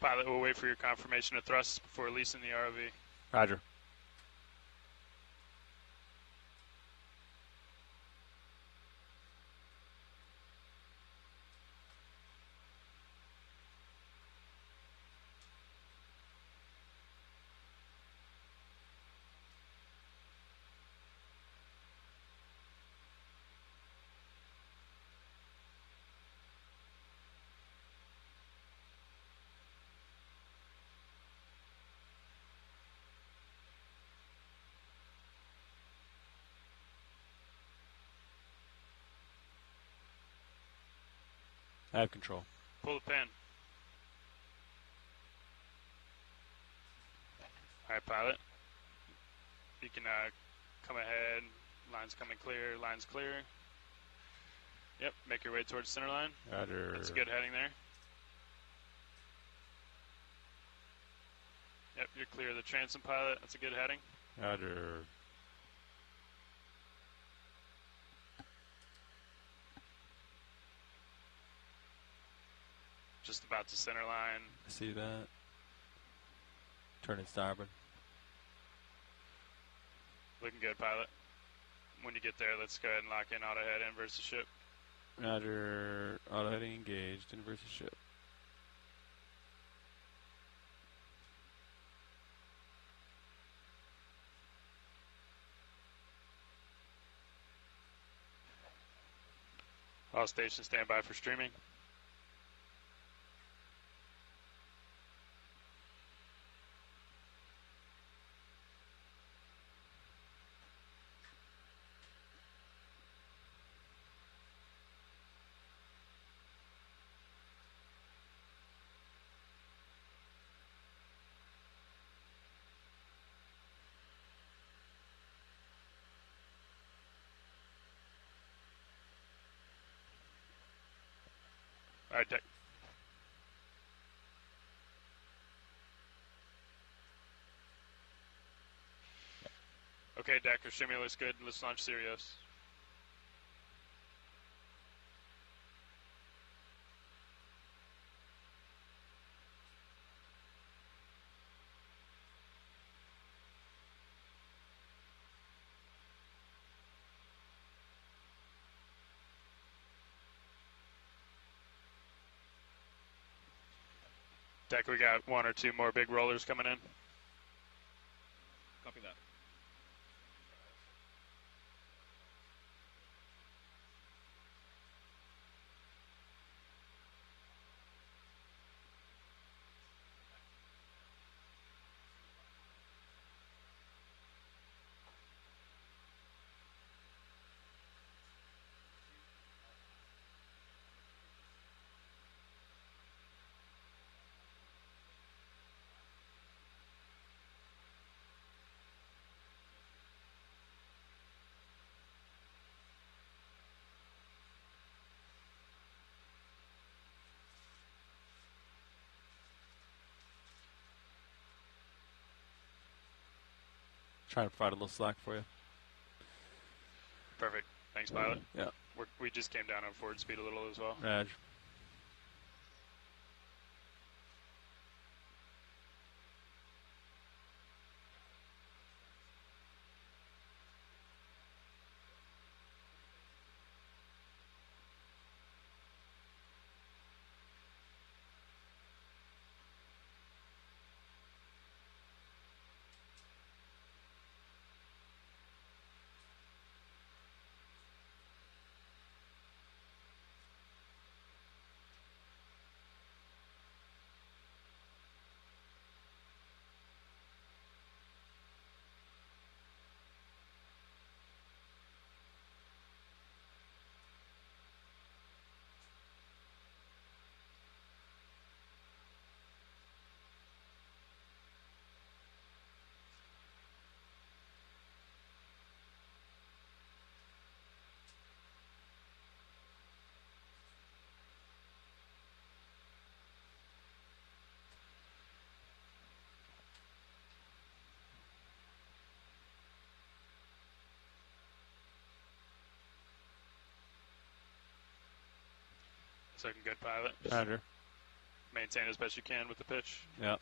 Pilot will wait for your confirmation of thrust before releasing the ROV. Roger. I have control. Pull the pin. All right, pilot. You can come ahead. Line's coming clear. Line's clear. Yep, make your way towards center line. Roger. That's a good heading there. Yep, you're clear of the transom, pilot. That's a good heading. Roger. Just about to center line. I see that. Turning starboard. Looking good, pilot. When you get there, let's go ahead and lock in auto head in versus ship. Roger. Auto heading engaged. In versus ship. All stations stand by for streaming. All right, deck. Okay, Decker, stimulus good. Let's launch Sirius. Deck, we got one or two more big rollers coming in. Copy that. Trying to provide a little slack for you. Perfect. Thanks, pilot. Yeah. We just came down on forward speed a little as well. Raj. Looking good, pilot. Roger. maintain as best you can with the pitch. Yeah.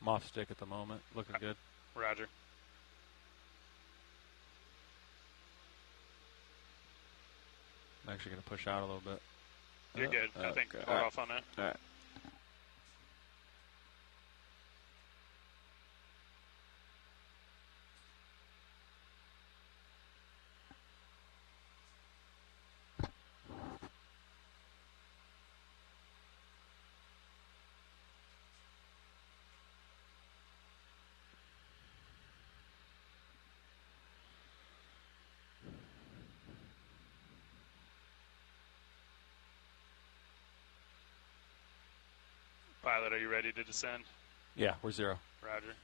I'm off stick at the moment. Looking good. Roger. I'm actually going to push out a little bit. You're good. I think okay. hold off on that. All right. Pilot, are you ready to descend? Yeah, we're 0. Roger.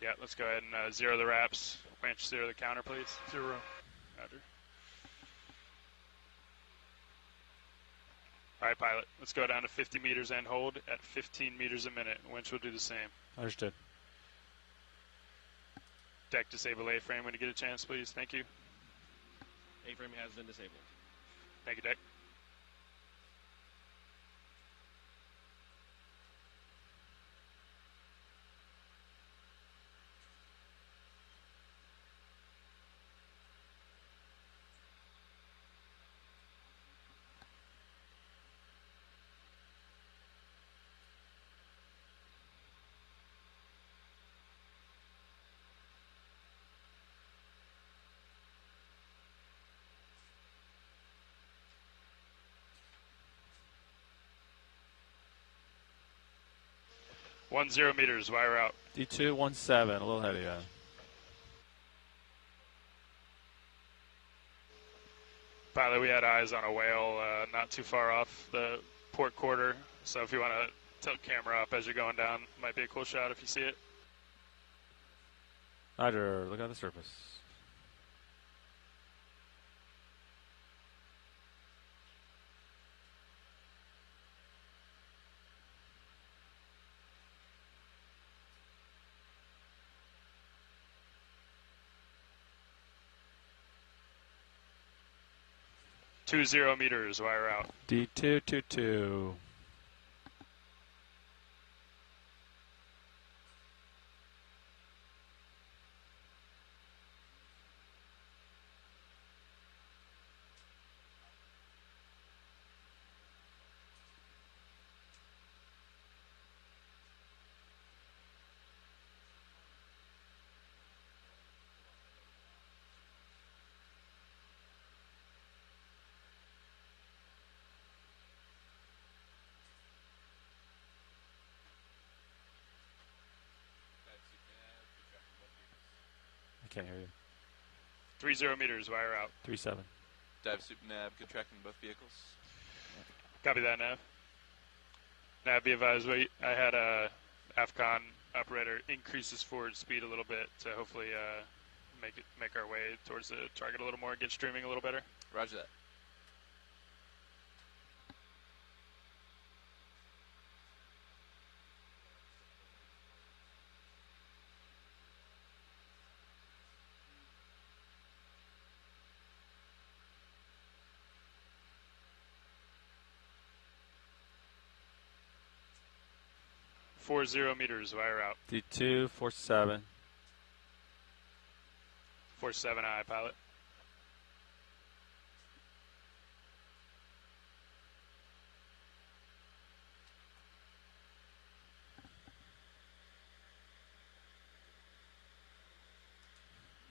Yeah, let's go ahead and 0 the wraps. Winch 0 the counter, please. 0. Roger. All right, pilot. Let's go down to 50 meters and hold at 15 meters a minute. Winch will do the same. Understood. Deck disable A-frame when you get a chance, please. Thank you. A-frame has been disabled. Thank you, deck. One 0 meters, wire out. D2, 17, a little heavy, yeah. Pilot, we had eyes on a whale not too far off the port quarter, so if you want to tilt camera up as you're going down, might be a cool shot if you see it. Roger, look at the surface. Two 0 meters, wire out. D2, 22. I can't hear you. 3 0 meters, wire out. 37. Dive suit nav, good tracking both vehicles. Copy that, Nav. Nav, be advised, I had a AFCON operator increase his forward speed a little bit to hopefully make our way towards the target a little more and get streaming a little better. Roger that. Four 0 meters, wire out. D2, 47. 47 I, pilot.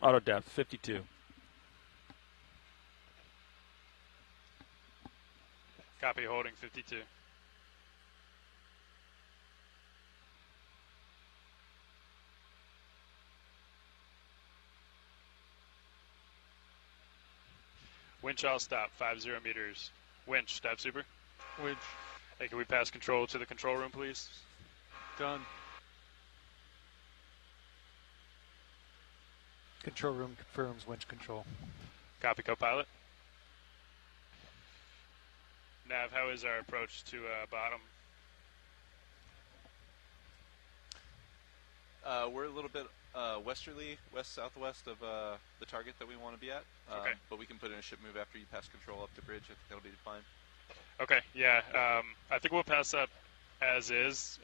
Auto depth, 52. Copy, holding 52. Winch all stop, 50 meters. Winch, dive super. Winch. Hey, can we pass control to the control room, please? Done. Control room confirms winch control. Copy, co-pilot. Nav, how is our approach to bottom? We're a little bit westerly, west-southwest of the target that we want to be at. Okay. But we can put in a ship move after you pass control up the bridge. I think that'll be fine. Okay, yeah. I think we'll pass up as is.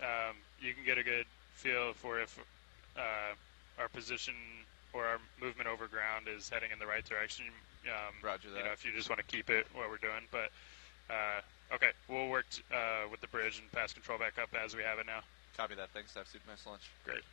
You can get a good feel for if our position or our movement over ground is heading in the right direction. Roger that. You know, if you just want to keep it what we're doing. But, okay, we'll work with the bridge and pass control back up as we have it now. Copy that. Thanks, Dive Suit. Nice lunch. Great.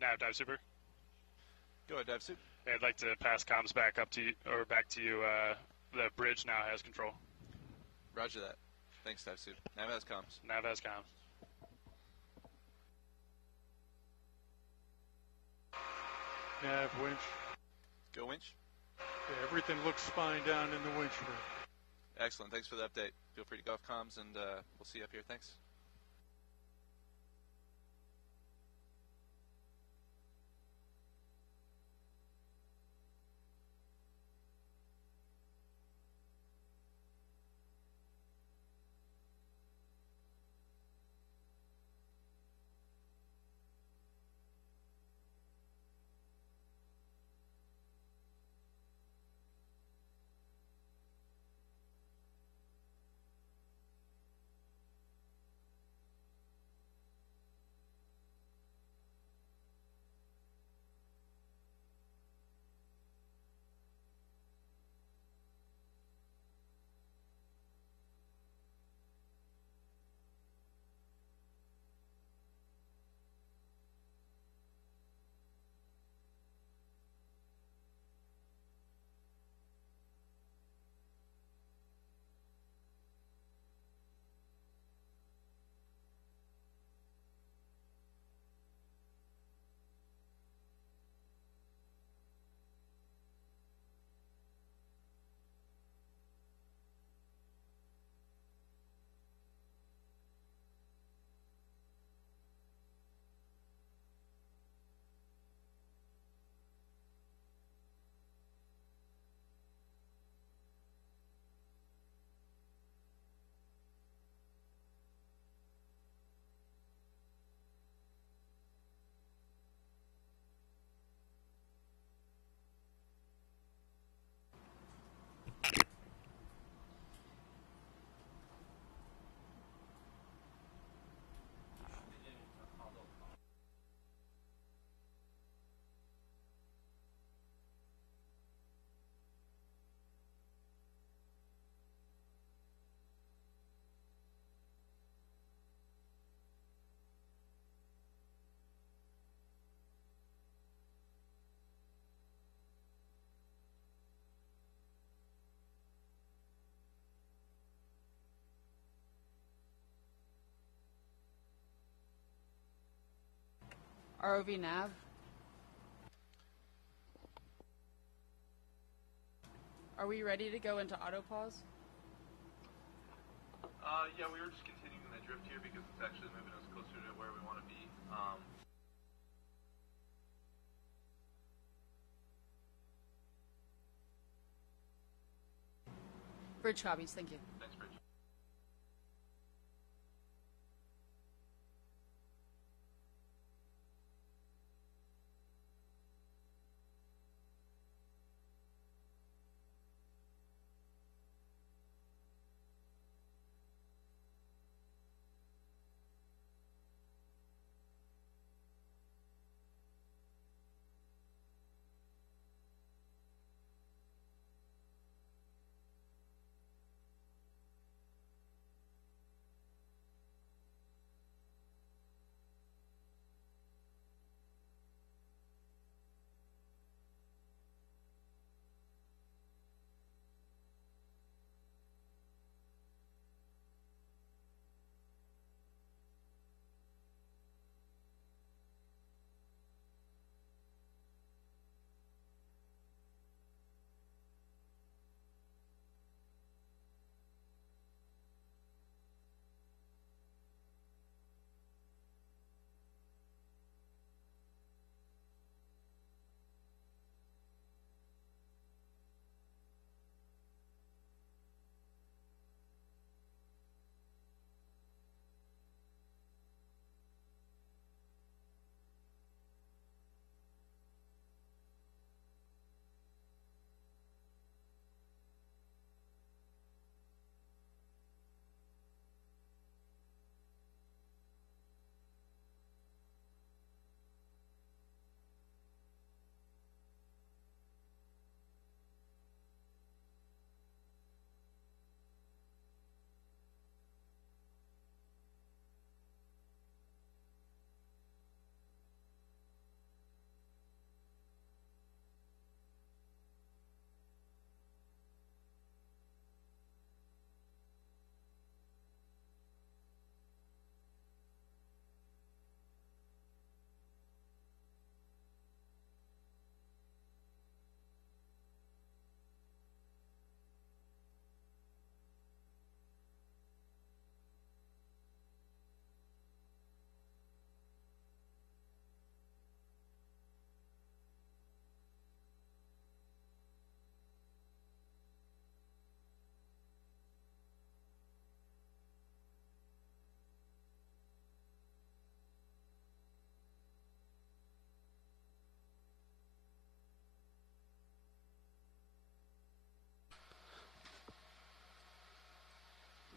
Nav, Dive Super. Go ahead, Dive Suit. I'd like to pass comms back up to you, or back to you. The bridge now has control. Roger that. Thanks, Dive Suit. Nav has comms. Nav has comms. Nav, winch. Go winch. Yeah, everything looks fine down in the winch room. Excellent. Thanks for the update. Feel free to go off comms, and we'll see you up here. Thanks. ROV nav. Are we ready to go into auto pause? Yeah, we were just continuing the drift here because it's actually moving us closer to where we want to be. Bridge copies, thank you. Thanks, Bridge.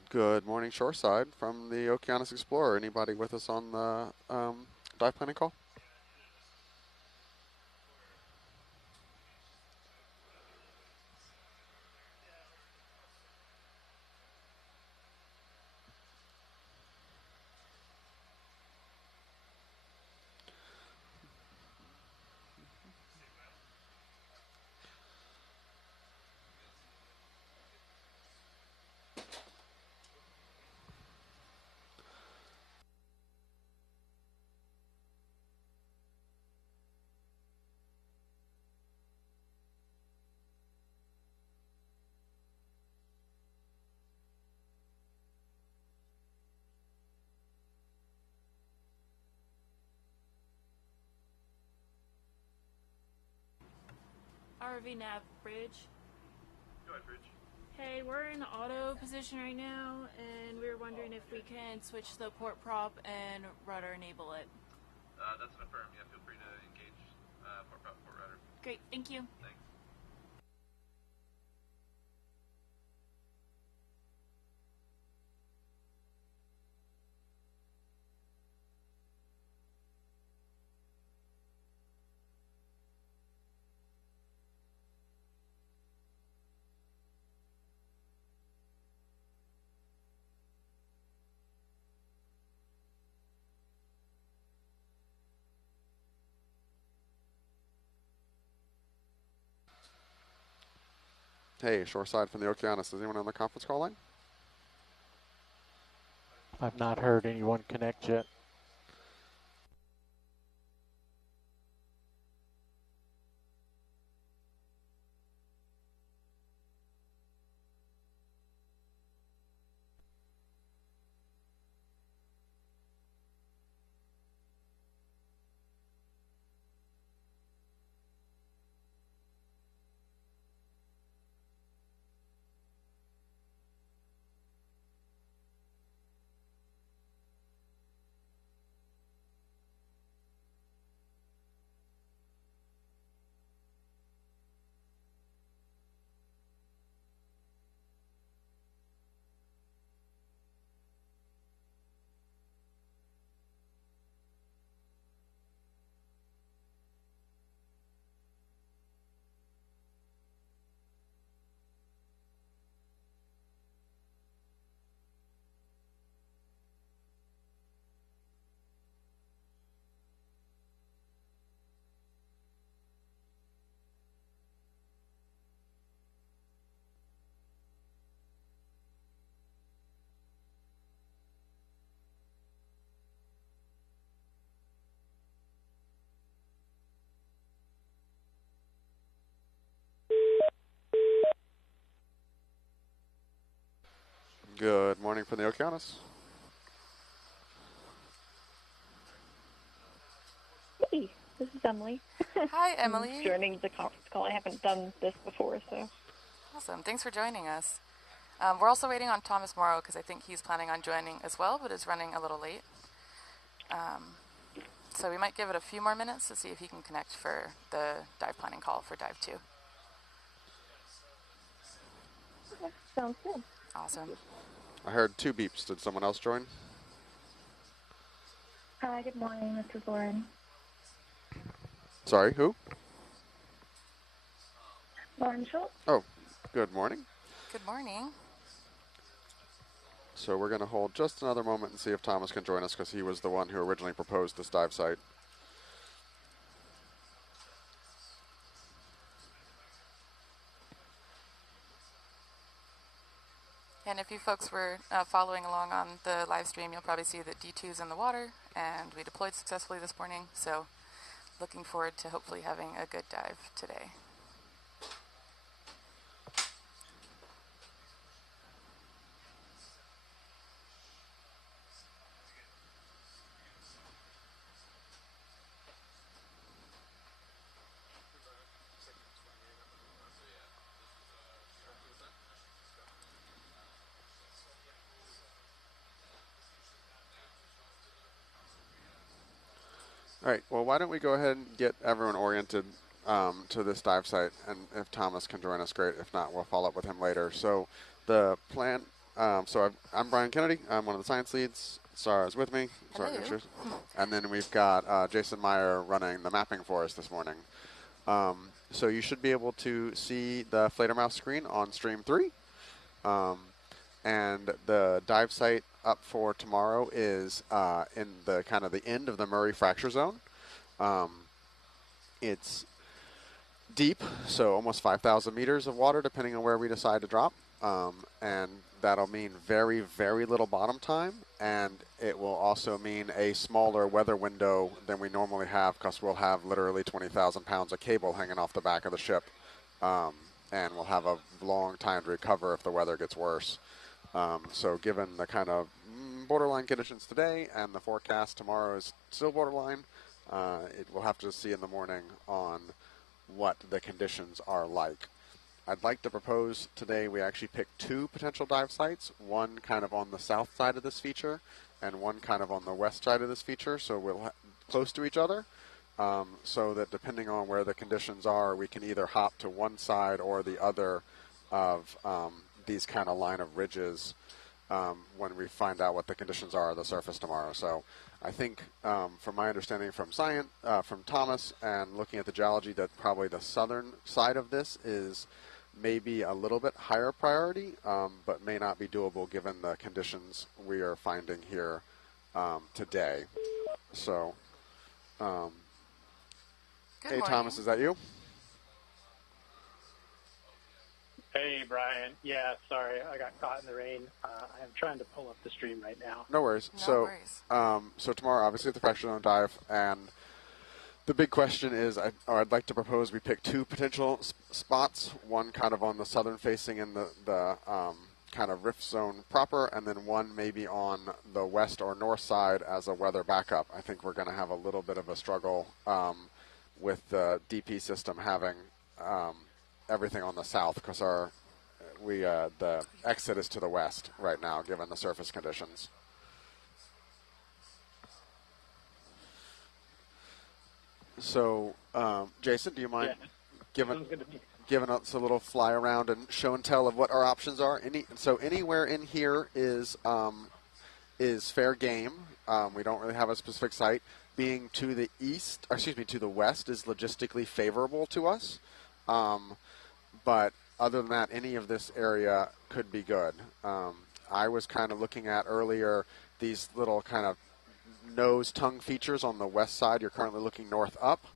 Good morning, Shoreside from the Okeanos Explorer. Anybody with us on the dive planning call? RV nav bridge. Go ahead, Bridge. Hey, we're in auto position right now, and we were wondering if we can switch the port prop and rudder enable it. That's an affirm. Yeah, feel free to engage port prop, port rudder. Great, thank you. Thanks. Hey, Shoreside from the Okeanos. Is anyone on the conference call line? I've not heard anyone connect yet. Good morning from the Okeanos. Hey, this is Emily. Hi, Emily. I'm joining the conference call. I haven't done this before, so. Awesome. Thanks for joining us. We're also waiting on Thomas Morrow because I think he's planning on joining as well, but is running a little late. So we might give it a few more minutes to see if he can connect for the dive planning call for Dive 2. Okay, sounds good. Awesome. I heard 2 beeps. Did someone else join? Hi, good morning. This is Lauren. Sorry, who? Lauren Schultz. Oh, good morning. Good morning. So we're going to hold just another moment and see if Thomas can join us because he was the one who originally proposed this dive site. And if you folks were following along on the live stream, you'll probably see that D2's in the water, and we deployed successfully this morning. So looking forward to hopefully having a good dive today. All right, well, why don't we go ahead and get everyone oriented to this dive site, and if Thomas can join us, great. If not, we'll follow up with him later. So the plan, I'm Brian Kennedy. I'm one of the science leads. Sarah's with me. Sarah, and then we've got Jason Meyer running the mapping for us this morning. So you should be able to see the Fledermaus screen on stream 3. And the dive site up for tomorrow is in the kind of the end of the Murray fracture zone. It's deep, so almost 5,000 meters of water, depending on where we decide to drop. And that'll mean very, very little bottom time. And it will also mean a smaller weather window than we normally have because we'll have literally 20,000 pounds of cable hanging off the back of the ship. And we'll have a long time to recover if the weather gets worse. So given the kind of borderline conditions today and the forecast tomorrow is still borderline, we'll have to see in the morning on what the conditions are like. I'd like to propose today we actually pick 2 potential dive sites, one kind of on the south side of this feature and one kind of on the west side of this feature, so we'll close to each other, so that depending on where the conditions are, we can either hop to one side or the other of these kind of line of ridges when we find out what the conditions are on the surface tomorrow. So I think from my understanding from Thomas and looking at the geology, that probably the southern side of this is maybe a little bit higher priority, but may not be doable given the conditions we are finding here today. So, hey, Thomas, is that you? Hey, Brian. Yeah, sorry, I got caught in the rain. I'm trying to pull up the stream right now. No worries. So tomorrow, obviously, the fracture zone dive, and the big question is, I'd like to propose we pick 2 potential spots, one kind of on the southern facing in the kind of rift zone proper, and then one maybe on the west or north side as a weather backup. I think we're going to have a little bit of a struggle with the DP system having everything on the south because the exit is to the west right now, given the surface conditions. So, Jason, do you mind giving us a little fly around and show and tell of what our options are? Anywhere in here is fair game. We don't really have a specific site. Being to the to the west is logistically favorable to us. But other than that, any of this area could be good. I was kind of looking at earlier these little kind of nose tongue features on the west side. You're currently looking north up.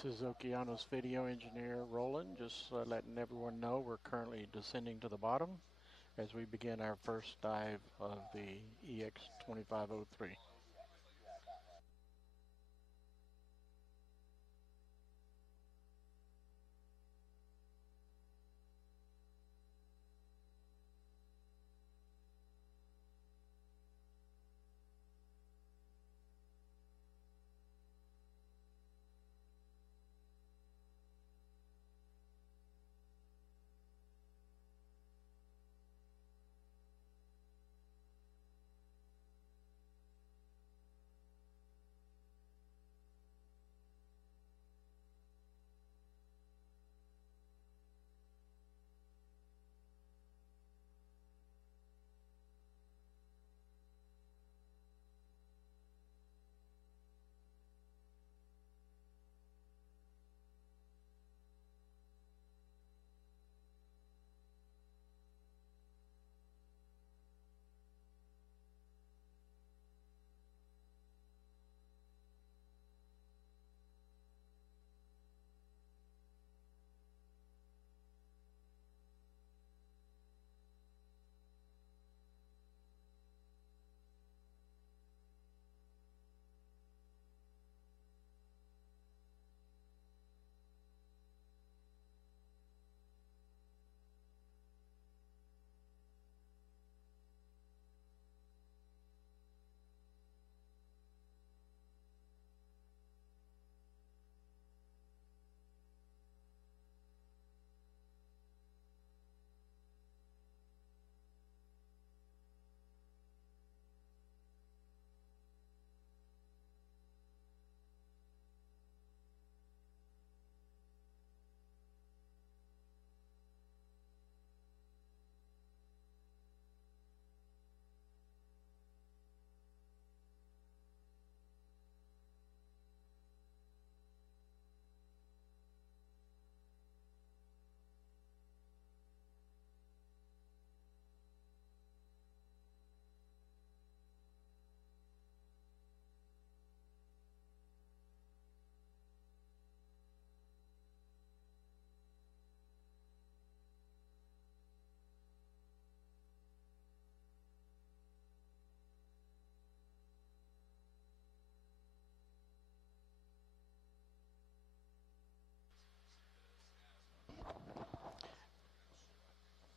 This is Okeanos video engineer Roland, just letting everyone know we're currently descending to the bottom as we begin our first dive of the EX2503.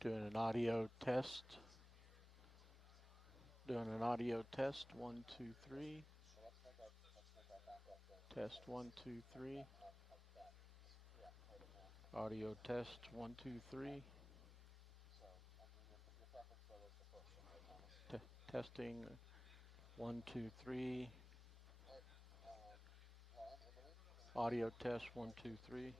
Doing an audio test. Doing an audio test. 1, 2, 3. Test 1, 2, 3. Audio test 1, 2, 3. Testing 1, 2, 3. Audio test 1, 2, 3.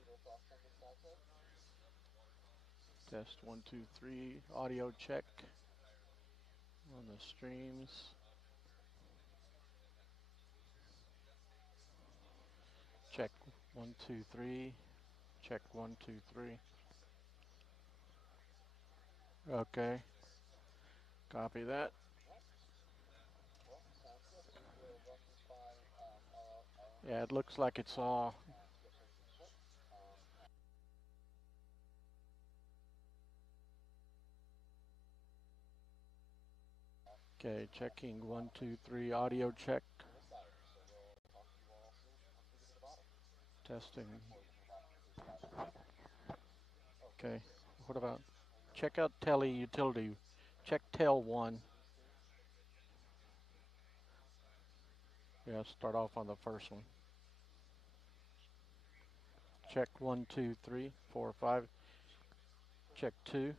Test 1, 2, 3. Audio check on the streams. Check 1, 2, 3. Check 1, 2, 3. Okay. Copy that. Yeah, it looks like it's all. Okay, checking 1, 2, 3. Audio check. Testing. Okay. What about check out tele utility? Check tel 1. Yeah, start off on the first one. Check 1, 2, 3, 4, 5. Check 2.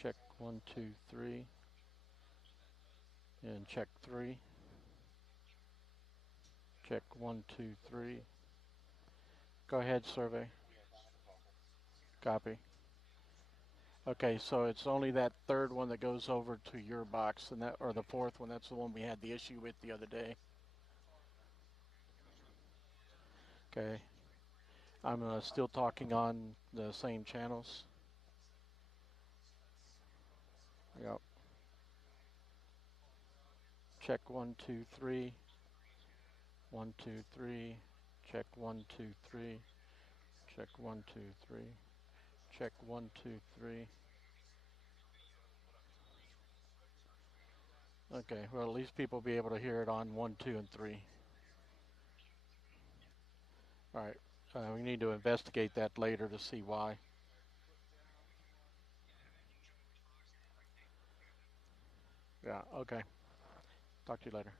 Check 1, 2, 3. And check 3. Check 1, 2, 3. Go ahead, survey. Copy. Okay, so it's only that third one that goes over to your box, and that, or the fourth one. That's the one we had the issue with the other day. Okay. I'm still talking on the same channels. Yep. Check 1, 2, 3. 1, 2, 3. Check 1, 2, 3. Check 1, 2, 3. Check 1, 2, 3. Okay, well, at least people will be able to hear it on 1, 2, and 3. All right, we need to investigate that later to see why. Yeah, okay. Talk to you later.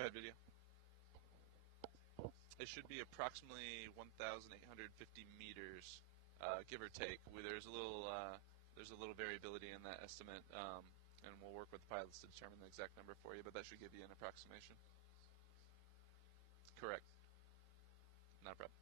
Go ahead, video. It should be approximately 1,850 meters, give or take. There's a little variability in that estimate, and we'll work with the pilots to determine the exact number for you, but that should give you an approximation. Correct. Not a problem.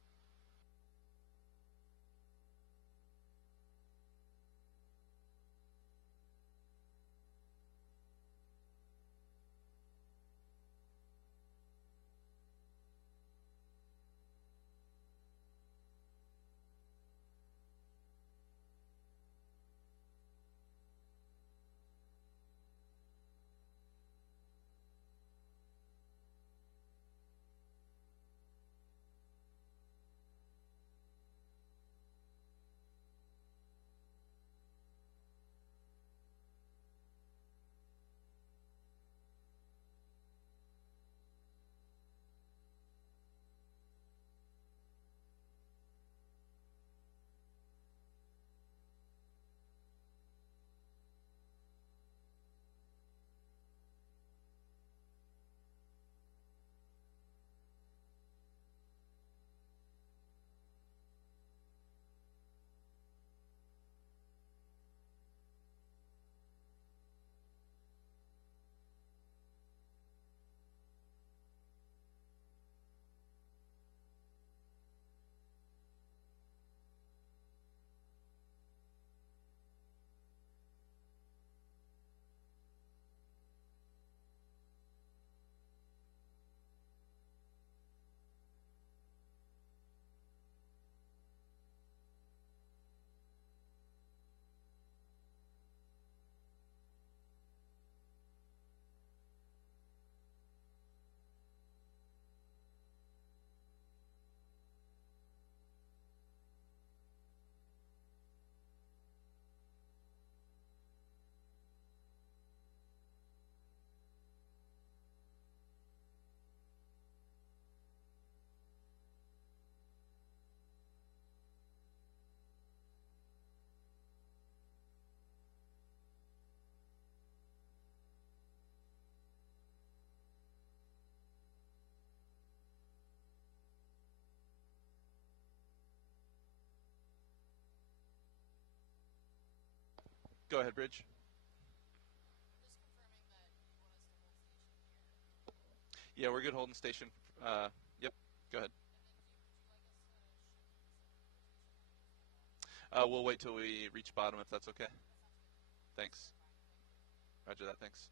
Go ahead, Bridge. Yeah, we're good holding station. Yep, go ahead. We'll wait till we reach bottom if that's okay. Thanks. Roger that, thanks.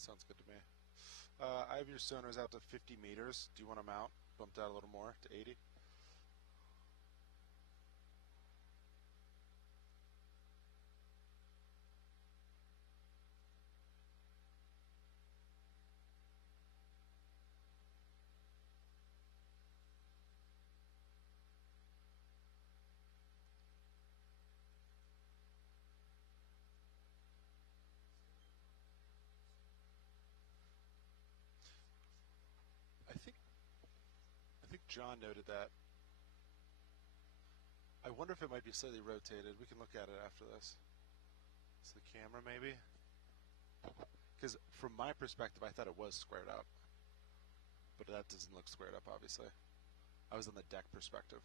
sounds good to me. I have your sonars out to 50 meters. Do you want them out? Bumped out a little more to 80? I think John noted that. I wonder if it might be slightly rotated. We can look at it after this. It's the camera, maybe? Because from my perspective, I thought it was squared up. But that doesn't look squared up, obviously. I was on the deck perspective.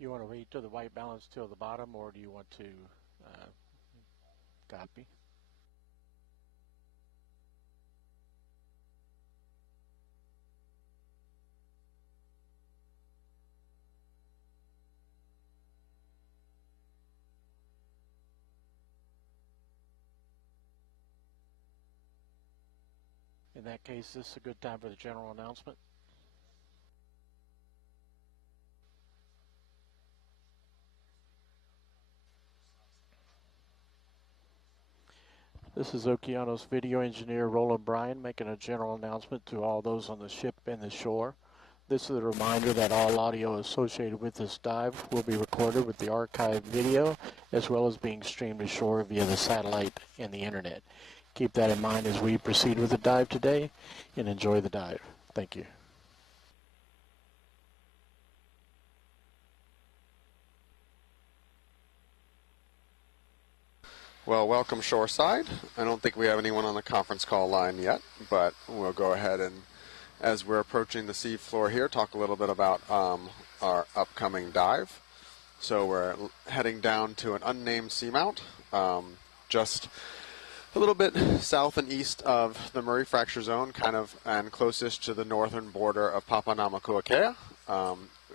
You want to wait till the white balance till the bottom, or do you want to copy? In that case, this is a good time for the general announcement. This is Okeanos video engineer Roland Bryan making a general announcement to all those on the ship and the shore. This is a reminder that all audio associated with this dive will be recorded with the archived video, as well as being streamed ashore via the satellite and the internet. Keep that in mind as we proceed with the dive today, and enjoy the dive. Thank you. Well, welcome shoreside. I don't think we have anyone on the conference call line yet, but we'll go ahead and, as we're approaching the sea floor here, talk a little bit about our upcoming dive. So we're heading down to an unnamed seamount, just a little bit south and east of the Murray Fracture Zone, kind of, and closest to the northern border of Papahanaumokuakea.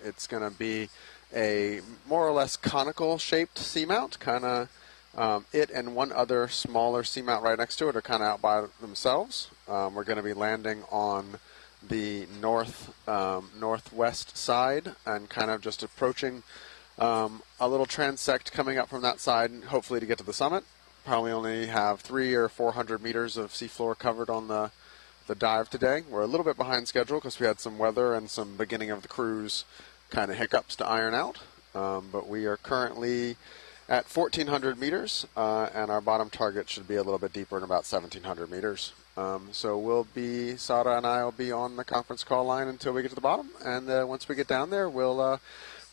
It's going to be a more or less conical shaped seamount, kind of. It and one other smaller seamount right next to it are kind of out by themselves. We're going to be landing on the northwest side and kind of just approaching a little transect coming up from that side, hopefully to get to the summit. Probably only have 300 or 400 meters of seafloor covered on the dive today. We're a little bit behind schedule because we had some weather and some beginning of the cruise kind of hiccups to iron out. But we are currently at 1,400 meters, and our bottom target should be a little bit deeper in about 1,700 meters. So Sara and I will be on the conference call line until we get to the bottom, and once we get down there, we'll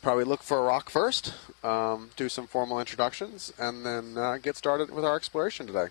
probably look for a rock first, do some formal introductions, and then get started with our exploration today.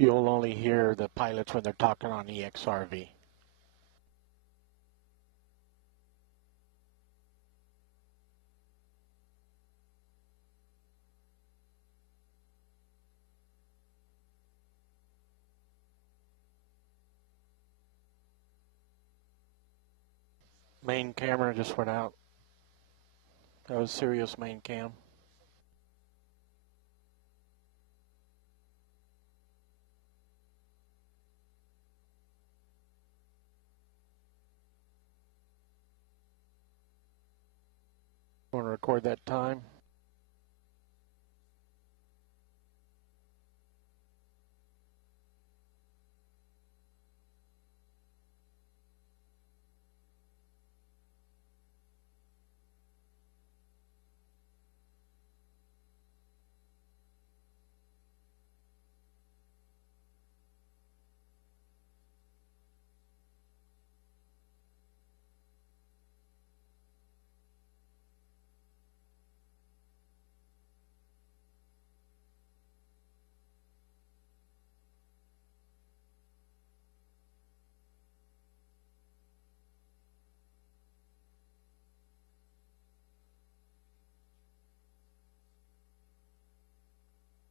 You'll only hear the pilots when they're talking on EXRV. Main camera just went out. That was Sirius main cam. Want to record that time?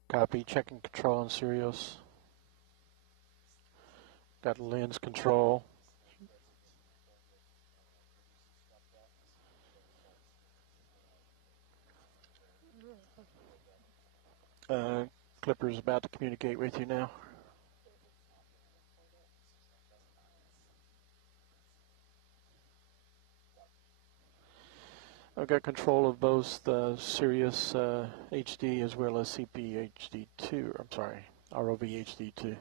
Copy, checking control on Sirius. Got lens control. Clipper's about to communicate with you now. I've got control of both the Sirius HD as well as CP HD2. I'm sorry, ROV HD2.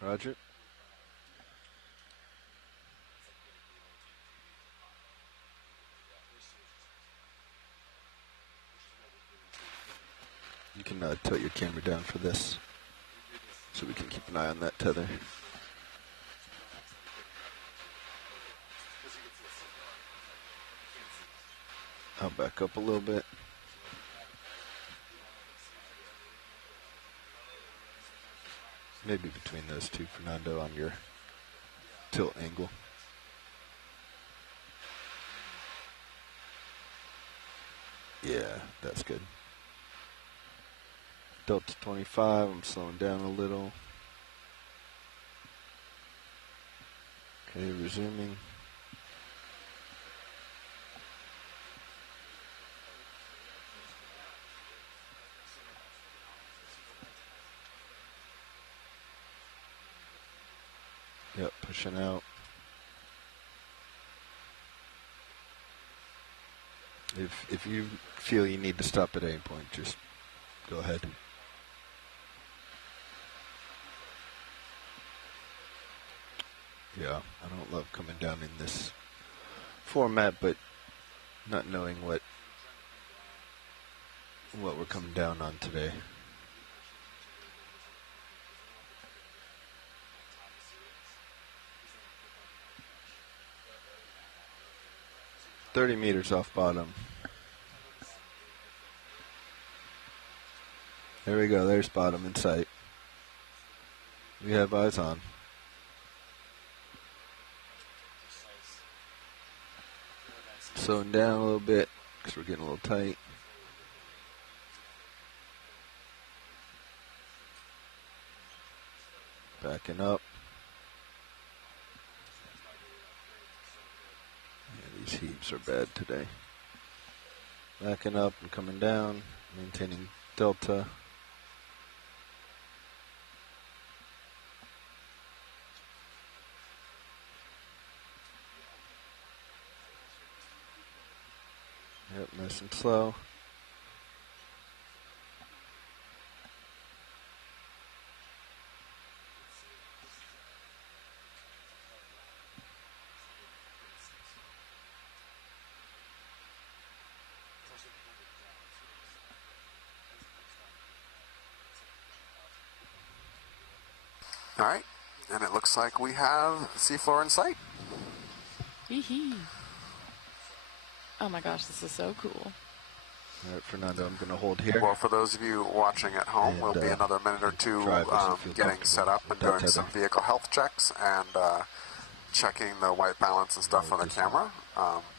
Roger. You can tilt your camera down for this so we can keep an eye on that tether. I'll back up a little bit. Maybe between those two, Fernando, on your tilt angle. Yeah, that's good. Delta 25, I'm slowing down a little. Okay, resuming. Yep, pushing out. If you feel you need to stop at any point, just go ahead. Yeah, I don't love coming down in this format, but not knowing what we're coming down on today. $30 off bottom. There we go. There's bottom in sight. We have eyes on. Slowing down a little bit because we're getting a little tight. Backing up. Yeah, these heaves are bad today. Backing up and coming down, maintaining delta. Yep, nice and slow. All right, and it looks like we have seafloor in sight. Hee. Oh my gosh, this is so cool. All right, Fernando, I'm going to hold here. Well, for those of you watching at home, And, we'll be another minute or two getting set up and doing some vehicle health checks and checking the white balance and stuff on the camera.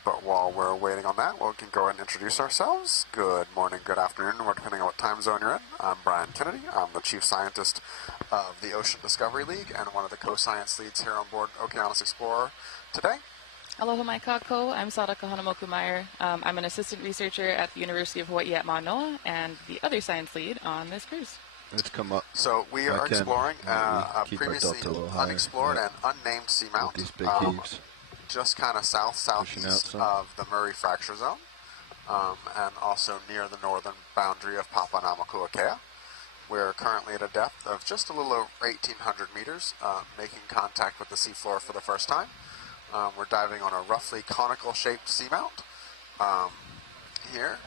But while we're waiting on that, we can go ahead and introduce ourselves. Good morning, good afternoon, or depending on what time zone you're in. I'm Brian Kennedy. I'm the Chief Scientist of the Ocean Discovery League and one of the co-science leads here on board Okeanos Explorer today. Aloha mai kako. I'm Sadaka Hanamoku-Meyer. I'm an assistant researcher at the University of Hawaii at Manoa and the other science lead on this cruise. Let's come up. So we are exploring a previously unexplored and unnamed seamount, these big heaves. just kind of southeast of the Murray Fracture Zone, and also near the northern boundary of Papahanaumokuakea. We're currently at a depth of just a little over 1,800 meters, making contact with the seafloor for the first time. We're diving on a roughly conical-shaped seamount here,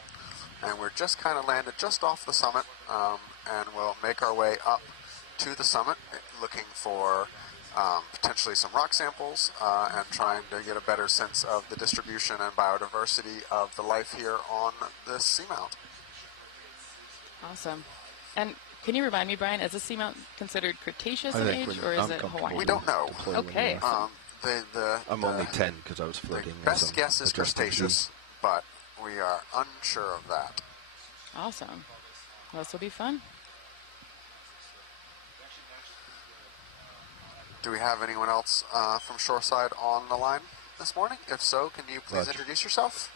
and we're just kind of landed just off the summit, and we'll make our way up to the summit, looking for potentially some rock samples and trying to get a better sense of the distribution and biodiversity of the life here on this seamount. Awesome. And can you remind me, Brian, is this seamount considered Cretaceous in age, or is it Hawaiian? We don't know. Okay. I'm only 10 because I was floating. The best guess is Cretaceous, but we are unsure of that. Awesome. Well, this will be fun. Do we have anyone else from Shoreside on the line this morning? If so, can you please introduce yourself?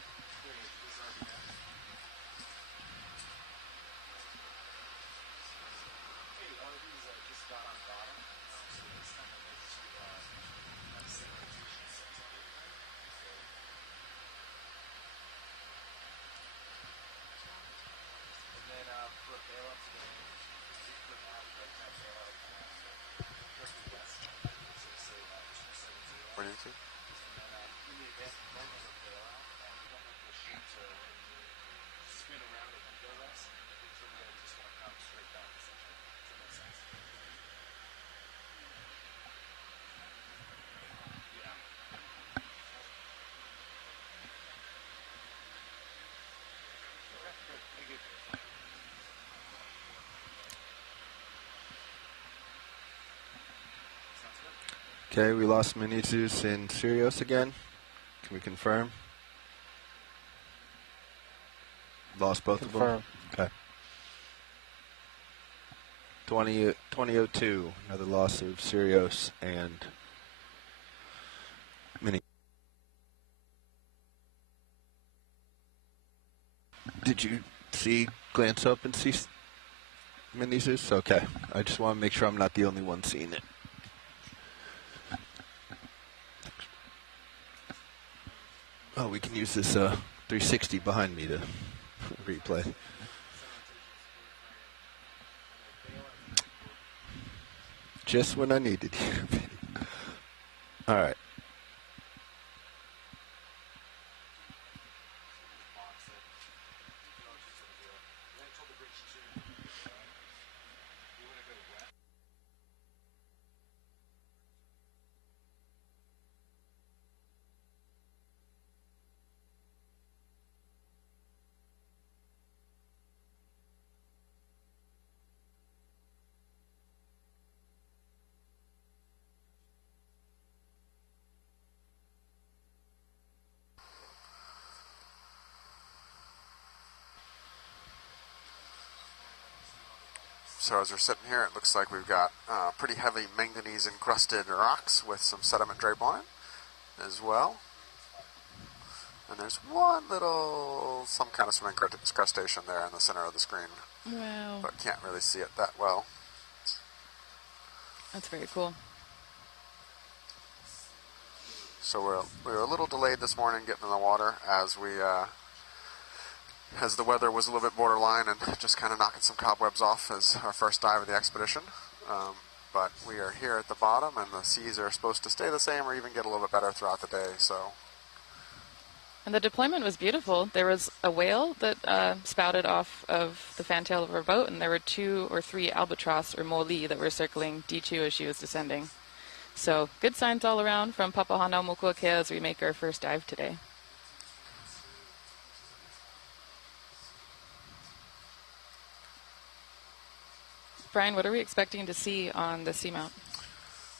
22. Okay, we lost Manitus and Sirius again. Can we confirm? Lost both of them? Okay. 2002, another loss of Sirius and Mini. Did you glance up and see Manitus? Okay. I just want to make sure I'm not the only one seeing it. Oh, we can use this 360 behind me to replay. Just when I needed you. All right. So as we're sitting here, it looks like we've got pretty heavy manganese encrusted rocks with some sediment drape on it as well. And there's one little, some kind of some incrustation there in the center of the screen. Wow. But can't really see it that well. That's very cool. So we were a little delayed this morning getting in the water as the weather was a little bit borderline and just kind of knocking some cobwebs off as our first dive of the expedition. But we are here at the bottom, and the seas are supposed to stay the same or even get a little bit better throughout the day. And the deployment was beautiful. There was a whale that spouted off of the fantail of our boat, and there were 2 or 3 albatross or moli that were circling D2 as she was descending. So good signs all around from Papahanaumokuakea as we make our first dive today. Brian, what are we expecting to see on the Seamount?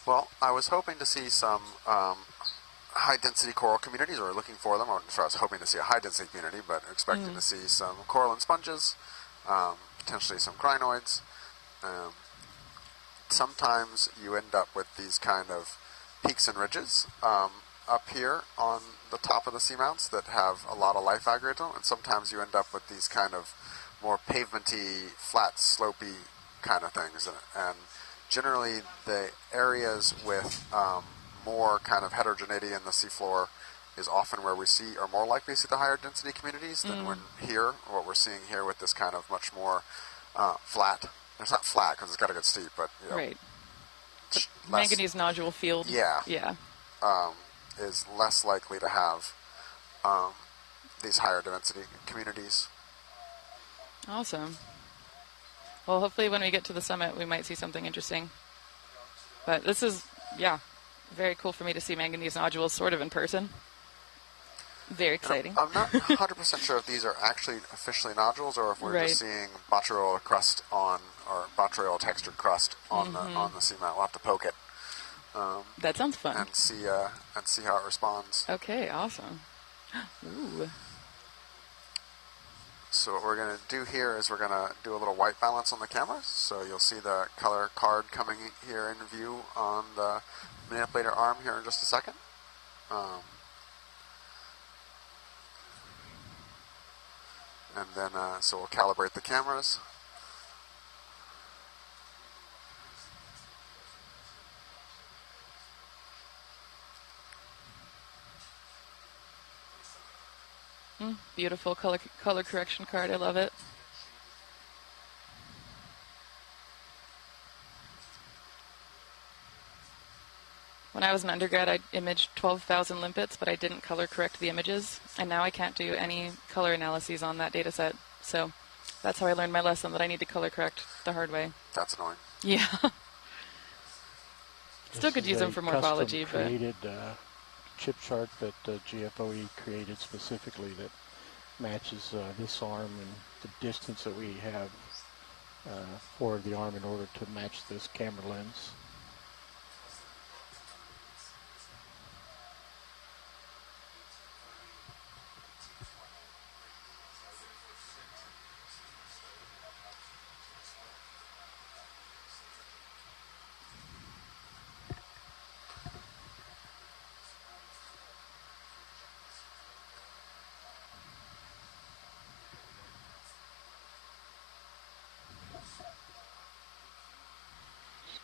Well, I was hoping to see some high-density coral communities, or looking for them. I was hoping to see a high-density community, but expecting to see some coral and sponges, potentially some crinoids. Sometimes you end up with these kind of peaks and ridges up here on the top of the seamounts that have a lot of life aggregate, and sometimes you end up with these kind of more pavementy, flat, slopey kind of things. And generally the areas with more kind of heterogeneity in the seafloor is often where we are more likely to see the higher density communities than when here, what we're seeing here with this kind of much more flat. It's not flat because it's got to get steep, but you know, right. Manganese nodule field. Yeah. Is less likely to have these higher density communities. Awesome. Well, hopefully when we get to the summit, we might see something interesting. But this is, very cool for me to see manganese nodules sort of in person. Very exciting. I'm not 100% sure if these are actually officially nodules or if we're just seeing botryoidal crust or botryoidal textured crust on the seamount. We'll have to poke it. That sounds fun. And see how it responds. Okay, awesome. Ooh. So what we're going to do here is we're going to do a little white balance on the camera. So you'll see the color card coming here in view on the manipulator arm here in just a second. And then, so we'll calibrate the cameras. Beautiful color correction card. I love it. When I was an undergrad, I imaged 12,000 limpets, but I didn't color correct the images, and now I can't do any color analyses on that data set. So that's how I learned my lesson, that I need to color correct the hard way. That's annoying. Yeah. Still could use them for morphology, but... created chip chart that GFOE created specifically that matches this arm and the distance that we have for the arm in order to match this camera lens.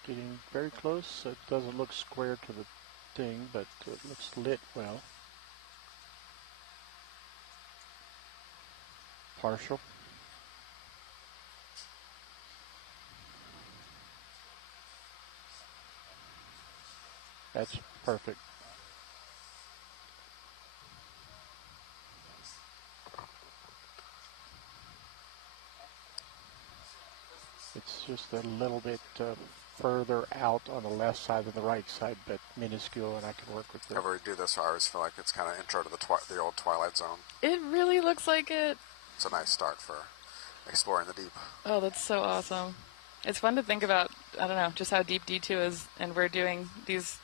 Getting very close. It doesn't look square to the thing, but it looks lit well. Partial. That's perfect. It's just a little bit further out on the left side than the right side, but minuscule, and I can work with it. Whenever we do this, I always feel like it's kind of intro to the old Twilight Zone. It really looks like it. It's a nice start for exploring the deep. Oh, that's so awesome. It's fun to think about, I don't know, just how deep D2 is, and we're doing these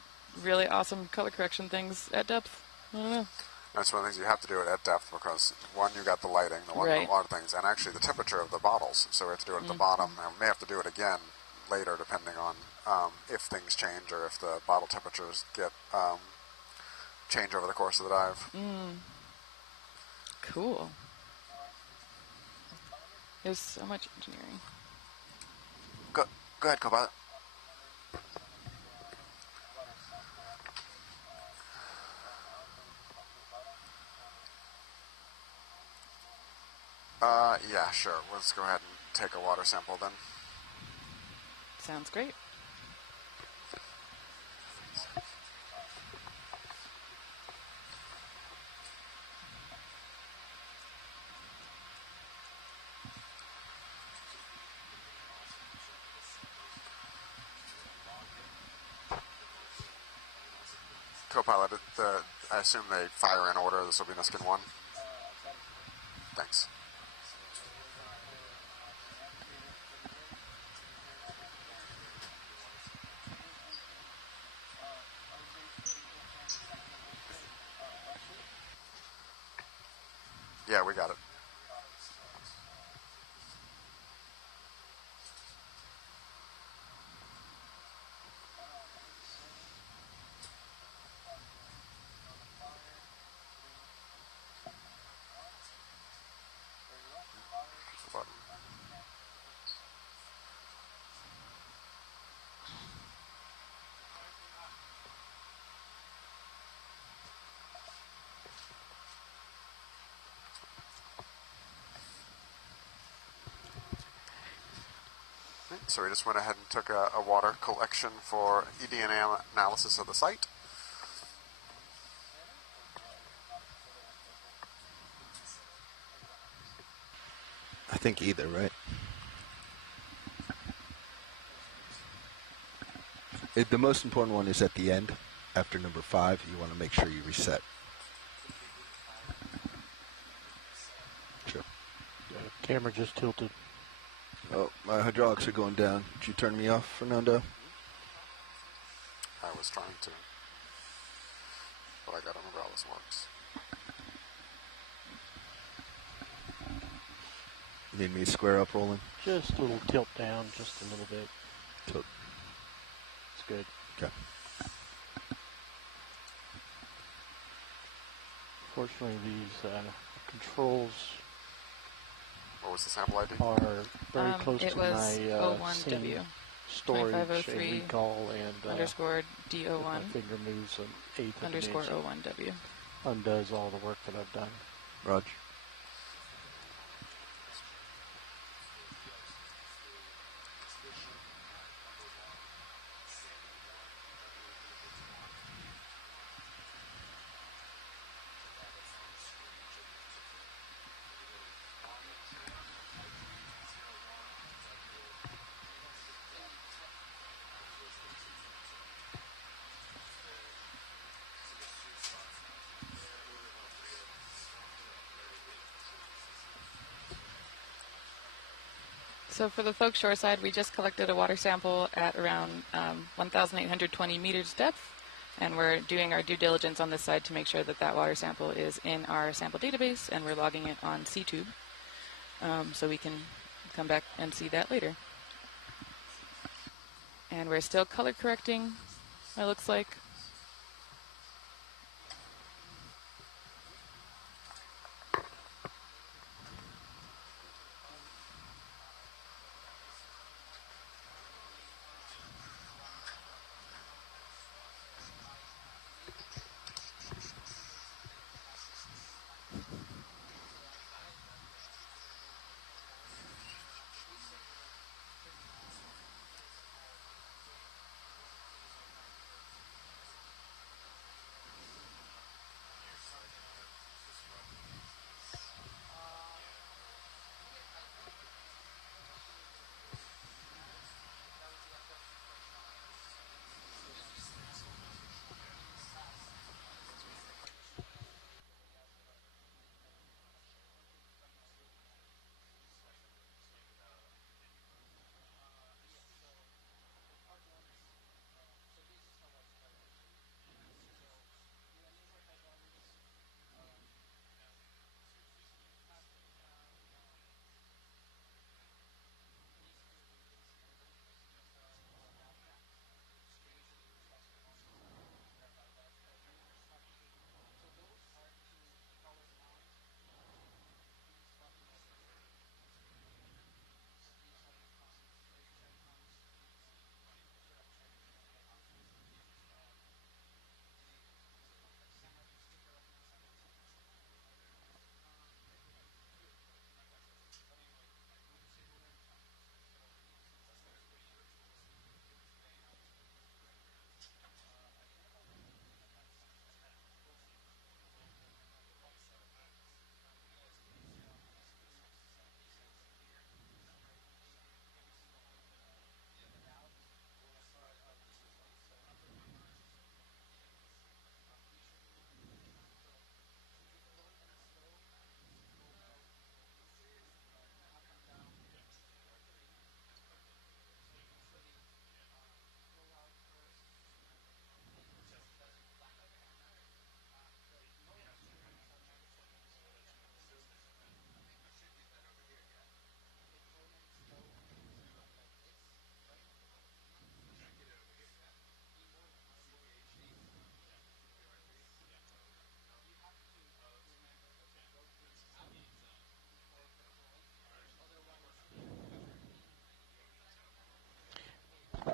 really awesome color correction things at depth. I don't know. That's one of the things you have to do it at depth because, one, you got the lighting, a lot of things, and actually the temperature of the bottles. So we have to do it at the bottom, and we may have to do it again later depending on if things change or if the bottle temperatures get change over the course of the dive. Cool. There's so much engineering. Go ahead, Cobalt. Yeah, sure. Let's go ahead and take a water sample then. Sounds great. Co-pilot, I assume they fire in order. This will be Niskin 1. Thanks. Yeah, we got it. So we just went ahead and took a water collection for eDNA analysis of the site. I think either, right? The most important one is at the end. After number 5, you want to make sure you reset. Sure. The camera just tilted. Oh, my hydraulics are going down. Did you turn me off, Fernando? I was trying to, but I got to remember how this works. Need me to square up, Roland? Just a little tilt down, just a little bit. Tilt. It's good. Okay. Fortunately, these controls What was the sample ID? are very close it to was my 01W. storage and 2503 recall and underscore if D01 my finger moves an eighth of an underscore inch, 01W. undoes all the work that I've done. Roger. So for the folk shoreside, we just collected a water sample at around 1,820 meters depth, and we're doing our due diligence on this side to make sure that that water sample is in our sample database, and we're logging it on C-Tube, so we can come back and see that later. And we're still color correcting, it looks like.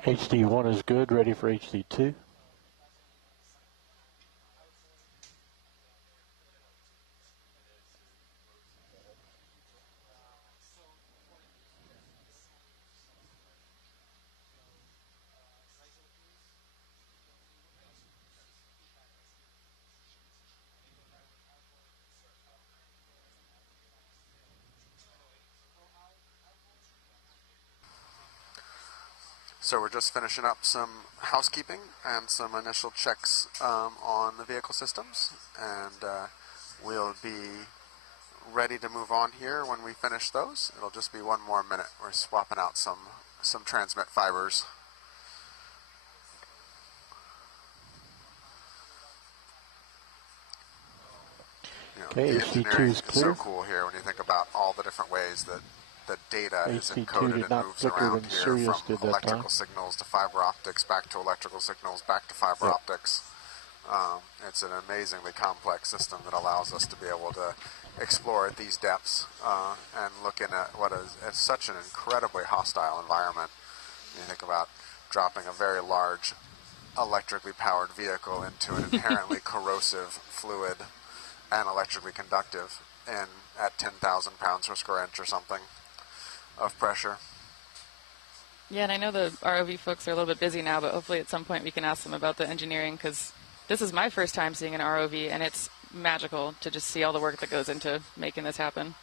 HD1 is good, ready for HD2. So we're just finishing up some housekeeping and some initial checks on the vehicle systems, and we'll be ready to move on here when we finish those. It'll just be one more minute. We're swapping out some transmit fibers. Okay, the HD2 engineering is is clear. so cool here when you think about all the different ways that the data is HD2 encoded did and not moves flicker around when here, Sirius from did that electrical time. signals to fiber optics, back to electrical signals, back to fiber Yep. optics. It's an amazingly complex system that allows us to be able to explore at these depths and looking at what is such an incredibly hostile environment. You think about dropping a very large electrically powered vehicle into an inherently corrosive fluid and electrically conductive at 10,000 pounds per square inch or something of pressure. Yeah, and I know the ROV folks are a little bit busy now, but hopefully at some point we can ask them about the engineering, because this is my first time seeing an ROV, and it's magical to just see all the work that goes into making this happen.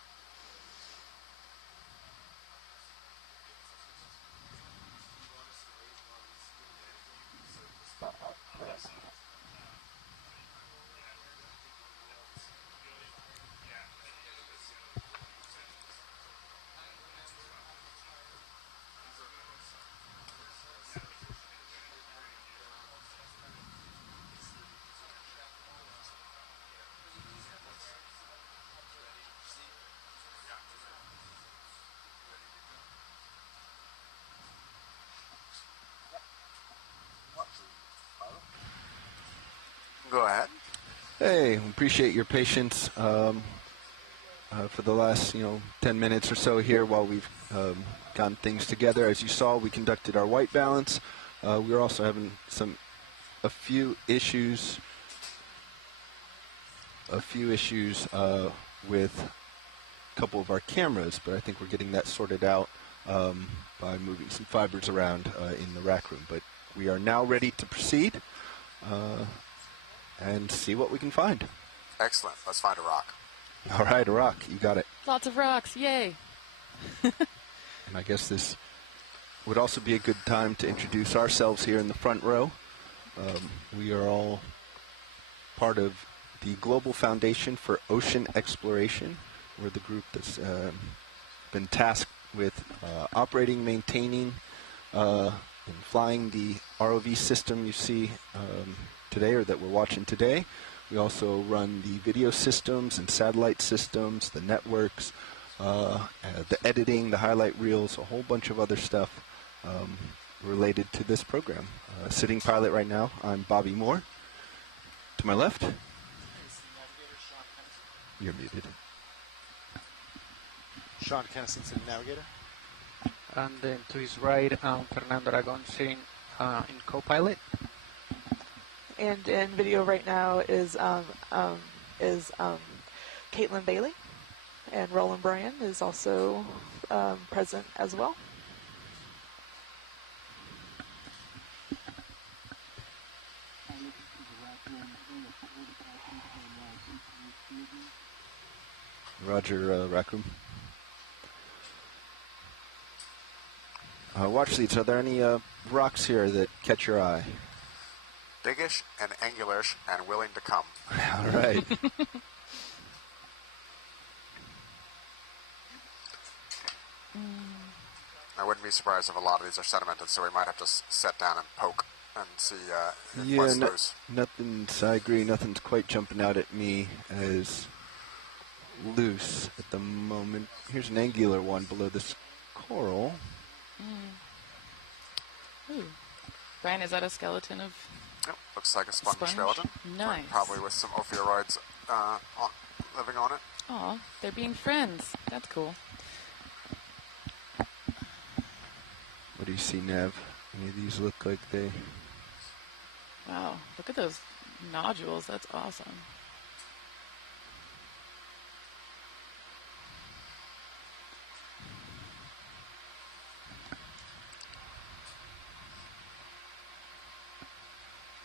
Go ahead. Hey, appreciate your patience for the last 10 minutes or so here while we've gotten things together. As you saw, we conducted our white balance. We're also having a few issues with a couple of our cameras, but I think we're getting that sorted out by moving some fibers around in the rack room. But we are now ready to proceed and see what we can find. Excellent. Let's find a rock. All right, a rock. You got it. Lots of rocks. Yay. And I guess this would also be a good time to introduce ourselves here in the front row. We are all part of the Global Foundation for Ocean Exploration. We're the group that's been tasked with operating, maintaining, and flying the ROV system you see today, or that we're watching today. We also run the video systems and satellite systems, the networks, the editing, the highlight reels, a whole bunch of other stuff related to this program. Sitting pilot right now, I'm Bobby Moore. To my left, you're muted. Sean Kennison, sitting navigator. And then to his right, Fernando Aragon sitting in co-pilot. And in video right now is Caitlin Bailey, and Roland Bryan is also present as well. Roger, Raccoon. Watch these. Are there any rocks here that catch your eye? Biggish and angularish and willing to come. All right. I wouldn't be surprised if a lot of these are sedimented, so we might have to sit down and poke and see if Yeah, what's loose. I agree, nothing's quite jumping out at me as loose at the moment. Here's an angular one below this coral. Ooh. Brian, is that a skeleton of... Yep, looks like a sponge skeleton. Nice. Probably with some ophiuroids living on it. Aw, they're being friends. That's cool. What do you see, Nev? Any of these look like they... Wow, look at those nodules. That's awesome.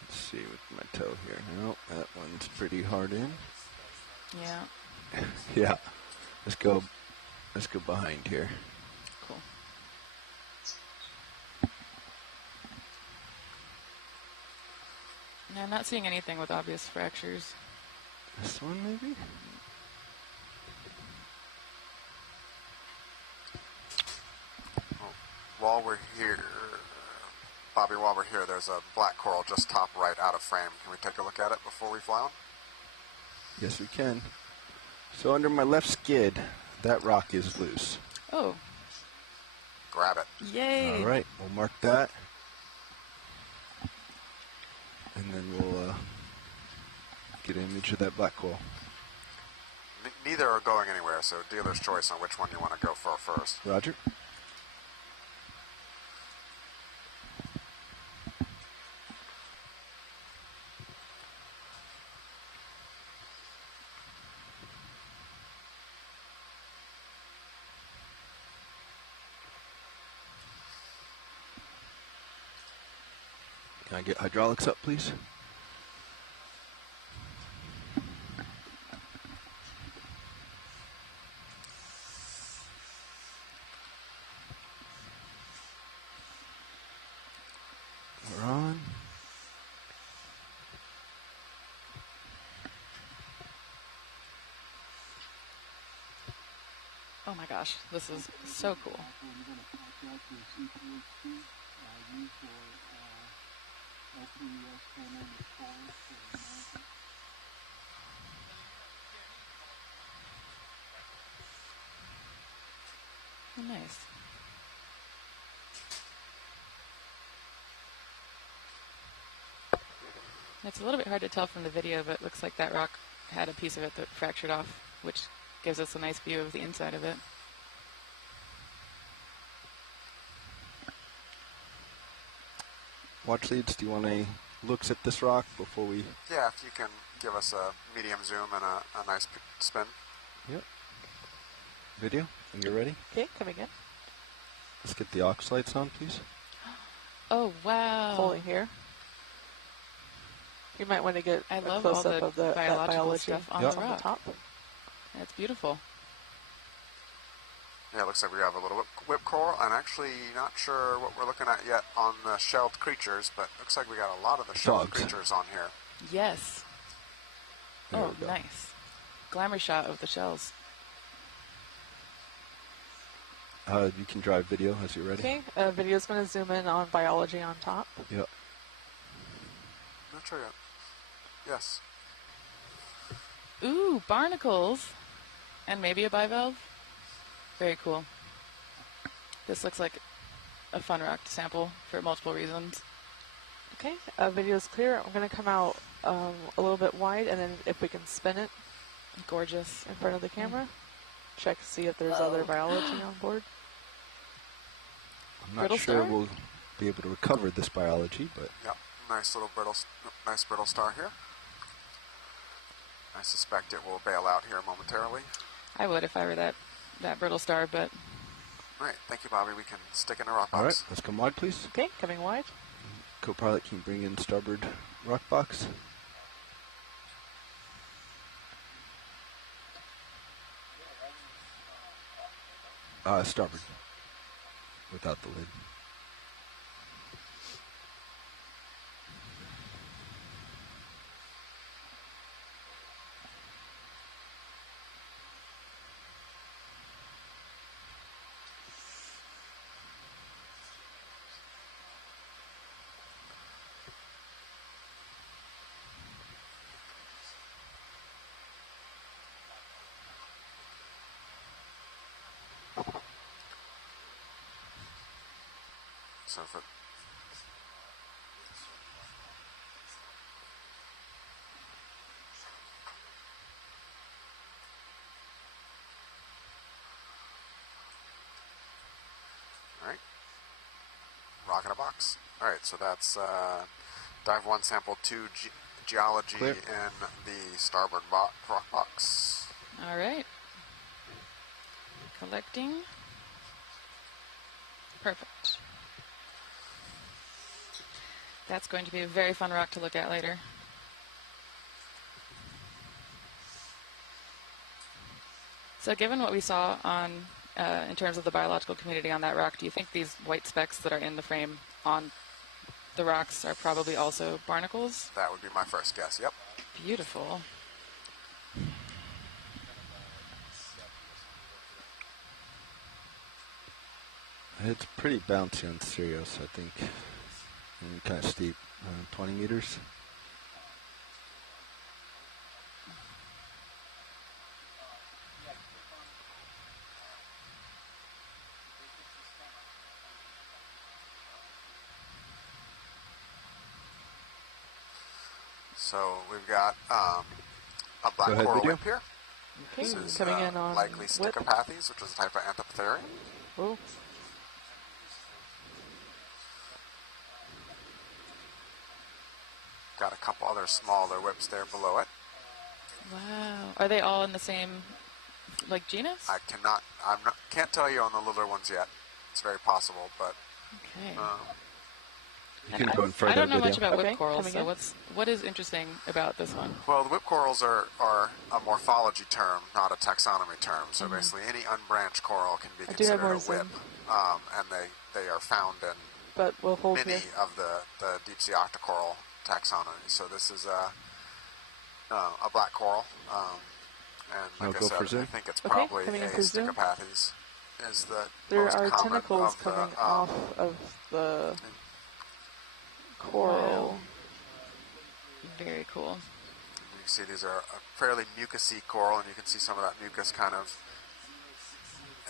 Let's see with my toe here. No, that one's pretty hard in. Yeah. Yeah. Let's go behind here. Cool. No, I'm not seeing anything with obvious fractures. This one, maybe? While we're here, Bobby, there's a black coral just top right out of frame. Can we take a look at it before we fly on? Yes, we can. So under my left skid, that rock is loose. Oh. Grab it. Yay. All right, we'll mark that. And then we'll get an image of that black coral. Neither are going anywhere, so dealer's choice on which one you want to go for first. Roger. Can I get hydraulics up, please? We're on. Oh my gosh, this is so cool. Oh, nice. It's a little bit hard to tell from the video, but it looks like that rock had a piece of it that fractured off, which gives us a nice view of the inside of it. Watch leads, do you want any looks at this rock before we... Yeah, if you can give us a medium zoom and a nice spin. Yep. Video, when you're ready. Okay, coming in. Let's get the aux lights on, please. Oh, wow. Fully here. You might want to get I a love all close-up the of the biology stuff on Yep. the on rock. the top. That's beautiful. Yeah, it looks like we have a little whip coral, and actually not sure what we're looking at yet on the shelled creatures, but looks like we got a lot of the shelled Dogs. creatures on here. Yes. There Oh, we go. nice. Glamour shot of the shells. You can drive video as you're ready. Okay, video's going to zoom in on biology on top. Yep. Not sure yet. Yes. Ooh, barnacles. And maybe a bivalve. Very cool. This looks like a fun rock to sample for multiple reasons. Okay, video's clear. I'm going to come out a little bit wide, and then if we can spin it Gorgeous. in front of the camera, check to see if there's other biology on board. I'm not Brittle sure star? we'll be able to recover this biology, but Yep. Nice little nice brittle star here. I suspect it will bail out here momentarily. I would if I were that brittle star, but All right, thank you, Bobby. We can stick in the rock all right, box. let's come wide, please. Okay, coming wide. Co-pilot, can you bring in starboard rock box? Starboard, without the lid. So for all right, rock in a box. All right, so that's dive 1, sample 2, geology Clear. in the starboard rock box. all right. Collecting. Perfect. That's going to be a very fun rock to look at later. So given what we saw on in terms of the biological community on that rock, do you think these white specks that are in the frame on the rocks are probably also barnacles? That would be my first guess. Yep. Beautiful. It's pretty bouncy on Sirius, I think. And kind of steep, 20 meters. So we've got a black Go ahead, coral video. whip here. Okay, This is coming in on likely whip. Stichopathes, which is a type of Anthopterygium. Oh, Got a couple other smaller whips there below it. Wow. Are they all in the same, like, genus? I can't tell you on the littler ones yet. It's very possible, but Okay. You can go in further I don't know video. much about Okay, whip corals, coming so in. what is interesting about this one? well, the whip corals are a morphology term, not a taxonomy term. So basically, any unbranched coral can be I do have considered a more whip, zoom. and they are found in but we'll hold many here. of the deep sea octocoral taxonomy. So this is a black coral, and I'll like I go for said, zoom. I think it's Okay, probably coming a in for zoom. Stichopathes. Is the There most are common tentacles of the, coming off of the coral. Very cool. You can see these are a fairly mucousy coral, and you can see some of that mucus kind of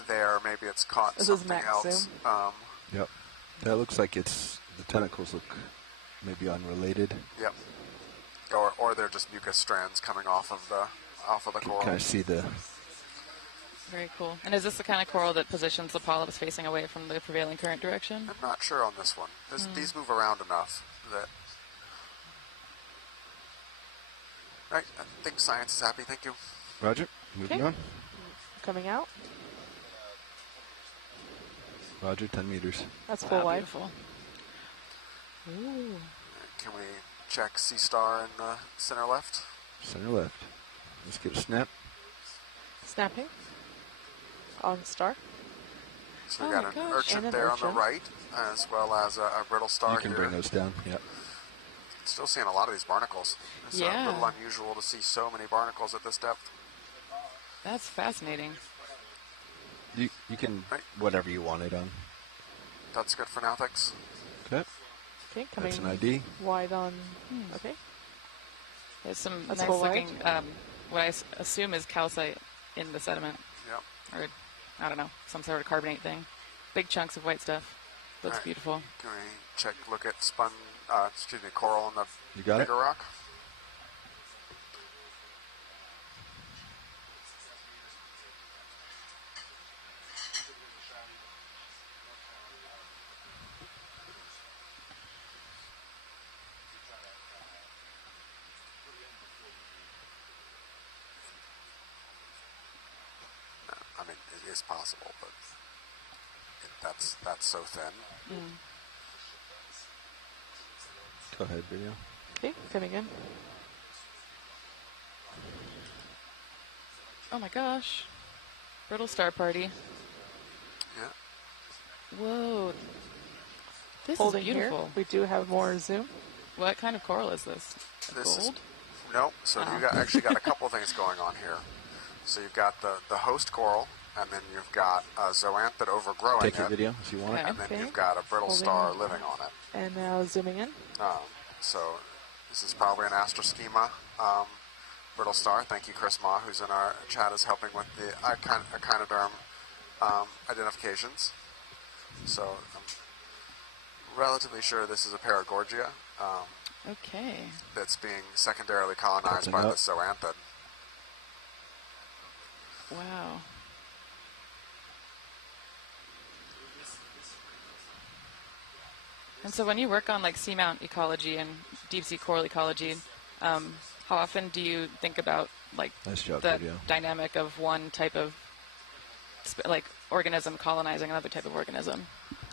there. Maybe it's caught This is something max else. zoom. Yep. That looks like the tentacles look maybe unrelated. Yep. or they're just mucus strands coming off of the coral. Kind of see the. Very cool. And is this the kind of coral that positions the polyps facing away from the prevailing current direction? I'm not sure on this one. These move around enough that. Right, I think science is happy. Thank you. Roger. Moving on. Coming out. Roger, 10 meters. That's full wide. Beautiful. Ooh. Can we check Sea Star in the center left? Center left. Let's get a snap. Snapping. On star. So we got an urchin there on the right, as well as a brittle star here. You can bring those down, yep. Still seeing a lot of these barnacles. It's a little unusual to see so many barnacles at this depth. That's fascinating. You can, whatever you want it on. That's good for now, thanks. Okay. Okay, coming That's an ID. wide on, okay. There's some That's nice full looking, what I assume is calcite in the sediment. Yep. Or, I don't know, some sort of carbonate thing. Big chunks of white stuff. Looks beautiful. Can we look at coral in the got bigger rock? I mean, it is possible, but that's so thin. Go ahead, video. Okay, coming in. Oh my gosh. Brittle star party. Yeah. Whoa. This Holding is beautiful. Here. We do have more zoom. What kind of coral is this? Gold? No. So you actually got a couple of things going on here. So you've got the host coral, and then you've got a zoanthid overgrowing Take it. your video if you want it. And then you've got a brittle star living on it. And now zooming in. So this is probably an astroschema brittle star. Thank you, Chris Ma, who's in our chat, is helping with the echinoderm identifications. So I'm relatively sure this is a paragorgia. Okay. That's being secondarily colonized by the zoanthid. Wow. And so when you work on like seamount ecology and deep sea coral ecology, how often do you think about like the dynamic of one type of like organism colonizing another type of organism?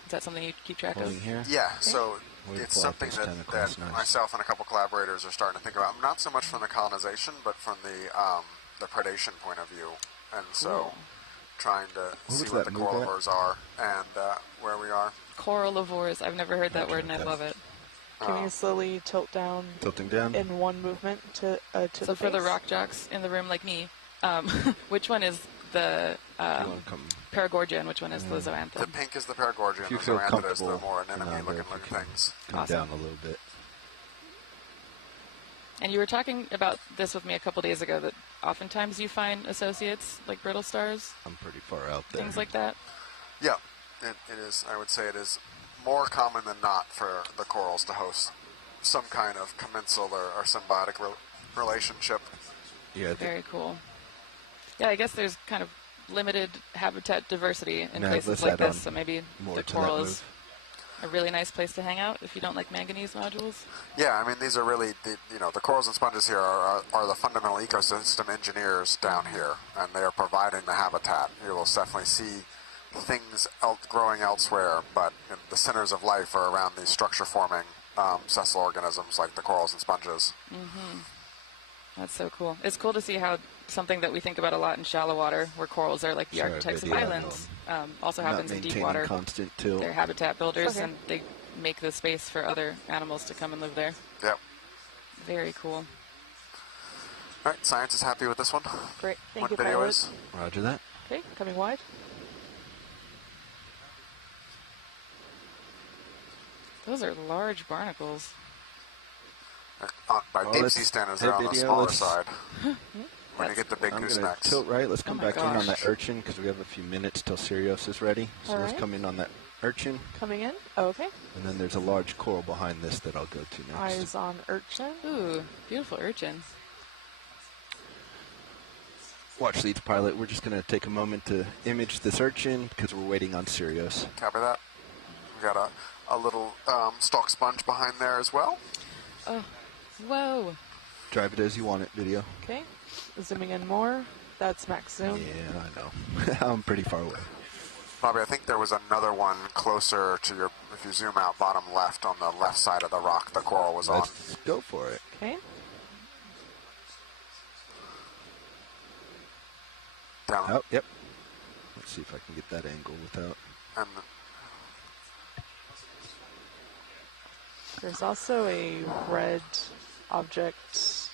Is that something you keep track of? Yeah, so it's something that myself and a couple collaborators are starting to think about. Not so much from the colonization, but from the predation point of view. And so trying to see what the coralivores are and where we are. Coralivores. I've never heard that word, and I love it. Can we slowly tilt down? Tilting down in one movement to so the for the base? rock jocks in the room like me, which one is the paragorgia and which one is the zoanthid? The pink is the paragorgia, and the zoanthid is the more anemone-looking things. Come down a little bit. And you were talking about this with me a couple days ago, that oftentimes you find associates like brittle stars. I'm pretty far out there. Things like that. Yeah, it is. I would say it is more common than not for the corals to host some kind of commensal or symbiotic relationship. Yeah. Very cool. Yeah, I guess there's kind of limited habitat diversity in places like this, so maybe the coral is a really nice place to hang out if you don't like manganese nodules. Yeah, I mean, these are really, the corals and sponges here are the fundamental ecosystem engineers down here, and they are providing the habitat. You will definitely see things growing elsewhere, but the centers of life are around these structure-forming sessile organisms like the corals and sponges. Mm-hmm. That's so cool. It's cool to see how something that we think about a lot in shallow water, where corals are like the archetypes of islands, also happens in deep water. Constant tilt. They're habitat builders, and they make the space for other animals to come and live there. Yep. Very cool. All right, science is happy with this one. Great. Thank what you, video pilot. is? Roger that. Okay, coming wide. Those are large barnacles. By deep sea standards, they're on the smaller side. When you get the big goosenecks. Tilt right. Let's come back in on that urchin because we have a few minutes till Sirius is ready. So let's come in on that urchin. Coming in? Oh, okay. And then there's a large coral behind this that I'll go to next. Eyes on urchin. Ooh, beautiful urchin. Watch leads pilot. We're just going to take a moment to image this urchin because we're waiting on Sirius. Copy that. We got a little stalk sponge behind there as well. Oh, whoa. Drive it as you want it, video. Okay. Zooming in more. That's max zoom. Yeah, I know. I'm pretty far away. Bobby, I think there was another one closer to your, if you zoom out, bottom left on the left side of the rock the coral was on. Let's go for it. Okay. Down. Oh, yep. Let's see if I can get that angle without. And there's also a red object.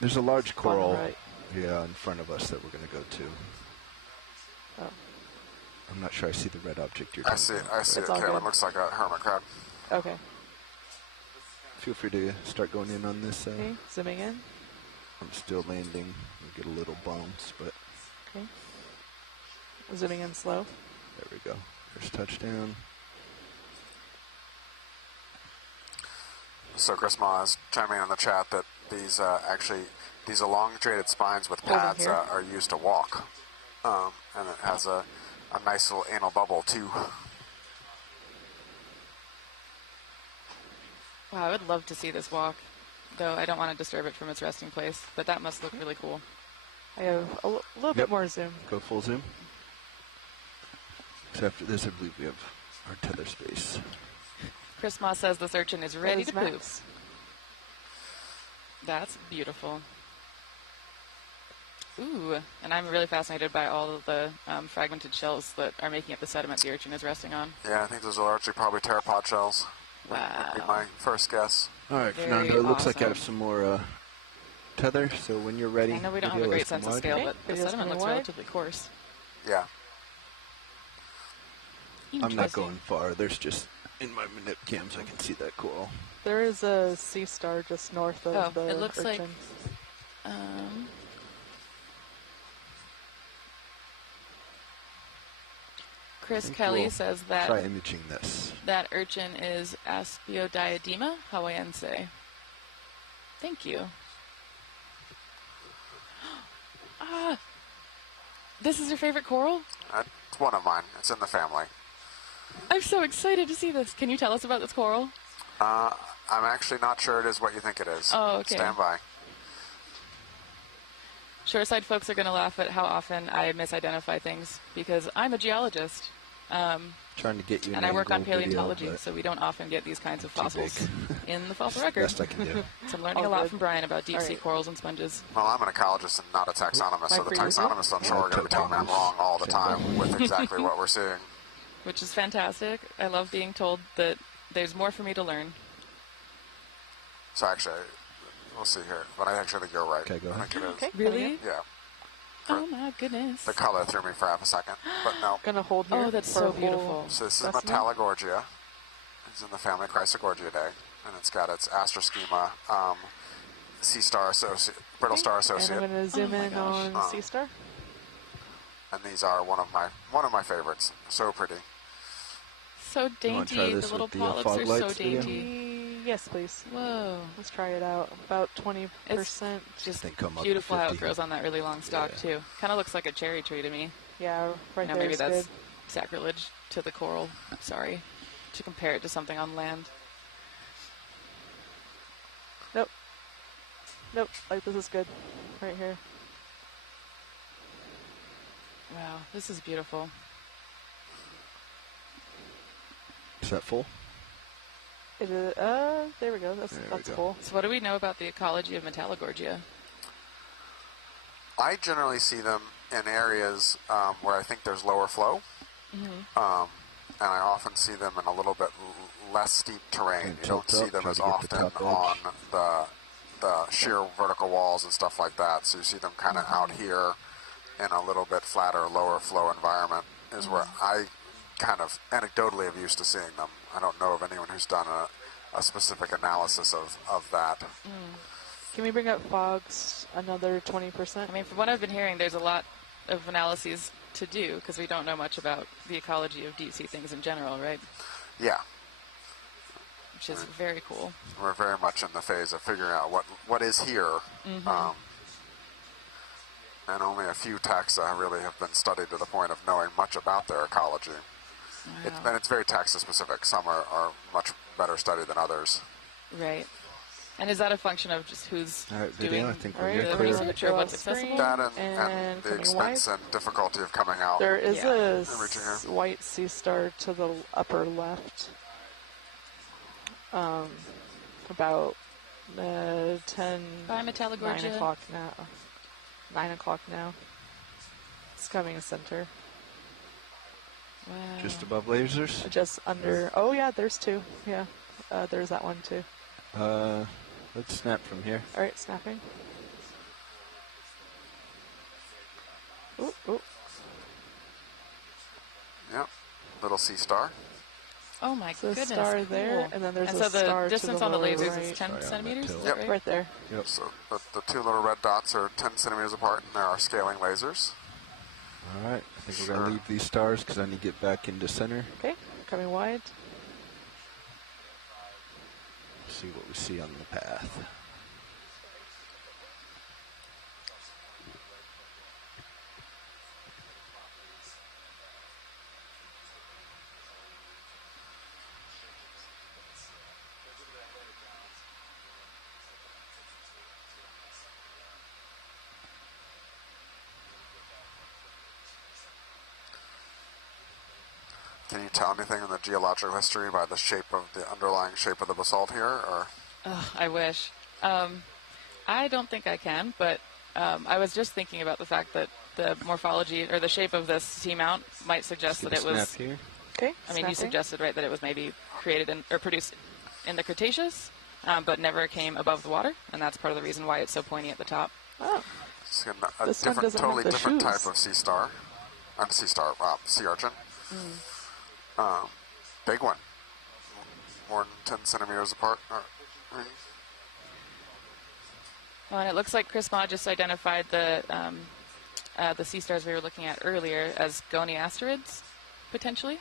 There's a large coral, right. yeah, in front of us that we're going to go to. Oh. I'm not sure I see the red object you're I talking see about. it, It's all Kevin. good. Looks like a hermit crab. Okay. Feel free to start going in on this. Okay. Zooming in. I'm still landing. We get a little bounce, but Okay. Zooming in slow. there we go. First touchdown. So Chris Ma is chiming in the chat that these these elongated spines with Holding pads here. are used to walk, and it has a nice little anal bubble too. Wow, I would love to see this walk, though I don't want to disturb it from its resting place, but that must look really cool. I have a little bit more zoom. Go full zoom. So after this, I believe we have our tether space. Chris Moss says this urchin is ready is to poop. max. That's beautiful. Ooh, and I'm really fascinated by all of the fragmented shells that are making up the sediment the urchin is resting on. Yeah, I think those are largely probably pteropod shells. Wow. Would be my first guess. All right, Very Fernando, it looks like I awesome. have some more tether, so when you're ready, I know we don't have a video, great let's come sense of wide. scale, Okay, but the video's sediment coming looks wide. relatively coarse. Yeah. I'm not Interesting. going far. There's just, in my manip cams, I can see that coral. There is a sea star just north of the it looks urchin. like. Chris think Kelly we'll says Try that imaging this. that urchin is Aspiodiadema hawaiiense. Thank you. Ah, this is your favorite coral? It's one of mine. It's in the family. I'm so excited to see this. Can you tell us about this coral? I'm actually not sure it is what you think it is. Oh, okay. Stand by. Shoreside folks are going to laugh at how often I misidentify things because I'm a geologist. Trying to get you And an I work on angle video, paleontology, but so we don't often get these kinds of too fossils big. in the fossil It's the record. best I can do. So I'm learning All a lot good. from Brian about deep All sea right. corals and sponges. Well, I'm an ecologist and not a taxonomist, so the for you? taxonomists, I'm sure, are going to be telling me I'm wrong all the time with exactly what we're seeing. Which is fantastic. I love being told that there's more for me to learn. So actually, we'll see here. But I actually think you're right. Okay, go I ahead. think it is. Okay. Really? Yeah. Oh my goodness. The color threw me for half a second, but no. Gonna hold here. Oh, that's for so a whole beautiful. So this is specimen. Metallogorgia. It's in the family Chrysogorgiidae, and it's got its astroschema, sea star associate, brittle star And associate, I'm gonna zoom my in gosh. on sea star. and these are one of my favorites. So pretty. So You wanna dainty. try The this little with the, polyps fog are so lights video? dainty. Yes, please. Whoa. Let's try it out. About 20%. Just They come up to beautiful how it 50. grows on that really long stalk, Yeah. too. Kind of looks like a cherry tree to me. Yeah, right Now, there maybe is that's good. sacrilege to the coral. Sorry. To compare it to something on land. Nope. Nope. Like this is good. Right here. Wow, this is beautiful. Is that full? It is, there we go. That's There we go. cool. So what do we know about the ecology of Metallogorgia? I generally see them in areas where I think there's lower flow, Mm-hmm. and I often see them in a little bit less steep terrain. And You don't tilt see up, them try as to get the often top on edge. the sheer vertical walls and stuff like that. So you see them kind of out here in a little bit flatter, lower flow environment is where I kind of anecdotally am used to seeing them. I don't know of anyone who's done a specific analysis of that. Can we bring up fogs another 20%? I mean, from what I've been hearing, there's a lot of analyses to do because we don't know much about the ecology of deep sea things in general, right? Yeah. Which is very cool. We're very much in the phase of figuring out what is here. Mm-hmm. And only a few taxa really have been studied to the point of knowing much about their ecology. Wow. It's very taxa specific. Some are much better studied than others. Right. And is that a function of just who's doing I think the research or what's accessible? That and the expense and difficulty of coming out. There is and reaching here. a white sea star to the upper left. About 10, Bye, Metallogorgia. 9 o'clock now. 9 o'clock now. It's coming center. Wow. Just above lasers? Just under. Oh, yeah, there's two. Yeah, there's that one too. Let's snap from here. All right, snapping. Ooh, ooh. Yep, little sea star. Oh my So goodness! star cool. there, and then there's and a so star the distance to the on the lower lasers right. is 10 centimeters. Is Yep, that right there. Yep. So the two little red dots are 10 centimeters apart, and there are scaling lasers. All right. I think we're going to leave these stars because I need to get back into center. Okay, coming wide. See what we see on the path. Can you tell anything in the geological history by the underlying shape of the basalt here, or? I wish. I don't think I can, but I was just thinking about the fact that the morphology or the shape of this seamount might suggest that it was. Here. Okay. I mean, you suggested, right, that it was maybe created or produced in the Cretaceous, but never came above the water, and that's part of the reason why it's so pointy at the top. Oh. It's a totally different type of sea star. Sea urchin. Big one. More than 10 centimeters apart. Well, and it looks like Chris Ma just identified the sea stars we were looking at earlier as goniasterids, potentially.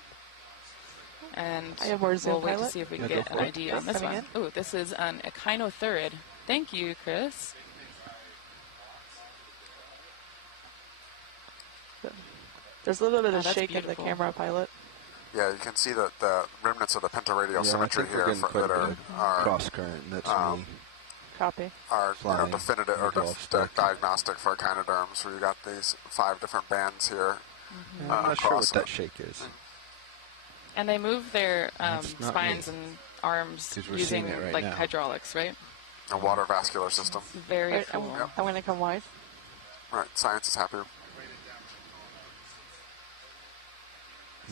And I have more zoom we'll wait to pilot. see if we can get an ID on this Coming one. Oh, this is an Okeanos. Thank you, Chris. There's a little bit of that's shake in the beautiful. camera, pilot. Yeah, you can see the remnants of the pentaradial symmetry I think here we're that getting are cross current. That's me. Copy. Are Flying definitive or diagnostic for echinoderms, where you got these 5 different bands here. I'm not sure what that shake is. And they move their That's not spines me. and arms 'Cause we're using seeing it right like now. hydraulics, right? A water vascular system. Very Right, cool. I'm going to come wide. Right, science is happy.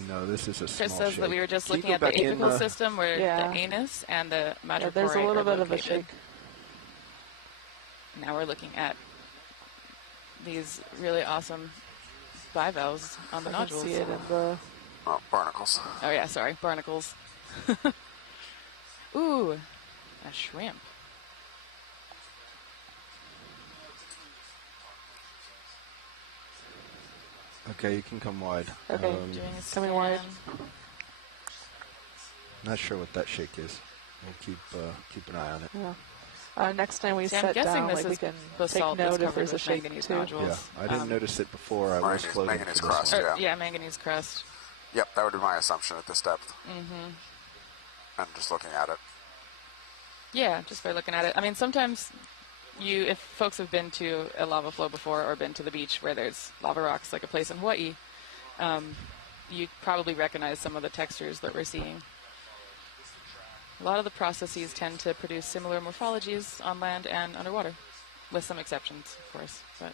No, this is a small Chris says shake. that we were just Can you looking go at the back in, apical system where Yeah. the anus and the madreporium Yeah, there's a little are bit of a located. shake. Now we're looking at these really awesome bivalves on the I can nodules. see it in the. Oh, barnacles. Oh yeah, sorry, barnacles. Ooh, a shrimp. Okay, you can come wide. Okay, Doing a coming wide. Not sure what that shake is. We'll keep an eye on it. Yeah. Next time we See, I'm set guessing down, this like is we can basalt take that's note if covered there's a with shake manganese too. nodules. Yeah, I didn't notice it before. I was floating. Manganese to this crust, one. yeah. Yeah, manganese crust. Yep, that would be my assumption at this depth. Mm-hmm. And just looking at it. Yeah, just by looking at it. I mean, sometimes if folks have been to a lava flow before or been to the beach where there's lava rocks, like a place in Hawaii, you probably recognize some of the textures that we're seeing. A lot of the processes tend to produce similar morphologies on land and underwater, with some exceptions, of course, but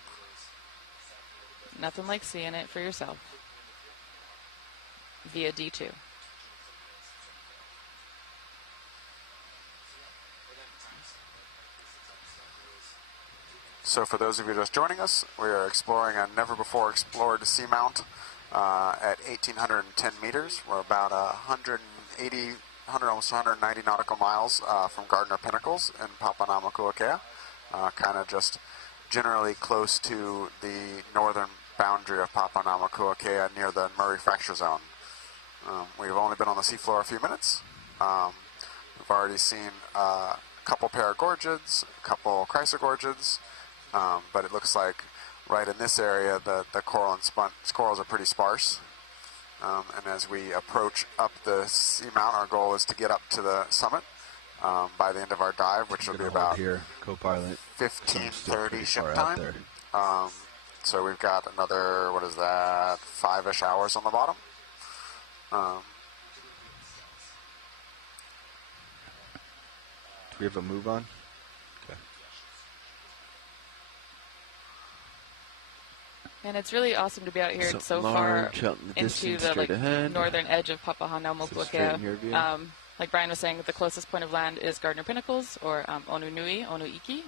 nothing like seeing it for yourself via D2. So for those of you just joining us, we are exploring a never-before-explored seamount at 1,810 meters. We're about almost 190 nautical miles from Gardner Pinnacles in Papanamakuakea, kind of just generally close to the northern boundary of Papahanaumokuakea near the Murray Fracture Zone. We've only been on the seafloor a few minutes. We've already seen a couple paragorgids, a couple chrysogorgids, but it looks like right in this area the coral and sponge corals are pretty sparse. And as we approach up the seamount, our goal is to get up to the summit by the end of our dive, which will be about here, co-pilot. 15:30 ship time. So we've got another, 5-ish hours on the bottom. Do we have a move on? Okay. And it's really awesome to be out here so far large out in the into distance, the straight ahead. northern edge of So straight in Papahanaumokuakea. your view. Like Brian was saying, the closest point of land is Gardner Pinnacles, or Onunui, Onuiki.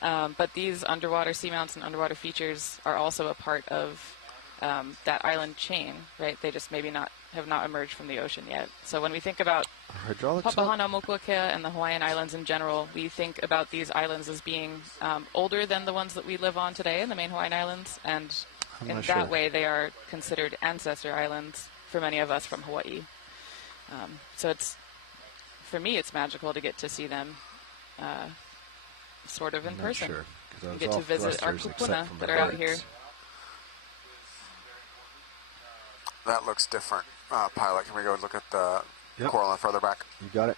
But these underwater seamounts and underwater features are also a part of that island chain, right? They just maybe have not emerged from the ocean yet. So when we think about Papahanaumokuakea and the Hawaiian Islands in general, we think about these islands as being older than the ones that we live on today in the main Hawaiian Islands, and in that way they are considered ancestor islands for many of us from Hawaii. So it's, for me, it's magical to get to see them sort of in person. Sure, you get to visit our kupuna that are out here. That looks different. Pilot, can we go look at the coral further back? You got it.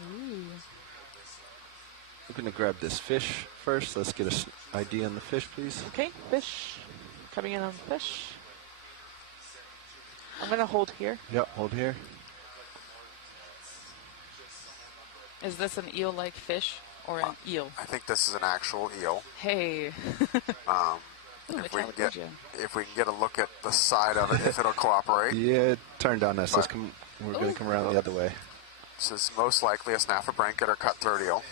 Ooh. I'm going to grab this fish first. Let's get an ID on the fish, please. Okay, fish. Coming in on fish. I'm going to hold here. Yep, hold here. Is this an eel-like fish or an eel? I think this is an actual eel. Hey. If we can get a look at the side of it, if it'll cooperate. Yeah, it turned on us. We're going to come around the other way. This is most likely a snaffle-blanket or cutthroat eel.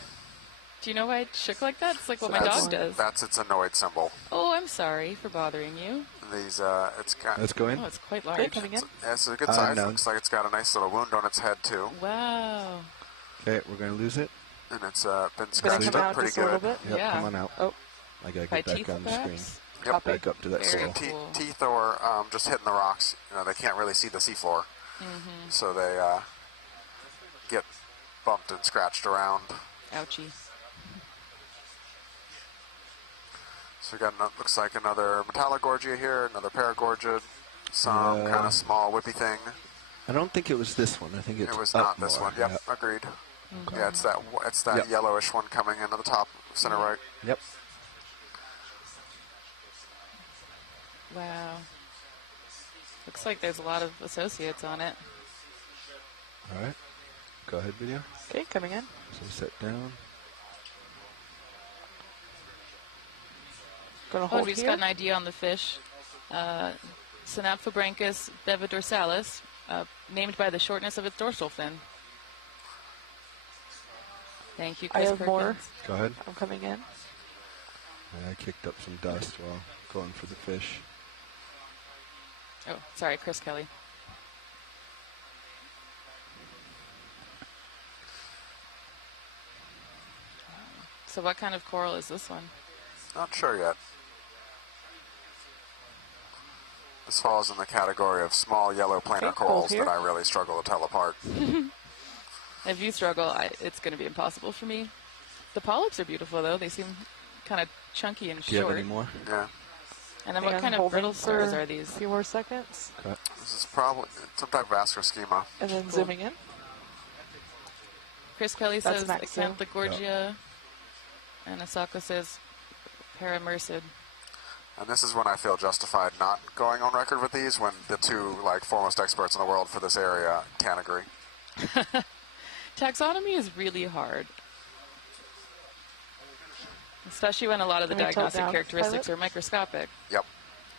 Do you know why it shook like that? It's like what my dog does. That's its annoyed symbol. Oh, I'm sorry for bothering you. It's got. Let's go in. Oh, it's quite large. Coming in. It's a good size. Looks like it's got a nice little wound on its head too. Wow. Okay, we're going to lose it. And it's been scratched up pretty good. Yep, yeah. Come on out. Oh. I got to By get back teeth, on the perhaps? screen. Yep. Back up to that Very scale. cool. Teeth or just hitting the rocks. They can't really see the seafloor. So they get bumped and scratched around. Ouchie. So we got looks like another Metallogorgia here, another Paragorgid, some kind of small whippy thing. I don't think it was this one. I think it was up not this more. one. Yep, agreed. Yeah, it's that yellowish one coming into the top center right. Yep. Wow. Looks like there's a lot of associates on it. All right. Go ahead, video. Okay, coming in. So set down. Gonna hold we just here. got an idea on the fish. Synaptobranchus bevidorsalis, named by the shortness of its dorsal fin. Thank you, Chris I have Perkins. more. Go ahead. I'm coming in. I kicked up some dust while going for the fish. Oh, sorry, Chris Kelly. So what kind of coral is this one? Not sure yet. This falls in the category of small yellow planar corals that I really struggle to tell apart. If you struggle, it's going to be impossible for me. The polyps are beautiful, though. They seem kind of chunky and Do you short. have any more? Yeah. And then what kind of brittle stars are these? A few more seconds. Okay. This is probably some type of vascular schema. And then zooming in. Chris Kelly That's says Maxo. Acanthogorgia, and Asako says Paramercid. And this is when I feel justified not going on record with these, when the two foremost experts in the world for this area can't agree. Taxonomy is really hard, especially when a lot of the Can we tilt diagnostic down, characteristics pilot? are microscopic. Yep,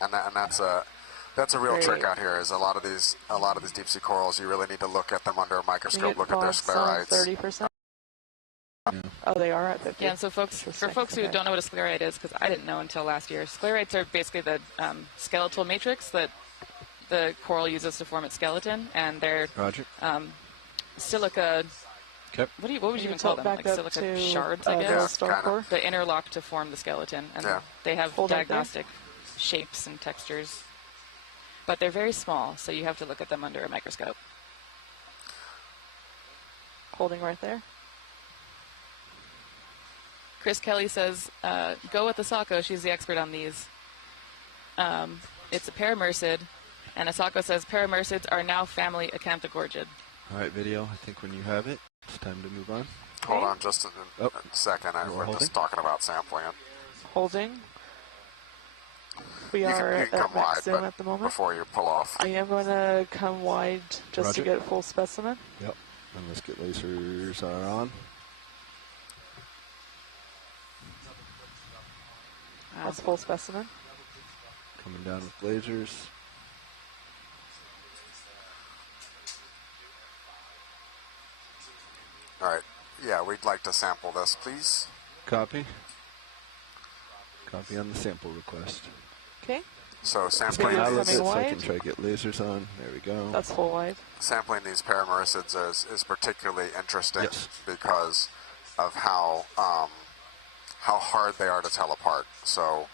and that's a real Great. trick out here. Is a lot of these deep sea corals, you really need to look at them under a microscope, look at their sclerites. 30%. Oh, they are at 50. Yeah, and so for folks who don't know what a sclerite is, because I didn't know until last year, sclerites are basically the skeletal matrix that the coral uses to form its skeleton, and they're silica. Okay. What would you even call them? Back Like up silica to, shards, I Brittle guess. Star Core. That interlock to form the skeleton, and they have Hold right there. diagnostic shapes and textures. But they're very small, so you have to look at them under a microscope. Holding right there. Chris Kelly says, go with Asako. She's the expert on these. It's a paramercid, and Asako says paramercids are now family Acanthogorgid. All right, video. I think when you have it, it's time to move on. Hold on just a second. We're holding? just talking about sampling it. Holding. We are you can at come wide, max zoom but at the moment. before you pull off. I am going to come wide just to Roger. get full specimen. Yep. And let's get lasers on. That's full specimen. Coming down with lasers. All right. Yeah, we'd like to sample this, please. Copy. Copy on the sample request. Okay. So Let's sampling get out of these, it so I can try to get lasers on. There we go. That's full wide. sampling these paramercids is particularly interesting Yes. because of how hard they are to tell apart. So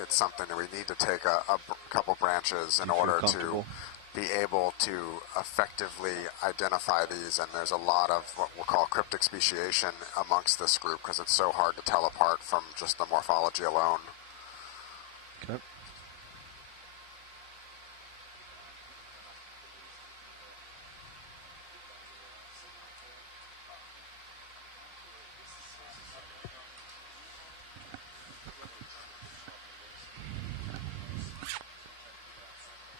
it's something that we need to take a couple branches in You feel order to comfortable? be able to effectively identify these, and there's a lot of what we'll call cryptic speciation amongst this group because it's so hard to tell apart from just the morphology alone. Okay.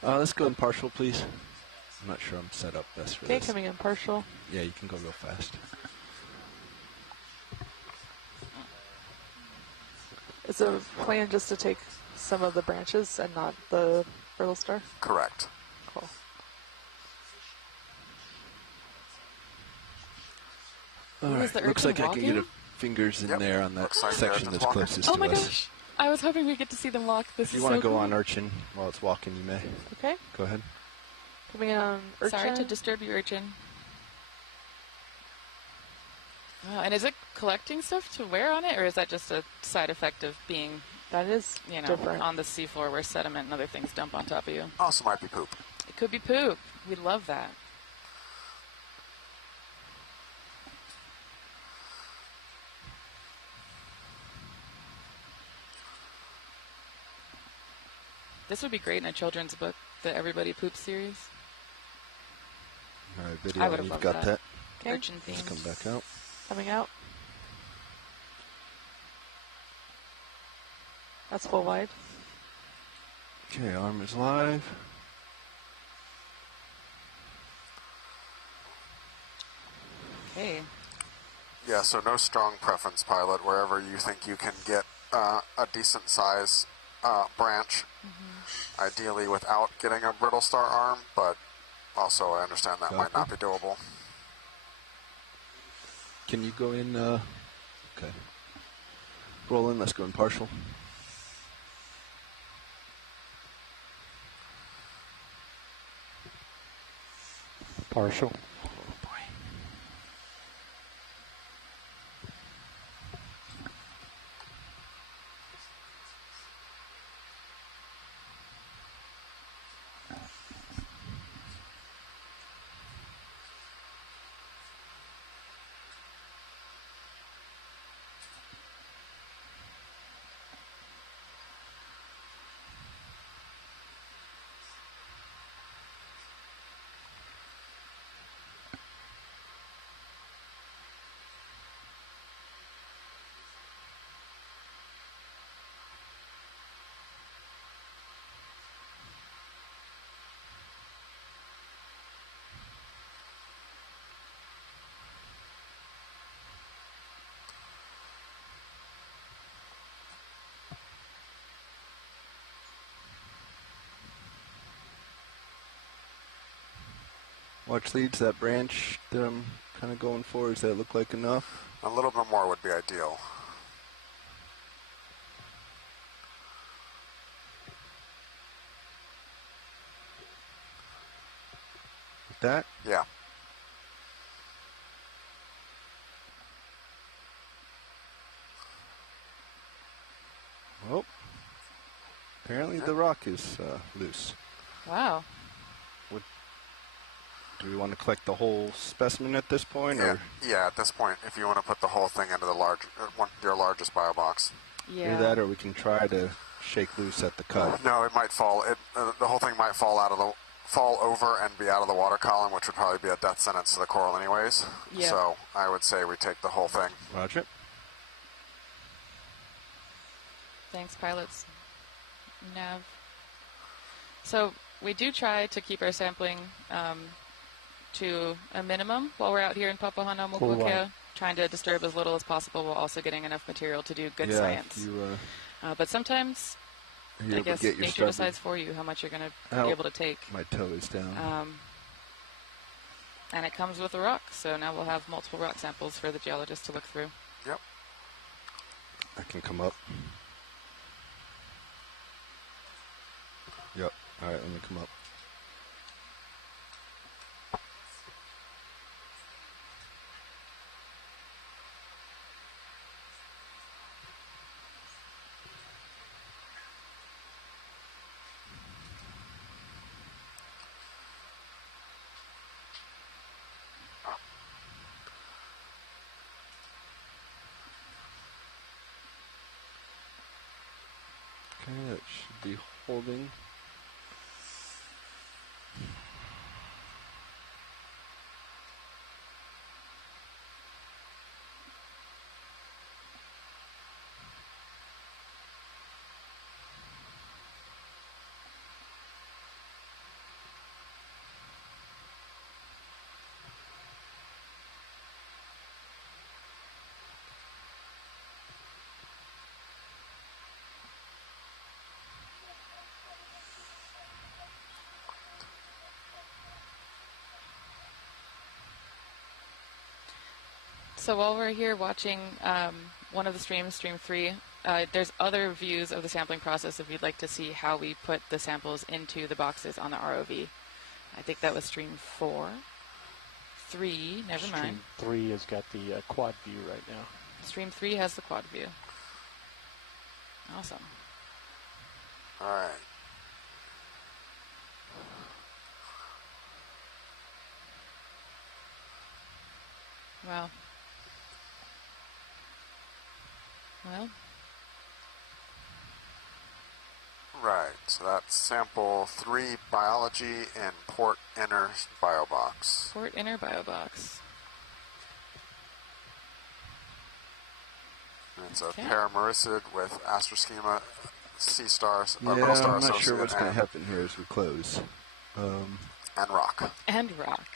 Let's go in partial, please. I'm not sure I'm set up best for Okay, this. coming in partial. Yeah, you can go real fast. Is the plan just to take some of the branches and not the brittle star? Correct. Cool. All Ooh, right. is the Looks urchin like I can get walking? fingers in Yep. there on that Looks like the section urchin's that's walking. closest Oh to my us. gosh! I was hoping we'd get to see them walk. This If you is want so to go cool. on urchin while it's walking, you may. Okay. Go ahead. Coming in on urchin. Sorry to disturb you, urchin. Oh, and is it collecting stuff to wear on it, or is that just a side effect of being, That is different. on the seafloor where sediment and other things dump on top of you? Also might be poop. It could be poop. We love that. This would be great in a children's book, the Everybody Poops series. All right, I video. would've You've loved got that. that. Okay. Urchin Let's themes. come back out. Coming out. That's full wide. Okay, arm is live. Okay. Yeah, so no strong preference, pilot. Wherever you think you can get a decent size branch, ideally without getting a brittle star arm, but also I understand that might not be doable. Can you go in? Okay. Roll in. Let's go in partial. Partial. Watch leads, that branch that I'm kind of going for. Does that look like enough? A little bit more would be ideal. Like that? Yeah. Apparently the rock is loose. Wow. Do we want to collect the whole specimen at this point? Yeah, Or? yeah. At this point, if you want to put the whole thing into the your largest bio box. Yeah. Either that, or we can try to shake loose at the cut. No, it might fall. The whole thing might fall over and be out of the water column, which would probably be a death sentence to the coral anyways. Yeah. So I would say we take the whole thing. Roger. Thanks, pilots. Nav. So we do try to keep our sampling to a minimum while we're out here in Papahanaumokuakea, trying to disturb as little as possible while also getting enough material to do good science. But sometimes, I guess, nature decides for you how much you're going to be able to take. My toe is down. And it comes with a rock, so now we'll have multiple rock samples for the geologist to look through. Yep. I can come up. Yep. All right, let me come up. Okay, that should be holding. So while we're here watching one of the streams, Stream 3, there's other views of the sampling process if you'd like to see how we put the samples into the boxes on the ROV. I think that was Stream 4. 3, never mind. Stream 3 has got the quad view right now. Stream 3 has the quad view. Awesome. All right. Wow. Well. Right, so that's sample 3 biology in port inner bio box. Port inner bio box. And it's a paramericid with astroschema, sea stars, Yeah, orbital star I'm not sure associated, what's going to happen here as we close. And rock. And rock.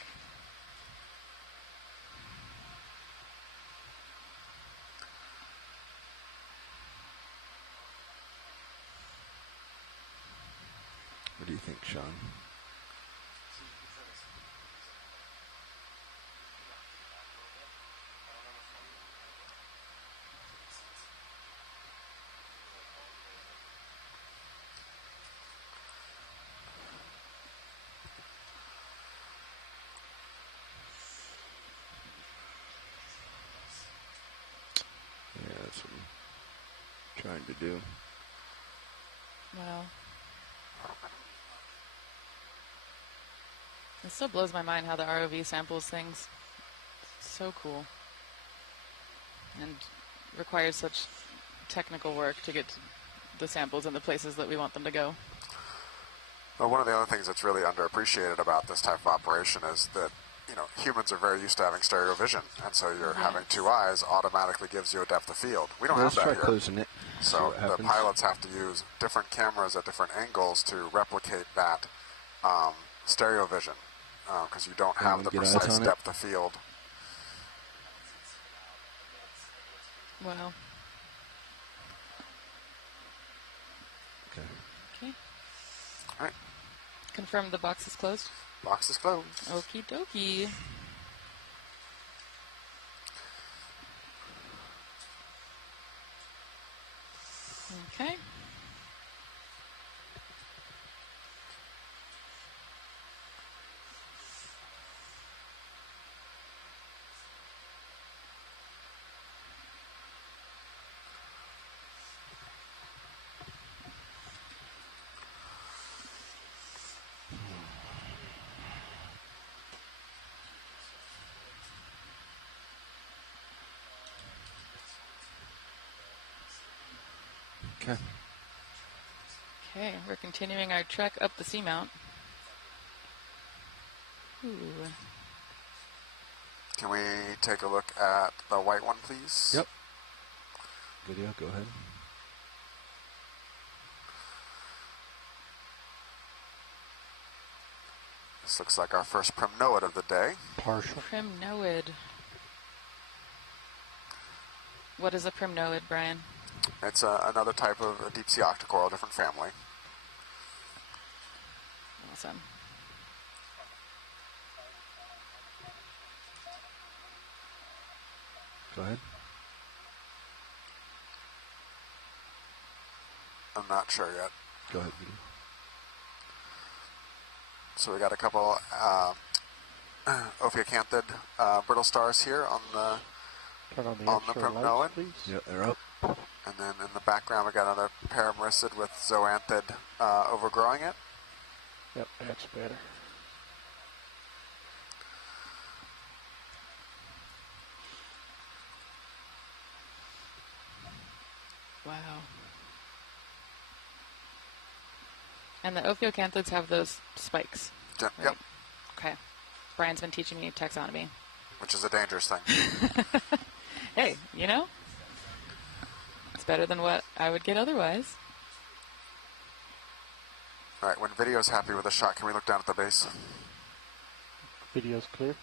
What do you think, Sean? Yeah, that's what I'm trying to do. Wow. It still blows my mind how the ROV samples things. It's so cool. And requires such technical work to get the samples in the places that we want them to go. Well, one of the other things that's really underappreciated about this type of operation is that, you know, humans are very used to having stereo vision, and so you're having 2 eyes automatically gives you a depth of field. We don't have that here. Let's try closing it. So the pilots have to use different cameras at different angles to replicate that stereo vision, because you don't have the precise depth of field. Wow. Okay. Okay. All right. Confirm the box is closed? Box is closed. Okie dokie. Okay. Okay. Okay, we're continuing our trek up the Seamount. Ooh. Can we take a look at the white one, please? Yep. Video, go ahead. This looks like our first primnoid of the day. Partial. Primnoid. What is a primnoid, Brian? It's another type of a deep sea octocoral, different family. Awesome. Go ahead. I'm not sure yet. Go ahead, video. So we got a couple Okeacanthid brittle stars here on the primnoid. Yep, they're up. And then in the background we got another paramericid with zoanthid overgrowing it. Yep, that's better. Wow. And the Ophiocanthids have those spikes. Yep. Right? Yep. Okay. Brian's been teaching me taxonomy. Which is a dangerous thing. Hey, you know? It's better than what I would get otherwise. All right, when video's happy with the shot, can we look down at the base? Video's clear.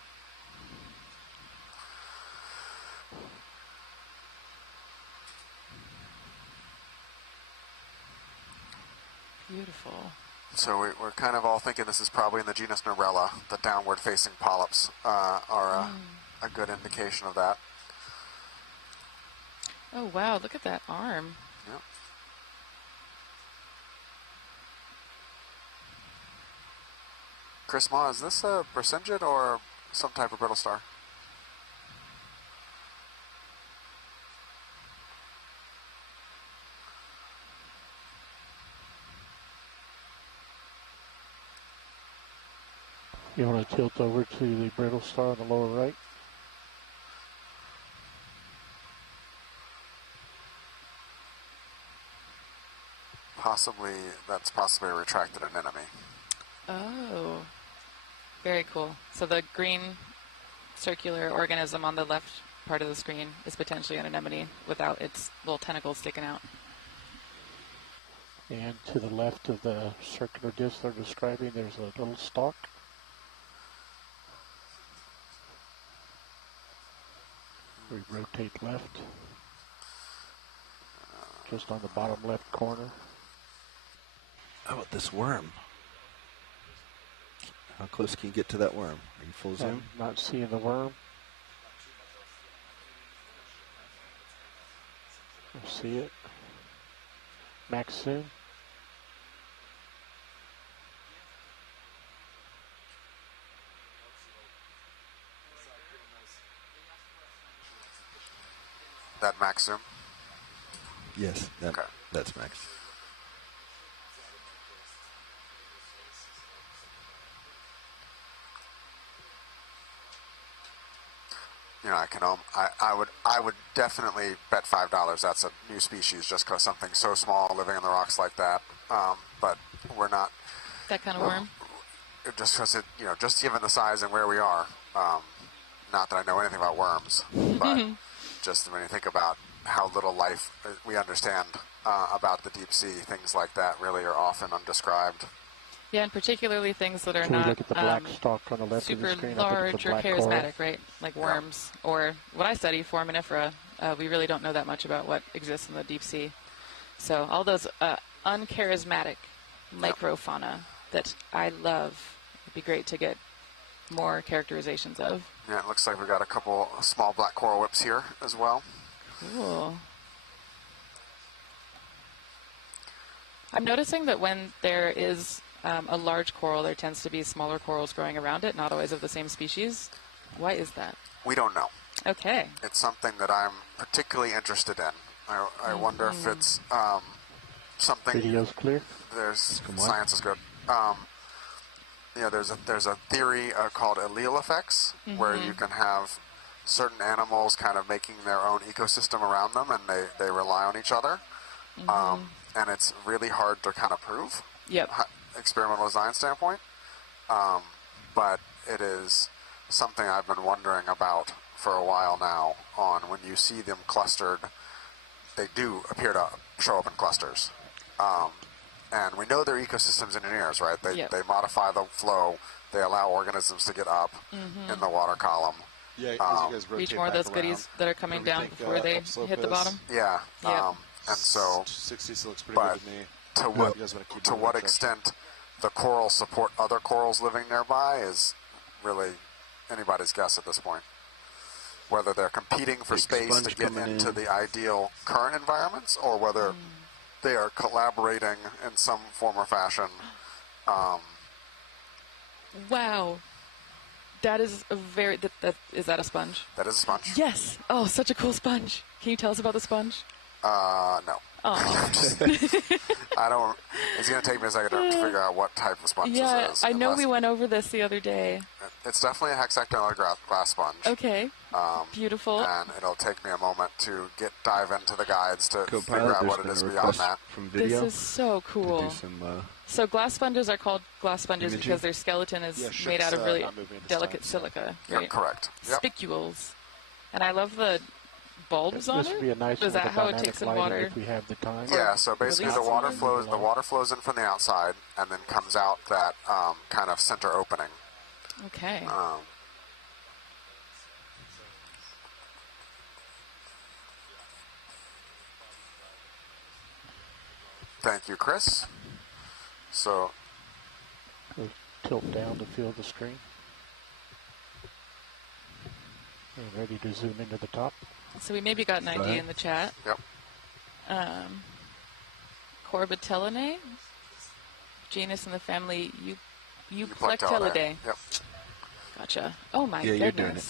Beautiful. So we're kind of all thinking this is probably in the genus Neurella. The downward-facing polyps are a good indication of that. Oh, wow, look at that arm. Yep. Chris Ma, is this a Bracingid or some type of brittle star? You want to tilt over to the brittle star on the lower right? That's possibly a retracted anemone. Oh. Very cool. So the green circular organism on the left part of the screen is potentially an anemone without its little tentacles sticking out. And to the left of the circular disc they're describing, there's a little stalk. We rotate left, just on the bottom left corner. How about this worm? How close can you get to that worm? Are you full zoom? I'm not seeing the worm. I see it. Max zoom. That max zoom? Yes, that's max. You know, I would definitely bet $5 that's a new species just because something so small living in the rocks like that. But we're not. That kind of worm? Just because just given the size and where we are, not that I know anything about worms, but just when you think about how little life we understand about the deep sea, things like that really are often undescribed. Yeah, and particularly things that are Can not we look at the black stalk on the left of the super screen? large or charismatic, coral. right? Like worms, or what I study, foraminifera. We really don't know that much about what exists in the deep sea. So all those uncharismatic microfauna that I love, it'd be great to get more characterizations of. Yeah, it looks like we've got a couple small black coral whips here as well. Cool. I'm noticing that when there is a large coral, there tends to be smaller corals growing around it, not always of the same species. Why is that? We don't know. Okay. It's something that I'm particularly interested in. I wonder if it's something. Video's clear. Science is good. There's a theory called allele effects, where you can have certain animals kind of making their own ecosystem around them, and they rely on each other. and it's really hard to kind of prove. Yep. Experimental design standpoint, but it is something I've been wondering about for a while now. On when you see them clustered, they do appear to show up in clusters, and we know they're ecosystems engineers, right? They modify the flow, they allow organisms to get up in the water column. Yeah, as you guys rotate reach more of back those goodies around, that are coming down before they hit the bottom. Yeah. And so, 60 looks pretty good to me. To what extent the corals support other corals living nearby is really anybody's guess at this point. Whether they're competing for space to get into the ideal current environments, or whether they are collaborating in some form or fashion. Wow. That is a very... is that a sponge? That is a sponge. Yes. Oh, such a cool sponge. Can you tell us about the sponge? No. Oh. I don't... It's going to take me a second to figure out what type of sponge this is. I know we went over this the other day. It's definitely a hexagonal glass sponge. Okay. Beautiful. And it'll take me a moment to dive into the guides to figure out what it is beyond that. From video. This is so cool. So glass sponges are called glass sponges because their skeleton is made out of really delicate silica. Right? Yeah, correct. Spicules. And I love the bulbs on it. This would be a nice is that how it takes in water? If we have the time. Yeah, so basically the water flows in from the outside and then comes out that kind of center opening. Okay. Thank you, Chris. So we'll tilt down to feel the screen. We're ready to zoom into the top. So we maybe got an idea in the chat. Yep. Corbitellinae, genus in the family Euplectellidae. Yep. Gotcha. Oh my goodness. You're doing it.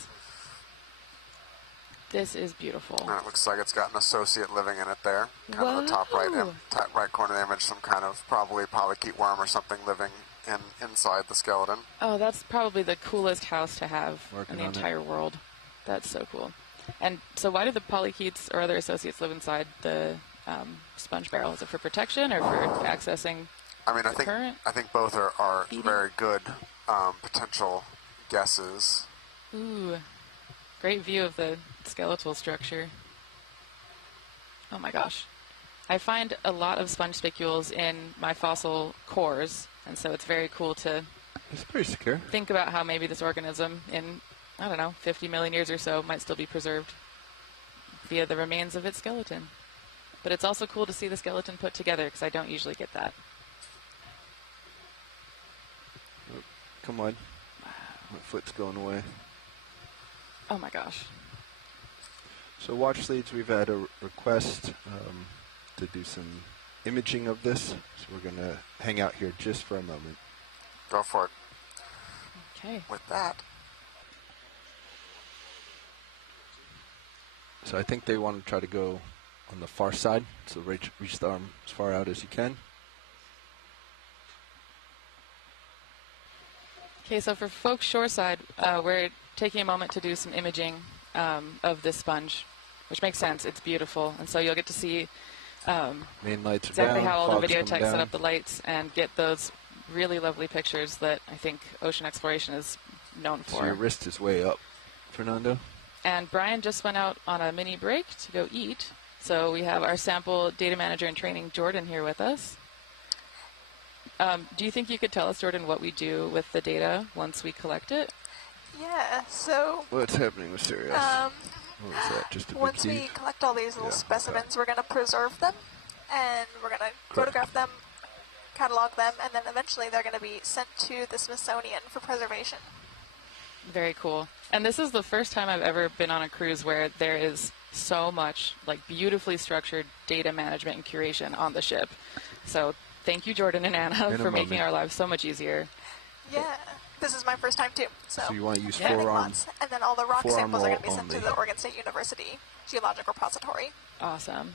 This is beautiful. And it looks like it's got an associate living in it there. Kind of the top right corner of the image, some kind of probably polychaete worm or something living inside the skeleton. Oh, that's probably the coolest house to have in the entire world. That's so cool. And so why do the polychaetes or other associates live inside the sponge barrel? Is it for protection or for accessing current? I think both are very good potential guesses. Ooh, great view of the skeletal structure. Oh my gosh. I find a lot of sponge spicules in my fossil cores, and so it's very cool to It's pretty secure. think about how maybe this organism in, I don't know, 50 million years or so might still be preserved via the remains of its skeleton. But it's also cool to see the skeleton put together, because I don't usually get that. Oh, come on. My foot's going away. Oh my gosh. So watch leads, we've had a request to do some imaging of this. So we're going to hang out here just for a moment. Go for it. Okay. With that. So I think they want to try to go on the far side. So reach the arm as far out as you can. Okay, so for folks shoreside, we're taking a moment to do some imaging of this sponge, which makes sense. It's beautiful. And so you'll get to see main lights exactly down, how all the fog's video coming techs set down. up the lights and get those really lovely pictures that I think ocean exploration is known So for. your wrist is way up, Fernando. And Brian just went out on a mini break to go eat. So we have our sample data manager in training, Jordan, here with us. Do you think you could tell us, Jordan, what we do with the data once we collect it? Yeah, so What's happening with Sirius? What was that? Just a big once we heat? collect all these little specimens, we're going to preserve them, and we're going to photograph them, catalog them, and then eventually they're going to be sent to the Smithsonian for preservation. Very cool. And this is the first time I've ever been on a cruise where there is so much beautifully structured data management and curation on the ship. So thank you, Jordan and Anna, for making our lives so much easier. Yeah, this is my first time too. So you want to use learning forearm? lots. And then all the rock forearm samples are going to be roll sent to only. the Oregon State University Geologic Repository. Awesome.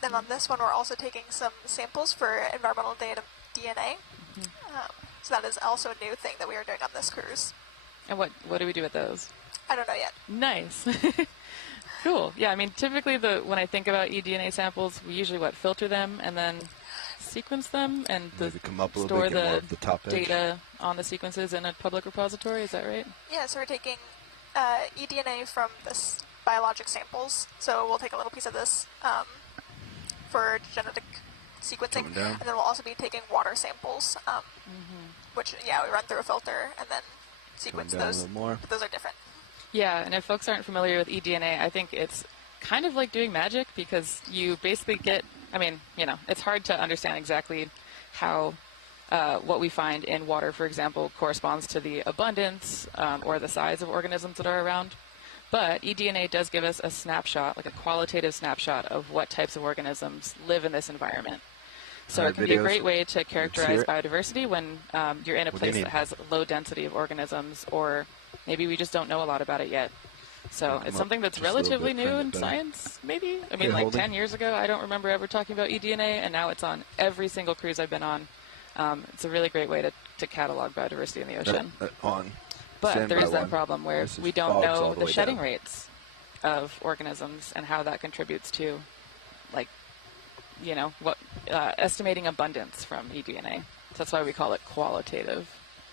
Then on this one, we're also taking some samples for environmental data DNA. So that is also a new thing that we are doing on this cruise. And what do we do with those? I don't know yet. Nice. Cool. Yeah, I mean, typically when I think about eDNA samples, we usually filter them and then sequence them and Maybe come up a little store bit, get more the of the top edge. data on the sequences in a public repository. Is that right? Yeah, so we're taking eDNA from this biologic samples. So we'll take a little piece of this for genetic sequencing, and then we'll also be taking water samples, which, yeah, we run through a filter and then sequence those. But those are different. Yeah, and if folks aren't familiar with eDNA, I think it's kind of like doing magic because you basically get, I mean, you know, it's hard to understand exactly how what we find in water, for example, corresponds to the abundance or the size of organisms that are around. But eDNA does give us a snapshot, like a qualitative snapshot of what types of organisms live in this environment. So it can be a great way to characterize biodiversity when you're in a place that has low density of organisms, or maybe we just don't know a lot about it yet. So it's something that's relatively new in science, maybe. I mean, like 10 years ago, I don't remember ever talking about eDNA, and now it's on every single cruise I've been on. It's a really great way to catalog biodiversity in the ocean. But there's that problem where we don't know the shedding rates of organisms and how that contributes to, like, you know, what estimating abundance from eDNA. So that's why we call it qualitative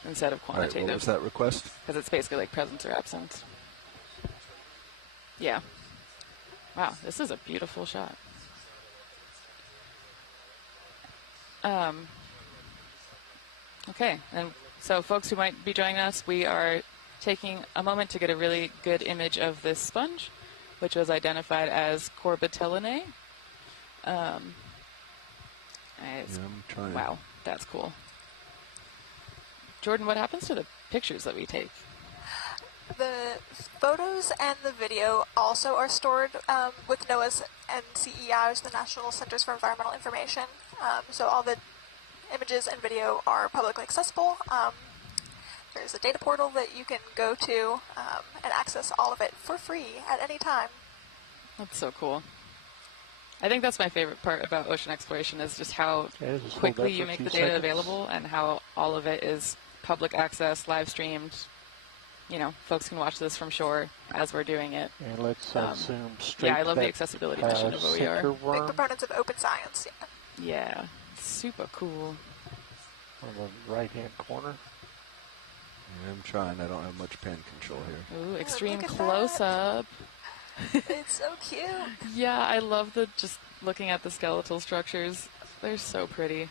instead of quantitative. Right, what was that request? Because it's basically like presence or absence. Yeah. Wow, this is a beautiful shot. Okay, and so folks who might be joining us, we are taking a moment to get a really good image of this sponge, which was identified as Corbitellinae. I'm trying. Wow, that's cool. Jordan, what happens to the pictures that we take? The photos and the video also are stored with NOAA's NCEI's, the National Centers for Environmental Information. So all the images and video are publicly accessible. There's a data portal that you can go to and access all of it for free at any time. That's so cool. I think that's my favorite part about ocean exploration is just how quickly you make the data available and how all of it is public access, live streamed. You know, folks can watch this from shore as we're doing it. And let's zoom straight. Yeah, I love the accessibility mission of OER. Big proponents of open science. Yeah, super cool. On the right-hand corner. Yeah, I'm trying. I don't have much pen control here. Ooh, extreme close-up. It's so cute. Yeah, I love just looking at the skeletal structures. They're so pretty.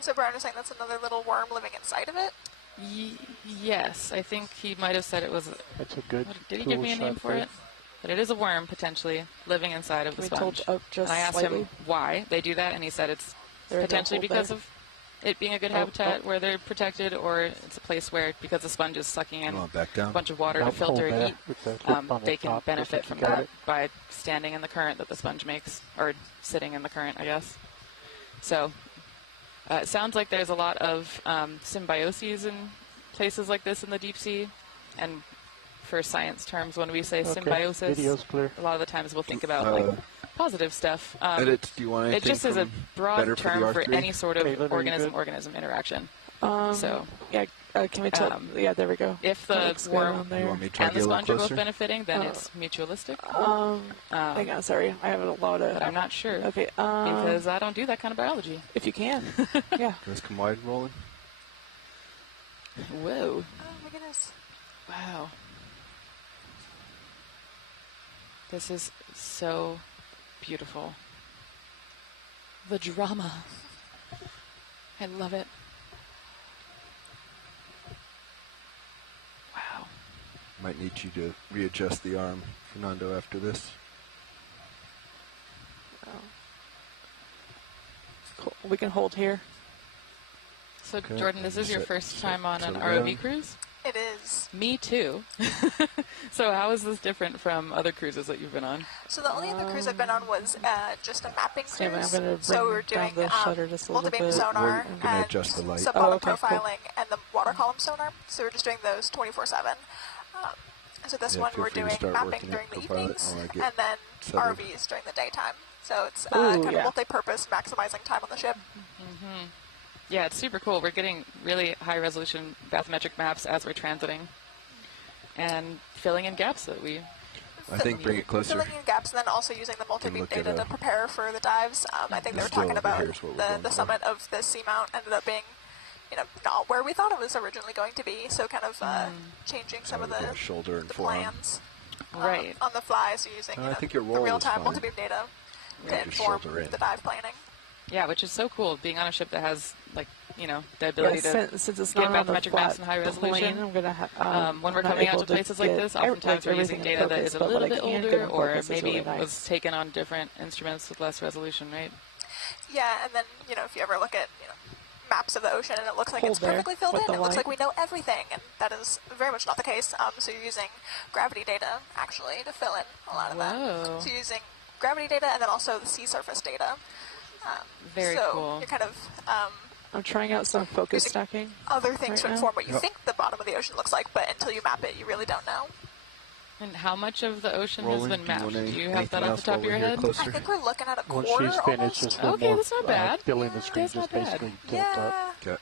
So Brian was saying that's another little worm living inside of it? Yes, I think he might have said it was... That's a good Did he give me a name for it? But it is a worm, potentially, living inside of the sponge. And I asked him why they do that, and he said it's potentially because of it being a good habitat where they're protected, or it's a place where, because the sponge is sucking in a bunch of water to filter heat, they can benefit from that by standing in the current that the sponge makes, or sitting in the current, I guess. So it sounds like there's a lot of symbioses in places like this in the deep sea, and for science terms, when we say symbiosis, a lot of the times we'll think about like positive stuff. Edit, do you want anything? It just is a broad term for any sort of organism-organism interaction. So yeah, can we tell? Yeah, there we go. If the worm and the sponge are both benefiting, then it's mutualistic. Hang on, sorry, I have a lot of. But I'm not sure. Okay, because I don't do that kind of biology. If you can, yeah. Let's come wide rolling. Whoa! Oh my goodness! Wow. This is so beautiful. The drama. I love it. Wow. Might need you to readjust the arm, Fernando, after this. Oh. Cool. We can hold here. So, Jordan, this is your first time on an ROV cruise? It is. Me too. So how is this different from other cruises that you've been on? So the only other cruise I've been on was just a mapping cruise. I'm gonna so we're doing multi-beam sonar and subwater profiling and the water column sonar. So we're just doing those 24/7. So this one we're doing mapping during the evenings and then ROVs during the daytime. So it's kind of multi-purpose, maximizing time on the ship. Mm-hmm. Yeah, it's super cool. We're getting really high-resolution bathymetric maps as we're transiting and filling in gaps that we I think bring it closer. Filling in gaps and then also using the multi-beam look at data to prepare for the dives. I think they were still talking over about here is what we're going the for. summit of the Seamount ended up being, not where we thought it was originally going to be. So kind of changing some of the shoulder and the forearm. plans Right. on the fly. So using I think your the roll is real-time fine. multi-beam data to Just inform shoulder in. the dive planning. Yeah, which is so cool, being on a ship that has, like, the ability to since it's get not on the bathymetric flat maps and high resolution. plane, I'm gonna when we're I'm not coming out able to places like get this, oftentimes we're using everything in data that focus, is a but little what I bit can get older, in or focus is maybe really nice. was taken on different instruments with less resolution, right? Yeah, and then, if you ever look at, maps of the ocean and it looks like Hold it's there perfectly filled with in, the it looks light. like we know everything, and that is very much not the case. So you're using gravity data, actually, to fill in a lot of that. So you're using gravity data and then also the sea surface data. Very so cool. you're kind of I'm trying out some focus using stacking. other things to right now. inform what you think the bottom of the ocean looks like, but until you map it, you really don't know. And how much of the ocean Rolling, has been do you mapped? want Do you have anything that off else the top while of your we're here head? closer? I think we're looking at a Once quarter she's finished, almost. just one Okay, more that's not bad. filling the screen, That's just not bad. basically tilt up. Okay.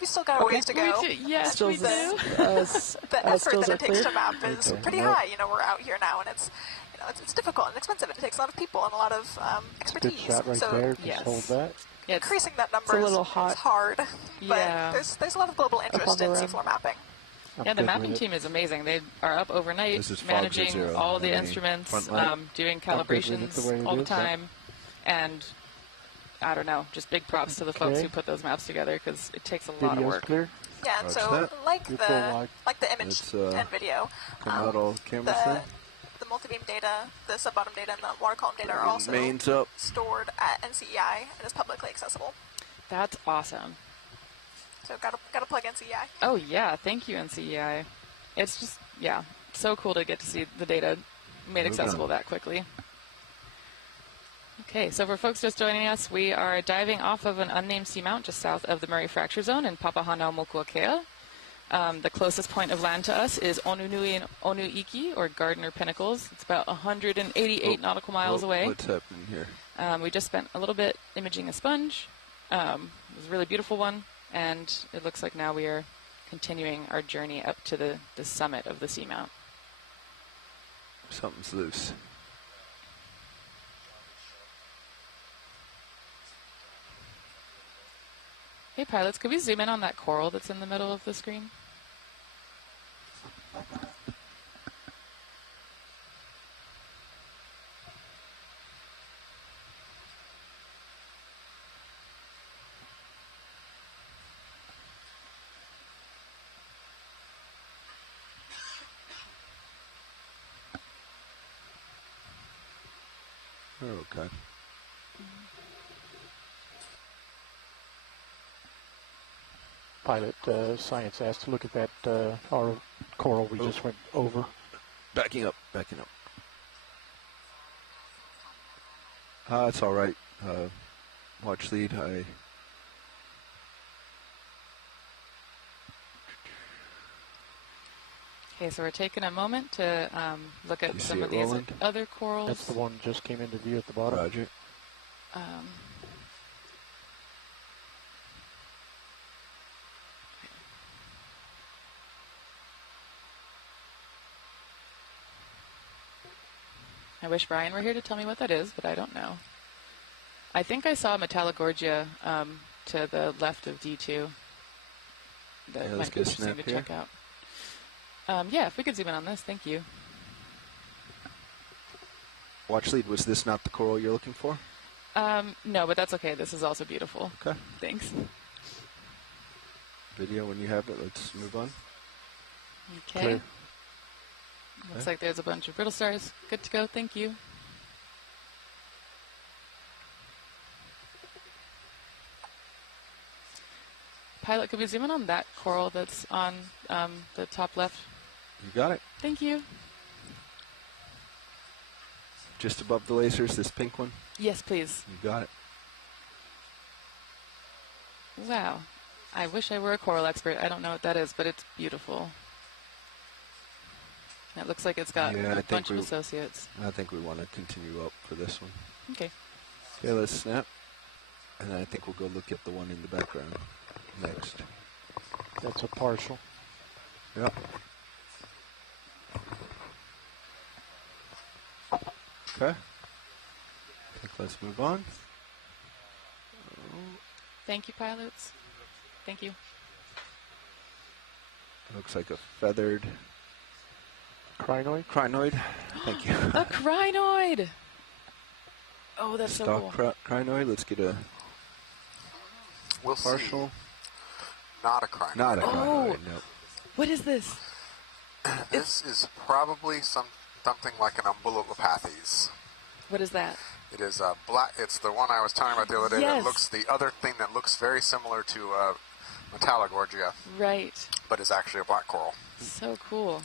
We still got a ways to go. Yes, Still we do. The effort stills that are it takes clear? to map is Okay. pretty Nope. high. We're out here now, and it's difficult and expensive. It takes a lot of people and a lot of expertise. Good shot right so there. Just Yes. hold that. Yeah, increasing that It's a number little is hot. hard. But Yeah. there's a lot of global interest the in rim. seafloor mapping. I'm yeah, the good mapping with it. team is amazing. They are up overnight, This is fogs at managing zero. all the Okay. instruments, Front light. doing I'm good with it calibrations the way it all the is, yeah. time, and I don't know, just big props to the folks Okay. who put those maps together because it takes a lot of Video's work. clear. Yeah, and Roger so that. like You're full the wide. like the image Let's, and video, come out all cameras then. the multi-beam data, the sub-bottom data, and the water column data are also Mains up. stored at NCEI and is publicly accessible. That's awesome. So gotta plug NCEI. Oh yeah, thank you NCEI. It's just so cool to get to see the data made Moving accessible on. that quickly. Okay, so for folks just joining us, we are diving off of an unnamed seamount just south of the Murray Fracture Zone in Papahanaumokuakea. The closest point of land to us is Onunui and Onuiki, or Gardner Pinnacles. It's about 188 nautical miles away. What's happening here? We just spent a little bit imaging a sponge. It was a really beautiful one, and it looks like now we are continuing our journey up to the summit of the seamount. Something's loose. Hey pilots, could we zoom in on that coral that's in the middle of the screen? Okay. Pilot science asked to look at that our coral we just went over. Backing up. It's all right. Watch lead. Okay, so we're taking a moment to look at You some see of it, these Roland? other corals. That's the one just came into view at the bottom. Roger. I wish Brian were here to tell me what that is, but I don't know. I think I saw Metallogorgia to the left of D2. That Yeah, let's might be get a interesting snap to here. check out. Yeah, if we could zoom in on this, thank you. Watch lead. Was this not the coral you're looking for? No, but that's okay. This is also beautiful. Okay. Thanks. Video when you have it. Let's move on. Okay. Clear. Looks like there's a bunch of brittle stars. Good to go. Thank you. Pilot, could we zoom in on that coral that's on the top left? You got it. Thank you. Just above the lasers, this pink one. Yes, please. You got it. Wow. I wish I were a coral expert. I don't know what that is, but it's beautiful. It looks like it's got Yeah, I a think bunch of we- associates. I think we want to continue up for this one. Okay. Okay, let's snap. And then I think we'll go look at the one in the background next. That's a partial. Yep. Okay. I think let's move on. Thank you, pilots. Thank you. Looks like a feathered crinoid. Crinoid. Thank you. A crinoid. Oh, that's so Stock cool. crinoid. Let's get a We'll partial. See. Not a crinoid. Not a crinoid. Oh. No. What is this? This is probably something like an umbellapathes. What is that? It is black. It's the one I was talking about the other day. Yes. That looks the other thing that looks very similar to Metallogorgia. Right. But is actually a black coral. So cool.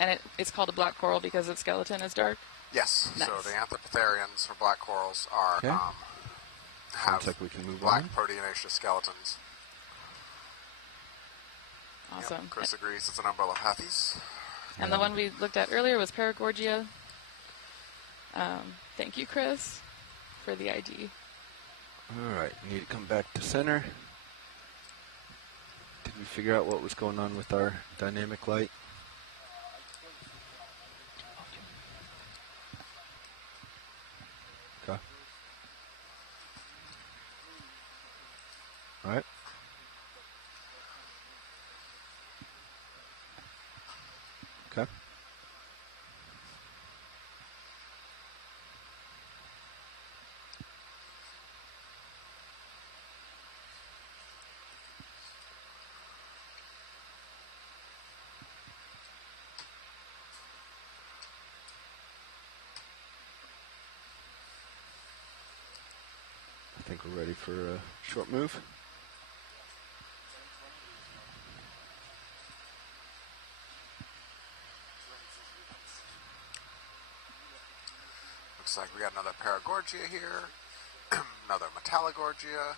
And it's called a black coral because its skeleton is dark? Yes. Nice. So the anthropitherians for black corals are Okay. have Looks like we can move black on. proteinaceous skeletons. Awesome. Yep, Chris agrees it's an umbellapathes. And the one we looked at earlier was Paragorgia. Thank you, Chris, for the ID. All right. Need to come back to center. Did we figure out what was going on with our dynamic light? Okay. All right. Okay. I think we're ready for a short move. Looks like we got another Paragorgia here, another Metallogorgia.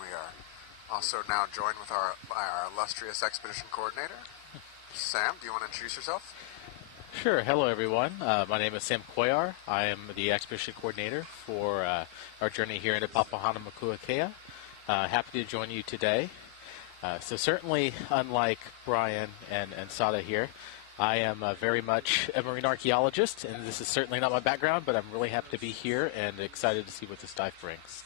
We are also now joined by our illustrious expedition coordinator. Sam, do you want to introduce yourself? Sure. Hello, everyone. My name is Sam Koyar. I am the expedition coordinator for our journey here into Papahanaumokuakea. Happy to join you today. So certainly, unlike Brian and Sada here, I am very much a marine archaeologist, and this is certainly not my background, but I'm really happy to be here and excited to see what this dive brings.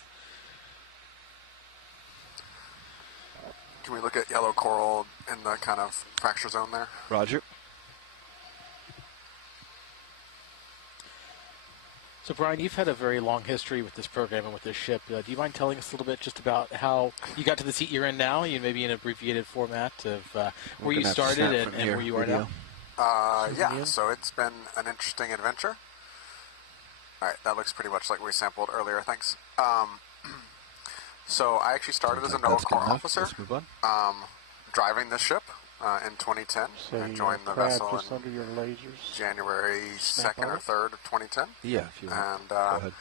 Can we look at yellow coral in the kind of fracture zone there? Roger. So, Brian, you've had a very long history with this program and with this ship. Do you mind telling us a little bit just about how you got to the seat you're in now, maybe in an abbreviated format of where you started and where you are now? Yeah, so it's been an interesting adventure. All right, that looks pretty much like we sampled earlier, thanks. So I actually started as a NOAA Corps officer, driving the ship in 2010. So I joined the crab vessel just in under your lasers. January 2nd or 3rd of 2010. Yeah, if you want. And go ahead.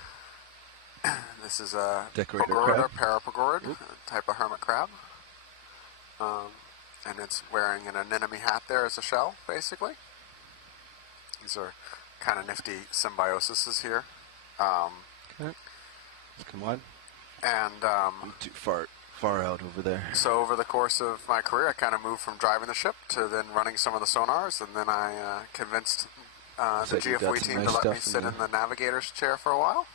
this is a Decorator Pogorida, crab. Parapagorid, type of hermit crab. And it's wearing an anemone hat there as a shell, basically. These are kind of nifty symbioses here. Okay. Come on. And too far out over there. so over the course of my career, I kind of moved from driving the ship to then running some of the sonars, and then I convinced the So you got GFOE some team nice to let me stuff in sit the- in the navigator's chair for a while.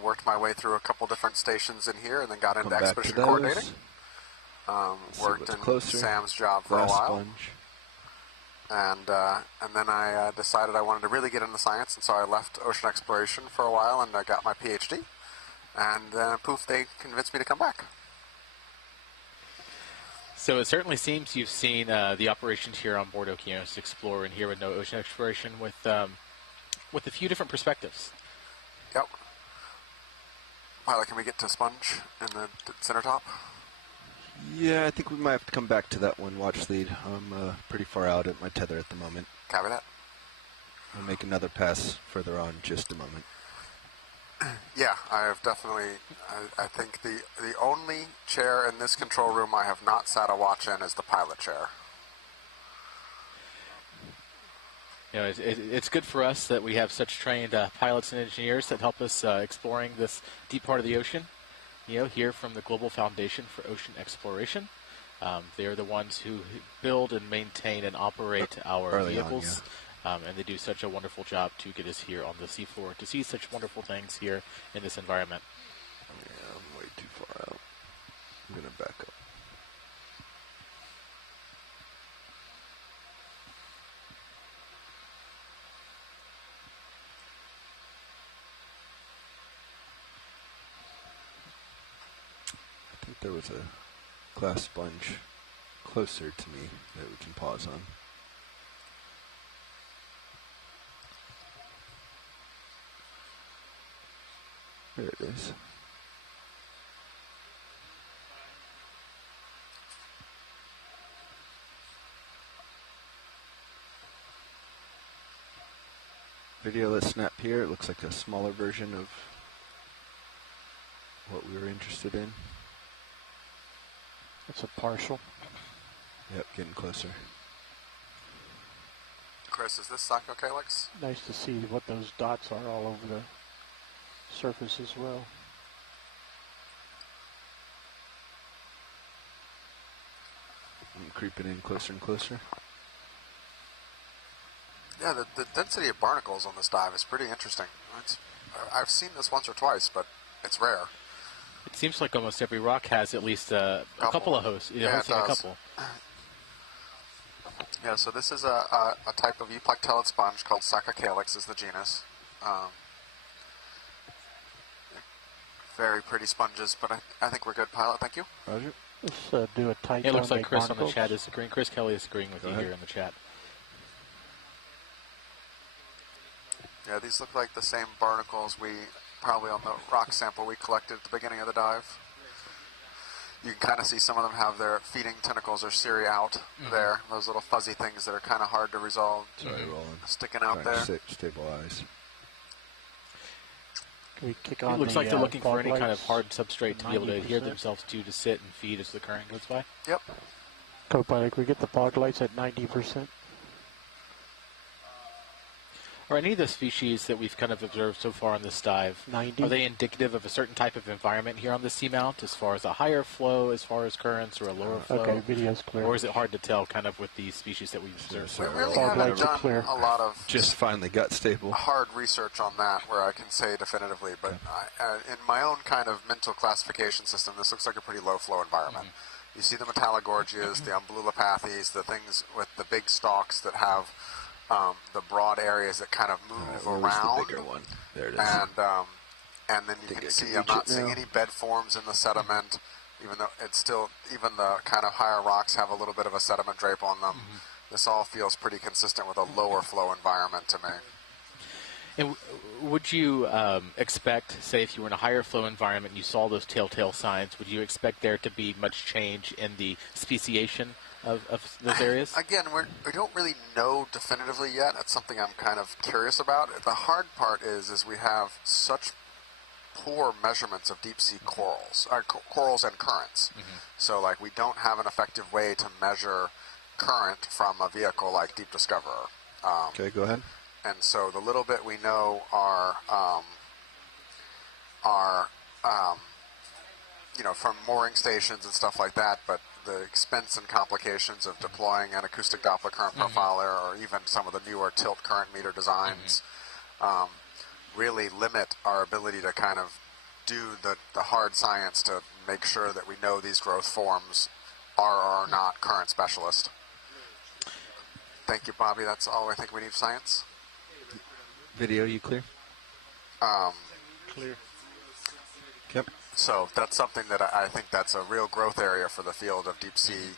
Worked my way through a couple different stations in here, and then got into Come back to expedition those. coordinating. See Worked what's in closer. Sam's job for Glass a while. sponge. And then I decided I wanted to really get into science, and so I left ocean exploration for a while, and I got my PhD. And poof, they convinced me to come back. So it certainly seems you've seen the operations here on board Okeanos Explorer and here with No Ocean Exploration with a few different perspectives. Yep. Pilot, can we get to sponge in the center top? Yeah, I think we might have to come back to that one watch lead. I'm pretty far out at my tether at the moment. Copy that. I'll make another pass further on in just a moment. Yeah, I have definitely. I think the only chair in this control room I have not sat a watch in is the pilot chair. It's good for us that we have such trained pilots and engineers that help us exploring this deep part of the ocean. Here from the Global Foundation for Ocean Exploration. They are the ones who build and maintain and operate our Early on, vehicles, and they do such a wonderful job to get us here on the seafloor to see such wonderful things here in this environment. Yeah, I'm way too far out. I'm going to back up. I think there was a glass sponge closer to me that we can pause on. There it is. Video, let's snap here. It looks like a smaller version of what we were interested in. It's a partial. Yep, getting closer. Chris, is this Psychocalyx? Nice to see what those dots are all over the surface as well. I'm creeping in closer and closer. Yeah, the density of barnacles on this dive is pretty interesting. I've seen this once or twice, but it's rare. It seems like almost every rock has at least a couple of hosts. Yeah, I've seen a couple. Yeah, so this is a type of euplectellid sponge called Psychocalyx is the genus. Very pretty sponges, but I think we're good, pilot. Thank you. Roger. Let's do a tight. It looks like Chris on the chat is agreeing. Chris Kelly is agreeing with you here in the chat. Yeah, these look like the same barnacles we probably on the rock sample we collected at the beginning of the dive. You can kind of see some of them have their feeding tentacles or cirri out there. Those little fuzzy things that are kind of hard to resolve. Sorry, Roland. Sticking out there. Stabilize. Can we kick on? It looks like they're looking for any kind of hard substrate to be able to 90%. adhere themselves to sit and feed as the current goes by. Yep. Co-pilot, can we get the fog lights at 90%? Are any of the species that we've kind of observed so far on this dive, 90. are they indicative of a certain type of environment here on the seamount, as far as a higher flow, as far as currents, or a lower flow? Okay, video's clear. Or is it hard to tell kind of with these species that we've observed so We far? really haven't done a lot of just finally got stable. hard research on that where I can say definitively, but in my own kind of mental classification system, this looks like a pretty low flow environment. You see the metallogorgias, the umbellulopathes, the things with the big stalks that have the broad areas that kind of move around. The bigger one? There it is. And then you can see I'm not seeing any bed forms in the sediment, even though it's still, even the kind of higher rocks have a little bit of a sediment drape on them. This all feels pretty consistent with a lower flow environment to me. And would you expect, say, if you were in a higher flow environment and you saw those telltale signs, would you expect there to be much change in the speciation of those areas? Again, we don't really know definitively yet. That's something I'm kind of curious about. The hard part is we have such poor measurements of deep sea corals, corals and currents. So, like, we don't have an effective way to measure current from a vehicle like Deep Discoverer. Okay, go ahead. And so the little bit we know are you know, from mooring stations and stuff like that, but the expense and complications of deploying an acoustic Doppler current profiler or even some of the newer tilt current meter designs really limit our ability to kind of do the hard science to make sure that we know these growth forms are or are not current specialist. Thank you, Bobby. That's all I think we need science. Video, you clear? Clear. Yep. So that's something that I think that's a real growth area for the field of deep sea,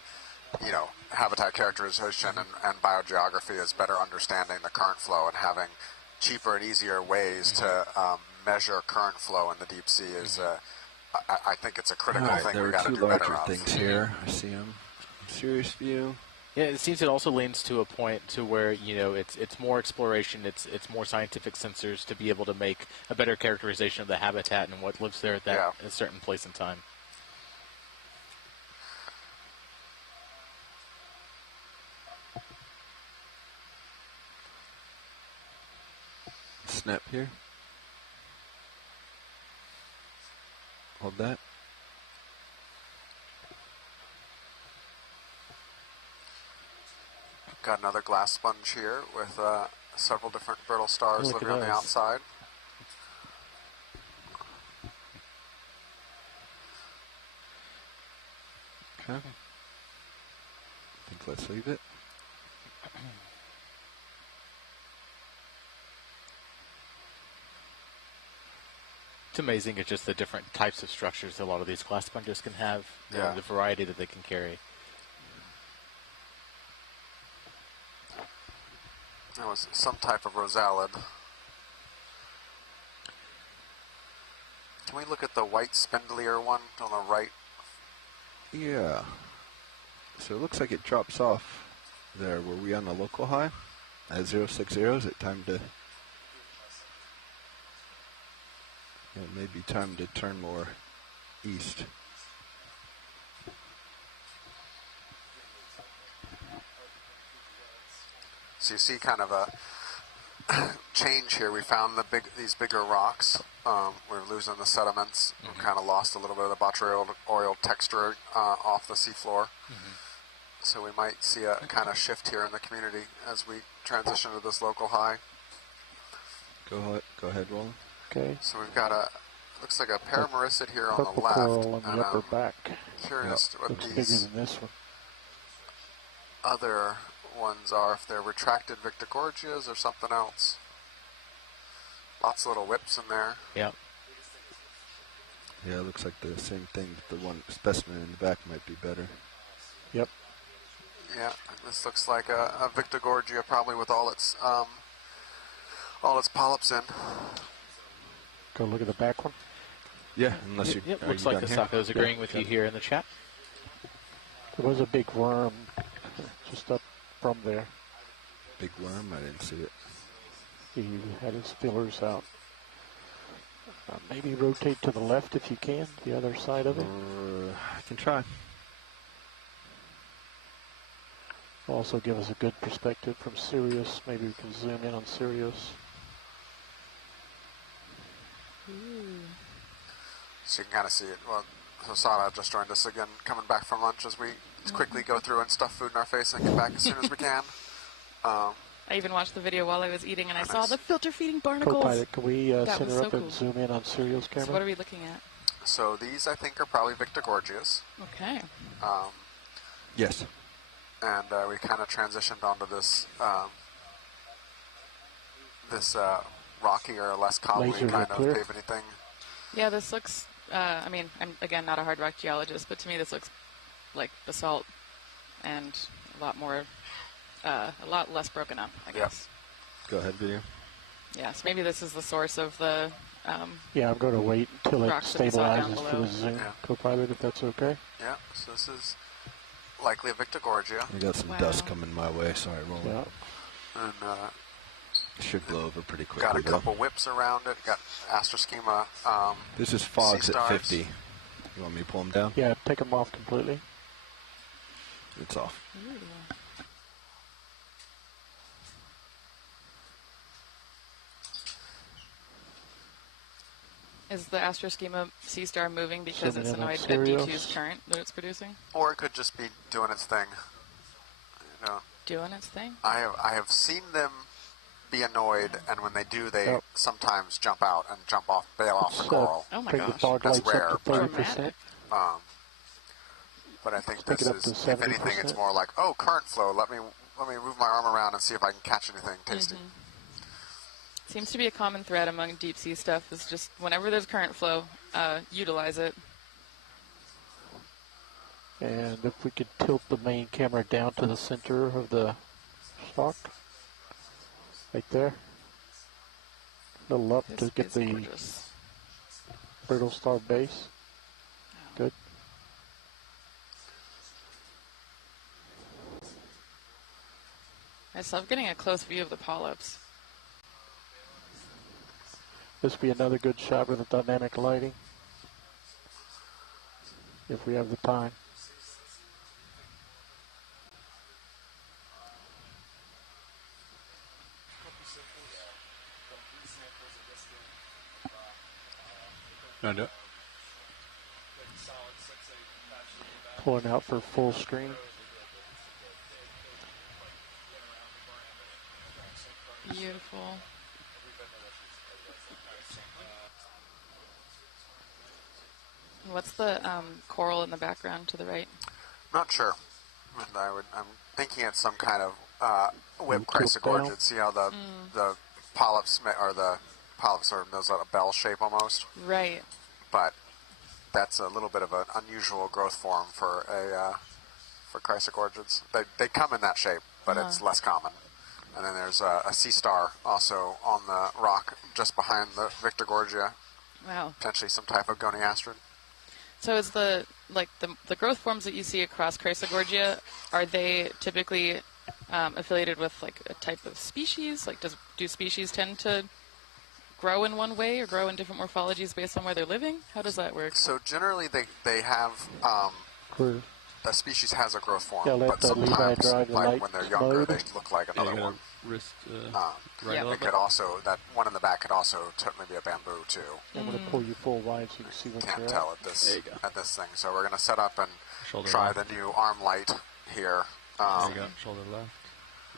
you know, habitat characterization and biogeography is better understanding the current flow and having cheaper and easier ways to measure current flow in the deep sea is, I think it's a critical thing there we are got to two do better larger of. things here. I see them. Serious view. Yeah, it seems it also leans to a point to where, you know, it's more exploration, it's more scientific sensors to be able to make a better characterization of the habitat and what lives there at that a certain place in time. Snap here. Hold that. got another glass sponge here with several different brittle stars Look at living on the those. outside. Okay. I think let's leave it. It's amazing. It's just the different types of structures a lot of these glass sponges can have. You know, Yeah. the variety that they can carry. That was some type of rosalid. Can we look at the white spindlier one on the right? Yeah. So it looks like it drops off there. Were we on the local high at 060? Is it time to... It may be time to turn more east. So you see kind of a change here. We found these bigger rocks. We're losing the sediments. We've kind of lost a little bit of the botryoidal texture off the seafloor. So we might see a kind of shift here in the community as we transition to this local high. Go ahead, Roland. Okay. So we've got looks like a paramoricid here on the Purple left. coral on the and upper I'm back. curious what Looks bigger these than this one. other ones are, if they're retracted Victigorgias or something else. Lots of little whips in there. Yep. Yeah, it looks like the same thing. The one specimen in the back might be better. Yep. Yeah, this looks like a Victigorgia, probably with all its polyps in. Go look at the back one. Yeah, unless you. Yep, are looks you like done the here? Sacco's agreeing with you here in the chat. There was a big worm just up from there. Big worm? I didn't see it. He had his fillers out. Maybe rotate to the left if you can, the other side of it. I can try. Also give us a good perspective from Sirius. Maybe we can zoom in on Sirius. So you can kind of see it. Well, Hosada just joined us again, coming back from lunch as we quickly go through and stuff food in our face and get back as soon as we can. I even watched the video while I was eating, and I saw the filter-feeding barnacles. Co-pilot, can we That was center so up cool. and zoom in on Sirius camera? So what are we looking at? So these, I think, are probably Victigorgias. Okay. Yes. And we kind of transitioned onto this rocky or less cobbly Lasers are kind of clear. cavity thing. Yeah, this looks, I mean, I'm, again, not a hard rock geologist, but to me this looks like basalt and a lot less broken up, I guess. Go ahead, video. Yeah, so maybe this is the source of the Yeah, I'm going to wait until it rocks that we saw down stabilizes for below. the zoom, Yeah. co-pilot, if that's okay. Yeah, so this is likely a Victigorgia. We got some dust coming my way. Sorry, Roland. Yeah. And It should blow over pretty quickly. got a though. couple whips around it. Got astroschema. This is fogs sea at stars. 50. You want me to pull them down? Yeah, take them off completely. It's off. Is the astroschema sea star moving because Zooming it's in on annoyed at Sirius. D2's current that it's producing? Or it could just be doing its thing. You know, Doing its thing? I have seen them be annoyed, and when they do, they Yep. sometimes jump out and jump off, bail off the So, coral. Oh my bring the gosh. fog That's lights rare, up to but- 30%. But I think Take this it up is, to if anything, it's 70%. more like, oh, current flow. Let me move my arm around and see if I can catch anything tasty. Seems to be a common thread among deep sea stuff is just whenever there's current flow, utilize it. And if we could tilt the main camera down to the center of the stock, right there. A little up to get the Gorgeous. brittle star base. Good. I just love getting a close view of the polyps. This would be another good shot with the dynamic lighting, if we have the time. No. Pulling out for full screen. What's the coral in the background to the right? Not sure. And I'm thinking it's some kind of whip Tube chrysogorgid. See how the polyps or the polyps sort of knows a bell shape almost. Right. But that's a little bit of an unusual growth form for for chrysogorgids. They come in that shape, but it's less common. And then there's a sea star also on the rock just behind the Victorgorgia. Wow. Potentially some type of goniastrid. So is the growth forms that you see across Chrysogorgia, are they typically affiliated with like a type of species? Like do species tend to grow in one way or grow in different morphologies based on where they're living? How does that work? So generally they have the species has a growth form, Yeah, let but the Levi sometimes drive the like light when they're younger mode. they look like another one. Wrist, It could also, that one in the back could also totally be a bamboo too. I'm going to pull you full wide so you can see what Can't you're tell at. at this thing. So we're going to set up and Shoulder try left. the new arm light here. There you go. Shoulder left.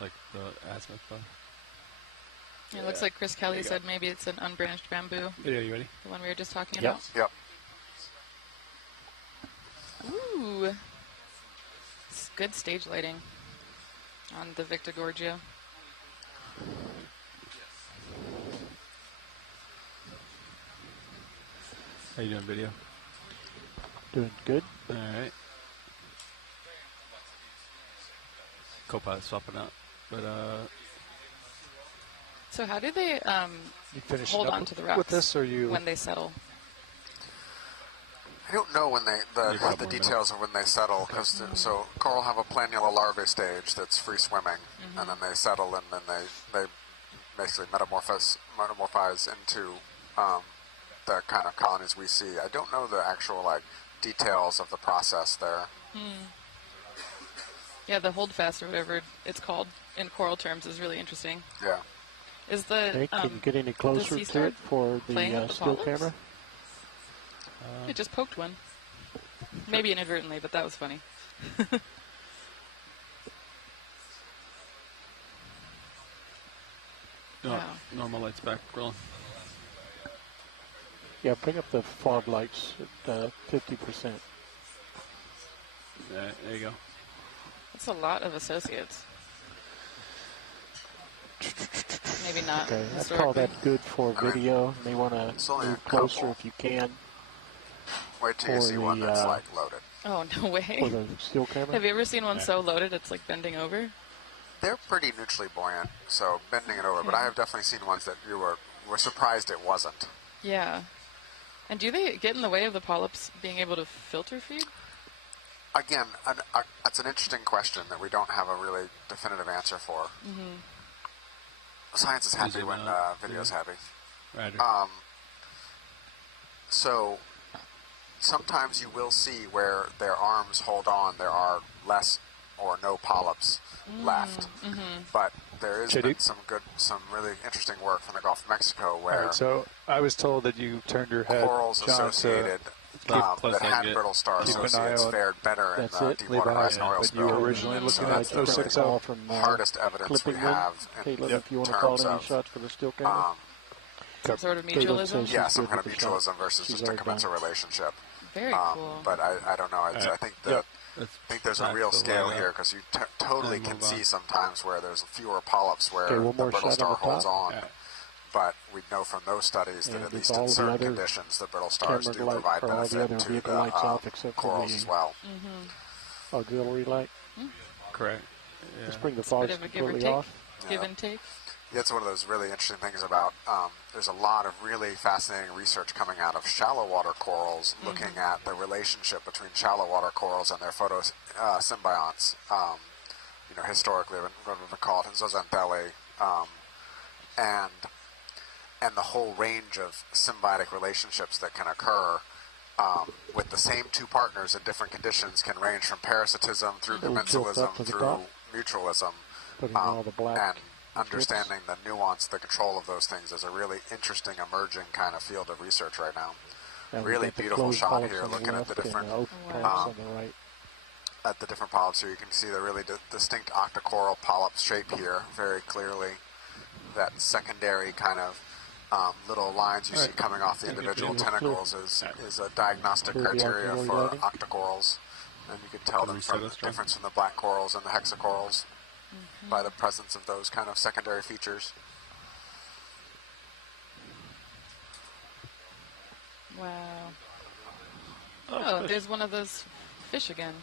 Like the azimuth bow. It looks like Chris Kelly said maybe it's an unbranched bamboo. Video, you ready? The one we were just talking about? Yep. Ooh. It's good stage lighting on the Victorgorgia. How you doing, video? Doing good. All right. Co-pilot swapping out, but So how do they You finish hold up on to the rocks with this, or you when they settle? I don't know when the details of when they settle, because so coral have a planular larvae stage that's free swimming, and then they settle, and then they basically metamorphose into the kind of colonies we see. I don't know the actual details of the process there. Yeah, the holdfast or whatever it's called in coral terms is really interesting. Yeah. Is the Hey, can you get any closer to it for the still camera? It just poked one. Maybe inadvertently, but that was funny. no, normal lights back rolling. Yeah, bring up the fog lights at 50%. There you go. That's a lot of associates. Maybe not. Okay, I call that good for video. You may want to move closer if you can. Wait till you see one that's loaded. Oh, no way. For the still camera? Have you ever seen one so loaded it's like bending over? They're pretty neutrally buoyant, so bending it over. But I have definitely seen ones that you were surprised it wasn't. Yeah. And do they get in the way of the polyps being able to filter feed? Again, that's an interesting question that we don't have a really definitive answer for. Science is happy when video's happy. Right. So sometimes you will see where their arms hold on, there are less or no polyps left. But there has been some really interesting work from the Gulf of Mexico where so I was told that you turned your head, corals John, associated that had brittle star associates fared better in Deepwater Horizon oil but spill. you were originally looking at the 060. hardest evidence we have in if you want to call terms any of shots for the still camera. Some sort of mutualism? Yeah, some kind of mutualism versus just a commensal relationship. Very cool. But I don't know. I think there's a real scale here because you totally can see sometimes where there's fewer polyps where the brittle star holds on. But we know from those studies that at least in certain conditions, the brittle stars do provide benefit to the corals as well. Auxiliary light? Correct. Yeah. Let's bring the fogs completely off. Give and take. That's one of those really interesting things about, there's a lot of really fascinating research coming out of shallow water corals looking at the relationship between shallow water corals and their photosymbionts. Historically, we've been called zooxanthellae, and the whole range of symbiotic relationships that can occur with the same two partners in different conditions can range from parasitism through commensalism through mutualism. And understanding the nuance, the control of those things is a really interesting emerging kind of field of research right now. Really beautiful shot here looking at the different at the different polyps here. You can see the really distinct octocoral polyp shape here very clearly. That secondary kind of little lines you see coming off the individual tentacles is a diagnostic criteria for octocorals. And you can tell them from the difference from the black corals and the hexacorals by the presence of those kind of secondary features. Wow. Oh, there's one of those fish again.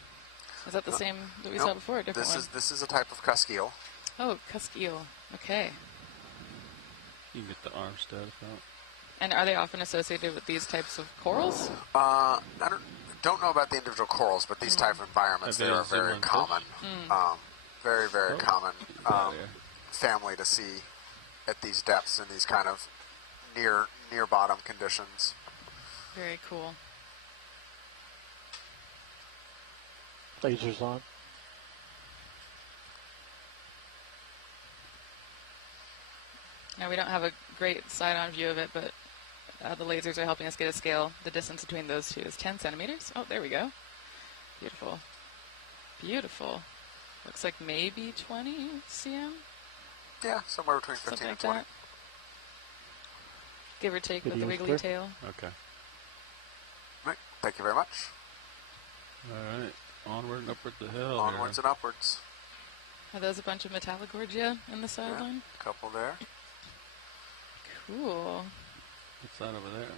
Is that the same that we saw before, or a different one? This is a type of cusk eel. Oh, cusk eel. Okay. You can get the arm stuff out. And are they often associated with these types of corals? I don't know about the individual corals, but these type of environments, they are very common. Very, very common family to see at these depths in these kind of near bottom conditions. Very cool. Lasers on. Now we don't have a great side-on view of it, but the lasers are helping us get a scale. The distance between those two is 10 centimeters. Oh, there we go. Beautiful. Beautiful. Looks like maybe 20 cm? Yeah, somewhere between 15 and 20. That. Give or take with the wiggly tail. Okay. Right. Thank you very much. All right. Onward and upward the hill. Onwards and upwards. Are those a bunch of Metallogorgia in the sideline? A couple there. Cool. What's that over there?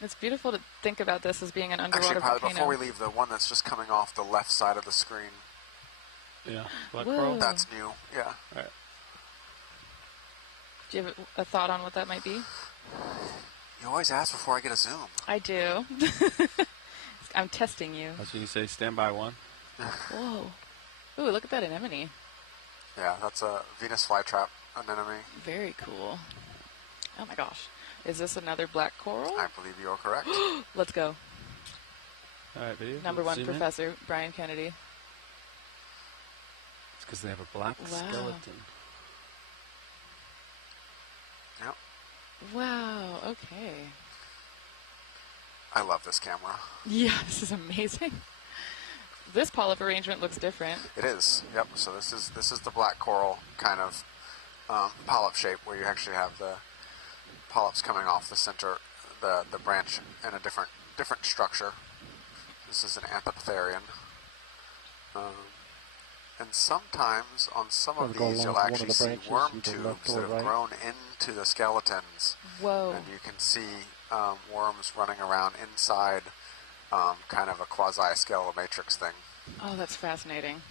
It's beautiful to think about this as being an underwater Actually, volcano. before we leave, the one that's just coming off the left side of the screen. Yeah. Black coral? That's new. Yeah. All right. Do you have a thought on what that might be? You always ask before I get a zoom. I do. I'm testing you. That's what you say, stand by one. Whoa. Ooh, look at that anemone. Yeah, that's a Venus flytrap anemone. Very cool. Oh my gosh. Is this another black coral? I believe you are correct. Let's go. All right, video. Number one professor, Brian Kennedy. It's because they have a black skeleton. Yep. Wow, okay. I love this camera. Yeah, this is amazing. This polyp arrangement looks different. It is. Yep. So this is the black coral kind of polyp shape where you actually have the polyps coming off the center, the branch in a different structure. This is an Anthopitherian. And sometimes on some of these you'll actually see worm tubes that have grown into the skeletons. Whoa. And you can see worms running around inside kind of a quasi-skeletal matrix thing. Oh, that's fascinating.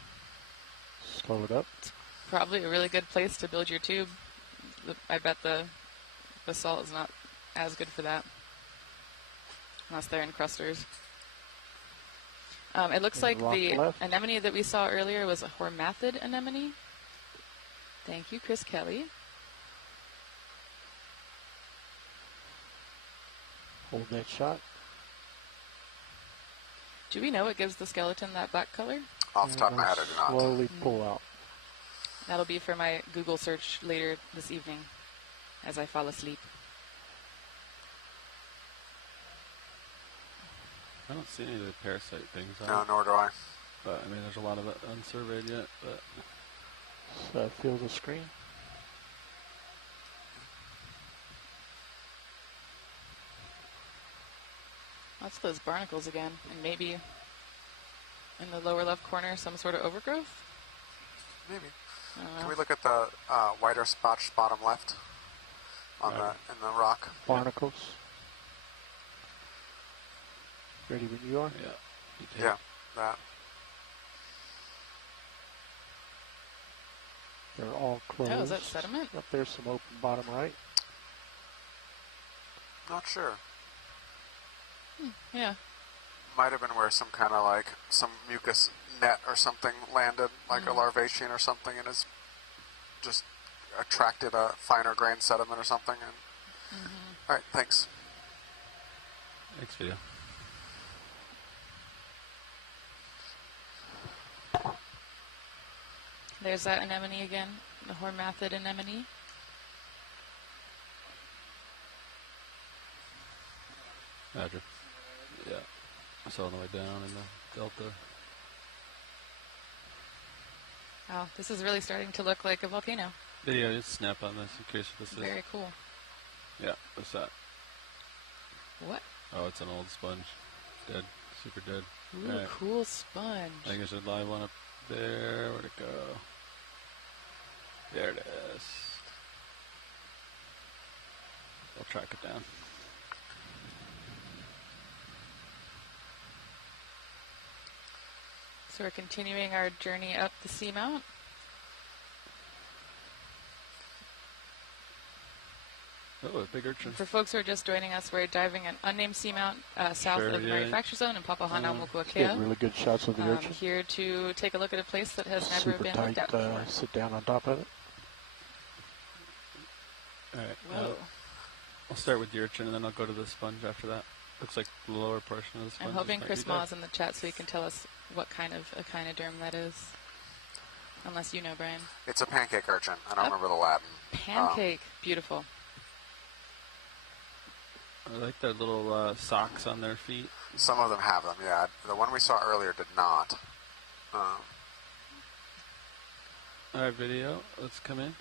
Slow it up. Probably a really good place to build your tube. I bet the salt is not as good for that. Unless they're encrusters. It looks like the anemone that we saw earlier was a hormathid anemone. Thank you, Chris Kelly. Hold that shot. Do we know what gives the skeleton that black color? Off the top of my head, I do not. Slowly pull out. That'll be for my Google search later this evening as I fall asleep. I don't see any of the parasite things. No, nor do I. But, I mean, there's a lot of it unsurveyed yet. But So feel the screen. That's those barnacles again. And maybe in the lower left corner, some sort of overgrowth? Maybe. Can we look at the whiter spots bottom left on in the rock? Barnacles. Ready when you are? Yeah. Yeah, that. They're all closed. Oh, is that sediment? Up there's some open bottom right. Not sure. Yeah. Might have been where some kind of like some mucus net or something landed, like a larvacean or something, and has just attracted a finer grained sediment or something. And all right, thanks. Thanks, video. There's that anemone again, the hormathid anemone. Roger. Yeah. I saw on the way down in the delta. Wow, this is really starting to look like a volcano. Video, just snap on this in case this is. Very cool. Yeah, what's that? What? Oh, it's an old sponge. Dead. Super dead. Ooh, Right. cool sponge. I think there's a live one up there. Where'd it go? There it is. I'll track it down. So we're continuing our journey up the Seamount. Oh, a big urchin. For folks who are just joining us, we're diving an unnamed seamount south of the manufacture zone in Papahanaumokuakea. Get really good shots of the urchin. Here to take a look at a place that has never Super been tight, looked at before. sit down on top of it. Alright, Whoa. I'll start with the urchin and then I'll go to the sponge after that. Looks like the lower portion of the sponge. I'm hoping might Chris be dead. Ma's in the chat so he can tell us what kind of echinoderm that is. Unless you know, Brian. It's a pancake urchin. I don't remember the Latin. Pancake. Beautiful. I like their little socks on their feet. Some of them have them, yeah. The one we saw earlier did not. Alright, video. Let's come in.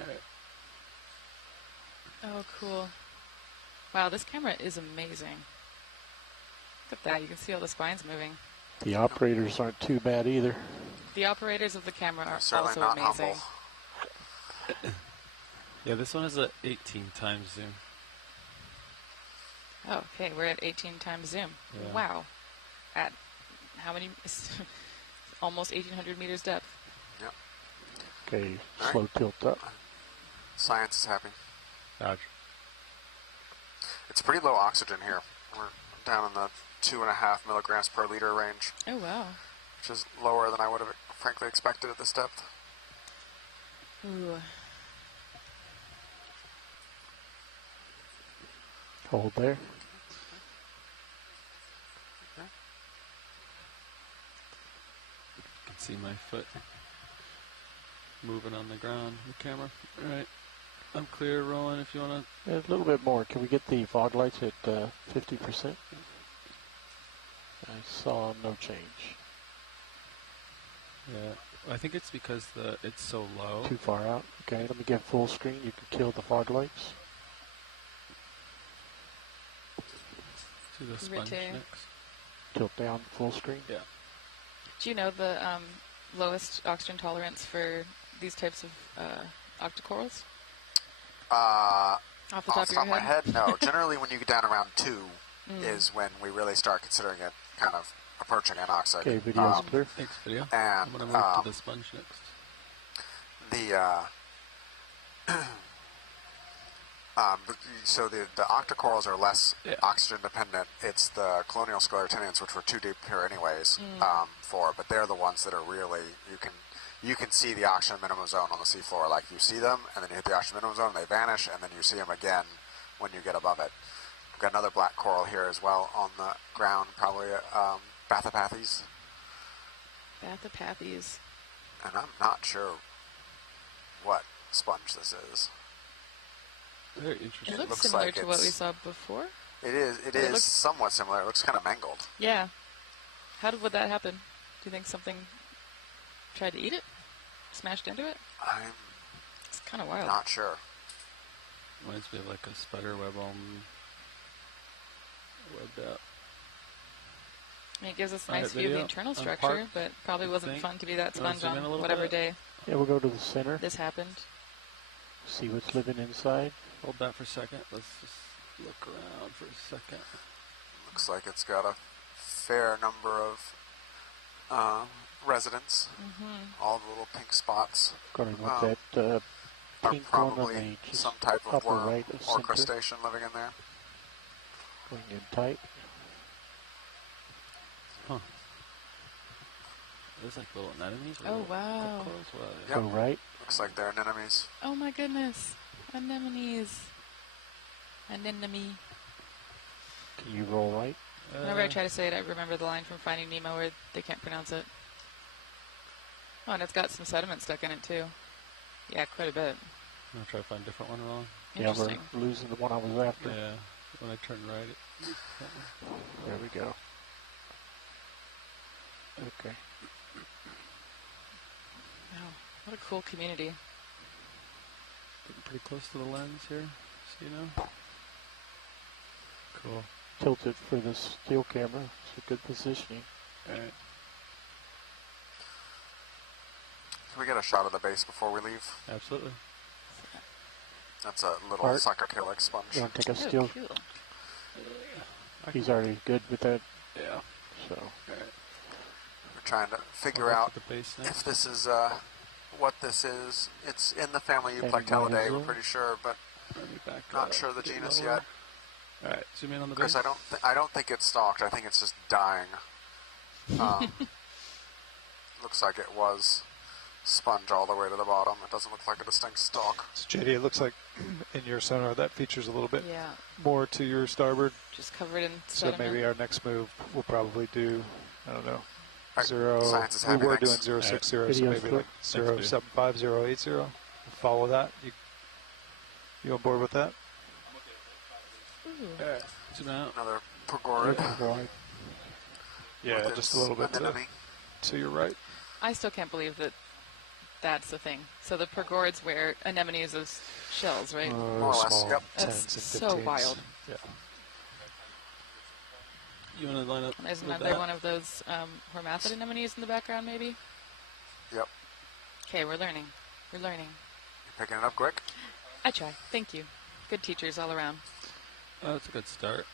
Alright. Oh, cool. Wow, this camera is amazing. Look at that. You can see all the spines moving. The operators aren't too bad either. The operaters of the camera are certainly also not amazing. humble. Yeah, this one is a 18 times zoom. Oh, okay. We're at 18 times zoom. Yeah. Wow. At how many? Almost 1,800 meters depth. Yep. Okay, All slow right. tilt up. Science is happy. Dodge. It's pretty low oxygen here. We're down in the 2.5 milligrams per liter range. Oh, wow. Which is lower than I would have frankly expected at this depth. Ooh. Hold there. You can see my foot moving on the ground, the camera. Alright. I'm clear, rolling if you want to. A little bit more. Can we get the fog lights at 50%? I saw no change. Yeah, I think it's because it's so low. Too far out. Okay, let me get full screen. You can kill the fog lights. To the sponge Rite. next. Tilt down full screen. Yeah. Do you know the lowest oxygen tolerance for these types of octocorals? Off Off the top of of my head? head, no. Generally, when you get down around 2 is when we really start considering it kind of approaching anoxic. Okay, video's clear. Thanks, video. And I'm going to move to the sponge next. So the octocorals are less oxygen dependent. It's the colonial sclerotinians, which we're too deep here anyways, but they're the ones that are really, you can see the oxygen minimum zone on the seafloor. Like you see them, and then you hit the oxygen minimum zone, and they vanish, and then you see them again when you get above it. We've got another black coral here as well on the ground, probably Bathopathes. Bathopathes. And I'm not sure what sponge this is. Very interesting. It looks looks similar like to what we it's- saw before. It is. It is somewhat similar. It looks kind of mangled. Yeah. Would that happen? Do you think something tried to eat it? Smashed into it? It's kind of wild. Not sure. Reminds me of like a spider web all webbed up. I mean, it gives us a Alright, nice view of the video. internal On structure, park, but probably you wasn't think? fun to be that You wanna sponge zoom in a on little whatever bit? day Yeah, we'll go to the center. this happened. See what's living inside. Hold that for a second. Let's just look around for a second. Looks like it's got a fair number of residents. All the little pink spots Going with that are pink one on probably the some type of upper worm right of or center. crustacean living in there. Going in tight. Huh. There's like little anemones. or Oh, little wow. cocos. What are they? Yep. Go right. Looks like they're anemones. Oh my goodness. Anemones. Anemone. Can you roll right? Whenever I try to say it, I remember the line from Finding Nemo where they can't pronounce it. Oh, and it's got some sediment stuck in it too. Yeah, quite a bit. I'm going to try to find a different one wrong. Yeah, we're Interesting. losing the one I was after. Yeah. When I turn right, it There we go. Okay. Wow, what a cool community. Getting pretty close to the lens here, so you know. Cool. Tilt it for the still camera. It's a good positioning. All right. Can we get a shot of the base before we leave? Absolutely. That's a little Art, psychedelic sponge. You want to take a Oh, still? cool. He's already good with that. Yeah. So. We're trying to figure I'll out go for the base next. if this is what this is. It's in the family Standing Euplectellidae, by we're zero. pretty sure, but Let me back not up, sure the get genus lower. yet. All right, zoom in on the Chris, base. I don't think it's stalked. I think it's just dying. Looks like it was sponge all the way to the bottom. It doesn't look like a distinct stalk. So JD, it looks like in your sonar that features a little bit Yeah. more to your starboard. Just covered in So sediment. maybe our next move will probably do, I don't know, Right. zero. Science is We happy, were thanks. doing 060, so Video maybe flip. like 075, 080. Follow that. You on board with that? Ooh. All right, zoom out. Another pergorid. Yeah, With just its a little bit anemone. to your right. I still can't believe that that's the thing. So the pergorids where anemones is shells, right? More or less, Small yep. 10s That's and so 15s. wild. Yeah. You want to line up? And there's with another that? one of those hormathid anemones in the background, maybe? Yep. Okay, we're learning. We're learning. You're picking it up quick. I try. Thank you. Good teachers all around. Oh, that's a good start.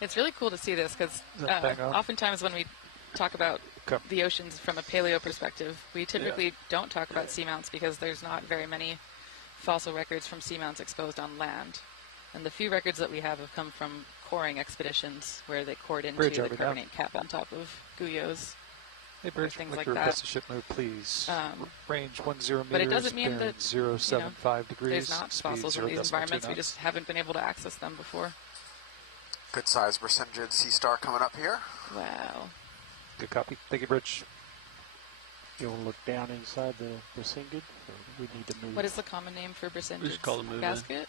It's really cool to see this because Is that bang on? oftentimes when we talk about Okay. the oceans from a paleo perspective, we typically don't talk about seamounts because there's not very many fossil records from seamounts exposed on land. And the few records that we have come from coring expeditions where they cored into Bridge, the are we down? carbonate cap on top of guyos. Hey, Bridge, things like like to that. request a ship move, please. Range 10 meters, But it doesn't mean bearing that 075 degrees. there's not speed fossils in 0.2 these environments. We knots. just haven't been able to access them before. Good sized Brisingid sea star coming up here. Wow. Good copy. Thank you, Bridge. You want to look down inside the Brisingid? Or we need to move. What is the common name for Brisingid? We just call them moving. Basket?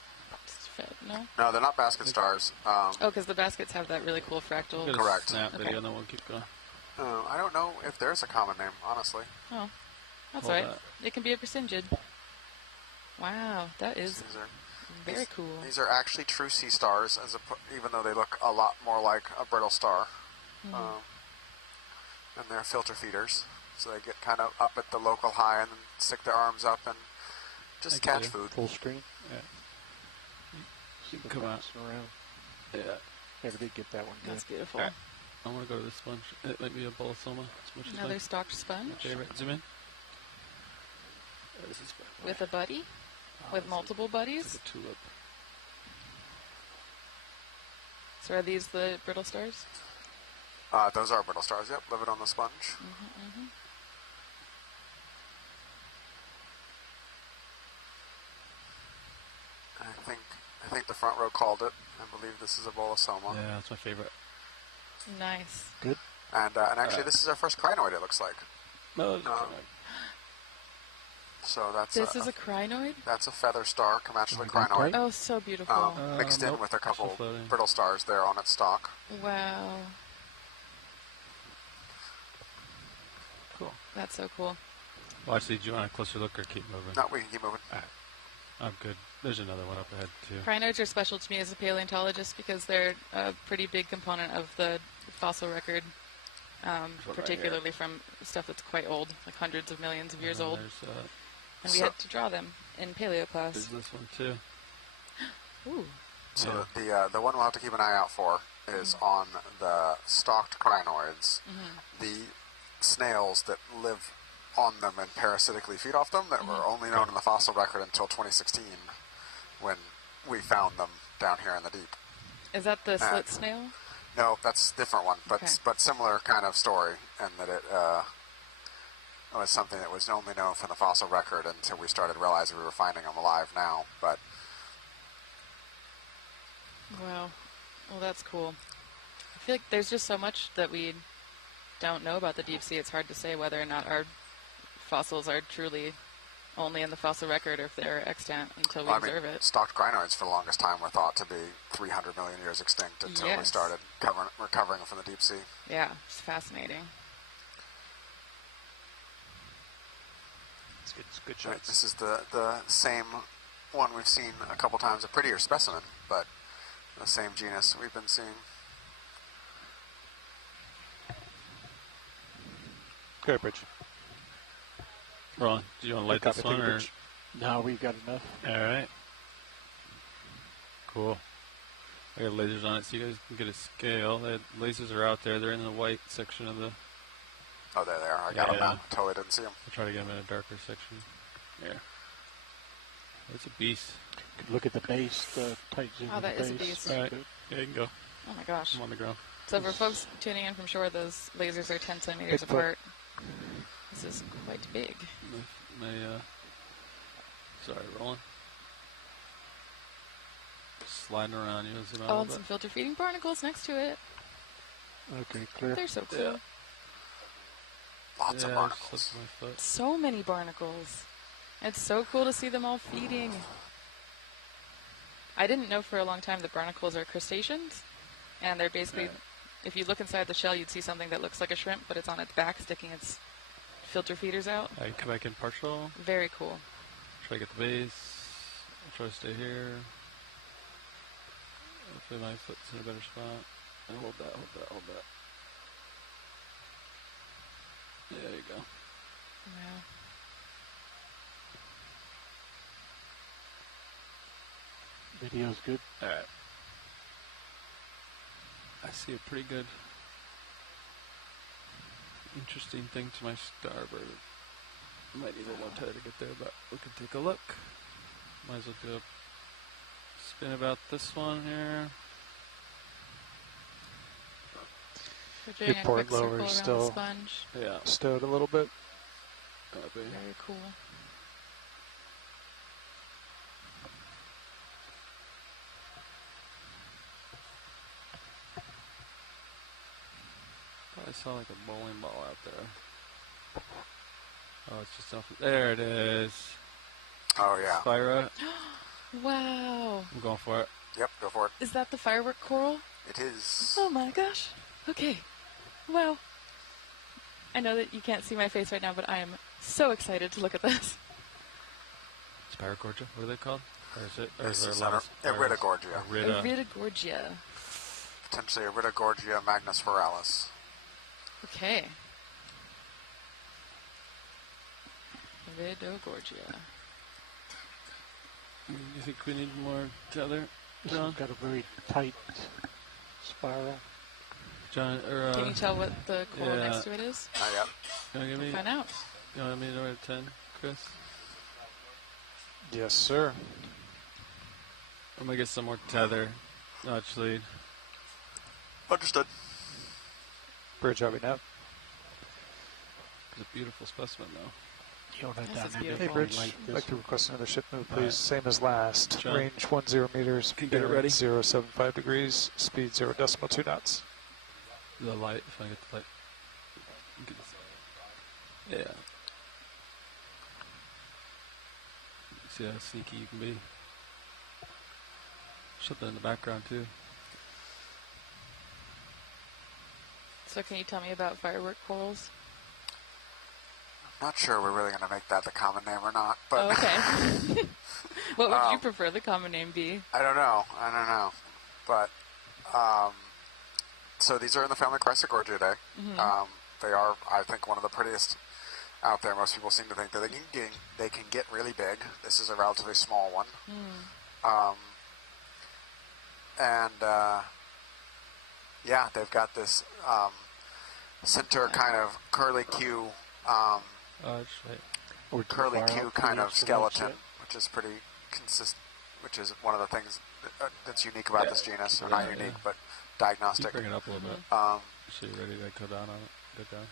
No? No, they're not basket stars. Oh, because the baskets have that really cool fractal. Get a Correct. Snap Okay. video, and then we'll keep going. I don't know if there's a common name, honestly. Oh, that's Hold all right. that. It can be a Brisingid. Wow, that is These are, very cool. These are actually true sea stars, even though they look a lot more like a brittle star. And they're filter feeders, so they get kind of up at the local high and then stick their arms up and just catch food. Full screen. Yeah. You can come out. Around. Yeah. Never did get that one good. That's beautiful. Alright. I want to go to the sponge. It might be a bolosoma. Another stalked sponge My favorite. Zoom in. This is with a buddy, with multiple buddies. like a tulip. So are these the brittle stars? Those are brittle stars, yep. Living on the sponge. I think the front row called it. I believe this is a bolosoma. Yeah, that's my favorite. Nice. Good. And actually, this is our first crinoid, it looks like. No, so that's This is a crinoid? That's a feather star, Comanche crinoid. Oh, so beautiful. Mixed in nope, with a couple still floating. brittle stars there on its stalk. Wow. Cool. That's so cool. Well, actually, do you want a closer look or keep moving? No, we can keep moving. Alright. I'm good. There's another one up ahead, too. Crinoids are special to me as a paleontologist because they're a pretty big component of the fossil record, particularly from stuff that's quite old, like hundreds of millions of years old. And we had to draw them in paleo class. There's this one, too. Ooh. So the one we'll have to keep an eye out for is on the stalked crinoids, the snails that live on them and parasitically feed off them that were only known in the fossil record until 2016 when we found them down here in the deep. Is that the slit snail? No, that's a different one, but similar kind of story, and that it was something that was only known from the fossil record until we started realizing we were finding them alive now. But Wow. Well, that's cool. I feel like there's just so much that we don't know about the deep sea. It's hard to say whether or not our fossils are truly only in the fossil record or if they're extant until we Well, I observe mean, it. stalked crinoids for the longest time were thought to be 300 million years extinct until we Yes. started recovering from the deep sea. Yeah, it's fascinating. It's good Right, shots. this is the same one we've seen a couple times, a prettier specimen, but the same genus we've been seeing. Go ahead, Bridge. Ron, do you want to light Copy, this one? take a Or? Bridge. No, we've got enough. All right. Cool. I got lasers on it so you guys can get a scale. The lasers are out there. They're in the white section of the... Oh, there they are. I got them now. Totally didn't see them. I'll try to get them in a darker section. Yeah. It's a beast. Look at the base, the tight zoom Oh, of the that is a base. beast. All right. Yeah, you can go. Oh my gosh. I'm on the ground. So for folks tuning in from shore, those lasers are 10 centimeters Bigfoot. apart. This is quite big. Sorry, Roland. Sliding around you. Zoom out a Oh, little and some bit. filter feeding barnacles next to it. Okay, clear. They're so cool. Yeah. Lots of Yeah, barnacles. just my foot. So many barnacles. It's so cool to see them all feeding. I didn't know for a long time that barnacles are crustaceans. And they're basically, Right. if you look inside the shell, you'd see something that looks like a shrimp, but it's on its back sticking its filter feeders out. I come back in partial. Very cool. Try to get the base. I'll try to stay here. Hopefully my foot's in a better spot. And hold that, hold that, hold that. There you go. Yeah. Video's good. Alright. I see a pretty good, interesting thing to my starboard. Might need a little more tide to get there, but we can take a look. Might as well do a spin about this one here. We're doing Your a port quick circle lower around is the still sponge. Yeah. stowed a little bit. Copy. Very cool. I saw like a bowling ball out there. Oh, it's just off. There it is. Oh, yeah. Spira. Wow. I'm going for it. Yep, go for it. Is that the firework coral? It is. Oh my gosh. Okay. Wow. I know that you can't see my face right now, but I am so excited to look at this. Spirogorgia? What are they called? Or is it? Or This is there is a lot of Iridogorgia. Iridogorgia. Potentially Iridogorgia magnispiralis. Okay. Iridogorgia. You think we need more tether, This John? one's got a very tight spiral. John, or Can you tell what the coral yeah. next to it is? Not yet. Can you give me? Find out. You want me to write 10, Chris? Yes, sir. I'm gonna get some more tether. Actually, Understood. Bridge, are we now? it's a beautiful specimen, though. You don't have This down is there. beautiful. Hey, Bridge. Like I'd this like to one. request another ship move, please. Alright. Same as last. John. Range 10 meters. Can you get it bearing ready? 075 degrees. Speed 0.2 knots. The light, if I get the light. Get this- Yeah. See how sneaky you can be. Something in the background, too. So can you tell me about firework corals? Not sure we're really going to make that the common name or not, but Oh, okay. What would you prefer the common name be? I don't know. But so these are in the family Chrysogorgiidae. Mhm. They are, I think, one of the prettiest out there. Most people seem to think that they can get really big. This is a relatively small one. Yeah, they've got this center kind of curly Q, Oh, that's right. Or too curly far Q out for kind the of extra skeleton, light which is pretty consistent. Which is one of the things that's unique about this genus, or not Yeah, unique, yeah. but Keep diagnostic. bringing it up a little bit. Um, So you're ready to go down on it? Go down?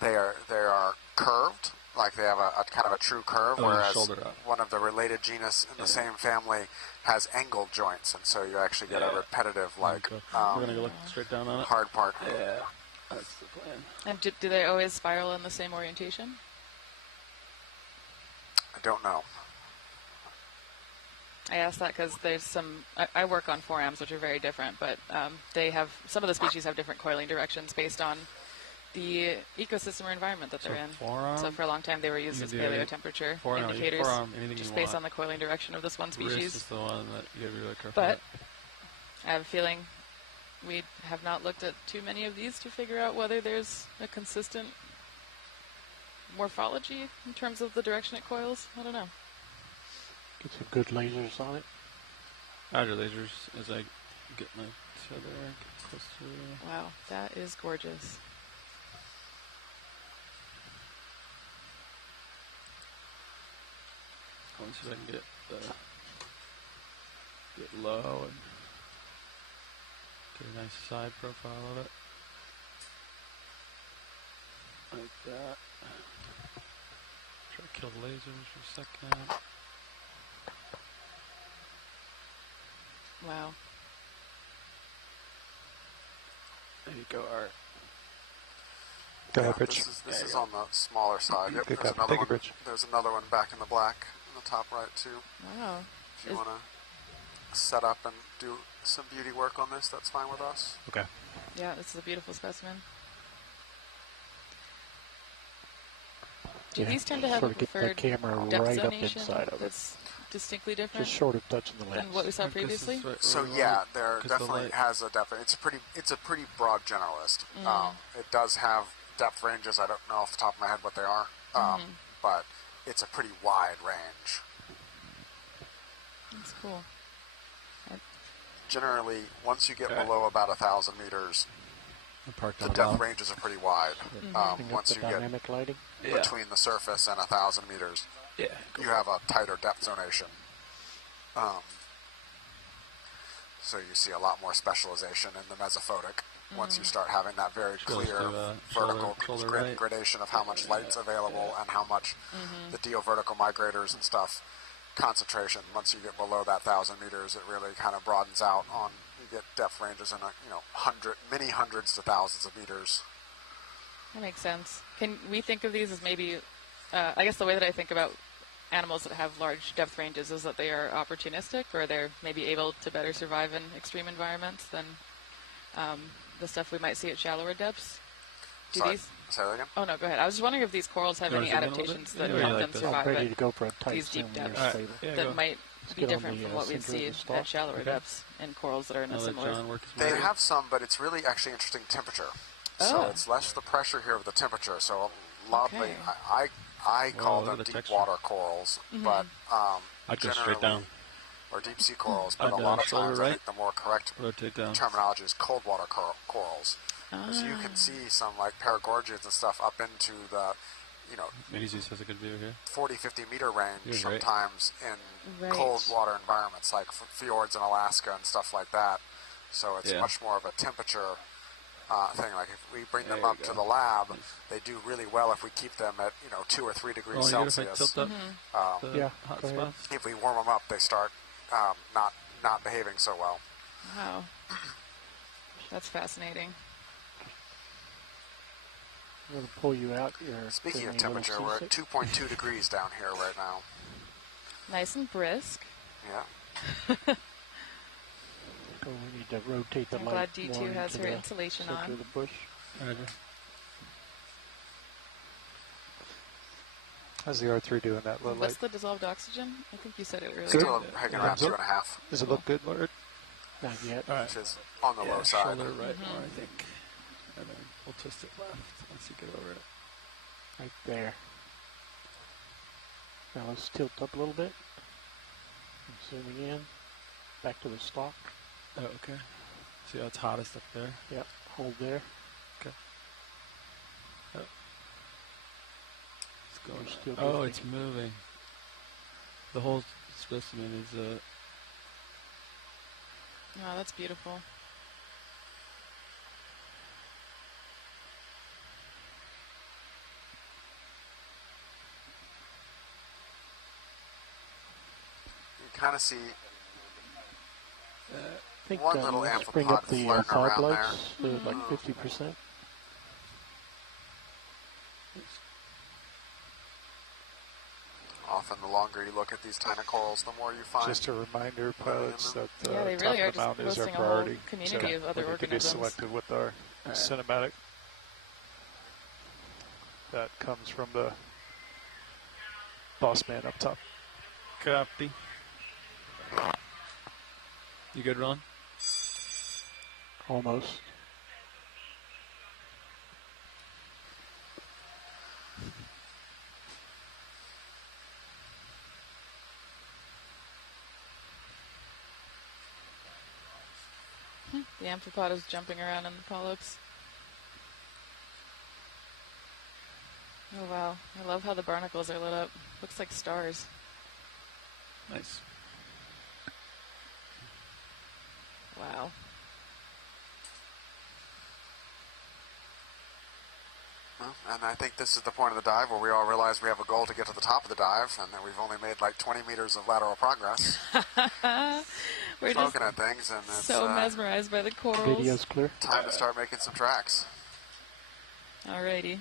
they are curved, like they have a kind of a true curve, Oh, whereas shoulder up. one of the related genus in the same family has angled joints, and so you actually get a repetitive, like We're going to go look straight down on it. hard part. Yeah, that's the plan. And do they always spiral in the same orientation? don't know. I asked that because there's some. I work on forams, which are very different, but they have some of the species have different coiling directions based on the ecosystem or environment that they're in. Forearm? So for a long time, they were used as paleotemperature indicators, just based on the coiling direction of this one species. Wrist is the one that you gotta be really careful But with. I have a feeling we have not looked at too many of these to figure out whether there's a consistent morphology in terms of the direction it coils. I don't know. Get some good lasers on it. Hydro lasers as I get my tether closer. Wow, that is gorgeous. Let me see if I can get low and get a nice side profile of it. Like that. Try to kill the lasers for a second. Wow. There you go, Art. Go ahead, Rich. This is on the smaller side. Yep, Good there's copy. another Take one. it, Rich. There's another one back in the black in the top right too. Wow. If you want to set up and do some beauty work on this, that's fine with us. Okay. Yeah, this is a beautiful specimen. Do Yeah, these tend to have sort a of get the preferred camera depth right up zonation inside of it. that's distinctly different Just short of touching the lens. than what we saw previously? So yeah, there definitely has a depth. It's a pretty broad generalist. It does have depth ranges. I don't know off the top of my head what they are, but it's a pretty wide range. That's cool. Generally, once you get below about 1,000 meters, the depth ranges are pretty wide. Once you get dynamic lighting between the surface and 1,000 meters, you have a tighter depth zonation. So you see a lot more specialization in the mesophotic once you start having that very clear vertical gradation of how much light's available and how much the vertical migrators and stuff concentration. Once you get below that 1,000 meters, it really kind of broadens out on. You get depth ranges in many hundreds to thousands of meters. That makes sense. Can we think of these as maybe, I guess the way that I think about animals that have large depth ranges is that they are opportunistic, or they're maybe able to better survive in extreme environments than the stuff we might see at shallower depths. Do Sorry, these? say that again? Oh no, go ahead. I was just wondering if these corals have any adaptations that help them survive ready at to go for a tight these deep zoom depths here, that might Let's be get on different the, from what we'd center of see the stalk. at shallower depths in corals that are in a similar. They have some, but it's really actually interesting temperature. So it's less the pressure here of the temperature. So lovely. I call them deep water corals, but I'd go straight down. Or deep sea corals, but a lot of times I think the more correct terminology is cold water corals. Because you can see some like paragorgids and stuff up into the, Minizus has a good view here. 40, 50 meter range Right. sometimes in cold water environments like fjords in Alaska and stuff like that. So it's much more of a temperature thing. Like if we bring them up to the lab, they do really well if we keep them at 2 or 3 degrees Celsius. If we warm them up, they start not behaving so well. Wow, that's fascinating. I'm going to pull you out. Speaking of temperature, we're at 2.2 degrees down here right now. Nice and brisk. Yeah. So we need to rotate the I'm light glad more D2 has into her the insulation center on. of the bush. How's the R3 doing that low What's light? the dissolved oxygen? I think you said it earlier. Still hanging around 2.5. Does it look good, Lord? Not yet. Which is on the low side. Shoulder right more, I think. And then we'll twist it left once you get over it. Right there. Now let's tilt up a little bit. I'm zooming in. Back to the stalk. Oh, okay. See how it's hottest up there? Yep. Hold there. Okay. Oh. It's going. Still Oh, moving. it's moving. The whole specimen is Oh, that's beautiful. You kind of see I think one little let's bring up amphipod the flirting fog around lights there. to like 50%. Often the longer you look at these tiny corals, the more you find. Just a reminder, pilots, that Yeah, they top really are of the just mountain is our listing a whole priority. community of other we need to be organisms. selective with our cinematic. That comes from the boss man up top. Copy. You good, Ron? Almost. The amphipod is jumping around in the polyps. Oh wow, I love how the barnacles are lit up. Looks like stars. Nice. Wow. Well, and I think this is the point of the dive where we all realize we have a goal to get to the top of the dive, and that we've only made like 20 meters of lateral progress. We're Just just looking at things, and it's so mesmerized by the corals. Video's clear. time to start making some tracks. Alrighty.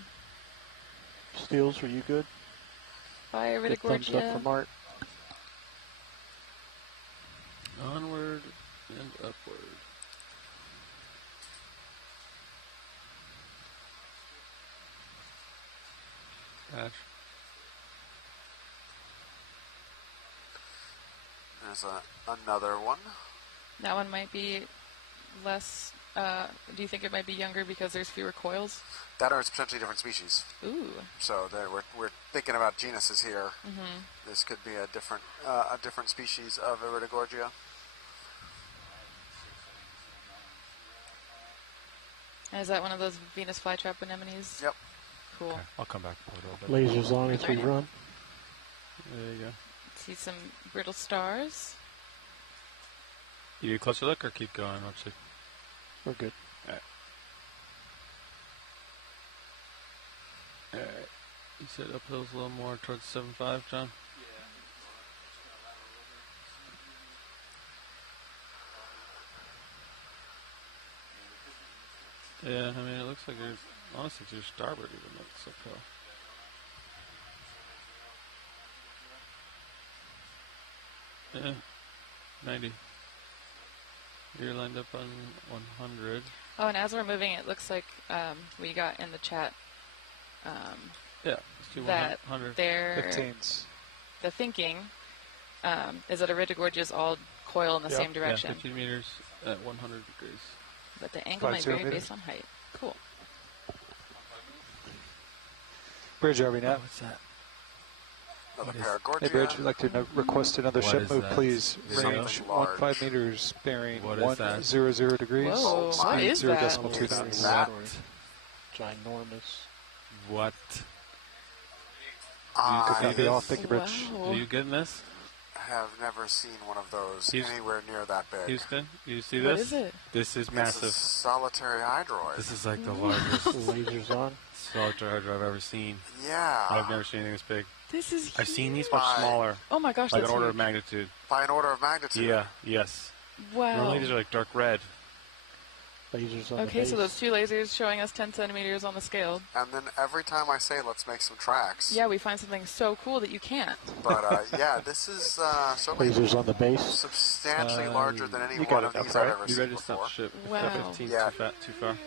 Steels, are you good? Bye, Good thumbs up Iridogorgia. from Art. Onward and upward. Ash. There's another one. That one might be less. Do you think it might be younger because there's fewer coils? That or it's potentially different species. Ooh. So we're thinking about genuses here. Mm-hmm. This could be a different species of Iridogorgia. And is that one of those Venus flytrap anemones? Yep. Cool. Okay, I'll come back for a little bit. Lasers on as we run. There you go. See some brittle stars. You do a closer look or keep going? Let's see. We're good. Alright. Alright. You said uphill's a little more towards 7.5, John? Yeah, I mean, it looks like there's, honestly, there's starboard even looks uphill. Yeah, 90. You're lined up on 100. Oh, and as we're moving, it looks like we got in the chat Yeah, let's do that 100. they're 15s. the thinking is that Iridogorgias all coil in the same direction. Yeah, 15 meters at 100 degrees. But the angle might 50 vary meters. based on height. Cool. Bridge, are we now? What's that? Another Hey, Bridge, we'd like to request another What ship is move, that? please. Something Range large. 15 meters, bearing What is that? 100 degrees. Whoa, what speed is that? 0.2 knots. That Ginormous. What? Copy all. Thank you, Bridge. Wow. Are you getting this? have never seen one of those Houston. anywhere near that big. Houston, you see What this? is it? This is This massive. is Solitary Hydroid. This is like the largest Lasers on. solitary hydroid I've ever seen. Yeah. I've never seen anything this big. This is huge. I've seen these much smaller. Oh my gosh, like that's an order huge. of magnitude. By an order of magnitude. Yeah, yes. Wow. Normally these are like dark red. Lasers on Okay, the so base. those two lasers showing us 10 centimeters on the scale. And then every time I say let's make some tracks. Yeah, we find something so cool that you can't. But yeah, this is certainly Lasers on the base. substantially larger than any you one got of enough, these right? I've ever You seen ready to stop before. the ship? Wow. 15's Yeah. too far.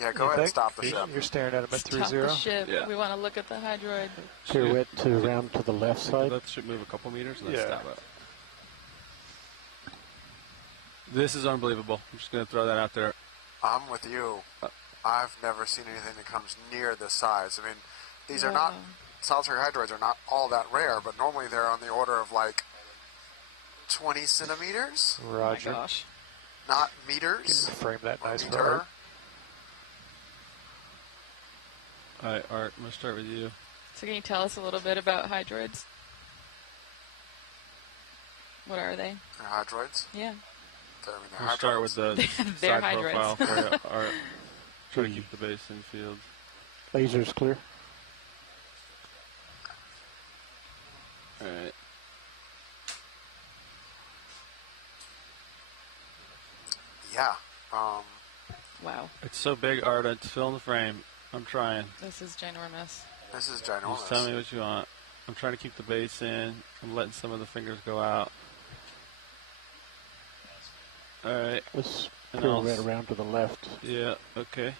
Yeah, go You ahead and think? stop the ship. You're staring at him at Stop 30. the ship. Yeah. We want to look at the hydroid. Pirouette to round to the left side. Let the ship move a couple meters and then Yeah. stop it. This is unbelievable. I'm just going to throw that out there. I'm with you. I've never seen anything that comes near this size. I mean, these are not, solitary hydroids are not all that rare, but normally they're on the order of like 20 centimeters. Roger. Oh my gosh. Not Can meters. you frame that nice for Meter. Art? All right, Art, I'm going to start with you. So can you tell us a little bit about hydroids? What are they? They're hydroids. Yeah. I mean, they're We'll start with the They're side hydroids. profile for Art. Try to keep the base in field. Lasers clear. All right. Yeah. Wow. It's so big, Art, it's filling the frame. I'm trying. This is ginormous. This is Just ginormous. tell me what you want. I'm trying to keep the base in. I'm letting some of the fingers go out. All right. Let's And pirouette around to the left. Yeah, okay.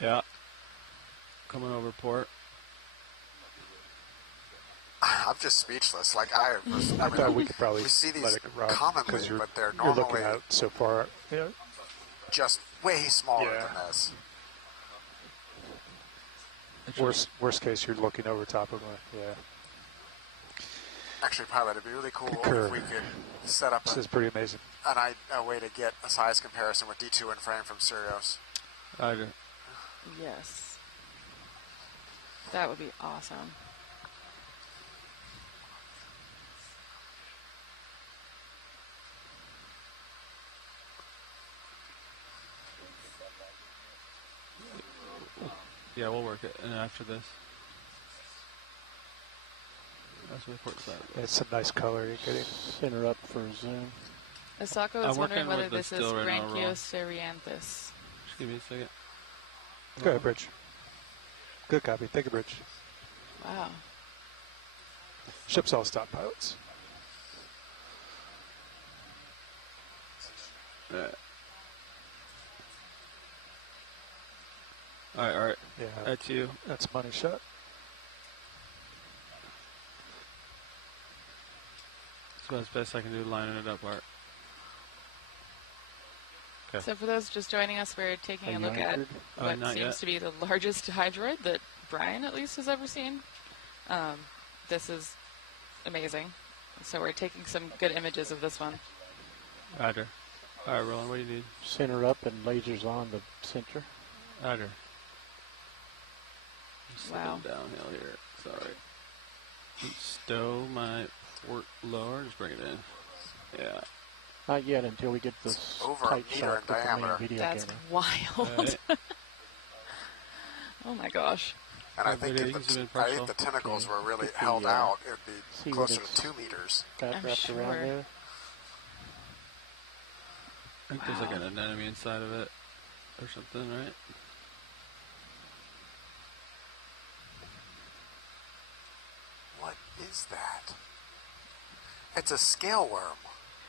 Yeah. Coming over port. I'm just speechless. Like I thought we could probably we see these let it run commonly, because but they're you're looking normally out so far. Yeah. just way smaller Yeah. than this. Worst case, you're looking over top of it. Yeah. Actually, pilot, it'd be really cool Concur. if we could set up This is pretty amazing. a way to get a size comparison with D2 in frame from Sirius. I do. Yes. That would be awesome. Yeah, we'll work it. And after this. That's the port side. It's a nice color you're getting. Center up for zoom. Asako I'm is wondering working whether with this the is still right now, Ron. Branchiocerianthus. Just give me a second. Go ahead, Bridge. Good copy. Thank you, Bridge. Wow. Ship's all stop, pilots. All right. Yeah. That's you. That's money shot. That's about as best I can do lining it up, Art. Okay. So for those just joining us, we're taking a Are look you at anchored? what Not seems yet. to be the largest hydroid that Brian at least has ever seen. This is amazing. So we're taking some good images of this one. Roger. All right, Roland, what do you need? Center up and lasers on the center. Roger. Wow. Downhill here. Sorry. Stow my port lower. Just bring it in. Yeah. Not yet until we get this over a tight meter shot in with the main diameter. video That's camera. wild. Oh my gosh. And I think if the tentacles were really held out, it would see be what closer it's to 2 meters. Got I'm wrapped around sure. there. I think there's like an anemone inside of it or something, right? What is that? It's a scale worm.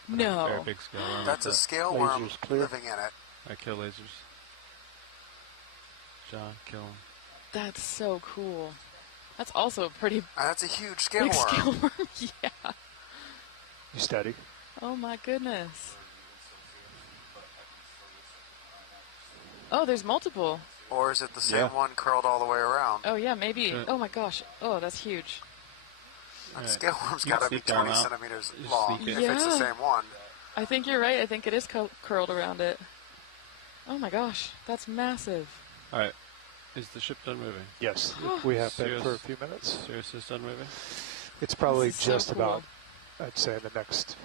No. Very big scale worm. That's a scale worm Lasers clear. living in it. I kill lasers. John, kill him. That's so cool. That's also a pretty That's a huge scale big worm. scale worm. Yeah. You steady? Oh my goodness. Oh, there's multiple. Or is it the same one curled all the way around? Oh yeah, maybe. Oh my gosh. Oh, that's huge. That Right. scale worm's You got to sneak be down 20 out. centimeters Just long sneak if it. it's the Yeah. same one. I think you're right. I think it is curled around it. Oh my gosh, that's massive. All right. Is the ship done moving? Yes. We have been for a few minutes. Sirius is done moving? It's probably This is so just cool. about, I'd say, in the next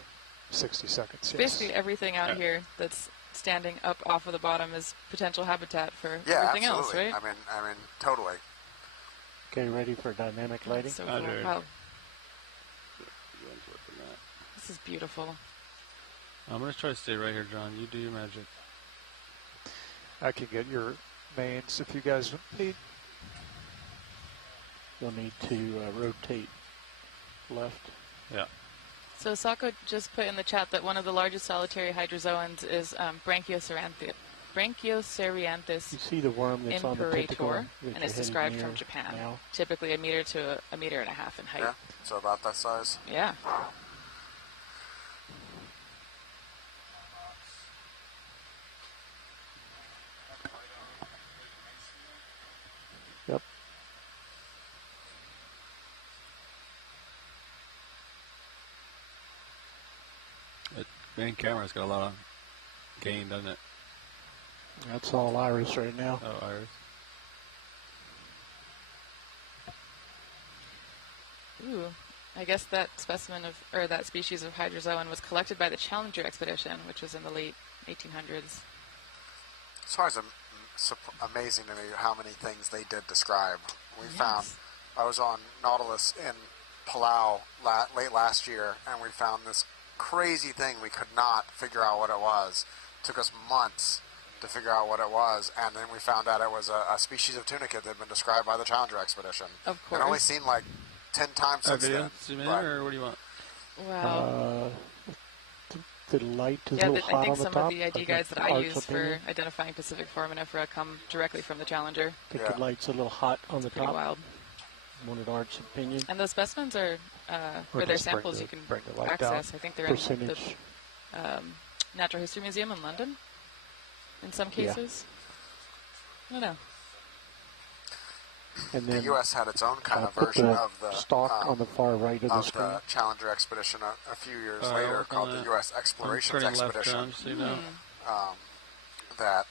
60 seconds. Yes. Basically everything out here that's standing up off of the bottom is potential habitat for Yeah, everything absolutely. else, right? I mean, totally. Okay, ready for dynamic lighting? So cool. Wow. This is beautiful. I'm going to try to stay right here, John. You do your magic. I can get your mains if you guys need. You'll need to rotate left. Yeah. So Sako just put in the chat that one of the largest solitary hydrozoans is Branchiocerianthus. You see the worm that's on the tentacle imperator, that and you're it's heading described near from Japan. now? Typically a meter to a meter and a half in height. Yeah, so about that size. Yeah. Yep. The main camera's got a lot of gain, doesn't it? That's all iris right now. Oh, iris. Ooh. I guess that specimen of, or that species of hydrozoan was collected by the Challenger expedition, which was in the late 1800s. It's always amazing to me how many things they did describe. We found, I was on Nautilus in Palau late last year, and we found this crazy thing we could not figure out what it was. Took us months to figure out what it was, and then we found out it was a species of tunicate that had been described by the Challenger expedition. Of course. And only seen like 10 times since then. Zoom in, but- or what do you want? Wow. The light is a Yeah, little hot I think on the some top. of the ID I've guides got that I Art's use opinion. for identifying Pacific foraminifera come directly from the Challenger. I think the light's a little hot on the Pretty top. wild. Wanted Art's opinion. And those specimens are, Or or their just bring samples the- you can bring the light down. access. I think they're in Percentage. the Natural History Museum in London, in some Yeah. cases. I don't know. And The then U.S. had its own kind I'll of put version the of the stalk on the far right of the screen. Challenger expedition a few years I'll later work called on the that. U.S. I'm Explorations turning left, Expedition. John, so you know. That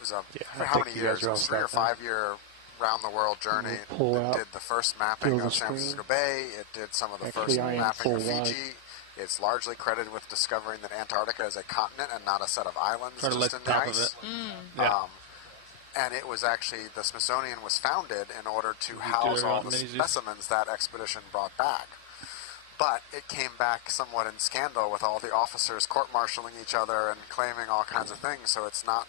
was I for how think many you years? guys It are was all 3 or set now. 5 year round the world journey. Pull It out, did the first mapping fill the of San screen. Francisco Bay. It did some of the Actually, first I am mapping of full wide. Fiji. It's largely credited with discovering that Antarctica is a continent and not a set of islands Try to just let in the top of ice. it. Yeah. And it was actually, the Smithsonian was founded in order to do house it all out the in Asia. specimens that expedition brought back. But it came back somewhat in scandal with all the officers court-martialing each other and claiming all kinds of things, so it's not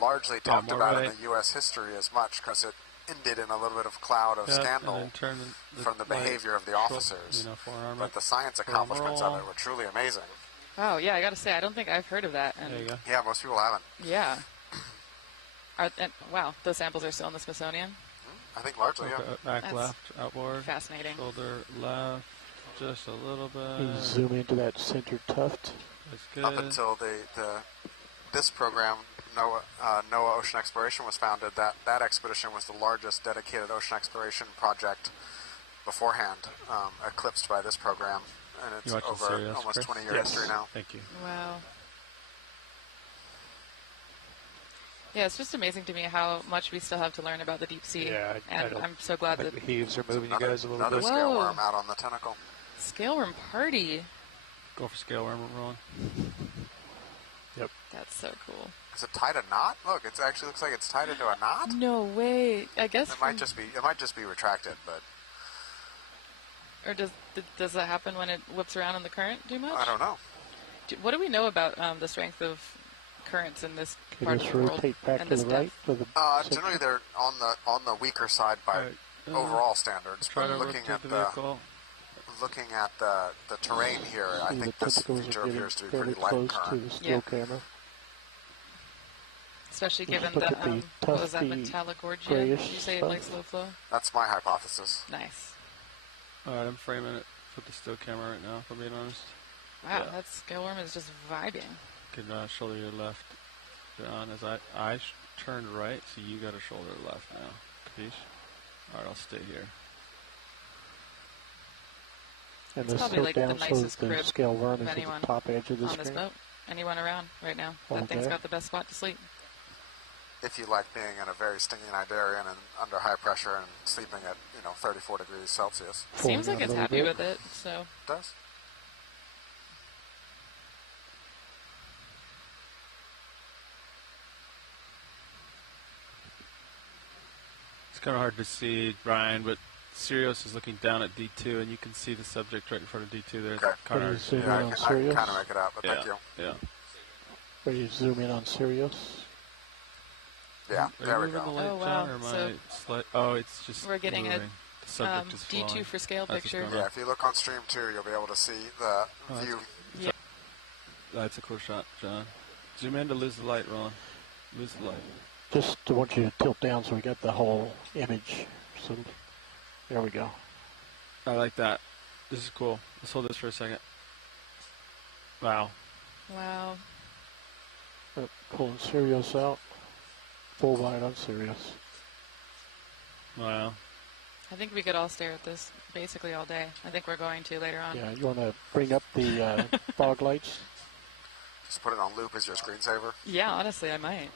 largely talked more about right. in the U.S. history as much because it ended in a little bit of cloud of scandal and then turn from the light behavior of the short, officers. forearm But up. the science Forearm accomplishments of roll. it were truly amazing. Wow, yeah, I gotta say, I don't think I've heard of that. And There you go. Yeah, most people haven't. yeah. Wow, those samples are still in the Smithsonian? I think largely, Okay, yeah. back That's left, outboard. fascinating. Shoulder left, just a little bit. You zoom into that center tuft. That's good. Up until this program, NOAA Ocean Exploration was founded. That expedition was the largest dedicated ocean exploration project beforehand, eclipsed by this program, and it's You watching over Sirius, almost Chris? 20-year history now. Thank you. Wow. Yeah, it's just amazing to me how much we still have to learn about the deep sea. Yeah, and I'm so glad that the heaves are moving you guys a little Another bit. scale Whoa. worm out on the tentacle. scale worm party. Go for scale worm rolling. Yep. That's so cool. Is it tied a knot? Look, it actually looks like it's tied into a knot. No way. I guess. It might just be retracted, but Or does that happen when it whips around in the current too much? I don't know. What do we know about the strength of currents in this Can part this of the world? rotate back and to this the right? depth? To the Generally, they're on the weaker side by Alright, overall standards. Try But to looking rotate at the the vehicle. terrain here, I See, the think this tentacles feature are getting appears to be fairly pretty light close to current. the still camera. Especially Just given look the, at the what was that, tufty Metallogorgia? grayish Did you say it stuff. likes low flow? That's my hypothesis. Nice. Alright, I'm framing it for the still camera right now, if I'm being honest. Wow, Yeah. that scale worm is just vibing. Can shoulder your left down as I turned right, so you got to shoulder left now. Capiche? Alright, I'll stay here. And It's this probably tilt like the down so nicest that the crib scale worm of is at anyone the top edge of the on this screen. boat. Anyone around right now? Over That thing's there. got the best spot to sleep. If you like being in a very stinging Iberian and under high pressure and sleeping at 34 degrees Celsius, Seems like out a it's little happy bit. with it, so. it does. It's kind of hard to see, Brian, but Sirius is looking down at D2, and you can see the subject right in front of D2 there. Okay. Can you zoom in Yeah, on I can Sirius? kind of make it out, but thank you. Yeah. Where you zoom in on Sirius? Yeah, Are there you we moving go. the light, Oh, John, wow. or am So oh, it's just we're getting a, moving. The subject is D2 flowing. for scale That's what's picture. going Yeah, on. if you look on stream 2, you'll be able to see the view. Yeah. That's a cool shot, John. Zoom in to lose the light, Roland. Lose the light. Just want you to tilt down so we get the whole image. So there we go. I like that. This is cool. Let's hold this for a second. Wow. Wow. Pulling Sirius out. Full wide on Sirius. Wow. I think we could all stare at this basically all day. I think we're going to later on. Yeah, you want to bring up the fog lights? Just put it on loop as your screensaver. Yeah, honestly, I might.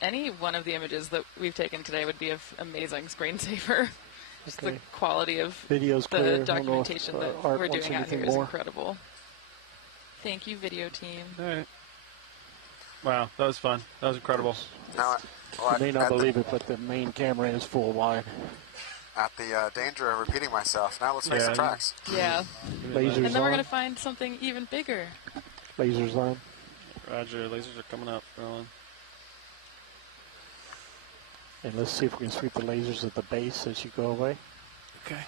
Any one of the images that we've taken today would be an amazing screensaver. Just Okay. the quality of Video's the clear. I don't know if, documentation that Art we're wants doing out here anything is more. incredible. Thank you, video team. All right. Wow, that was fun. That was incredible. Now, You may not believe it, but the main camera is full wide. at the danger of repeating myself, now let's face Yeah, the tracks. Yeah. Lasers And then we're on. going to find something even bigger. Lasers on. Roger, lasers are coming up, Roland. And let's see if we can sweep the lasers at the base as you go away. Okay.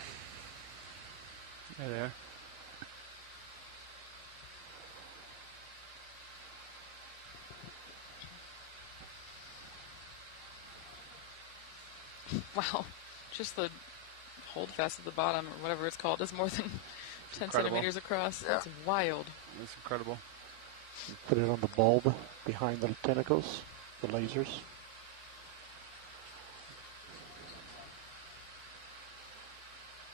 There they are. Wow. Just the holdfast at the bottom, or whatever it's called, is more than 10 incredible. centimeters across. Yeah. That's wild. That's incredible. Put it on the bulb behind the tentacles, the lasers.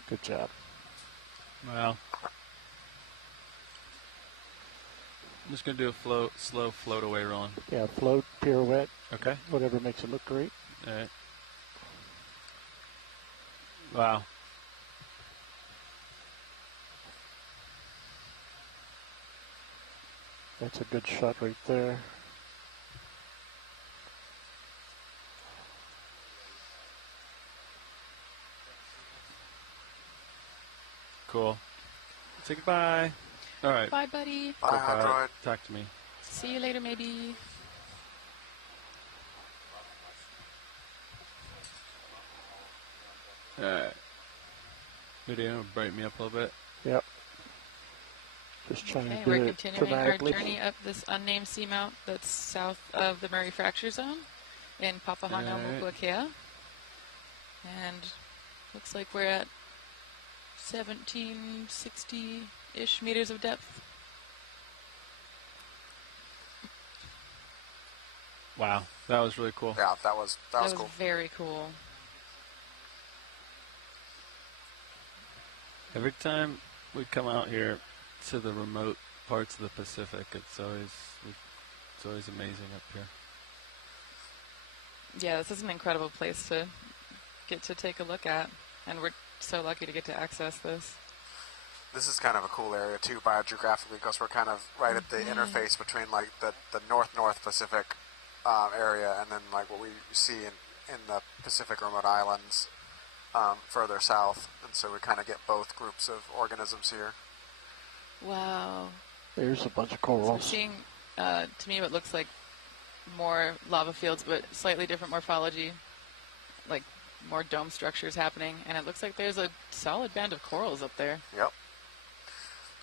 Good job. Wow. I'm just going to do a slow float away rolling. Yeah, float, pirouette. Okay. Whatever makes it look great. All right. Wow. That's a good shot right there. Cool. Say goodbye. All right. Bye, buddy. Bye, Hydroid. Talk to me. See you later, maybe. All right. Video, brighten me up a little bit. Yep. Just trying Okay, to do we're it continuing our dramatically. journey up this unnamed seamount that's south of the Murray Fracture Zone in Papahānaumokuākea. And looks like we're at 1760-ish meters of depth. Wow, that was really cool. Yeah, that was cool. Very cool. Every time we come out here to the remote parts of the Pacific, it's always amazing up here. Yeah, this is an incredible place to get to take a look at, and we're so lucky to get to access this. This is kind of a cool area too, biogeographically, because we're kind of right at the interface between like the North Pacific area and then like what we see in the Pacific remote islands further south, and so we kind of get both groups of organisms here. Wow. There's a bunch of So we're corals. seeing, to me, what looks like more lava fields, but slightly different morphology, like more dome structures happening, and it looks like there's a solid band of corals up there. Yep.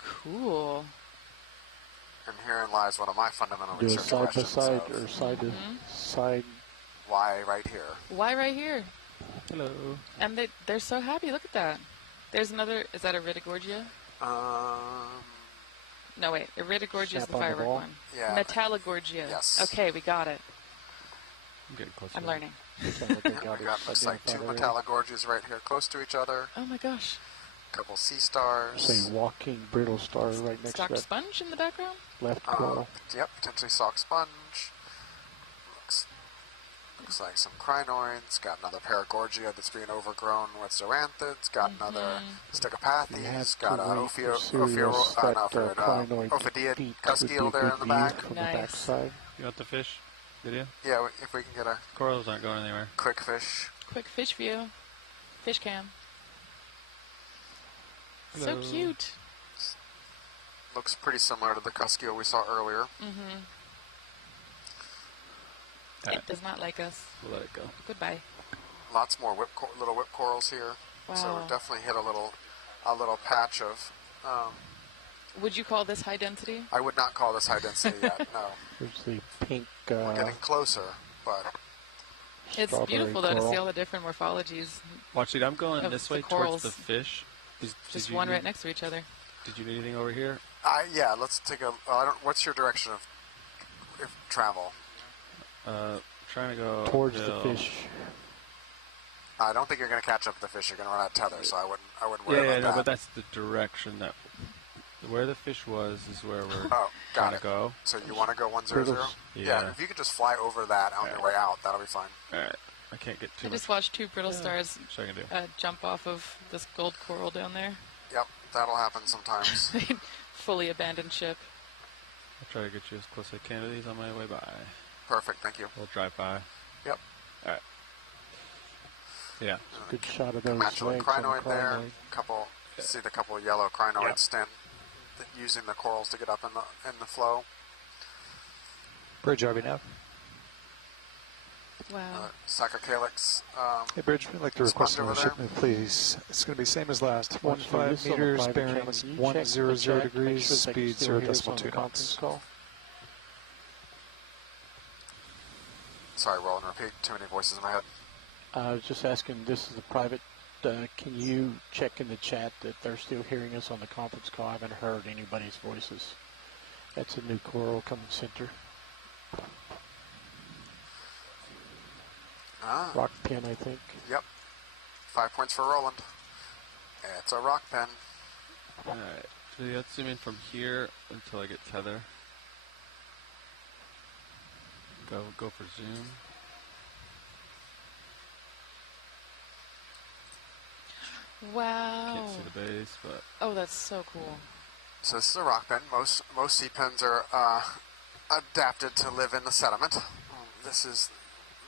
Cool. And herein lies one of my fundamental Do a research side by questions side of or side to side. why right here? Why right here? Hello. And they're so happy. Look at that. There's another. Is that Iridogorgia? No, wait. Iridogorgia is Snap the on the firework ball. one. Yeah. Metallogorgia. Yes. Okay, we got it. I'm getting closer. I'm learning. We got looks like two metallogorgias right here close to each other. Oh my gosh. A couple sea stars. Say walking brittle star right next Stocked to that sponge in the background? left coral. Yep, potentially sock sponge. Looks like some crinoids. Got another paragorgia that's being overgrown with zoanthids. Got another stegopathes. Got a ophidiid cuskeel there in the back. From the backside. You want the fish video? Yeah, if we can get a Corals aren't going anywhere. quick fish. Quick fish view. Fish cam. Hello. So cute. Looks pretty similar to the cuskeel we saw earlier. Mm-hmm. It does not like us. We'll let it go. Goodbye. Lots more little whip corals here. So Wow. we've definitely hit a little patch of. Would you call this high density? I would not call this high density yet. No. There's the pink. We're getting closer, but It's strawberry beautiful though to coral. see all the different morphologies. Watch, dude, I'm going Of this the way corals. towards the fish. Just one right next to each other. Did you need anything over here? yeah. Let's take a. What's your direction of travel? Trying to go Towards the uphill. fish. I don't think you're going to catch up with the fish. You're going to run out of tether, so I wouldn't worry Yeah, about no, that. but that's the direction that where the fish was is where we're Oh, trying got to it. go. So you want to go 100? Brittles. Yeah. Yeah. If you could just fly over that on your way out, that'll be fine. All right, I can't get too I much. just watched two brittle stars So I can do. jump off of this gold coral down there. Yep, that'll happen sometimes. Fully abandoned ship. I'll try to get you as close as I can to these on my way by. Perfect, thank you. We'll drive by. Yep. All right. Yeah. Good shot of those Comanche legs on the crinoid there. crinoid. See the couple of yellow crinoids Yep. stand using the corals to get up in the flow. Bridge RV nav. Wow. Sacrocalyx. Hey, Bridge, we'd like to request over another there. shipment, please. It's going to be same as last. Watch 15 this on the meters, private channel. bearings Can you check the 100 chat, make degrees, sure they can speed still hear us on 0.2 the conference knots. call? Sorry, Roland, repeat. Too many voices in my head. I was just asking, this is a private, can you check in the chat that they're still hearing us on the conference call? I haven't heard anybody's voices. That's a new coral coming center. Rock pin, I think. Yep. 5 points for Roland. It's a rock pen. Alright, so you have to zoom in from here until I get tether. Go for zoom. Wow. Can't see the base, but Oh, that's so cool. So this is a rock pen. Most sea pens are adapted to live in the sediment. This is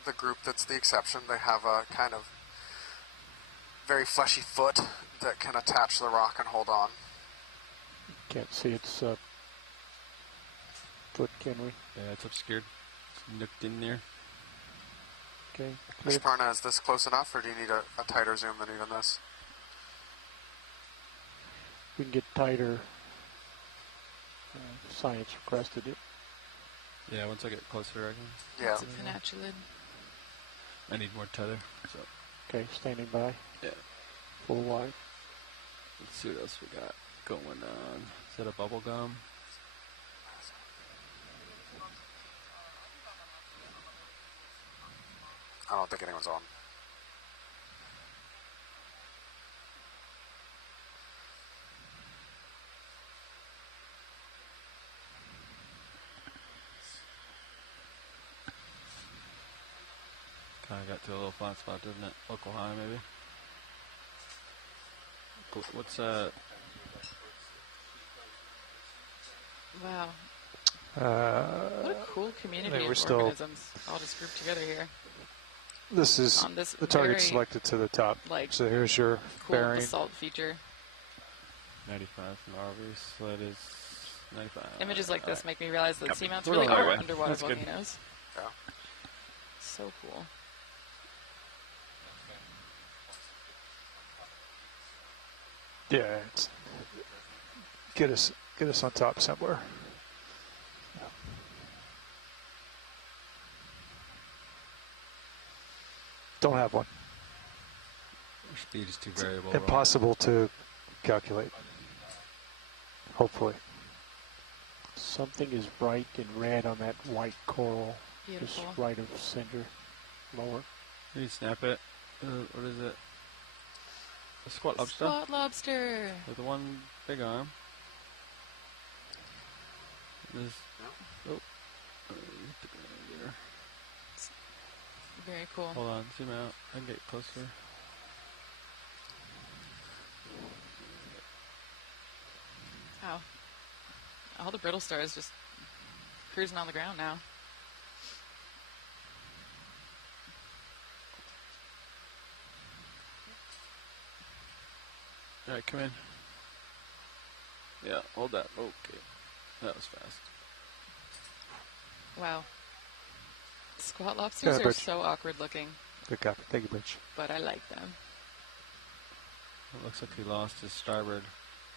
the group that's the exception. They have a kind of very fleshy foot that can attach to the rock and hold on. Can't see its foot, can we? yeah, it's obscured. It's nooked in there. Okay. Clear. Parna, is this close enough, or do you need a tighter zoom than even this? We can get tighter. Science requested it. Yeah, once I get closer, I can. Yeah. It's a pennatulid. I need more tether. So. Okay, standing by. Yeah. Full wide. Let's see what else we got going on. Is that a bubble gum? I don't think anyone's on. Kind of got to a little flat spot, doesn't it? Local high, maybe. What's Wow. What a cool community we're of still- organisms all just grouped together here. This is On this the target very, selected to the top. like, So here's your Cool bearing. basalt feature. 95 from RV, so that is 95. Images like this make me realize that Seamount's We're really on our are way. underwater That's good. volcanoes. Yeah. So cool. Yeah, it's, get us on top somewhere. Don't have one. Our speed is too variable. Impossible to calculate. Hopefully. Something is bright and red on that white coral. Beautiful. Just right of center. Lower. Can you snap it? What is it? A squat lobster? Squat lobster. With the one big arm. There's, oh. There. Very cool. Hold on, zoom out. I can get closer. Wow. All the brittle stars just cruising on the ground now. Alright, come in. Yeah, hold that. Okay. That was fast. Wow. Squat lobsters are Bridge. so awkward looking, Good copy. Thank you, Bridge. but I like them. It looks like he lost his starboard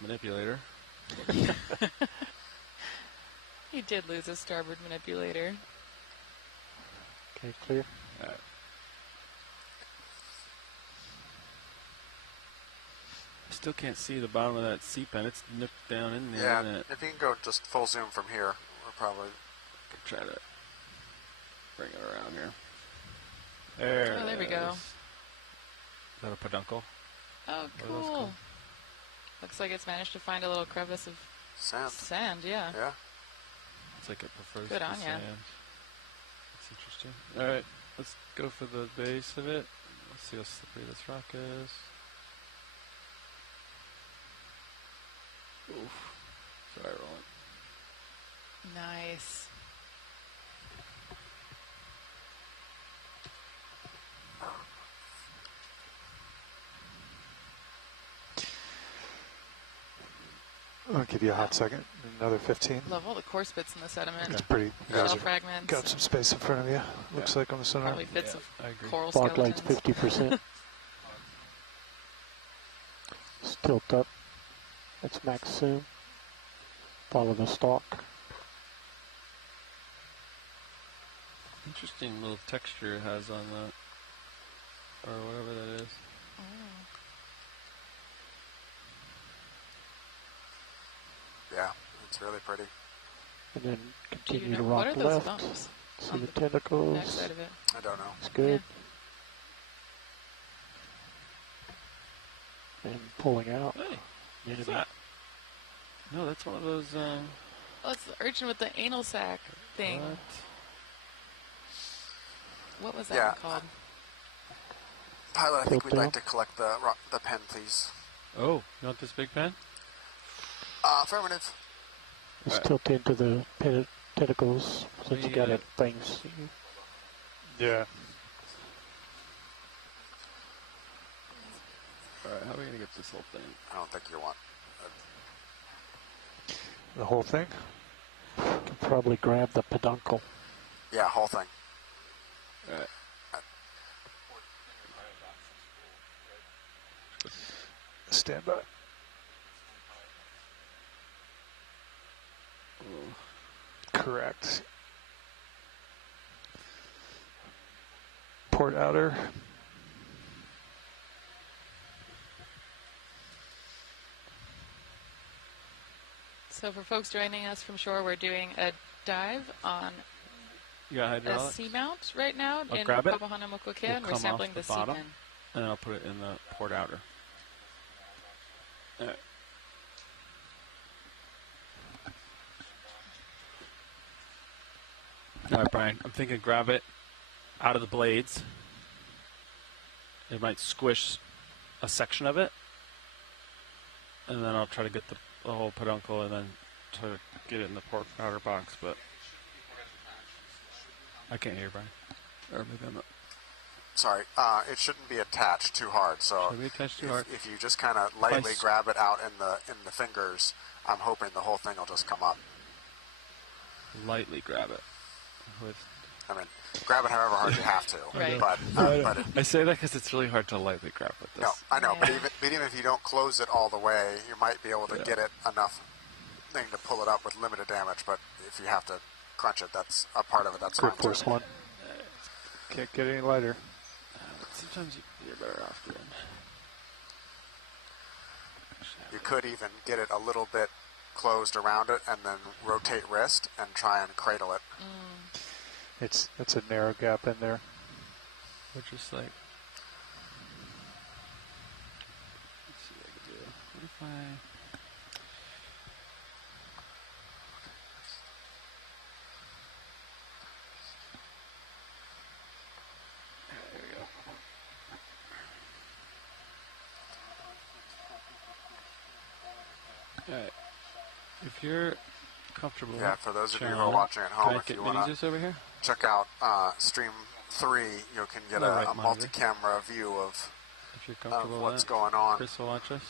manipulator. He did lose his starboard manipulator. Okay, clear. Alright. I still can't see the bottom of that sea pen. It's nipped down in there, Yeah, isn't it? if you can go just full zoom from here, we're probably... Could try to bring it around here. There. Oh, there we go. Is that a peduncle? Oh, What are those cool. called? Looks like it's managed to find a little crevice of sand. Yeah. Yeah. It's like it prefers Good the on ya. sand. That's interesting. Alright, let's go for the base of it. Let's see how slippery this rock is. Oof. Sorry, Roland. Nice. I'll give you a hot second. And another 15. Love all the coarse bits in the sediment. It's pretty. Shell fragments. Got some space in front of you. Looks like on the sonar. Probably bits of coral Bark skeletons. light's 50%. Tilt up. That's max zoom. Follow the stalk. Interesting little texture it has on that, or whatever that is. Yeah, it's really pretty. And then continue to what rock are those left. bumps See on the the tentacles. backside of it? I don't know. It's good. And pulling out. Hey, Enemy. what's that? No, that's one of those. Oh, it's the urchin with the anal sac thing. What was that Yeah. one called? Pilot, I think we'd Tilt like to collect the pen, please. Oh, you want this big pen? Affirmative. Just tilt into the tentacles since you got it things. Yeah. Alright, how are we going to get this whole thing? I don't think you want The whole thing? You can probably grab the peduncle. Yeah, whole thing. Alright. Stand by. Correct. Port outer. So for folks joining us from shore, we're doing a dive on You got a hydraulics? Seamount right now I'll in grab it. Papahanaumokuakea, We'll and we're come sampling off the the bottom, seapen. and I'll put it in the port outer. Alright. Alright, Brian, I'm thinking grab it out of the blades. It might squish a section of it. And then I'll try to get the whole peduncle and then try to get it in the port outer box, but I can't hear Brian. Or maybe I'm not. Sorry, it shouldn't be attached too hard. So Should be attached too hard. if you just kind of lightly grab it out in the fingers, I'm hoping the whole thing will just come up. Lightly grab it. I mean, grab it however hard you have to. Right. But I say that because it's really hard to lightly grab with this. no, I know. But even if you don't close it all the way, you might be able to get it enough thing to pull it up with limited damage. But if you have to crunch it, that's a part of it. That's Grip fine. force one. Can't get any lighter. Sometimes you're better off doing. You could even get it a little bit closed around it and then rotate wrist and try and cradle it. It's a narrow gap in there. Or just like, let's see what I can do. What if I? There we go. Alright. If you're comfortable. Yeah, for those of you who channel, are watching at home, can I if get you minis want just over here? to check out Stream 3, you can get No, right a monitor. multi-camera view of If you're comfortable what's with that. going on. Chris will watch us.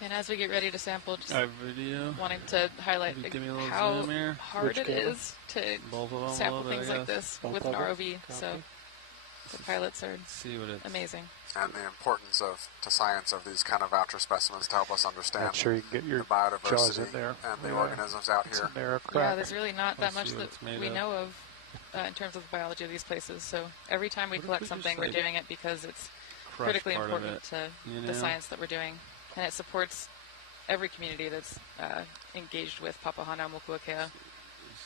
And as we get ready to sample, just video. wanting to highlight Maybe give me a little how zoom here. hard Which it camera? is to Both of them, sample there, things I like guess. this Both with of an them? ROV. So Copy. the pilots are See what it. amazing. And the importance to science of these kind of voucher specimens to help us understand Not sure you can get your the biodiversity jaws in there. and the Yeah. organisms out It's here. a narrow Yeah, crack. there's really not that Let's much see what that it's made we of. know of in terms of the biology of these places. So every time we What if collect we just, something, we're like, doing it because it's crush critically part of important it, to you the know? science that we're doing. And it supports every community that's engaged with Papahanaumokuakea.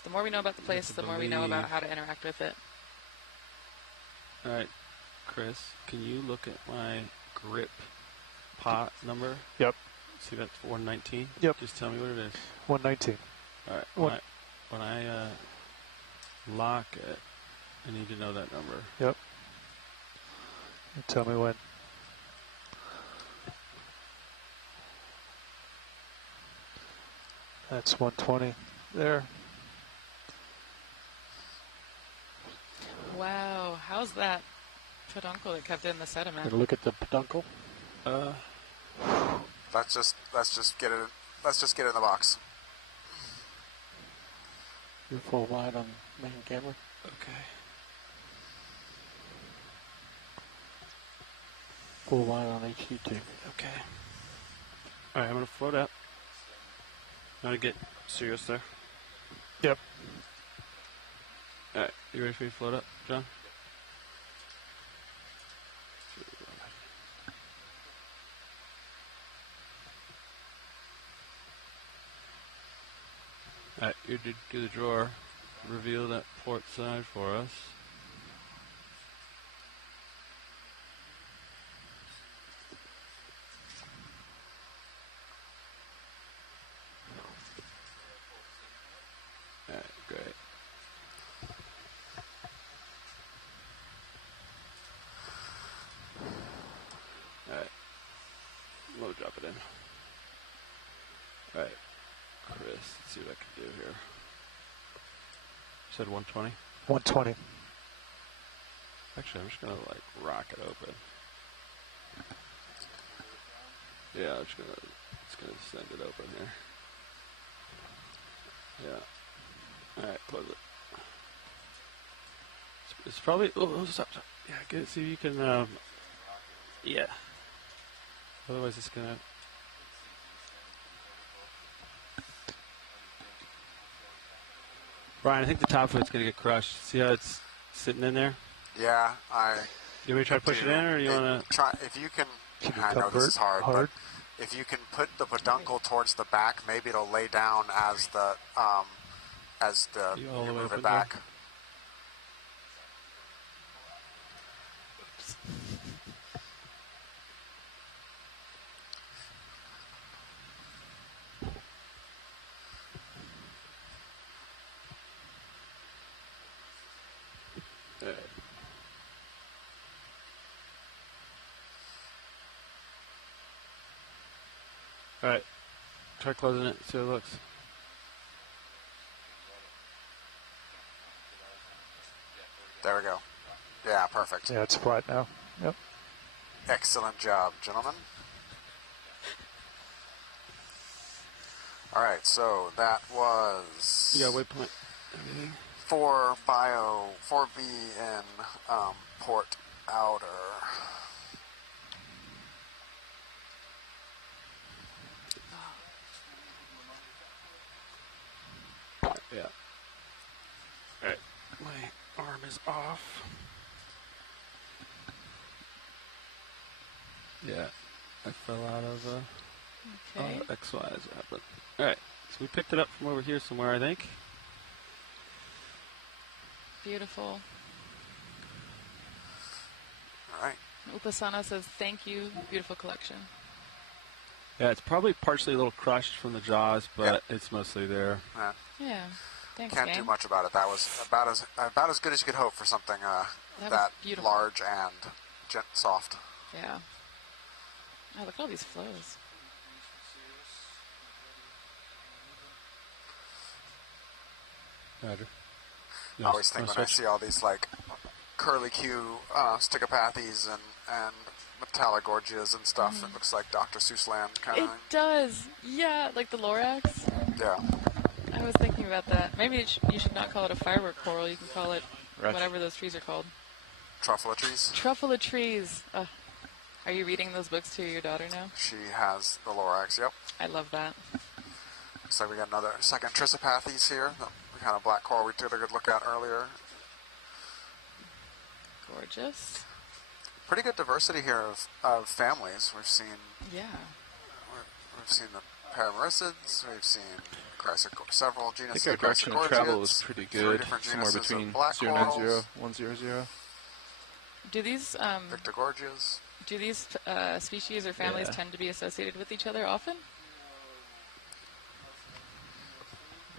The more we know about the place, the more we know about how to interact with it. All right, Chris, can you look at my grip pot number? Yep. See that's 119? Yep. Just tell me what it is. 119. All right. One- When I lock it, I need to know that number. Yep. You tell me when. That's 120 there. Wow, how's that peduncle that kept in the sediment? Gonna look at the peduncle. let's just get it. Let's just get it in the box. You're full wide on main camera. Okay. Full wide on HD2. Okay. All right, I'm gonna float out. I'm gonna get serious there. Yep. All right, you ready for me to float up, John? All right, you do the drawer. Reveal that port side for us. All right, great. All right, low drop it in. All right, Chris, let's see what I can do here. You said 120? 120. Actually, I'm just gonna like rock it open. Yeah, I'm just gonna send it open here. Yeah. All right, close it. It's probably. Oh, stop. Yeah, get it. See if you can. Yeah. Otherwise, it's gonna. Brian, I think the top of it's gonna get crushed. See how it's sitting in there? Yeah, You want me to try to push it in, or you want to try? If you can, I know this is hard, but if you can put the peduncle towards the back, maybe it'll lay down as you move it back. All right, try closing it. See how it looks. There we go. Yeah, perfect. Yeah, it's flat now. Yep. Excellent job, gentlemen. All right, so that was. You got waypoint. Everything. 4B in port outer. Yeah. All right. My arm is off. Yeah. I fell out of Okay. XY as it happened. All right. So we picked it up from over here somewhere, I think. Beautiful. All right. Upasana says, thank you. Beautiful collection. Yeah, it's probably partially a little crushed from the jaws, but it's mostly there. Yeah. Thanks, Can't gang. do much about it. That was about as good as you could hope for something That was that beautiful. large and soft. Yeah. Oh, look at all these flows. Roger. I always think when I see all these like curly Q stichopathies and metallogorgias and stuff, it looks like Dr. Seuss land kind It of thing. does. Yeah, like the Lorax. Yeah. I was thinking about that. Maybe you should not call it a firework coral. You can call it whatever those trees are called. Truffula trees. Truffula trees. Are you reading those books to your daughter now? She has the Lorax, yep. I love that. Looks like we got another second Trissopathes here. The kind of black coral we took a good look at earlier. Gorgeous. Pretty good diversity here of families. We've seen Yeah. we've seen the Paramyricids, we've seen several I genuses think our of direction of travel was Chrysogorgiids, pretty 3 good, different somewhere genuses of between black 090, corals, 100. Do these Victorgorgias. do these species or families tend to be associated with each other often?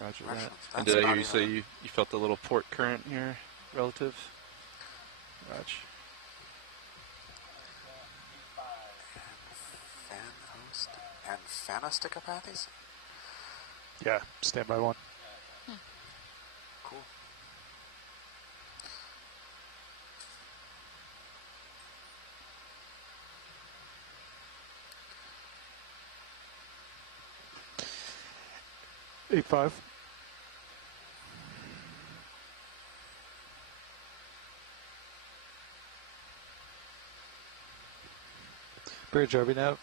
Roger that. And did I hear you say you felt a little port current here relative? Roger. And Phanosticopathes? Yeah, standby one. Cool. 85. Bridge, RV nav.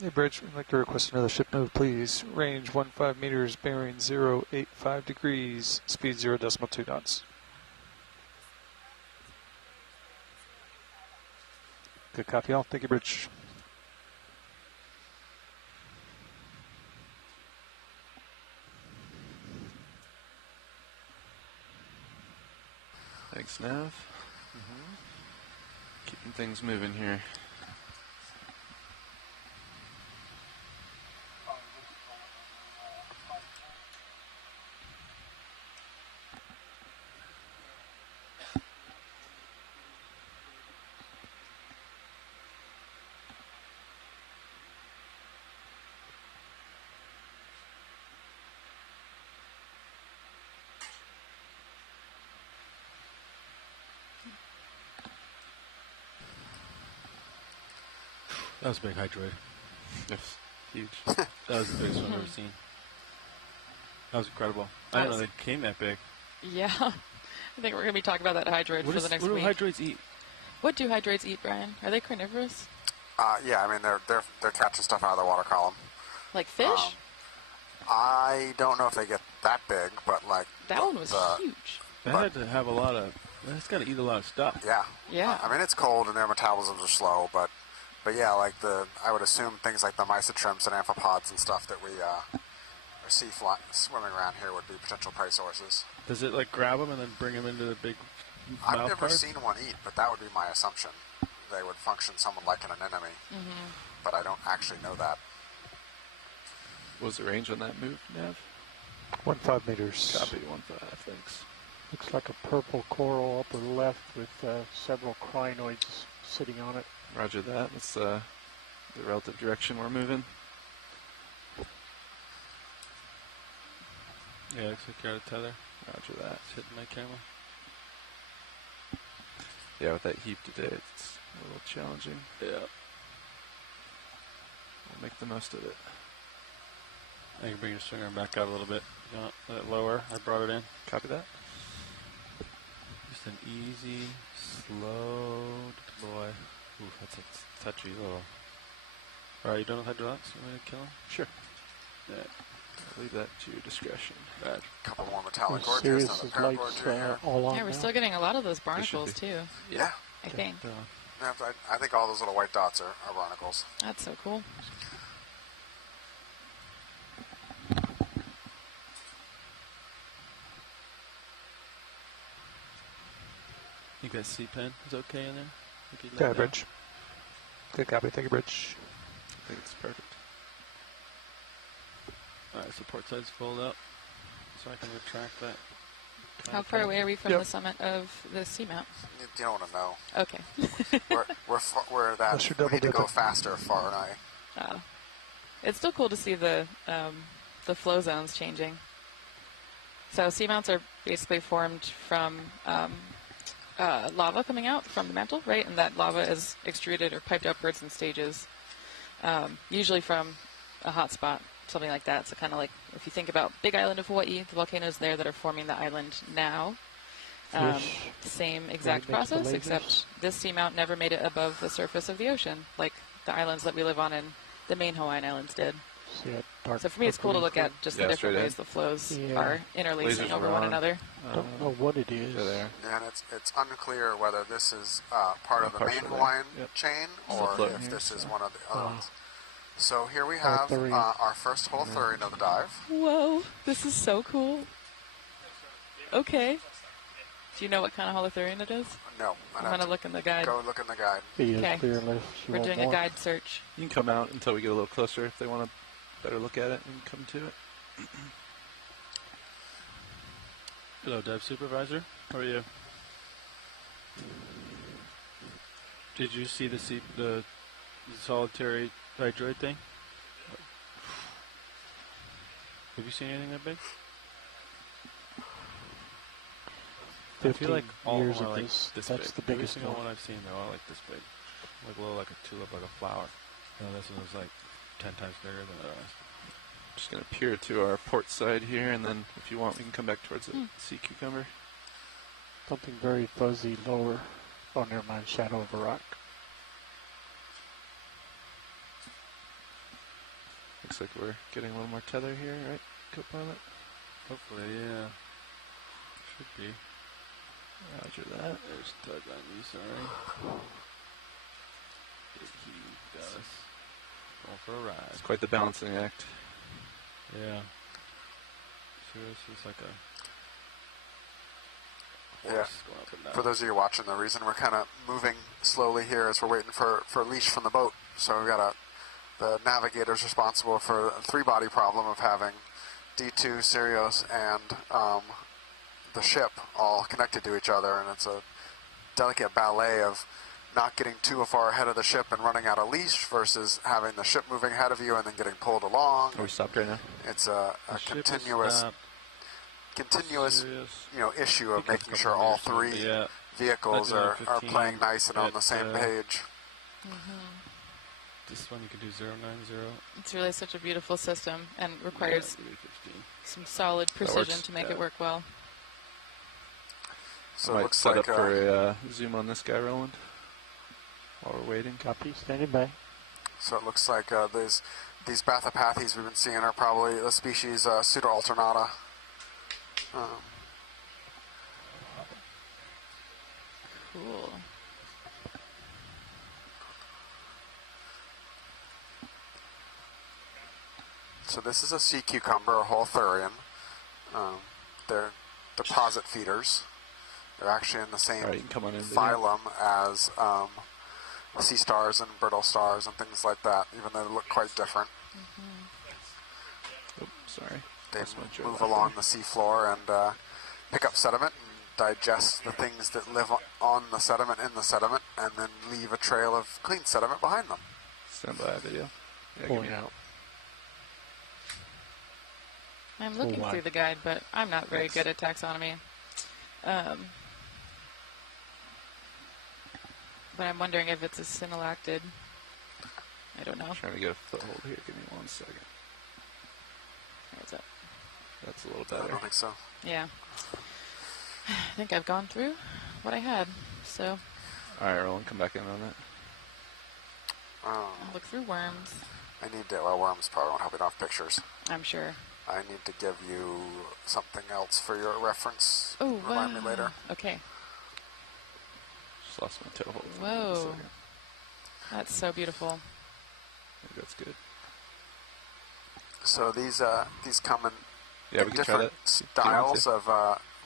Hey, Bridge, we'd like to request another ship move, please. Range 15 meters, bearing 085 degrees, speed 0.2 knots. Good copy, all. Thank you, Bridge. Thanks, Nav. Keeping things moving here. That was a big hydroid. Yes, huge. That was the biggest one I've ever seen. That was incredible. I didn't know they came that big. Yeah. I think we're going to be talking about that hydroid for the next week. What do hydroids eat? What do hydroids eat, Brian? Are they carnivorous? Yeah, I mean they're catching stuff out of the water column. Like fish? I don't know if they get that big, but like that one was huge. They had to have a lot of. It's got to eat a lot of stuff. Yeah. Yeah. I mean it's cold and their metabolisms are slow, but yeah, like I would assume things like the mysotrymps and amphipods and stuff that we see swimming around here would be potential prey sources. Does it like grab them and then bring them into the big mouth I've never parts? seen one eat, but that would be my assumption. They would function somewhat like an anemone, but I don't actually know that. What was the range on that move, Nav? 15 meters. Copy, 15, thanks. Looks like a purple coral upper left with several crinoids sitting on it. Roger that. That's the relative direction we're moving. Yeah, looks like you're out of tether. Roger that. It's hitting my camera. Yeah, with that heap today, it's a little challenging. Yeah. We'll make the most of it. I can bring your swinger back out a little bit. You want it lower? I brought it in. Copy that. Just an easy, slow deploy. Ooh, that's a touchy little. Alright, you done with hydraulics? You want me to kill him? Sure. Yeah. I'll leave that to your discretion. A couple more metallic Well, gorges Sirius' than the lights all on Yeah, we're now. still getting a lot of those barnacles, too. Yeah. I think. Yeah, I think all those little white dots are barnacles. That's so cool. Think that C-pen is okay in there? Good, Bridge. Good copy. Thank you, Bridge. I think it's perfect. Alright, so port side's fold up, so I can retract that. How far away are we from the summit of the Seamount? You don't want to know. Okay. we're that. We need to go faster, far and I. It's still cool to see the flow zones changing. So seamounts are basically formed from lava coming out from the mantle, right? And that lava is extruded or piped upwards in stages, usually from a hot spot, something like that. So kind of like if you think about Big Island of Hawaii, the volcanoes there that are forming the island now. Same exact process, except this seamount never made it above the surface of the ocean, like the islands that we live on in the main Hawaiian Islands did. So for me, it's cool to look at just the different ways the flows are interlacing over one another. Don't know what it is. And it's unclear whether this is part of the main Hawaiian chain or if this is one of the other ones. So here we have our first holothurian of the dive. Whoa, this is so cool. Okay. Do you know what kind of holothurian it is? No. I'm going to look in the guide. Go look in the guide. Okay. We're doing a guide search. You can come out until we get a little closer if they want to better look at it and come to it. Hello, Dev Supervisor. How are you? Did you see the Solitary Hydroid thing? Have you seen anything that big? I feel like all of them are like this big. That's the biggest Every single one I've seen, they're all like this big. Like a little like a tulip, like a flower. And this one was like 10 times bigger than the rest. Just going to peer to our port side here, and then if you want, we can come back towards the sea cucumber. Something very fuzzy lower. Oh, never mind. Shadow of a rock. Looks like we're getting a little more tether here, right, co-pilot? Hopefully, yeah. Should be. Roger that. There's Doug on you, sorry. Big heave, Gus. Going for a ride. It's quite the balancing act. Yeah. Seriously, it's like a Yeah. horse going up and down. For those of you watching, the reason we're kind of moving slowly here is we're waiting for a leash from the boat. So we've got the navigator's responsible for a three-body problem of having D2, Sirius, and the ship all connected to each other, and it's a delicate ballet of not getting too far ahead of the ship and running out of leash versus having the ship moving ahead of you and then getting pulled along. Are we stopped right now? It's a continuous issue of making sure all three vehicles are playing nice and on the same page. This one you can do 090. It's really such a beautiful system and requires some solid precision to make it work well. So I it might looks set like up for a zoom on this guy, Roland, while we're waiting. Copy, standing by. So it looks like these Bathypathes we've been seeing are probably the species Pseudo-alternata. Cool. So this is a sea cucumber, a Holthurian. They're deposit feeders. They're actually in the same phylum as sea stars and brittle stars and things like that, even though they look quite different. Sorry. They move along the seafloor and pick up sediment and digest the things that live on the sediment in the sediment, and then leave a trail of clean sediment behind them. Stand by video. Yeah, Pulling out. I'm looking through the guide, but I'm not very good at taxonomy. But I'm wondering if it's a synallactid. I don't know. I'm trying to get a foothold here. Give me 1 second. What's up? That's a little better. I don't think so. Yeah. I think I've gone through what I had, so. All right, Roland, come back in on that. I'll look through worms. I need to, well, worms probably won't help you off pictures. I'm sure. I need to give you something else for your reference. Oh, Remind me later. Okay. Just lost my toe hold. Whoa. That's so beautiful. I think that's good. So these come in we can try different that. styles of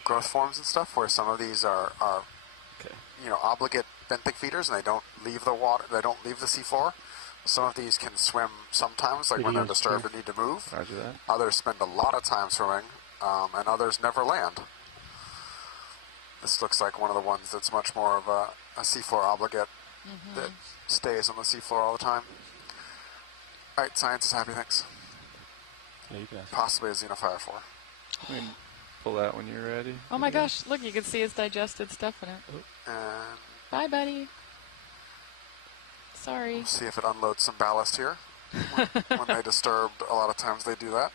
growth forms and stuff, where some of these are obligate benthic feeders and they don't leave the water, they don't leave the seafloor. Some of these can swim sometimes, like when they're disturbed and need to move. Roger that. Others spend a lot of time swimming, and others never land. This looks like one of the ones that's much more of a seafloor obligate that stays on the seafloor all the time. All right, science is happy, thanks. Yeah, you can ask. Possibly a Xenophire 4. I mean, pull that when you're ready. Oh my gosh, look, you can see his digested stuff in it. And Bye, buddy. Sorry. we'll see if it unloads some ballast here. When they disturbed, a lot of times they do that.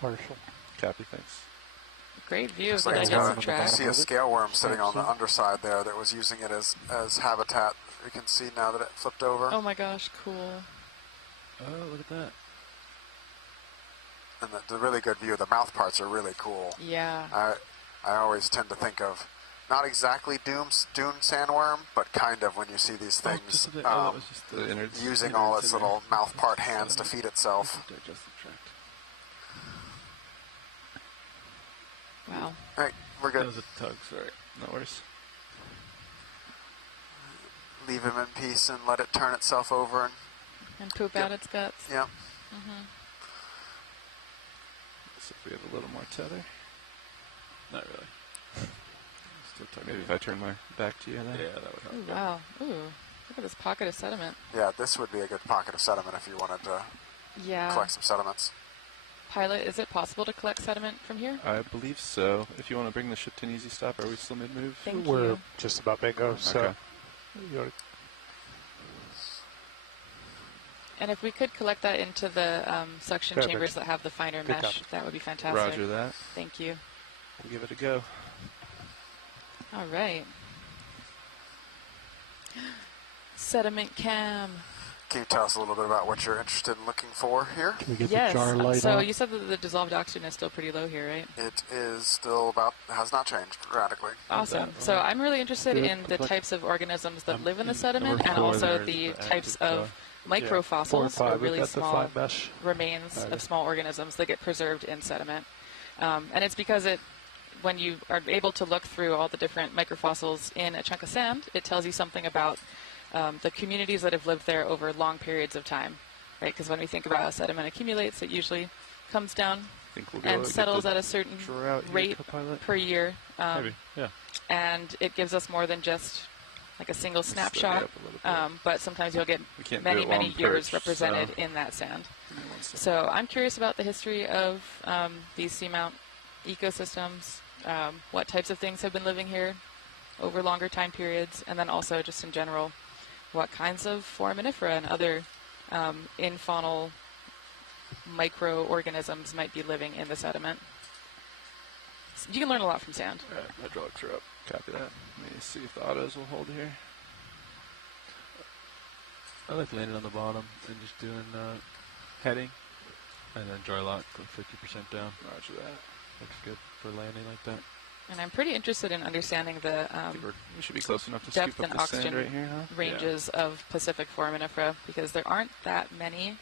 Partial. Copy, thanks. Great view of Looks the like it's got digestive you tract. see a scale worm sitting on the underside there that was using it as habitat. You can see now that it flipped over. Oh my gosh, cool. Oh, look at that. And the really good view, the mouth parts are really cool. Yeah. I always tend to think of not exactly dune sandworm, but kind of when you see these things using all its little mouth part hands to feed itself. Wow. All right, we're good. That was a tug, sorry. No worries. Leave him in peace and let it turn itself over And poop out its guts. Yep. See if we have a little more tether. Not really. Still Maybe if I turn my back to you then. Yeah, that would help. Ooh, wow. Ooh, look at this pocket of sediment. Yeah, this would be a good pocket of sediment if you wanted to collect some sediments. Pilot, is it possible to collect sediment from here? I believe so. If you want to bring the ship to an easy stop, are we still mid-move? We're just about bingo, so. Okay. You And if we could collect that into the suction Perfect. chambers that have the finer Good mesh, copy. that would be fantastic. Roger that. Thank you. We'll give it a go. All right. Sediment cam. Can you tell us a little bit about what you're interested in looking for here? Can we get Yes. the jar light So on? you said that the dissolved oxygen is still pretty low here, right? It is still about, has not changed radically. Awesome. So I'm really interested in the types of organisms that live in the sediment and also the types of microfossils, 4 and 5, or we've really got the small fine mesh. remains Alrighty. of small organisms that get preserved in sediment. And it's because when you are able to look through all the different microfossils in a chunk of sand, it tells you something about the communities that have lived there over long periods of time, right? Because when we think about how sediment accumulates, it usually comes down and settles at a certain rate per year. Maybe, yeah. And it gives us more than just like a single snapshot, but sometimes you'll get many, many years represented in that sand. So I'm curious about the history of these seamount ecosystems, what types of things have been living here over longer time periods, and then also just in general, what kinds of foraminifera and other infaunal microorganisms might be living in the sediment. So you can learn a lot from sand. All right, hydraulics are up. Copy that. Let me see if the autos will hold here. I like landing on the bottom and just doing heading, and then dry lock, go 50% down. Roger that. Looks good for landing like that. And I'm pretty interested in understanding the we should be close enough to depth scoop up and this sand oxygen right here, huh? ranges of Pacific foraminifera, because there aren't that many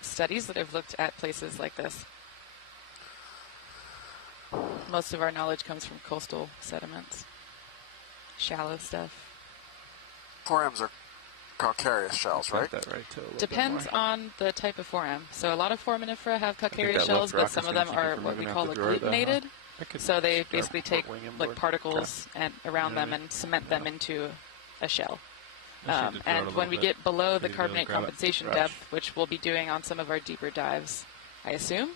studies that have looked at places like this. Most of our knowledge comes from coastal sediments, shallow stuff. Forams are calcareous shells, right? That right to a little Depends bit more. on the type of foram. So a lot of foraminifera have calcareous that shells, left rock but some is of gonna them keep you are from what we moving call out the drawer, though, huh? agglutinated. So they basically our take wing like inboard. particles and around them and cement them into a shell. I just need to draw it a And little when we bit. get below the Maybe carbonate grab it. compensation Rush. depth, which we'll be doing on some of our deeper dives, I assume.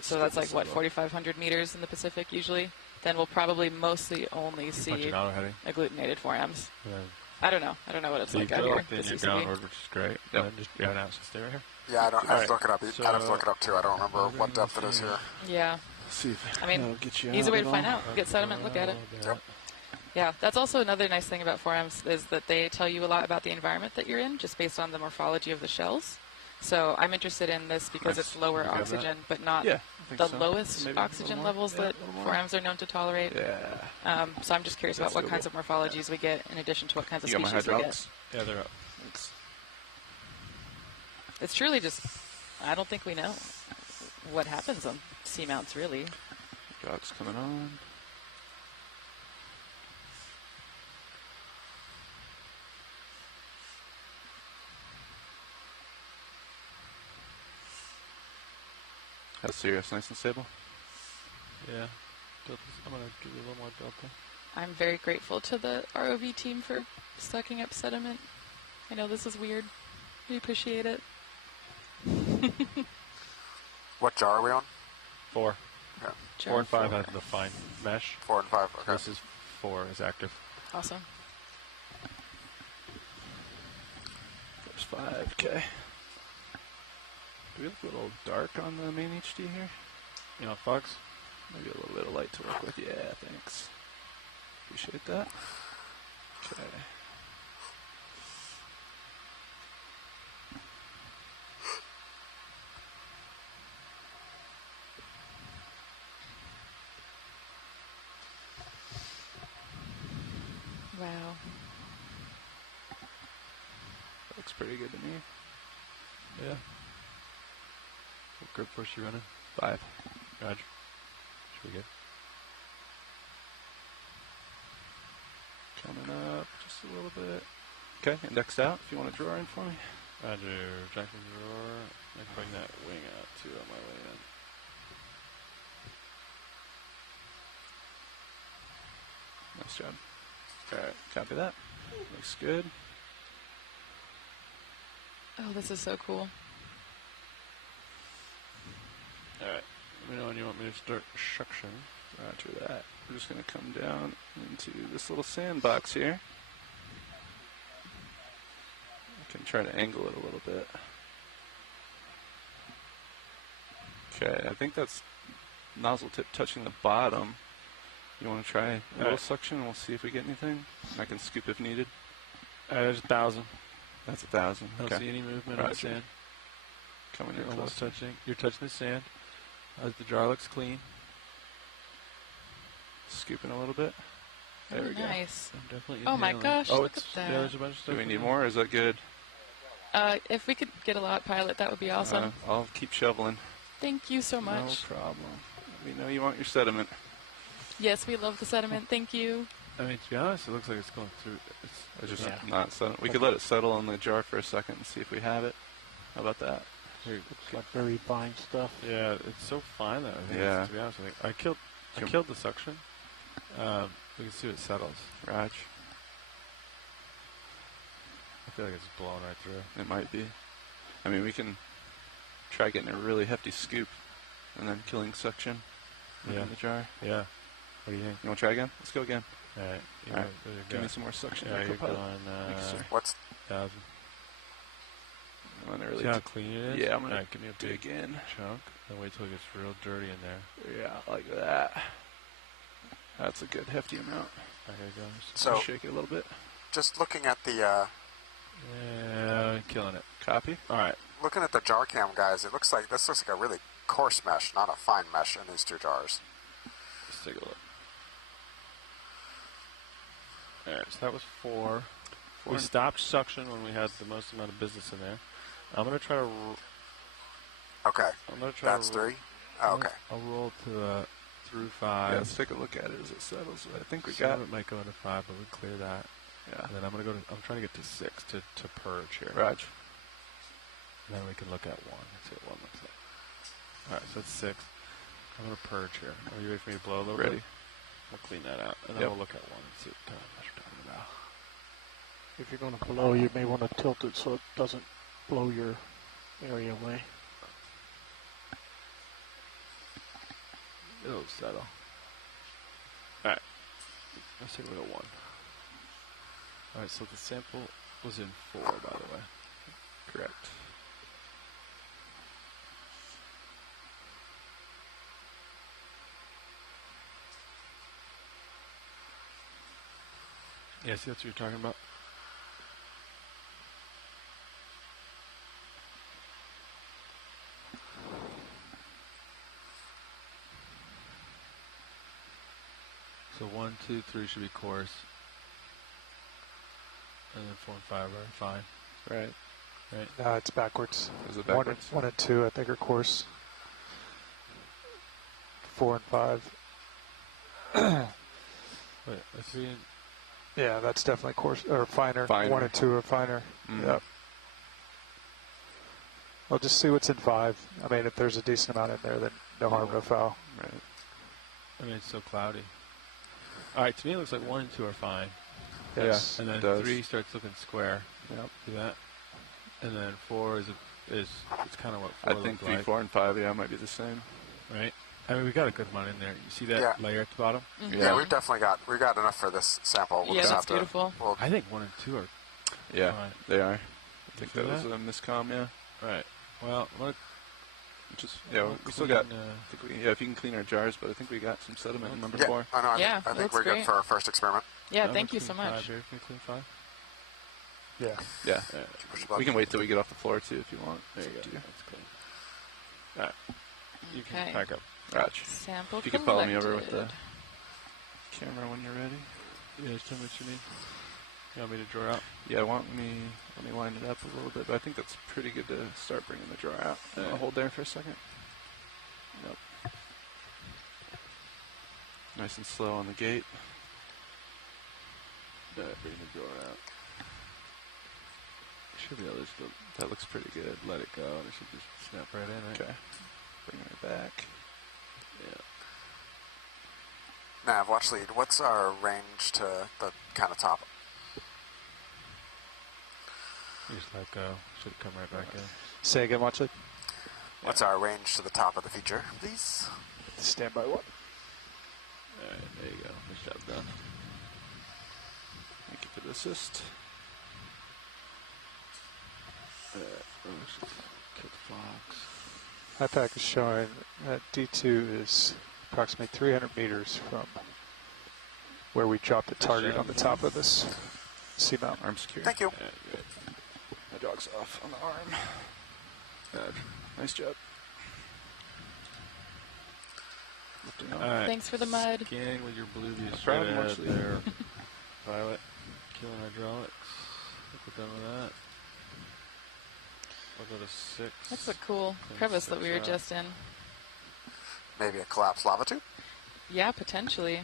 So that's like, what, 4,500 meters in the Pacific usually? Then we'll probably mostly only see Punching auto heading. agglutinated forams. Yeah. I don't know. I don't know what it's So like you out go here. up, then This you're used to be- downward, which is great. Yep. And then just go down, so stay right here. Yeah, I have to Alright, look it up. I'd have to look it up too. I don't remember Moving what depth it is here. here. Yeah. See if I mean, that'll get you easy out way at to find all. out. Get sediment, look at it. Yep. Yeah, that's also another nice thing about forams is that they tell you a lot about the environment that you're in just based on the morphology of the shells. So I'm interested in this because Nice. it's lower You got that? oxygen, but not Yeah, I think the so. lowest Maybe a oxygen little more. levels Yeah, that a little more. forams are known to tolerate. Yeah. So I'm just curious That's about what doable. kinds of morphologies we get in addition to what kinds of You got my species we get. hydraulics? Yeah, they're up. Thanks. It's truly just, I don't think we know what happens on seamounts, really. Hydraulics coming on. How's Sirius? Nice and stable? Yeah. I'm going to give you a little more delta. I'm very grateful to the ROV team for sucking up sediment. I know this is weird. We appreciate it. What jar are we on? 4. Yeah. 4 and 5 have the fine mesh. 4 and 5. Okay. This is 4 is active. Awesome. There's 5K. Do we look a little dark on the main HD here? You know, Fox? Maybe a little bit of light to work with. Yeah, thanks. Appreciate that. Okay. Wow. Looks pretty good to me. Yeah. What grip force you running? 5. Roger. Should we good? Coming up just a little bit. Okay, indexed out if you want to draw in for me. Roger. Jackson drawer. I can bring that wing out too on my way in. Nice job. Alright, copy that. Looks good. Oh, this is so cool. Alright. Let me know when you want me to start suction. Roger that. We're just going to come down into this little sandbox here. Can try to angle it a little bit. Okay, I think that's nozzle tip touching the bottom. You want to try a little suction, and we'll see if we get anything. I can scoop if needed. There's 1,000. That's 1,000. I don't see any movement on the sand. Coming in You're close. almost touching. You're touching the sand. The jar looks clean. Scooping a little bit. There we go. Nice. I'm definitely Oh my inhaling. gosh, Oh, look at that. Yeah, there's a bunch of stuff. Do we in need there. more, or is that good? If we could get a lot pilot, that would be awesome. I'll keep shoveling. Thank you so much. No problem. We know you want your sediment. Yes, we love the sediment. Thank you. I mean, to be honest, it looks like it's going through. It's just not settle. We could let it settle in the jar for a second and see if we have it. How about that? Looks like very fine stuff. Yeah, it's so fine that I think. Yeah. To be honest, I killed the suction. We can see it settles. Raj. I feel like it's blowing right through. It might be. I mean, we can try getting a really hefty scoop and then killing suction in the jar. Yeah. What do you think? You want to try again? Let's go again. All right. All right. Give me some more suction. Yeah, you're going. What's 1,000. I'm gonna really See how clean it is? Yeah, I'm gonna give me a big dig in. chunk and wait till it gets real dirty in there. Yeah, like that. That's a good hefty amount. Okay, goes. So shake it a little bit. Just looking at the yeah, killing it. Copy. All right. looking at the jar cam, guys, it looks like this looks like a really coarse mesh, not a fine mesh in these two jars. Let's take a look. All right, so that was 4. We stopped suction when we had the most amount of business in there. I'm gonna try to. Okay. I'm gonna try. That's 3. Oh, okay. I'll roll to through 5. Yeah, let's take a look at it as it settles. I think we Some got of it might go into 5, but we clear that. Yeah. And then I'm gonna go to. I'm trying to get to 6 to purge here. Raj. And then we can look at 1. Let's see what 1 looks like. All right, so that's 6. I'm gonna purge here. Are you ready for me to blow a little Ready. bit? We'll clean that out, and then Yep. we'll look at 1 and see what kind of mesh we're talking about. If you're going to blow, you may want to tilt it so it doesn't blow your area away. It'll settle. Alright. Let's take a look at 1. Alright, so the sample was in 4, by the way. Correct. Yeah, see, that's what you're talking about? So 1, 2, 3 should be coarse. And then 4 and 5 are fine. Right. Right. No, it's backwards. Is it backwards? 1 and 2, I think, are coarse. 4 and 5. Wait, I see. Yeah, that's definitely coarse or finer. Finer. 1 and 2 are finer. Yep. Well, just see what's in 5. I mean, if there's a decent amount in there, then no harm, no foul. Right. I mean, it's so cloudy. Alright, to me it looks like 1 and 2 are fine. Yes. And it then does. 3 starts looking square. Yep. See that? And then 4 is it's kind of what 4 I think looked 3, like. 4, and 5, yeah, might be the same. Right? I mean, we got a good amount in there. You see that Yeah. layer at the bottom? Mm-hmm. Yeah, we've definitely got enough for this sample. We'll Yeah, just that's have to- beautiful. we'll- I think 1 and 2 are Yeah, fine. they are. I think feel that was that? a miscomm, yeah. Right. Well, Just yeah, I'll we still got. clean, I think we, yeah, if you can clean our jars, but I think we got some sediment in number Yeah, 4. I know. Yeah, I think looks we're good great. for our first experiment. Yeah, I'm thank gonna you so clean 5 much. here. Can we clean 5? Yeah. Yeah, Push the button. we can wait till we get off the floor too if you want. There you go. It's up to That's clean. Alright. You Okay. can pack up. Raj, Sample if you can follow me over collected. with the camera when you're ready. Yeah, just tell me what you need. You want me to draw out? Yeah, let me line it up a little bit, but I think that's pretty good to start bringing the jar out. I'll hold there for a second. Yep. Nice and slow on the gate. Bring the drawer out. Should be able to just go, That looks pretty good. let it go, and it should just snap right in, right? Okay. Bring it back. Yeah. Nav, watch lead. What's our range to the kind of top? You just let go. Should come right back in. Say again, watch it. What's our range to the top of the feature, please? Stand by 1. Alright, there you go. Nice job done. Thank you for the assist. HIPAC is showing that D2 is approximately 300 meters from where we dropped the target on the top of this seamount. Arm secure. Thank you. Hydraulics off on the arm. Good. Nice job. Right. Thanks for the mud. Scanning with your blue view No straight problem, ahead actually. there. Pilot. Killing hydraulics. I think we're done with that. We'll go to 6. That's a cool crevice that we were just in. Maybe a collapsed lava tube? Yeah, potentially.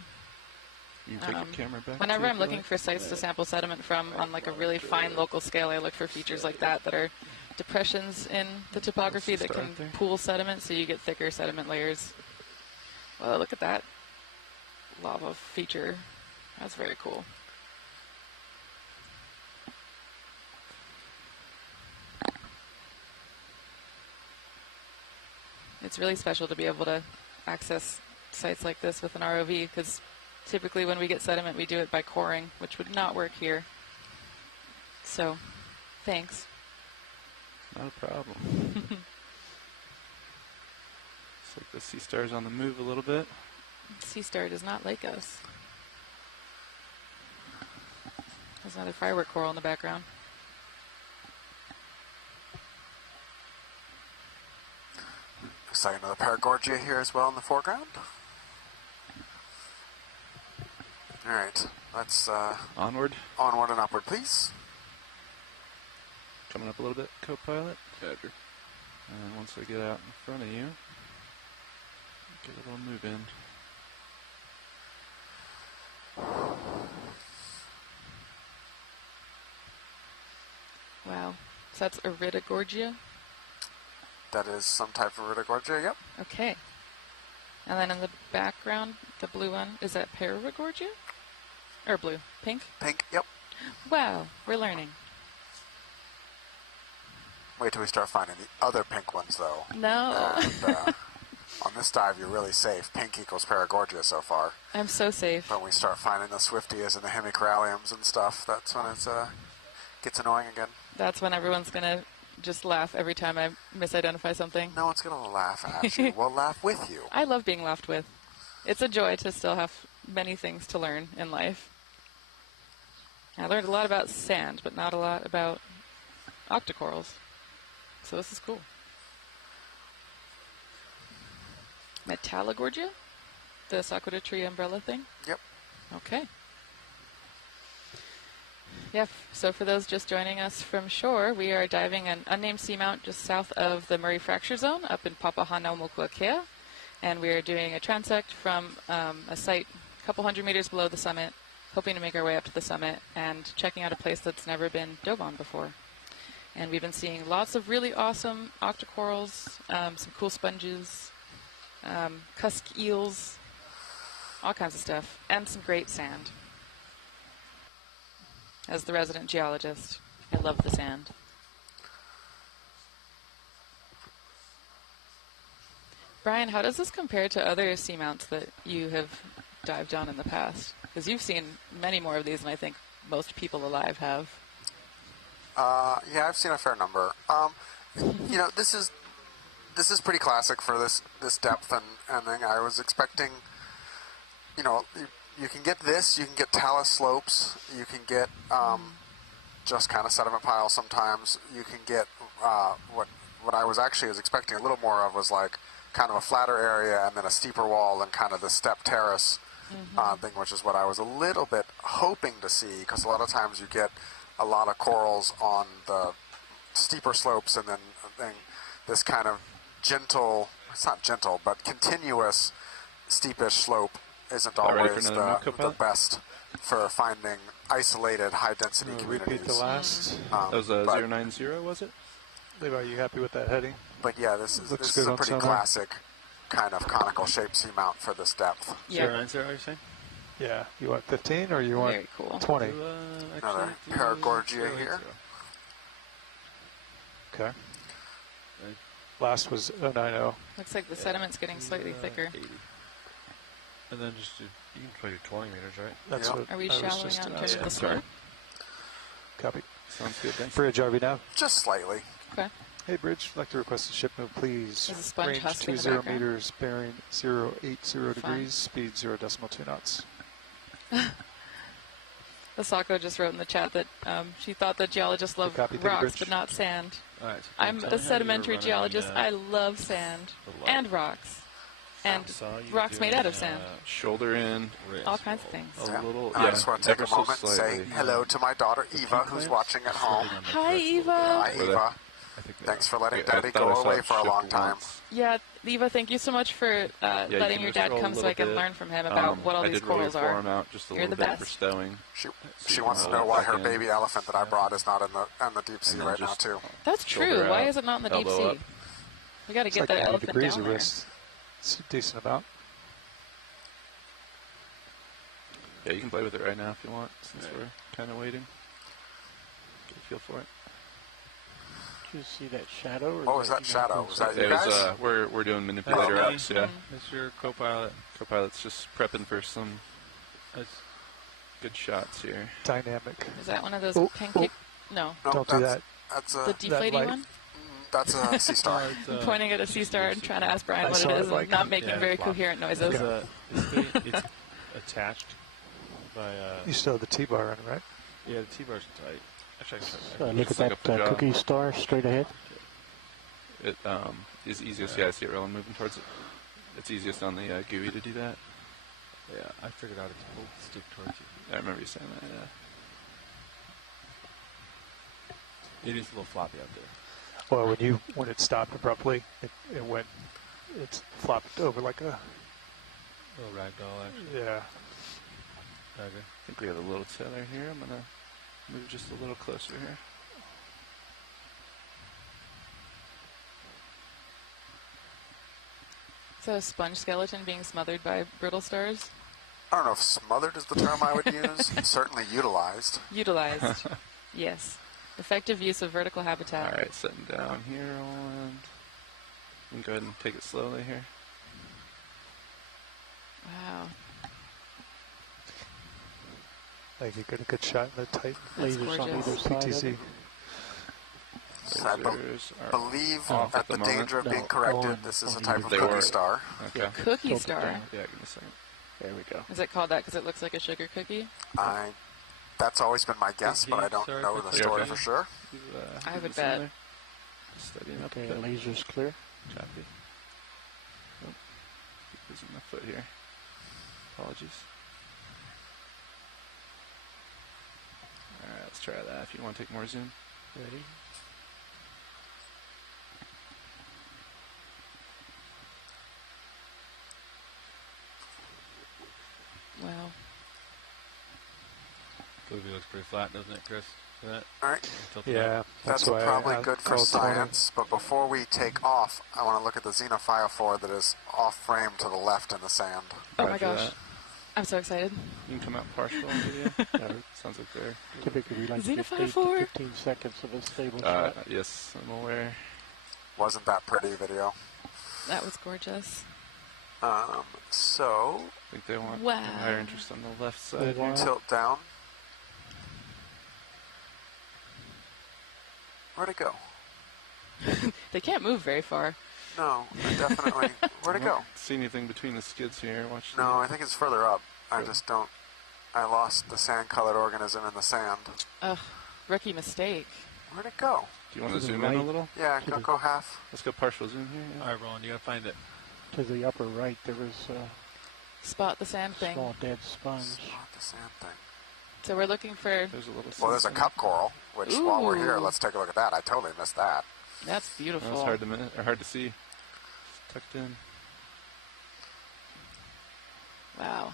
You can take your camera back. Whenever too, I'm if you looking like. for sites to sample sediment from on like a really fine local scale, I look for features like that are depressions in the topography that can pool sediment, so you get thicker sediment layers. Well, look at that lava feature. That's very cool. It's really special to be able to access sites like this with an ROV, because typically when we get sediment, we do it by coring, which would not work here. So, thanks. Not a problem. It's like the sea star's on the move a little bit. Sea Star does not like us. There's another firework coral in the background. Looks like another Paragorgia here as well in the foreground. All right, let's onward and upward, please. Coming up a little bit, co-pilot. Roger. And once I get out in front of you, get a little move in. Wow. So that's Iridogorgia? That is some type of Iridogorgia, yep. Okay. And then in the background, the blue one, is that Paragorgia? Or blue? Pink? Pink, yep. Wow, we're learning. Wait till we start finding the other pink ones, though. No. And, on this dive, you're really safe. Pink equals Paragorgia so far. I'm so safe. When we start finding the Swifties and the Hemicoralliums and stuff, that's when it gets annoying again. That's when everyone's going to just laugh every time I misidentify something. No one's going to laugh at you. We'll laugh with you. I love being laughed with. It's a joy to still have many things to learn in life. I learned a lot about sand, but not a lot about octocorals. So this is cool. Metallogorgia? The Sakura tree umbrella thing? Yep. Okay. Yeah, so for those just joining us from shore, we are diving an unnamed seamount just south of the Murray Fracture Zone up in Papahanaumokuakea. And we are doing a transect from a site a couple hundred meters below the summit, hoping to make our way up to the summit and checking out a place that's never been dove on before. And we've been seeing lots of really awesome octocorals, some cool sponges, cusk eels, all kinds of stuff, and some great sand. As the resident geologist, I love the sand. Brian, how does this compare to other seamounts that you have dived on in the past? Because you've seen many more of these than I think most people alive have. Yeah, I've seen a fair number. You know, this is pretty classic for this depth and thing. I was expecting, you know, you can get this, you can get talus slopes, you can get just kind of sediment piles sometimes. You can get what I was expecting a little more of was like kind of a flatter area and then a steeper wall and kind of the step terrace thing, which is what I was a little bit hoping to see, because a lot of times you get a lot of corals on the steeper slopes and then this kind of gentle, it's not gentle, but continuous steepish slope isn't always the best for finding isolated high-density communities. Repeat the last. That was 090, was it? Levi, are you happy with that heading? But yeah, this is a pretty classic kind of conical shaped seamount for this depth. Yeah. 090, are you saying? Yeah. You want 15 or you want Very cool. 20? Another Paragorgia here. Okay. Last was 090. Looks like the sediment's getting slightly thicker. 80. And then just you can try to 20 meters, right? That's what Are we I was shallowing just out in terms of the sorry. slope? Copy. Sounds good, thanks. Bridge RV now. Just slightly. Okay. Hey, Bridge, I'd like to request a ship move, please. There's a sponge Range husk in the 20 background. meters, bearing 080 Fine. degrees, speed 0.2 knots. Asako just wrote in the chat that she thought that geologists love copy, Big rocks Bridge. but not sand. All right, so I'm tell a me how you're sedimentary running, geologist. I love sand the light. and rocks. And saw you rocks made doing, out of sand. Shoulder in. All kinds of things. A little. I just want to take ever a so moment and say slightly. hello to my daughter Eva, who's watching at home. Hi, Eva. Hi, Eva. Thanks for letting Daddy go away for a long time. Yeah, Eva, thank you so much for you letting can your just dad roll a come so little I can bit. learn from him about what all I these did roll your corals are. forearm out just a You're little the bit for best. stowing. She wants to know why her baby elephant that I brought is not in the deep sea then right now just too. That's shoulder true. Why out, is it not in the deep elbow sea? up. We got to It's get like that 90 elephant degrees down of there. wrist. It's a decent amount. Yeah, you can play with it right now if you want, since we're kind of waiting. Get a feel for it. Did you see that shadow? Or What was that you shadow? guys Was that It you was, guys? we're doing manipulator Oh, okay. ups, yeah. That's your co-pilot. Co-pilot's just prepping for some good shots here. Dynamic. Is that one of those Oh, pancake? No. No, Don't do that. That's The deflating light. one? That's a sea star. I'm pointing at a sea star and trying to ask Brian I what saw it it is like- and not making Yeah, very flop. coherent noises. It's attached by. You still have the T-bar on, right? Yeah, the T-bar's tight. Actually, So look It's at like that a jaw. cookie star straight ahead. It is easiest, yeah, I see it rolling, moving towards it. It's easiest on the GUI to do that. yeah, I figured out it's pulled stick towards you. I remember you saying that, yeah. It is a little floppy out there. Well, when it stopped abruptly, it flopped over like a, little ragdoll, actually. yeah. I think we have a little tether here. I'm going to move just a little closer here. So a sponge skeleton being smothered by brittle stars? I don't know if smothered is the term I would use. Certainly utilized. Utilized. Yes. Effective use of vertical habitat. All right, setting down here, and you can go ahead and take it slowly here. Wow. Like you get a good shot in the tight That's Lasers on gorgeous. either side. of PTZ. it. So I Lasers are believe off at the moment. danger of being No, corrected, on- this is a on type either of They cookie were. star. Okay. Cookie Tilt it star. down. Yeah, give me a second. There we go. Is it called that because it looks like a sugar cookie? That's always been my guess, but I don't Sorry, know the quickly. story Okay. for sure. You, I would this in bet. there. Steadying up Okay, a bit. laser's clear. Copy. Oh, keep losing my foot here. Apologies. Alright, let's try that. If you want to take more zoom. Ready? Wow. Movie looks pretty flat, doesn't it, Chris? For that? All right. Tilt it Yeah, up. That's why probably I good for called 20. science, but before we take off, I want to look at the Xenophile that is off frame to the left in the sand. Oh my Roger gosh. that. I'm so excited. You can come out partial on video. Sounds like they're. Typically, we like Xenophile 8 to 4. 15 seconds of a stable shot. Yes, I'm aware. Wasn't that pretty video? That was gorgeous. So I think they want Wow. higher interest on the left side. Wow. here. tilt down. Where'd it go? They can't move very far. No, definitely. Where'd it I go? don't see anything between the skids here. Watch. No, I think it's further up. I just don't. I lost the sand-colored organism in the sand. Ugh. Rookie mistake. Where'd it go? Do you want to To the zoom in a right. little? Yeah, go half. Let's go partial zoom here. Yeah. All right, Roland, you gotta find it. To the upper right, there was a Spot the sand thing. small dead sponge. Spot the sand thing. So we're looking for. There's a little. Well, there's a something. cup coral, which while we're here, Ooh. let's take a look at that. I totally missed that. That's beautiful. That's hard to hard to see. It's tucked in. Wow.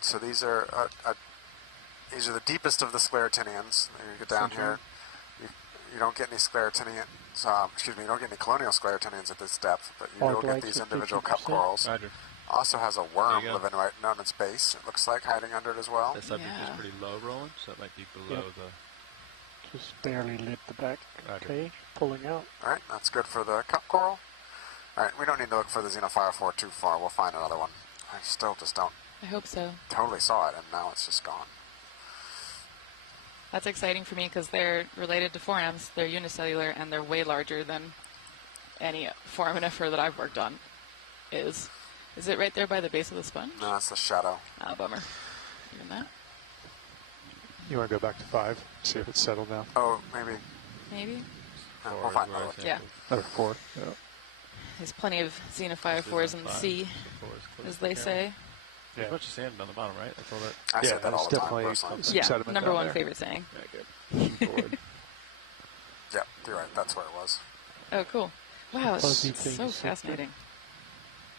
So these are the deepest of the sclerotinians. You get down Central. here, you don't get any sclerotinians. Excuse me, you don't get any colonial sclerotinians at this depth, but you Fog will get lights these at individual cup 50%. corals. Roger. Also has a worm There you go. living right on its base. It looks like hiding under it as well. The subject Yeah. is pretty low, Roland, so that might be below Yep. the. Just barely lit the back. Roger. Okay, pulling out. All right, that's good for the cup coral. All right, we don't need to look for the Xenophile 4 too far. We'll find another one. I still just don't I hope so. totally saw it, and now it's just gone. That's exciting for me because they're related to forams. They're unicellular and they're way larger than any foraminifer that I've worked on is. Is it right there by the base of the sponge? No, that's the shadow. Ah, bummer. Even that. You want to go back to 5, see if it's settled now? Oh, maybe. Maybe? We'll find another. Yeah. Another 4. Yeah. There's plenty of xenophyrophores in the sea, as they say. There's a bunch of sand on the bottom, right? That's all that. I said that all the time. Definitely some Yeah, sediment number down one there. favorite saying. Yeah, good. Yeah, you're right. That's where it was. Oh, cool. Wow, it's Fuzzy so things. fascinating.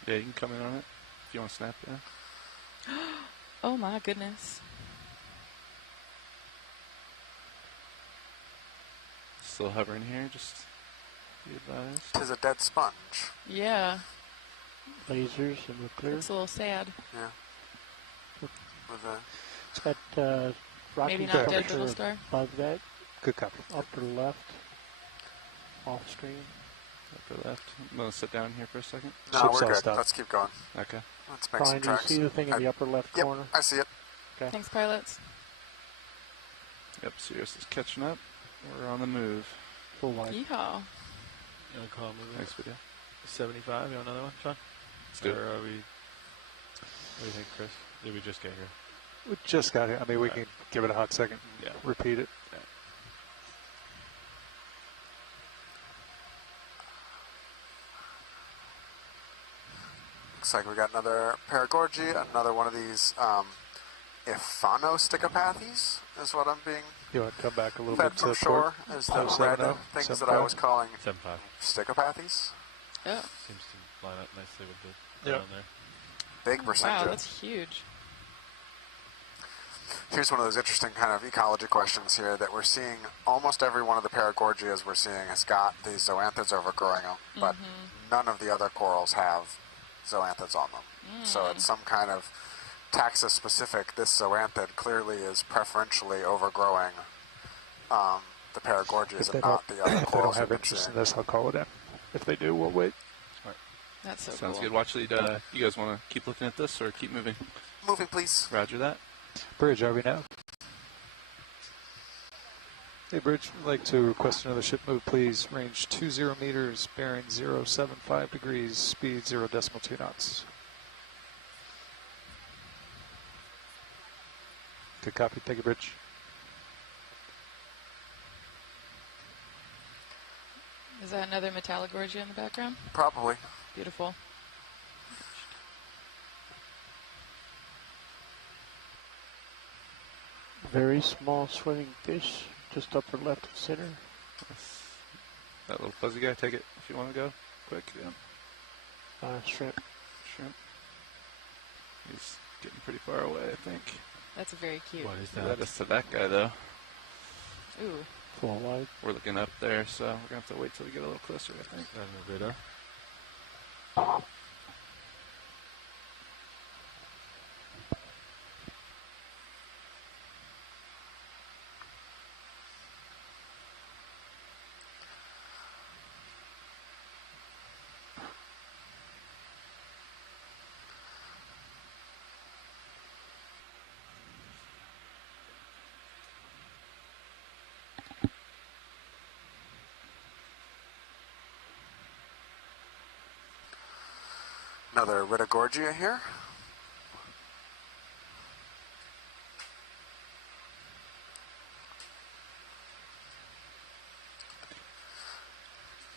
Yeah, you can come in on it if you want to snap. Yeah. Oh my goodness. Still hovering here. Just be advised. Tis a dead sponge. Yeah, Lasers and we're clear. it's a little sad. Yeah. With a It's got rocky Maybe not dead structure little star. above that, Good copy. upper left, off screen. Upper left. I'm going to sit down here for a second. No, Ship's we're all good. stopped. Let's keep going. Okay. Let's make some Brian, do you tracks. see the thing in the upper left Yep, corner? I see it. Okay. Thanks, pilots. Yep, Sirius is catching up. We're on the move. Full wide. Yeehaw. You want to call it moving? Next video. 75. You want another one, Sean? Let's do it. Or are we? What do you think, Chris? Did we just get here? We just got here. I mean, we can give it a hot second and Yeah. repeat it. Yeah. Looks like we got another paragorgia, another one of these Iphanosticopathes is what I'm being You want to come back a little fed bit from to shore port? as the red 570, things that 75. I was calling 75. sticopathes. Oh, Seems to line up nicely with the Yep. down there. Big percentage. wow, that's huge. Here's one of those interesting kind of ecology questions here that we're seeing. Almost every one of the paragorgias we're seeing has got these zoanthids overgrowing them, but none of the other corals have zoanthids on them. So it's some kind of taxa specific. This zoanthid clearly is preferentially overgrowing the paragorgias If they and don't, not the other if they don't corals. have we've been interest in seeing. this, I'll call it in. If they do, we'll wait. That's so Sounds cool. good. Watch lead. You guys want to keep looking at this or keep moving? Moving, please. Roger that. Bridge, are we now? Hey, Bridge, I'd like to request another ship move, please. Range 20 meters, bearing 075 degrees, speed 0.2 knots. Good copy. Thank you, Bridge. Is that another Metallogorgia in the background? Probably. Beautiful. Very small swimming fish, just upper left of center. That little fuzzy guy, take it if you want to go. Quick, yeah. Shrimp. Shrimp. He's getting pretty far away, I think. That's very cute. What is That is to that guy, though. Ooh. Full wide. We're looking up there, so we're going to have to wait till we get a little closer, I think. On the radar. Another Ritagorgia here.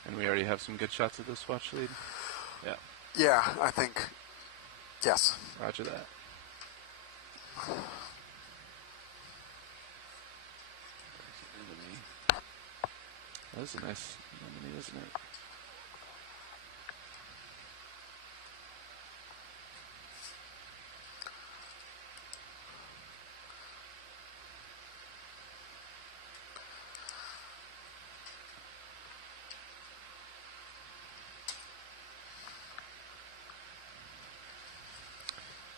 And we already have some good shots of this watch lead. Yeah. Yeah, I think, yes. Roger that. That is a nice anemone, isn't it?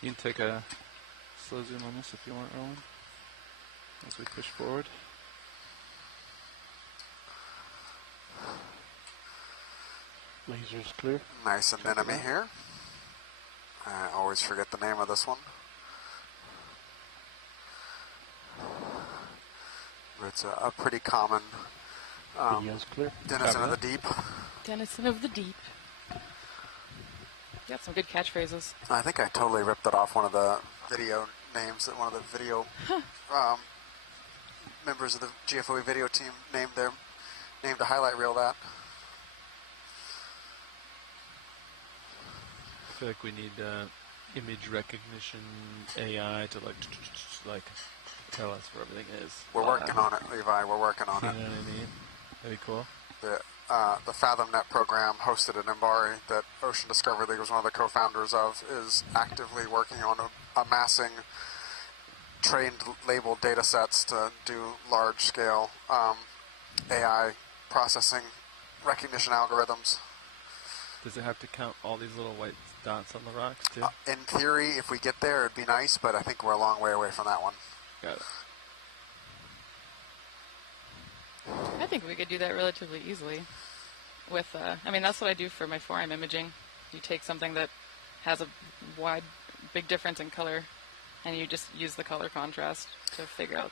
You can take a slow zoom on this if you want, Roland, as we push forward. Laser's clear. Nice anemone here. I always forget the name of this one. It's a pretty common Video's clear. denizen of the deep. Denizen of the deep. You got some good catchphrases. I think I totally ripped that off one of the video names that one of the video members of the GFOE video team named a highlight reel that. I feel like we need image recognition AI to like tell us where everything is. We're working on it, Levi. We're working on You it. know what I mean? That'd be cool. The FathomNet program hosted at Mbari that Ocean Discovery League was one of the co-founders of is actively working on amassing trained labeled data sets to do large-scale AI processing recognition algorithms. Does it have to count all these little white dots on the rocks too? In theory, if we get there, it'd be nice, but I think we're a long way away from that one. Got it. I think we could do that relatively easily. With, I mean, that's what I do for my forearm imaging. You take something that has a big difference in color, and you just use the color contrast to figure out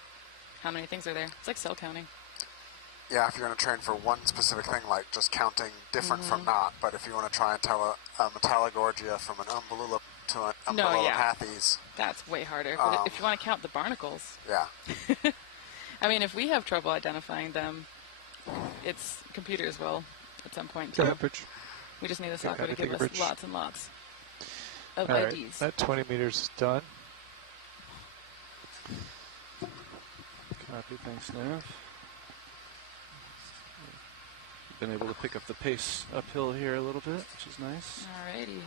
how many things are there. It's like cell counting. Yeah, if you're going to train for one specific thing, like just counting different from not, but if you want to try and tell a Metallogorgia from an Umbellula to an Umbellulopathes. That's way harder. But if you want to count the barnacles. Yeah. I mean, if we have trouble identifying them, it's computers will at some point too. Go ahead, Bridge. We just need a software to Take give a us bridge. lots and lots of All right, IDs. that 20 meters is done. Copy, thanks, Nav. Been able to pick up the pace uphill here a little bit, which is nice. Alrighty.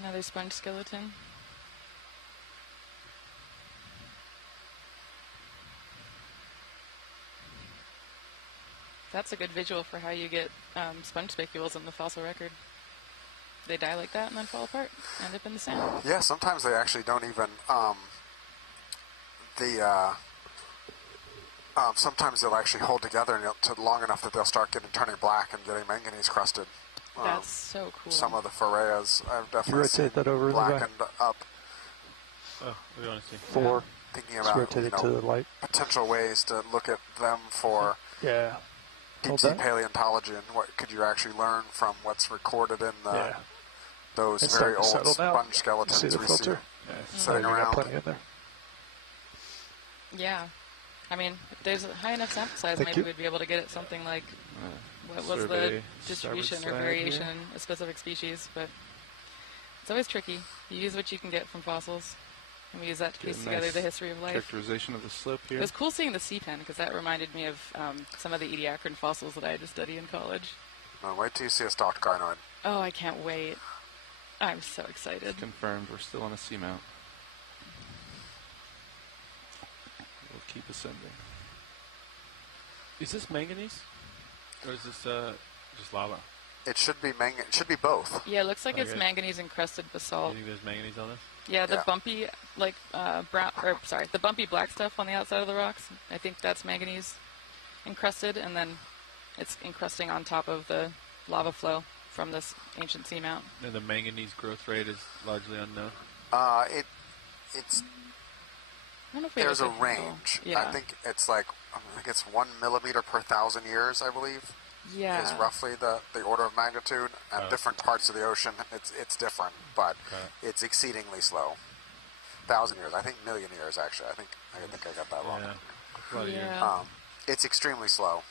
Another sponge skeleton. That's a good visual for how you get sponge spicules in the fossil record. They die like that and then fall apart, end up in the sand. Yeah, sometimes they actually don't even, sometimes they'll actually hold together to long enough that they'll start turning black and getting manganese crusted. That's so cool. Some of the Phoreas I've definitely rotate seen that over, Levi? blackened up. Oh, we want to see. 4. Thinking Just about rotate it to the light. potential ways to look at them for Yeah. deep Hold sea that. paleontology and what could you actually learn from what's recorded in those It's very starting to old settle now. sponge skeletons See the we filter? see sitting You got around. plenty in there. Yeah. I mean, if there's a high enough sample size, Thank maybe you. we'd be able to get at something like what was the survey distribution starboard or side variation here. in a specific species, but it's always tricky. You use what you can get from fossils, and we use that to Get a piece together nice the history of life. Characterization of the slope here. It was cool seeing the sea pen, because that reminded me of some of the Ediacaran fossils that I had to study in college. No, wait till you see a stalked garnoid. Oh, I can't wait. I'm so excited. Confirmed, we're still on a seamount. We'll keep ascending. Is this manganese? Or is this just lava? It should be it should be both. Yeah, it looks like it's Okay. manganese encrusted basalt. You think there's manganese on this? Yeah, the Yeah. bumpy, like, the bumpy black stuff on the outside of the rocks, I think that's manganese encrusted, and then it's encrusting on top of the lava flow from this ancient seamount. And the manganese growth rate is largely unknown. It's I don't know if we there's a have good handle. range. Yeah. I think it's 1 millimeter per 1,000 years, I believe. Yeah. Is roughly the order of magnitude. At different parts of the ocean, it's different, but it's exceedingly slow. 1,000 years, I think million years actually. I think I got that wrong. Yeah. It's extremely slow.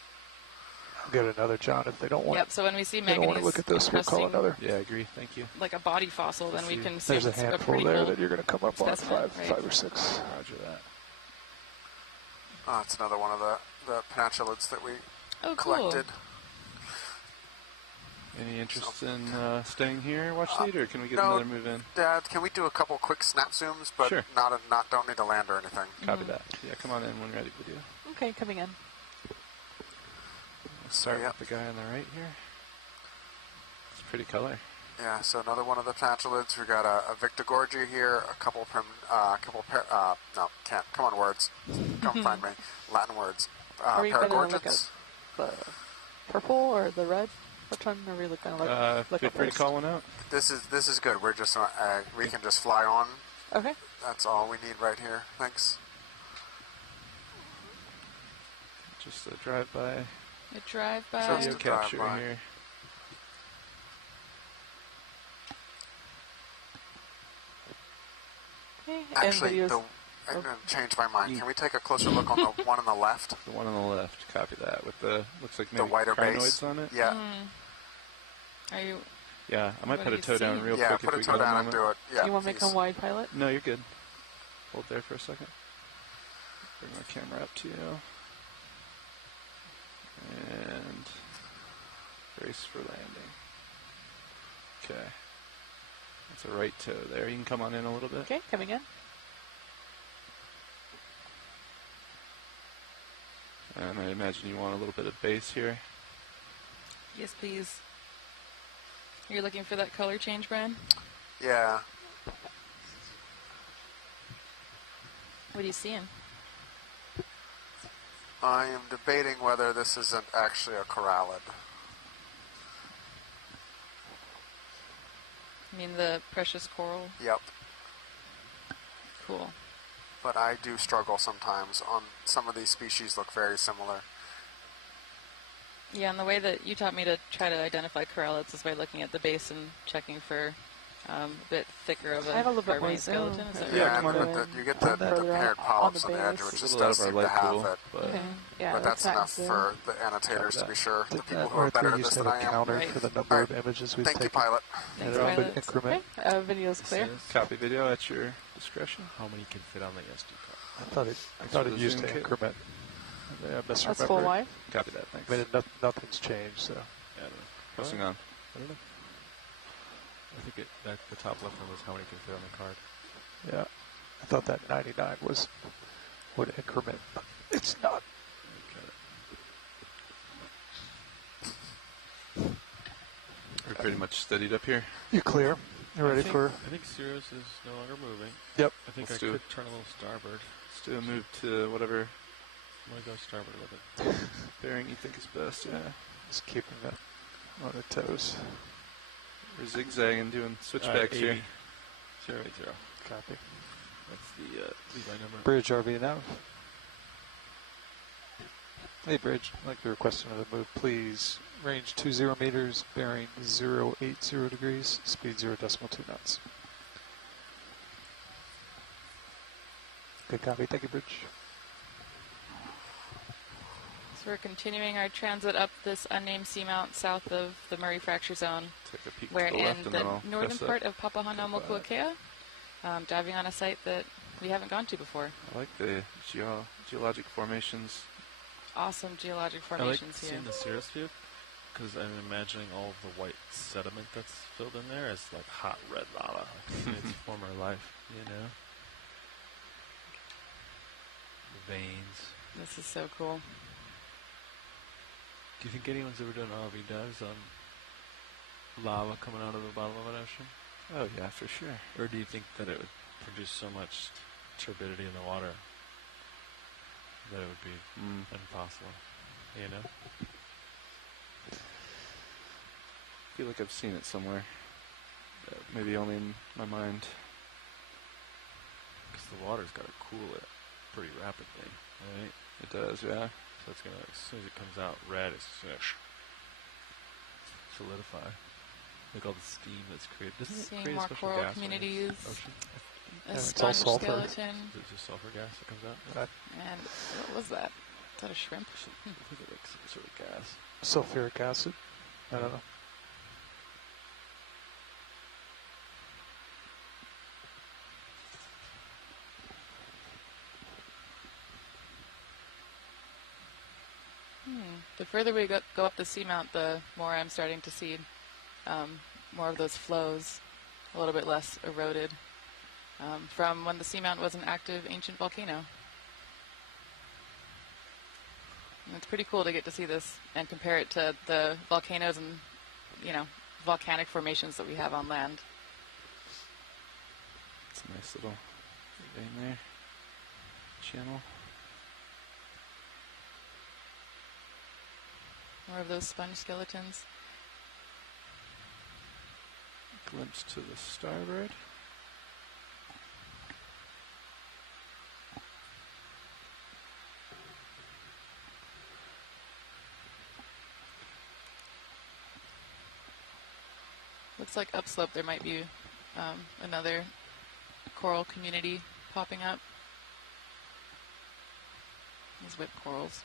I'll get another John if they don't want. Yep, so when we see they don't want to manganese look at this, we'll call encrusting another. Yeah, I agree. Thank you. like a body fossil, then we can see There's a it's handful pretty there cool that you're going to come up on. specimen, right? 5 or 6. Roger that. It's another one of the peninsulids that we Oh, cool. collected. Any interest in staying here, watch lead, or can we get no, another move in? Dad, can we do a couple quick snap zooms, but Sure. not don't need to land or anything? Copy that. Yeah, come on in when ready, video. Okay, coming in. Let's start with the guy on the right here. It's a pretty color. Yeah, so another one of the peninsulids. We got a Victigorgia here, a couple no, can't. Come on, words. Come find me. Latin words. Are we going to look Paragorgians. at the purple or the red? Which one are we looking at? Feel free to call one out. This is good. We're just we can just fly on. Okay. That's all we need right here. Thanks. Just a drive-by. A drive-by. Video capture here. Okay. Actually, I'm going to change my mind. Can we take a closer look on the one on the left? The one on the left. Copy that. With the looks like the maybe wider crinoids base on it. Yeah. Are you? Yeah, I might What put do a you toe down see? real Yeah, quick. put if a we toe got down moment. and do it. Yeah. You want me to come wide pilot? No, you're good. Hold there for a second. Bring my camera up to you. And brace for landing. Okay. That's a right toe there. You can come on in a little bit. Okay, coming in. And I imagine you want a little bit of base here. Yes, please. You're looking for that color change, Brian? Yeah. What are you seeing? I am debating whether this isn't actually a corallid. I mean the precious coral? Yep. Cool. But I do struggle sometimes. On some of these species look very similar. Yeah, and the way that you taught me to try to identify corallids is by looking at the base and checking for a bit thicker of a I have a little bit more carbonate skeleton. zoom. Is that Yeah, right? and you get the paired polyps on the edge, which just does seem to have it. Yeah, But that's enough for the annotators to be sure. The people who are better at this than I am. Counter for the number of images we've Thank you, taken. pilot. And a bit increment. Okay, video's clear. Copy video at your discretion. How many can fit on the SD card? I thought it used to increment. I misremembered. That's full wide? Copy that, thanks. I mean, nothing's changed, so. Yeah, I don't know. Pressing on. I don't know. I think the top left one was how many can fit on the card. Yeah. I thought that 99 would increment, but it's not. We're pretty much steadied up here. You clear? You ready for? I think Cirrus is no longer moving. Yep. I think Let's I do could it. turn a little starboard. Let's do a move to whatever I'm going to go starboard a little bit. bearing you think is best, yeah. Just keeping it on the toes. We're zigzagging, doing switchbacks here. 080. Copy. That's the Levi number. Bridge RV now. Hey, Bridge. I'd like to request another move, please. Range 20 meters, bearing 080 degrees, speed 0.2 knots. Good copy. Thank you, Bridge. So we're continuing our transit up this unnamed seamount south of the Murray Fracture Zone. Take a peek we're to the in left and the then I'll northern press part up. of Papahānaumokuākea, diving on a site that we haven't gone to before. I like the geologic formations. Awesome geologic I like formations here. seeing the Cirrus view because I'm imagining all of the white sediment that's filled in there as like hot red lava in its former life, you know? The veins. This is so cool. Do you think anyone's ever done RV dives on lava coming out of the bottom of an ocean? Oh yeah, for sure. Or do you think that it would produce so much turbidity in the water that it would be impossible, you know? I feel like I've seen it somewhere. Maybe only in my mind. Because the water's got to cool it pretty rapidly, right? It does, yeah. So it's going to, as soon as it comes out red, it's going to solidify. Like all the steam that's created. Doesn't it Seeing create more a special coral gas in the communities. ocean? A it's all sponge sulfur. skeleton. Is it just sulfur gas that comes out? And what was that? Is that a shrimp? I think it's like some sort of gas. Sulfuric acid? I don't know. The further we go up the seamount, the more I'm starting to see more of those flows, a little bit less eroded, from when the seamount was an active ancient volcano. And it's pretty cool to get to see this and compare it to the volcanoes and, volcanic formations that we have on land. It's a nice little vein there. Channel. More of those sponge skeletons. glimpse to the starboard. Looks like upslope there might be another coral community popping up. These whip corals.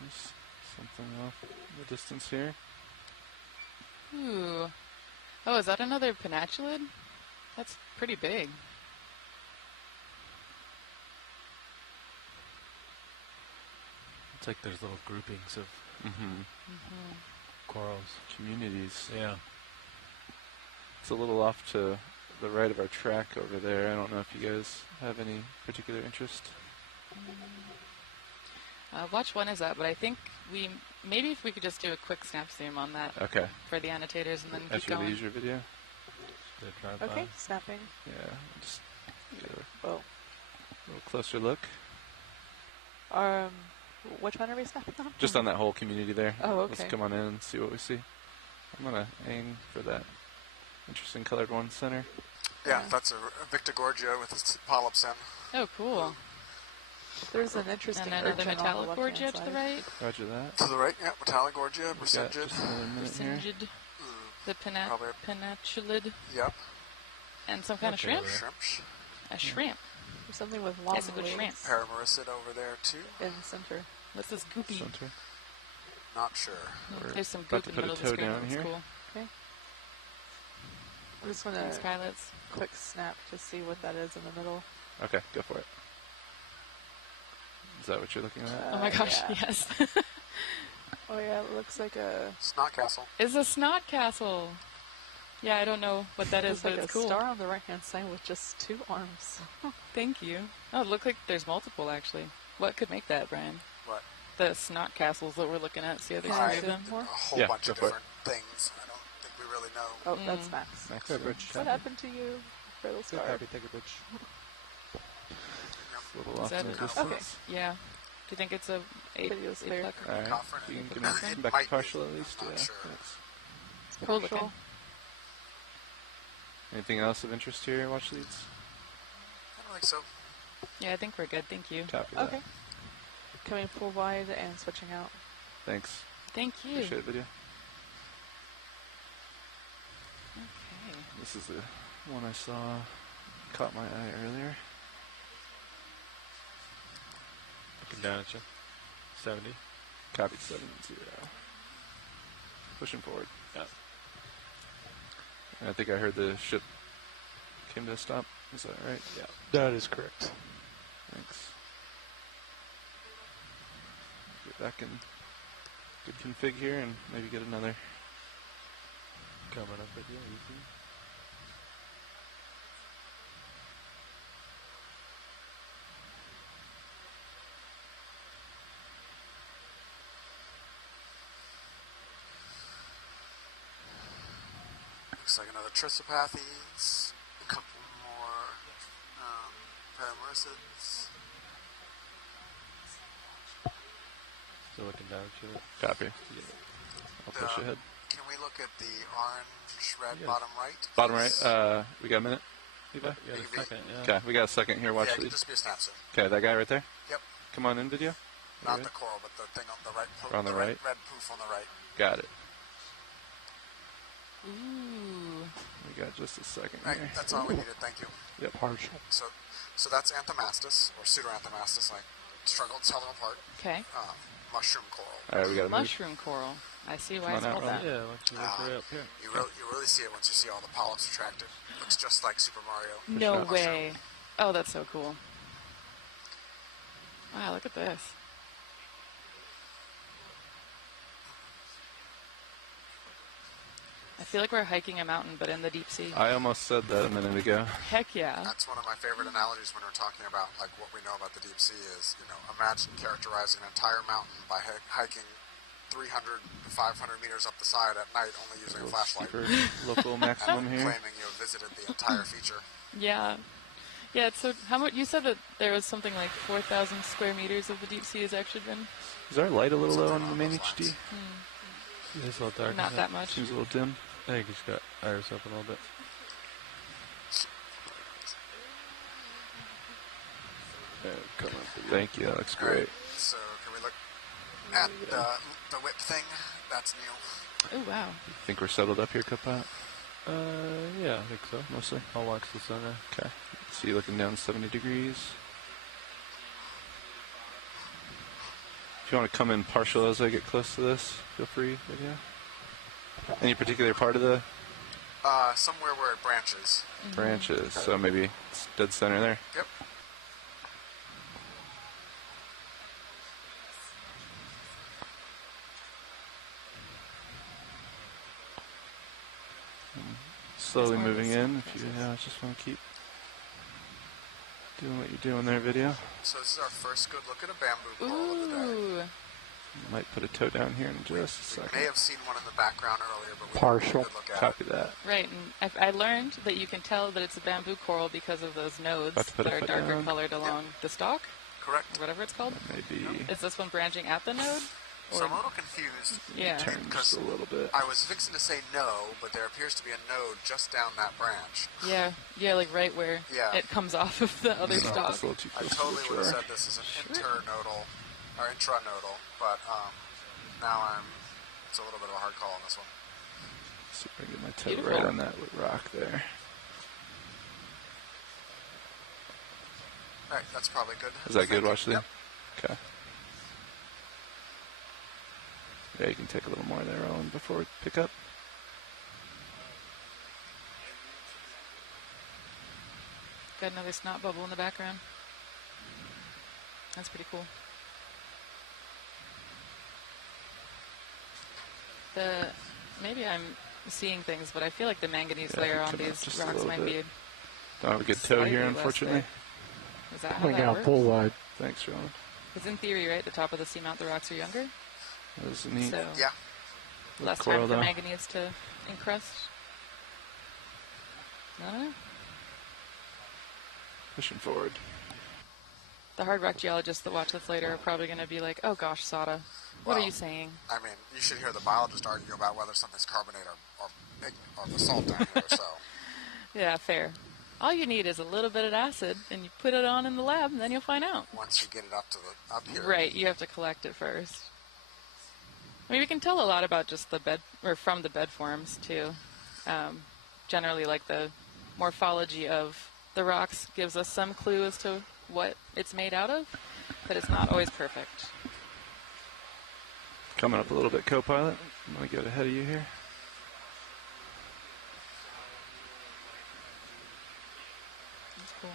There's something off in the distance here. Ooh. Oh, is that another penatulid? That's pretty big. It's like there's little groupings of corals. Communities. Yeah. It's a little off to the right of our track over there. I don't know if you guys have any particular interest. Watch one is that, but I think maybe if we could just do a quick snap zoom on that. Okay. For the annotators and then At keep your going. leisure video. Okay, snapping. Yeah, just get a little closer look. Which one are we snapping on? Just on that whole community there. Oh, okay. Let's come on in and see what we see. I'm gonna aim for that interesting colored one center. Yeah, that's a Victigorgia with its polyps in. Oh, cool. There's an interesting and another urchin on the metallic left-hand gorgia to the side. right. Roger that. To the right, yeah, Metallogorgia, We got Bracingid. just another minute here. Bracingid. The penatulid. Yep. And some kind of shrimp? Shrimps. A shrimp. There's something with long Yes, a good legs. shrimp. Paramaricid over there, too. In the center. What's this goopy? Center. Not sure. There's some About goop to in the put middle a of the toe screen. down That's here. cool. Okay. I just want Thanks, to pilots. quick snap to see what that is in the middle. Okay, go for it. Is that what you're looking at? Oh my gosh, yeah. yes. Oh yeah, it looks like a Snot Castle. It's a snot castle. Yeah, I don't know what that is, it's but like it's a cool. star on the right hand side with just 2 arms. Thank you. Oh, it looked like there's multiple actually. What could make that, Brian? What? The snot castles that we're looking at. See, there's Can I 3 of see them. more? A whole Yeah, bunch go of for it. different things. I don't think we really know. Oh, that's Max. Max, Go bridge. What happened to you, Brittle Good Star? copy, take a bridge. It's a little Is off that in the it? distance. Okay. Yeah. Do you think it's a Video's clear. Alright, Coffin. you can give It me back might to partial at least. I'm not Yeah. sure. Thanks. cool looking? Anything else of interest here, watch leads? I don't think so. Yeah, I think we're good. Thank you. Copy that. Okay. Coming full wide and switching out. Thanks. Thank you. Appreciate it, video. Okay. This is the one I saw, caught my eye earlier. Looking down at you. 70. Copied 7-0. Pushing forward. Yeah. And I think I heard the ship came to a stop. Is that right? Yeah. That is correct. Thanks. Get back in good config here and maybe get another. Coming up with you, easy. Looks like another Trisopathes. A couple more Paramaricids. Still looking down at you. Copy. I'll push ahead. Can we look at the orange, red, Yeah. bottom right? Bottom please? right. We got a minute? You got a second, yeah. Okay, we got a second here. Watch Yeah, it can lead. just be a snap zoom. Okay, that guy right there? Yep. Come on in, video. Not Alright. the coral, but the thing on the right. On the right? Red poof on the right. Got it. Ooh. We got just a second Right, here. that's all we needed. Thank you. Yep. Partial. So that's Anthomastus, or Pseudoanthomastus. I struggled to tell them apart. Okay. Mushroom coral. All right, we got to move. Mushroom coral. I see why Come it's on called out, that. Yeah, why don't you look right up here? You really see it once you see all the polyps retracted. Looks just like Super Mario. No Mushroom. way. Oh, that's so cool. Wow, look at this. I feel like we're hiking a mountain, but in the deep sea. I almost said that a minute ago. Heck yeah. That's one of my favorite analogies when we're talking about like what we know about the deep sea is, imagine characterizing an entire mountain by hiking 300 to 500 meters up the side at night only using a flashlight. Local maximum and here. claiming you have visited the entire feature. Yeah. Yeah, so how much, you said that there was something like 4,000 square meters of the deep sea has actually been... Is our light a little low on the main HD? It's a little dark. Not that much. Seems a little dim. I think you just got iris up a little bit. Thank you, that looks great. Right, so can we look at the whip thing? That's new. Oh, wow. Think we're settled up here, Copilot? Yeah, I think so. Mostly. I'll watch the sun now. Okay. See you looking down 70 degrees. If you want to come in partial as I get close to this, feel free, video. Any particular part of the Somewhere where it branches. branches? So maybe it's dead center there? Yep. Slowly moving in. If you just want to keep doing what you're doing there, video. So this is our first good look at a bamboo coral of the day. Might put a toe down here in just a We second. may have seen one in the background earlier, but we Partial. didn't get a good look at Copy that. Right, and I learned that you can tell that it's a bamboo coral because of those nodes About to put that a are foot darker down. colored along the stalk. Correct. Or whatever it's called. Maybe. Is this one branching at the node? So I'm a little confused. Yeah. Turn just a little bit. I was fixing to say no, but there appears to be a node just down that branch. Yeah, like right where it comes off of the other stalk. It's a little too I close to totally the would have drawer. said this is an internodal or intranodal, but now it's a little bit of a hard call on this one. See if I can get my toe Beautiful. right on that rock there. All right, that's probably good. Is that good, Washley? Yep. Okay. Yeah, you can take a little more there, Owen, before we pick up. Got another snot bubble in the background. That's pretty cool. Maybe I'm seeing things, but I feel like the manganese layer on these just a rocks little might bit. be. Don't have a good toe slightly here, less unfortunately. thick. Is that how Coming that out works? full wide. Thanks, Rowan. Because in theory, right, the top of the seamount, the rocks are younger. That was neat. So Yeah. less Coral, time for though. manganese to encrust. I don't know. Pushing forward. The hard rock geologists that watch this later are probably going to be like, oh gosh, Sada, what are Well, you saying? I mean, you should hear the biologist argue about whether something's carbonate or basalt down here, so. Yeah, fair. All you need is a little bit of acid, and you put it on in the lab, and then you'll find out. Once you get it up here. Right, you have to collect it first. I mean, we can tell a lot about just the bed, or from the bed forms, too. Generally, like the morphology of the rocks gives us some clue as to what it's made out of, but it's not always perfect. Coming up a little bit, co-pilot. I'm going to get ahead of you here. That's cool.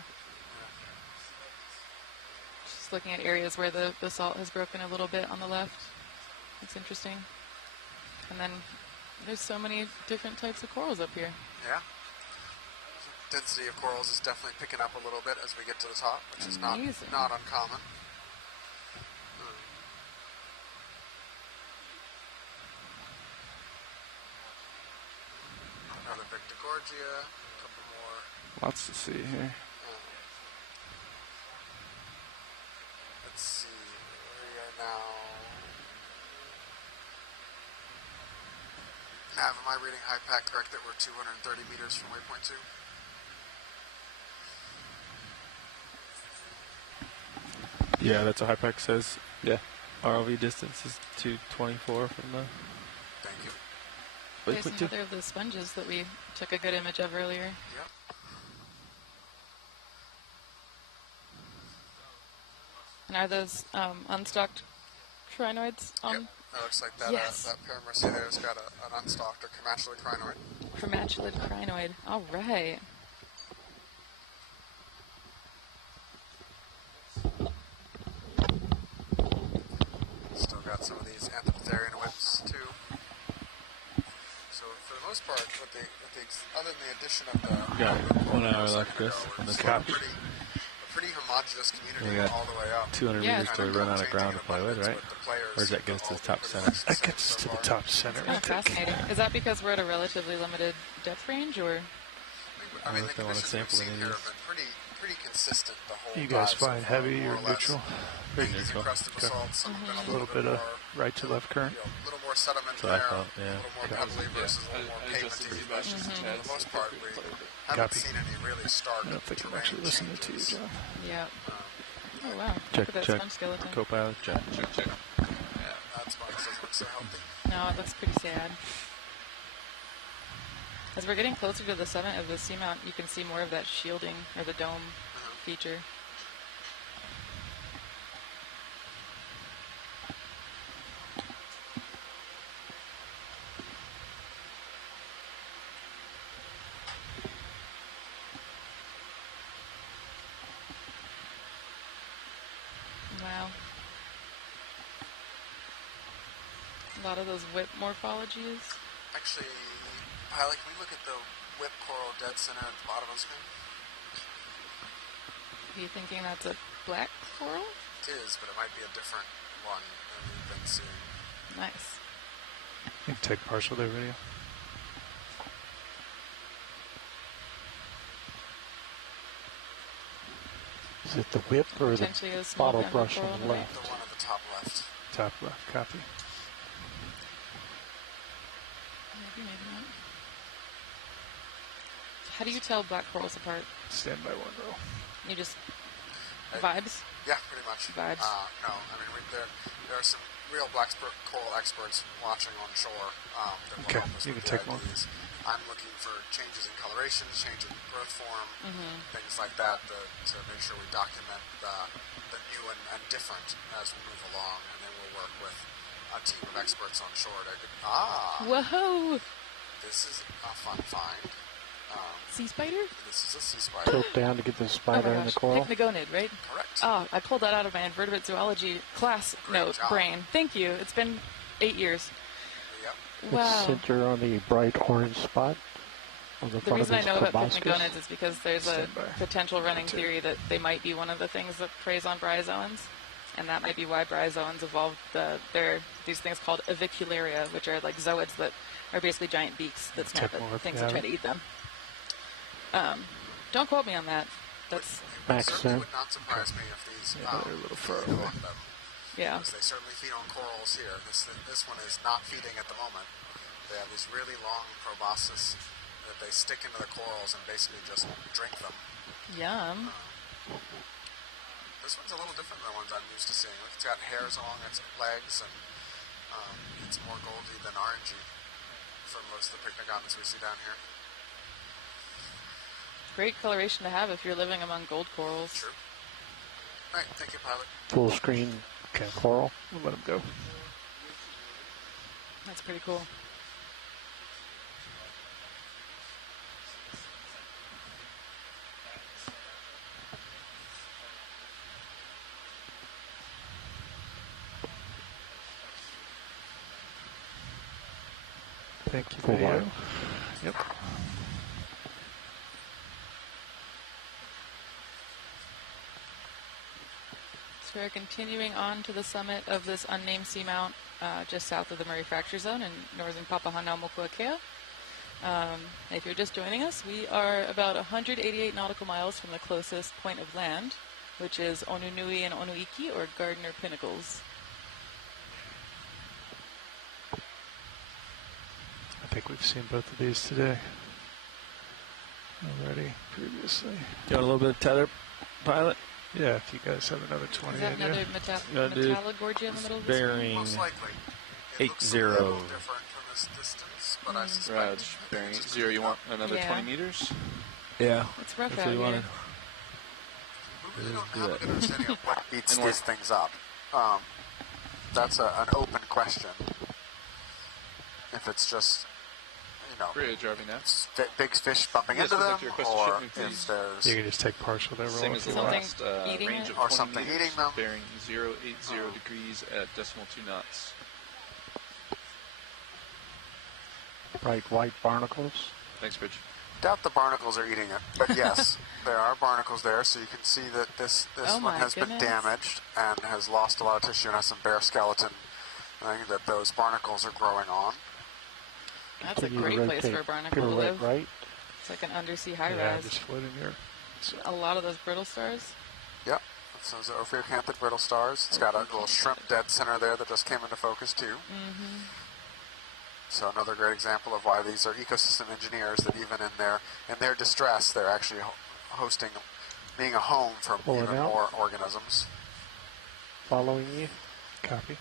Just looking at areas where the basalt has broken a little bit on the left. It's interesting. And then there's so many different types of corals up here. Yeah. Density of corals is definitely picking up a little bit as we get to the top, which is not uncommon. Another Victigorgia, a couple more. Lots to see here. Let's see, we are now. Nav, am I reading HiPAC correct that we're 230 meters from waypoint 2? Yeah, that's what HiPAC says. Yeah. ROV distance is 224 from the... Thank you. There's another of those sponges that we took a good image of earlier. Yep. And are those unstocked crinoids on? Yep. That looks like that, Yes. that Paramercy there's got an unstocked or comatulate crinoid. Vermatulid crinoid. All right. Still got some of these Anthopterian whips too. So for the most part, other than the addition of the... We got 1 hour left, Chris, on this one. A pretty homogenous community We got all the way up. 200 meters till we run out of ground to play with, right? Or does that get us to the top center? That gets us to the top center. Kind of fascinating. Is that because we're at a relatively limited depth range, or? I mean, the I want to conditions sample we've seen any here of have been pretty consistent the whole You guys dive so find far, heavy more or less. neutral? Pretty neutral. Crusted basalt, some have been A little bit of right to left current. a little more sediment So I there, thought, a little more pebbly versus a little more pavementy. But for the most part, we haven't Copy. seen any really stark I don't think I'm terrain actually listening to you, changes. John. Yeah. Oh wow. Check, Look at that check. sponge skeleton. Co-pilot, check. That sponge doesn't look so healthy. No, it looks pretty sad. As we're getting closer to the summit of the seamount, you can see more of that shielding or the dome feature. Wow. A lot of those whip morphologies. Actually, Pilot, can we look at the whip coral dead center at the bottom of the screen? Are you thinking that's a black coral? It is, but it might be a different one than we've been seeing. Nice. You can take partial there, video. Is it the whip or the Potentially a small bottle gumbo brush coral on in the the left? The one at the top left. Top left, copy. Maybe, maybe not. How do you tell black corals apart? Stand by one row. You just vibes? Yeah, pretty much. Vibes. No, I mean, there are some real black coral experts watching on shore. That will Okay, help us you with can take the one. IDs. I'm looking for changes in coloration, change in growth form, Mm-hmm. things like that to make sure we document the new and different as we move along, and then we'll work with a team of experts on shore to Whoa! this is a fun find. Sea spider? This is a sea spider. Tilt down to get the spider in the coral. Hypnagonid, right? Correct. Oh, I pulled that out of my invertebrate zoology class note job. brain. Thank you. It's been 8 years. Yep. Wow. Center on the bright orange spot on the The front reason of I his know about proboscis. hypnagonids is because there's a Stand by. potential running theory that they might be one of the things that preys on bryozoans. And that might be why bryozoans evolved they're these things called avicularia, which are like zooids that are basically giant beaks that snap Take more at if things you that have try it. to eat them. Don't quote me on that. That's Max, Certainly would not surprise me if these Yeah, they're a little far feed away. on them. yeah. Because they certainly feed on corals here. This one is not feeding at the moment. They have these really long proboscis that they stick into the corals and basically just drink them. Yum. This one's a little different than the ones I'm used to seeing. Look, it's got hairs along its legs, and it's more goldy than orangey for most of the pycnogonids we see down here. Great coloration to have if you're living among gold corals. True. All right, thank you, Pilot. Full screen coral. We'll let him go. That's pretty cool. Thank you, Full video. wide. Yep. So we're continuing on to the summit of this unnamed seamount just south of the Murray Fracture Zone in northern Papahanaumokuakea. If you're just joining us, we are about 188 nautical miles from the closest point of land, which is Onunui and Onuiki, or Gardner Pinnacles. I think we've seen both of these today already previously. You got a little bit of tether, Pilot? Yeah, if you guys have another 20 Is that in you. another Gotta do Metallogorgia in the middle of this? bearing Most likely. It 80. looks a little different from this distance, but I suspect Raj, bearing 80, you want another Yeah. 20 meters? Yeah. It's rough if out we here. wanted. we really don't do have a that. good understanding of what beats And these things up. That's an open question. If it's just, Bridge, RV nets. big fish bumping Yes, into we'd them, like to request a or shipment, if please. there's You can just take partial there, roll Same if as you the want. last eating range it? of Or 20 something meters, eating them. bearing 080 degrees at decimal 2 knots. Bright white barnacles. Thanks, Rich. Doubt the barnacles are eating it, but yes, there are barnacles there, so you can see that this Oh one my has been goodness. damaged and has lost a lot of tissue and has some bare skeleton that those barnacles are growing on. That's a Continue to great place rotate. for a barnacle to Pirouette live. right. It's like an undersea high Yeah, rise. just floating here. A lot of those brittle stars. Yep, so those are Ophiocanthed brittle stars. It's got a little shrimp dead center there that just came into focus too. Mm-hmm. So another great example of why these are ecosystem engineers that even in their distress, they're actually hosting, being a home for Pulling even out. more organisms. Following you. Copy.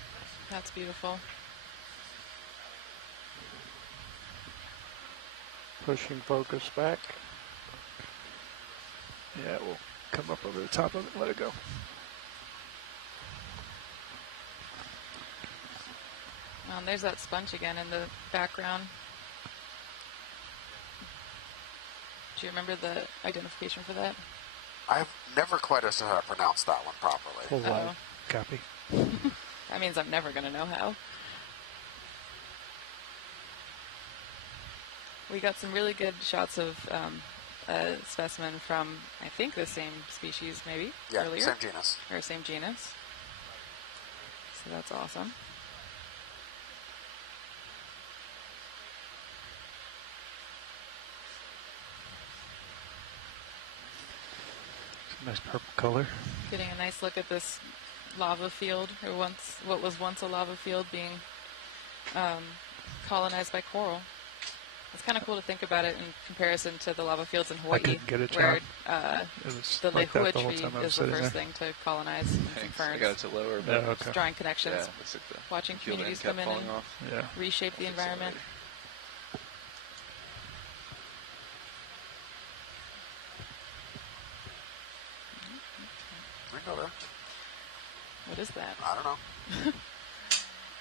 That's beautiful. Pushing focus back. Yeah, we'll come up over the top of it and let it go. And there's that sponge again in the background. Do you remember the identification for that? I've never quite understood how to pronounce that one properly. Pull wide. Copy. That means I'm never going to know how. We got some really good shots of a specimen from, I think, the same species, maybe, Yeah, earlier. same genus. Or same genus. So that's awesome. Nice purple color. Getting a nice look at this lava field, or what was once a lava field being colonized by coral. It's kind of cool to think about it in comparison to the lava fields in Hawaii, couldn't get it, where John. It was the like that lehua the whole tree time I was is the sitting first there. thing to colonize some Thanks. ferns. I got it to lower, Yeah, but okay. Drawing connections, yeah, looks like the watching field communities end come kept in and falling off. Yeah. reshape the environment. We go there. What is that? I don't know.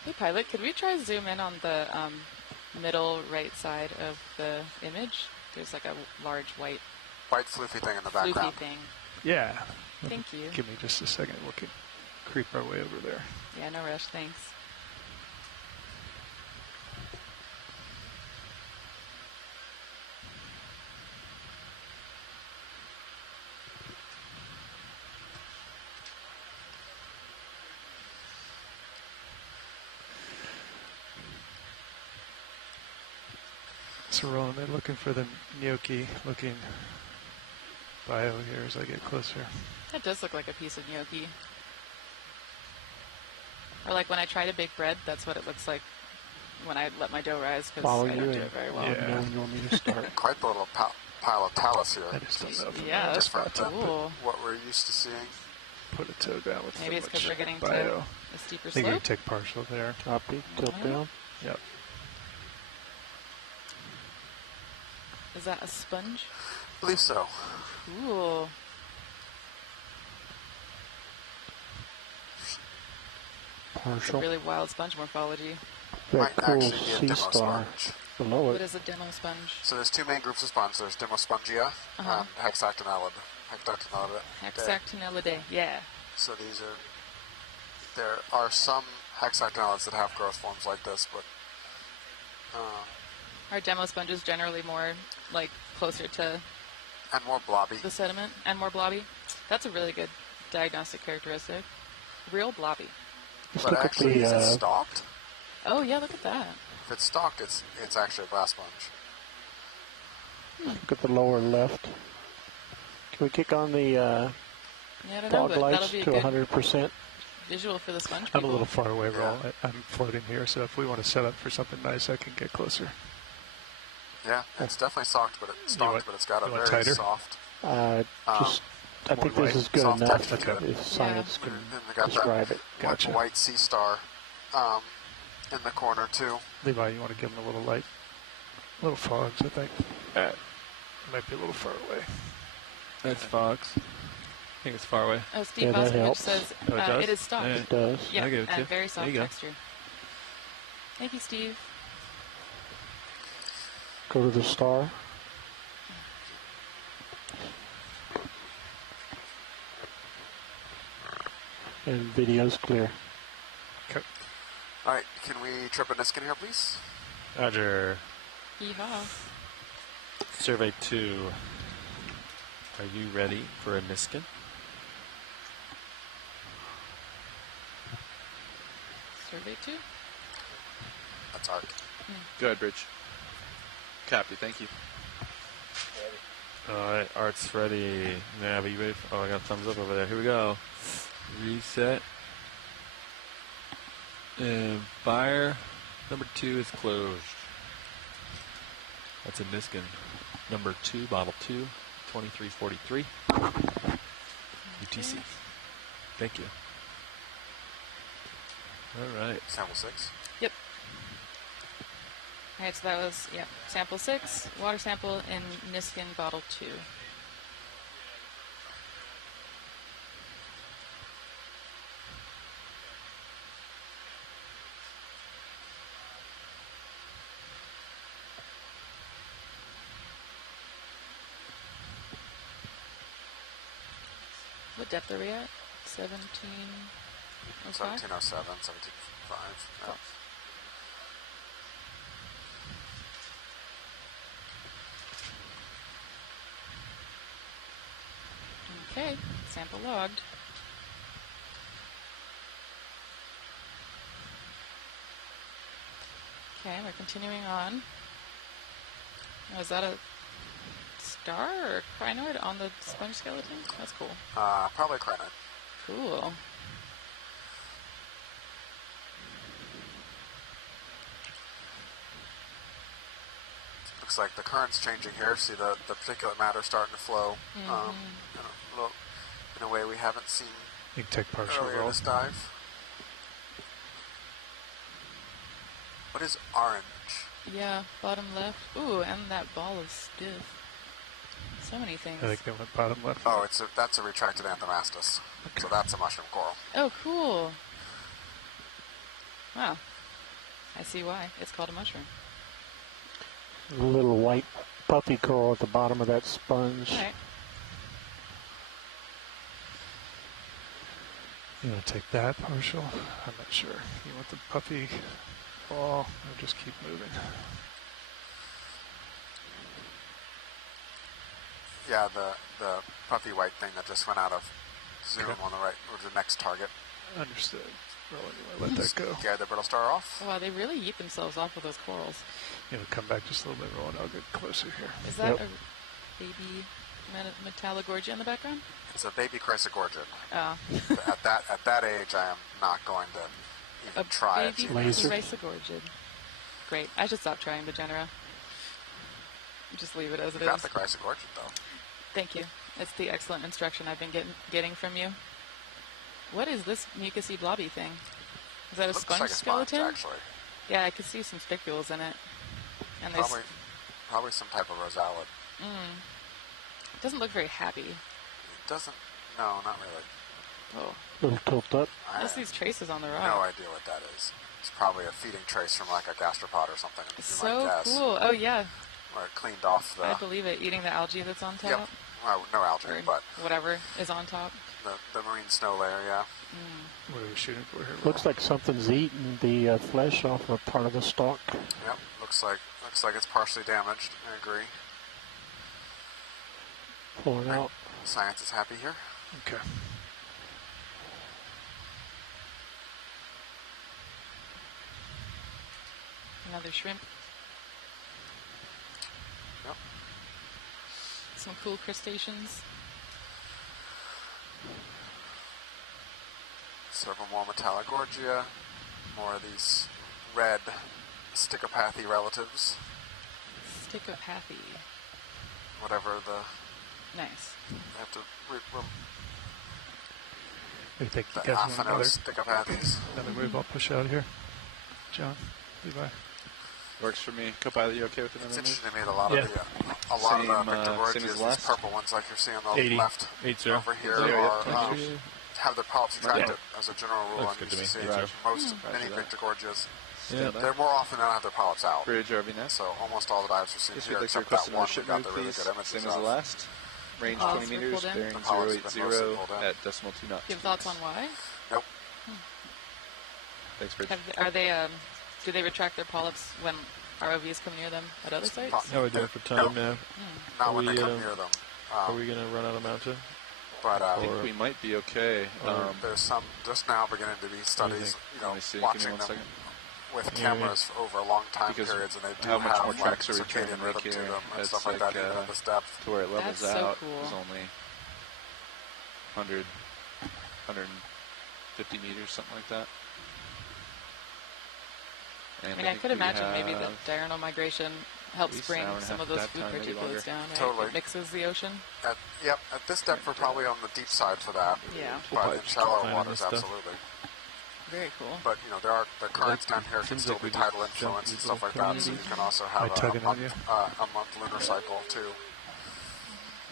Hey, pilot, could we try zoom in on the middle right side of the image? There's like a large white White floofy thing in the floofy background. thing. Yeah. Thank you. Give me just a second. We can creep our way over there. Yeah, no rush, thanks. So rolling, they're looking for the gnocchi looking bio here as I get closer. That does look like a piece of gnocchi. Or like when I try to bake bread, that's what it looks like when I let my dough rise, because Follow I you don't do in. it very well. Yeah. Know when you want me to start. Quite the little pile of talus here. I just don't know if I'm Yeah, gonna that's Different than cool. what we're used to seeing. put a toe down with Maybe so it's because much we're getting to bio. a steeper I think you slope. take partial there. Copy. Tilt Mhm. down. Yep. Is that a sponge? I believe so. Cool. It's a Partial. really wild sponge morphology. That Might cool actually be a sea demo star sponge. below What it. is a demo sponge? So there's two main groups of sponge. There's Demospongia Uh-huh. and Hexactinellid. Hexactinellidae. Yeah. So there are some hexactinellids that have growth forms like this, but Are demo sponges generally more like closer to and more blobby. the sediment and more blobby? That's a really good diagnostic characteristic. Real blobby. Let's But look at actually, is it the stalked? Oh yeah, look at that. If it's stalked, it's actually a glass sponge. look at the lower left. Can we kick on the Yeah, I don't know, fog but that'll lights be a to good 100%? visual for the sponge I'm people. a little far away, Roll. I'm floating here, so if we want to set up for something nice, I can get closer. Yeah, it's definitely stalked, but it's got a you want very tighter? soft. Just, I more think this light, is good soft enough texture to it. if science And can they got describe it. that Gotcha. white sea star in the corner too. Levi, you want to give him a little light? A little fogs, I think. Might be a little far away. That's fogs. I think it's far away. Oh, Steve Yeah, that Boscovich helps. says Oh, it does? it is stocked. Yeah. It does. Yeah, I give it to you. very There soft you go. texture. Thank you, Steve. Go to the star. And video's clear. All right, can we trip a Niskin here, please? Roger. Yeehaw. Survey 2. Are you ready for a Niskin? Survey 2? That's Arc. Go ahead, Bridge. Copy, thank you. Alright, Art's ready. Nav, are you ready? Oh, I got a thumbs up over there. Here we go. Reset. And fire. Number 2 is closed. That's a Niskin. Number 2, bottle 2, 2343. UTC. Thank you. Alright. Sample 6. Yep. Alright, so that was, sample 6, water sample in Niskin bottle 2. What depth are we at? 1705? 1707, 1705. Cool. Okay, sample logged. Okay, we're continuing on. Oh, is that a star or crinoid on the sponge skeleton? That's cool. Probably crinoid. Cool. Looks like the current's changing here. See the particulate matter starting to flow in a way we haven't seen You can take partial earlier roll. this dive. What is orange? Yeah, bottom left. Ooh, and that ball is stiff. So many things. I think they went bottom left. Oh, that's a retracted anthomastus. So that's a mushroom coral. Oh, cool. Wow. I see why. It's called a mushroom. A little white puffy coral at the bottom of that sponge. All right. You want to take that partial? I'm not sure. You want the puffy ball or just keep moving? Yeah, the puffy white thing that just went out of zoom on the right, or the next target. Understood. Roll anyway. Let that go. Get the brittle star off. Wow, they really yeet themselves off with those corals. You know, come back just a little bit, roll, and I'll get closer here. Is that a baby Metallogorgia in the background? It's a baby chrysogorgid. Oh. at that age, I am not going to even try baby it. chrysogorgid. Great. I should stop trying the genera. Just leave it as it is. Got the chrysogorgid though. Thank you. It's the excellent instruction I've been getting from you. What is this mucousy blobby thing? Is that a sponge like a skeleton? Sponge, actually. Yeah, I could see some spicules in it. And probably some type of rosalid. It doesn't look very happy. It doesn't. No, not really. Oh. Little tilt up. Just these traces on the rock. No idea what that is. It's probably a feeding trace from like a gastropod or something. So cool. Oh yeah. Where it cleaned off the. I believe it. Eating the algae that's on top. Yep. Well, no algae, or but whatever is on top. The marine snow layer, yeah. What are we shooting for here? Looks like something's eaten the flesh off a part of the stalk. Yep. Looks like it's partially damaged. I agree. Pulling out. Science is happy here. Okay. Another shrimp. Yep. Some cool crustaceans. Several more Metallogorgia. More of these red Stichopathy relatives. Stichopathy. Whatever the... Nice. I have to... I think you the guys want another Stichopathies. move. I'll push out here. John, Levi. Works for me. Co-pilot, you okay with another It's move? interesting to me that a lot of the Victorgorgias, these purple ones like you're seeing on the 80. left 80. over here, have their polyps retracted as a general rule. Looks I'm good used to to me. seeing Roger. many Victorgorgias. Yeah. They're more often than not have their polyps out. Bridge, RV now. So almost all the dives we're seeing Yes, here, we'd like to except request that another one, we ship got move, the really please. good images Same as the of. last. Range Polyps 20 were meters, pulled in. bearing The polyps have been mostly 080 pulled in. at decimal 2 knots. Do you have thoughts on why? Nope. Thanks, Bridge. Are they? Do they retract their polyps when ROVs come near them at other sites? How are we doing for time now? Not Are when we, they come near them. Are we going to run out of mountain? But I think we might be okay. there's some just now beginning to be studies, watching them with cameras over long time periods, and they do how much have more tracks are we circadian trying to rhythm make to here? them and It's stuff like that, even at this depth. To where it levels That's so out cool. is only 150 meters, something like that. And I mean, I could imagine maybe the diurnal migration helps bring some of those food particulates down, right? Totally. It mixes the ocean. At this depth, we're probably on the deep side for that. Yeah. But in shallower waters, absolutely. Very cool. But the currents down here can still be tidal influence and stuff like that. So you can also have a month lunar cycle too.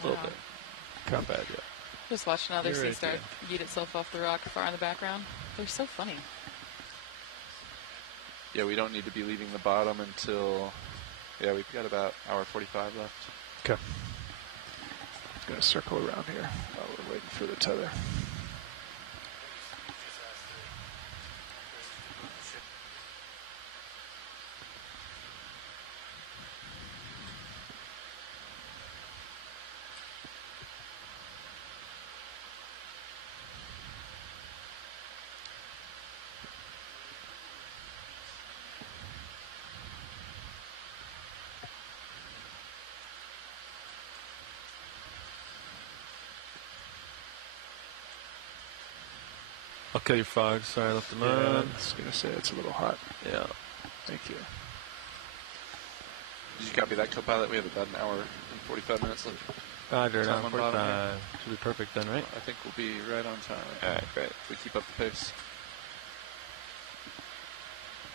A little bit. Not bad yet. Just watch another You're sea right star there. yeet itself off the rock far in the background. They're so funny. Yeah, we don't need to be leaving the bottom until, we've got about hour 45 left. Okay. Just going to circle around here while we're waiting for the tether. Okay, your fog. Sorry, I left them Yeah, I on. was going to say it's a little hot. Yeah. Thank you. Did you copy that, co-pilot? We have about an hour and 45 minutes left. Roger, Time now on bottom 45. here. Should be perfect then, right? I think we'll be right on time. All right, great. If we keep up the pace.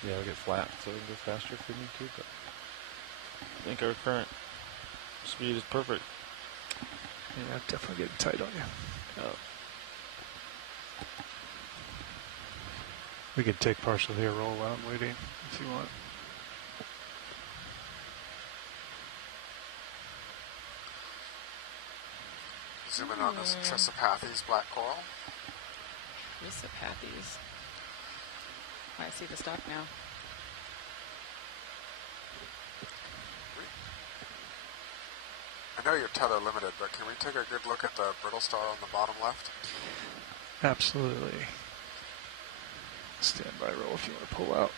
Yeah, we'll get flat, so we can go faster if we need to, but I think our current speed is perfect. Yeah, definitely getting tight on you. Oh. We can take partial here, roll while I'm waiting, if you want. Zoom in on this Trisopathes black coral. Trisopathes. I see the stock now. I know you're tether limited, but can we take a good look at the brittle star on the bottom left? Absolutely. Standby roll if you want to pull out.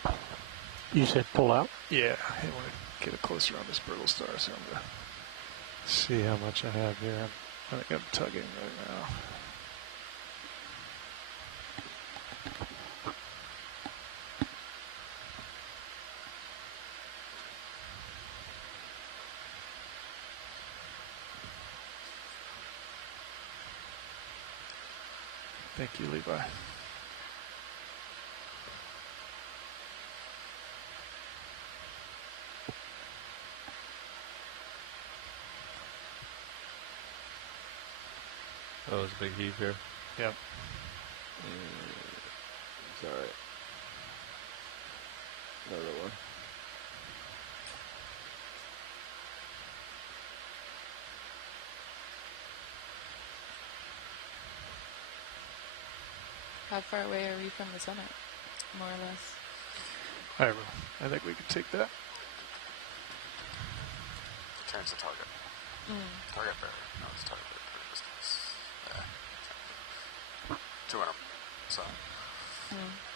You said pull out? Yeah, I want to get a closer on this brittle star, so I'm going to see how much I have here. I think I'm tugging right now. Thank you, Levi. Oh, it's a big heave here. Yep. It's alright. Another one. How far away are we from the summit, more or less? I think we can take that. Change the target. Target barrier. No, it's target barrier distance. Yeah. Two in them. So.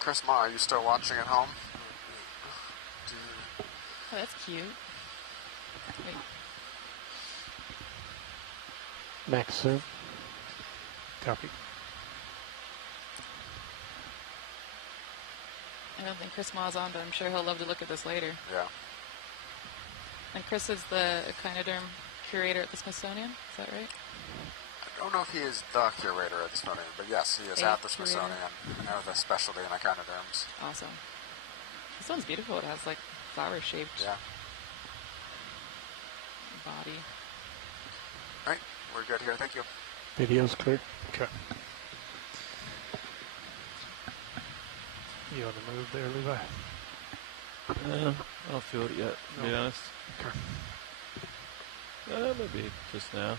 Chris Ma, are you still watching at home? Oh, that's cute. Wait. Max zoom. Copy. I don't think Chris Ma's on, but I'm sure he'll love to look at this later. Yeah. And Chris is the echinoderm curator at the Smithsonian, is that right? I don't know if he is the curator at the Smithsonian, but yes, he is at the Smithsonian with a specialty in echinoderms. Awesome. This one's beautiful. It has like flower-shaped body. All right, we're good here. Thank you. Video's clear. Okay. You on the move there, Levi? I don't feel it yet, to be honest. Okay. Maybe just now.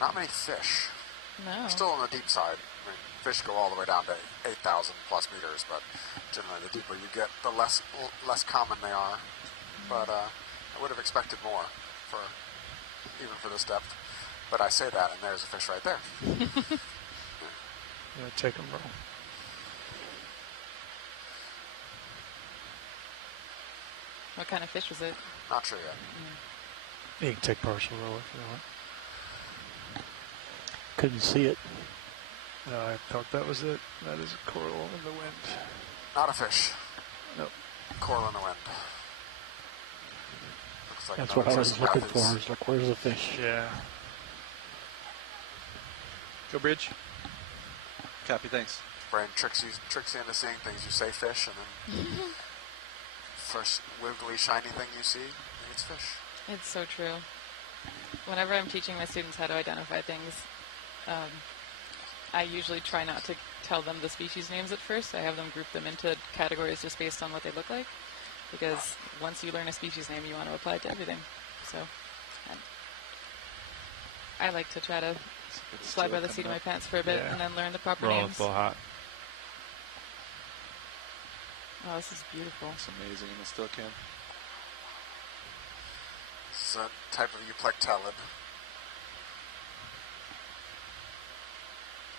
Not many fish. No. We're still on the deep side. I mean, fish go all the way down to 8,000 plus meters, but generally the deeper you get, the less common they are. But I would have expected more even for this depth. But I say that, and there's a fish right there. Yeah, take them, bro. What kind of fish was it? Not sure yet. You can take partial roll if you want. Couldn't see it. No, I thought that was it. That is a coral in the wind. Not a fish. Nope. Coral in the wind. Looks like That's another what I was fish looking mouth for. is- I was like, where's the fish? Yeah. Go bridge. Copy, thanks. Brain tricks you into seeing things. You say fish, and then first wiggly, shiny thing you see, maybe it's fish. It's so true. Whenever I'm teaching my students how to identify things, I usually try not to tell them the species names at first. I have them group them into categories just based on what they look like. Because once you learn a species name, you want to apply it to everything. So I like to try to slide by the seat of my pants for a bit and then learn the proper names. It's a little hot. Oh, this is beautiful. It's amazing in the still can. This is a type of euplectellid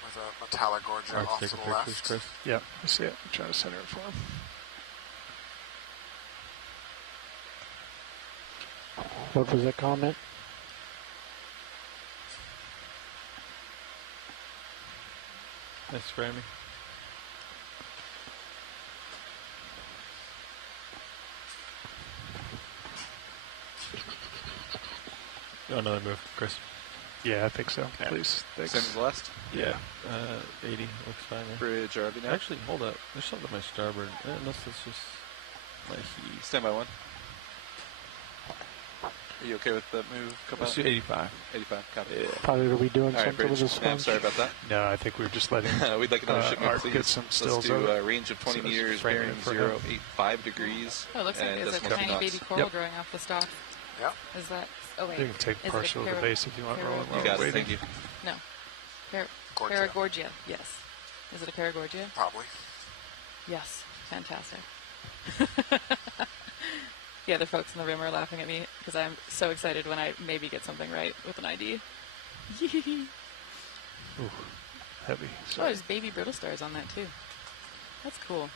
with a metallic gorgia Alright, off take to a the picture, left. Chris. Yep, I see it. I'm trying to center it for him. What was that comment? Nice framing. Another move, Chris. Yeah, I think so. Okay. Please. Thanks. Same as last? Yeah. 80 looks fine. Yeah. Bridge RV now. Actually, hold up. There's something on my starboard. Unless it's just my heat. Stand by one. Are you okay with that move? Let's do 85. 85, copy. Yeah. Probably are we doing All right, something with bridge. this Yeah, I'm sponge? sorry about that. No, I think we're just letting We'd like another shipment, Art please. get some Let's stills do of it. a range of 20 So let's meters, frame it bearing for him. 0.85 degrees. Oh, it looks like and there's a decimal tiny knots. baby coral growing off the stalk. Yep. Is that? Oh wait. You can take Is partial it of a the base if you want. Rolling You while got we're it, waiting. thank you. No. Gorgia. Paragorgia. Yes. Is it a paragorgia? Probably. Yes. Fantastic. The other folks in the room are laughing at me because I'm so excited when I maybe get something right with an ID. Ooh, heavy. Oh, Sorry. there's baby brittle stars on that too. That's cool.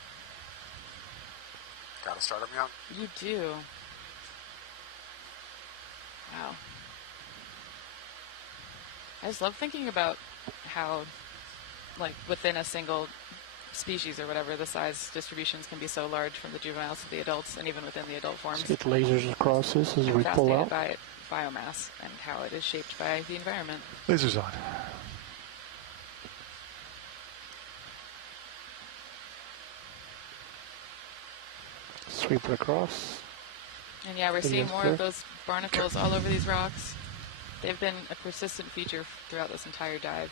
Gotta start them young. You do. Wow. I just love thinking about how, like, within a single species or whatever, the size distributions can be so large from the juveniles to the adults, and even within the adult forms. Let's get lasers across this as I'm we pull fascinated out. by biomass and how it is shaped by the environment. Lasers on. Sweep it across. And yeah, we're seeing Video's more clear. of those barnacles all over these rocks. They've been a persistent feature throughout this entire dive.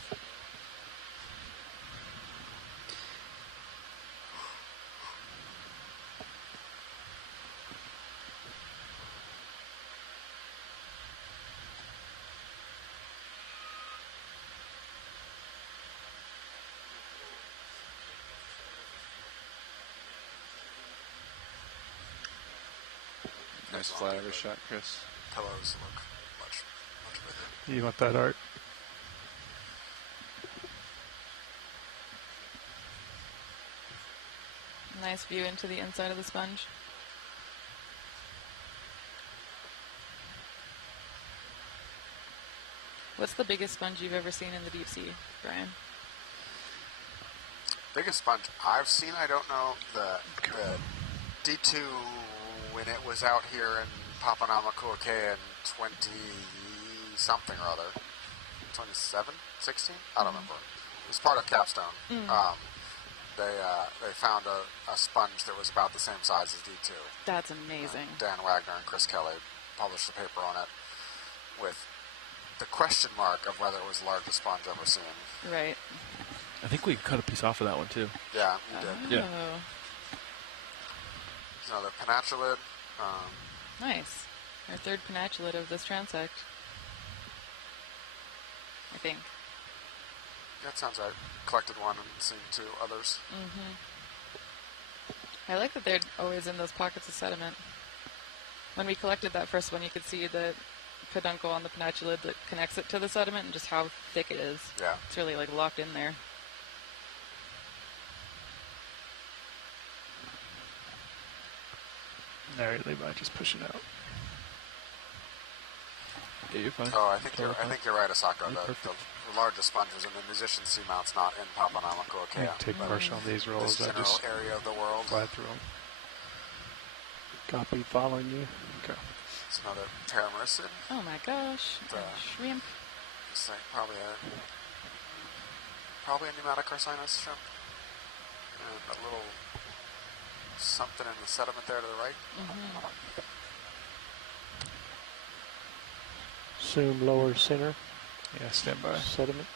Nice flat over shot, Chris. Pillows look much bigger. You want that, Art? Nice view into the inside of the sponge. What's the biggest sponge you've ever seen in the deep sea, Brian? Biggest sponge I've seen, I don't know. The D2, when it was out here in Papanamakuakea in 20-something or other, 27, 16? I don't remember. It was part of Capstone. They found a sponge that was about the same size as D2. That's amazing. Dan Wagner and Chris Kelly published a paper on it with the question mark of whether it was the largest sponge ever seen. Right. I think we cut a piece off of that one too. Yeah, you did. Yeah. There's another penatulid. Nice. Our third penatulid of this transect. I think. That sounds right. Collected one and seen 2 others. Mm-hmm. I like that they're always in those pockets of sediment. When we collected that first one, you could see the peduncle on the peninsula that connects it to the sediment and just how thick it is. Yeah. It's really like locked in there. All right, Levi, just pushing out. Yeah, you're fine. Oh, I think you're right, Asako. The largest sponges and the musician seamount's not in Papanamakuakea. Take partial on these rolls. This general area of the world. Fly through them. Copy, following you. Okay. It's another pteromericid. Oh my gosh. Shrimp. It's like probably a pneumatocarcinus shrimp. And a little something in the sediment there to the right. Mm-hmm. Assume lower center. Yeah, stand by. Sediment.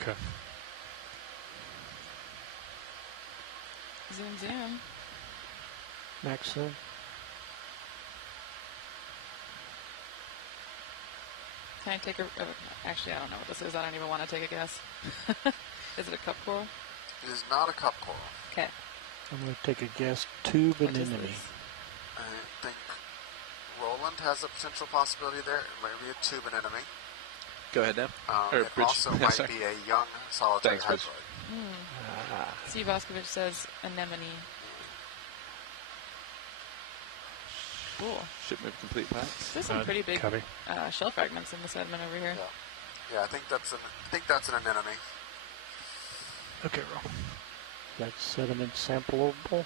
Okay. Zoom. Max zoom. Can I take actually, I don't know what this is. I don't even want to take a guess. Is it a cup coral? It is not a cup coral. Okay. I'm going to take a guess. Tube anemone. I think Roland has a potential possibility there. It might be a tube anemone. Go ahead, Deb. It also might be a young solitary Thanks, hydroid. Steve Oskovich says anemone. Cool. Ship move complete, Pats. There's some pretty big shell fragments in the sediment over here. Yeah, I think that's an anemone. Okay, roll. That's sediment sampleable.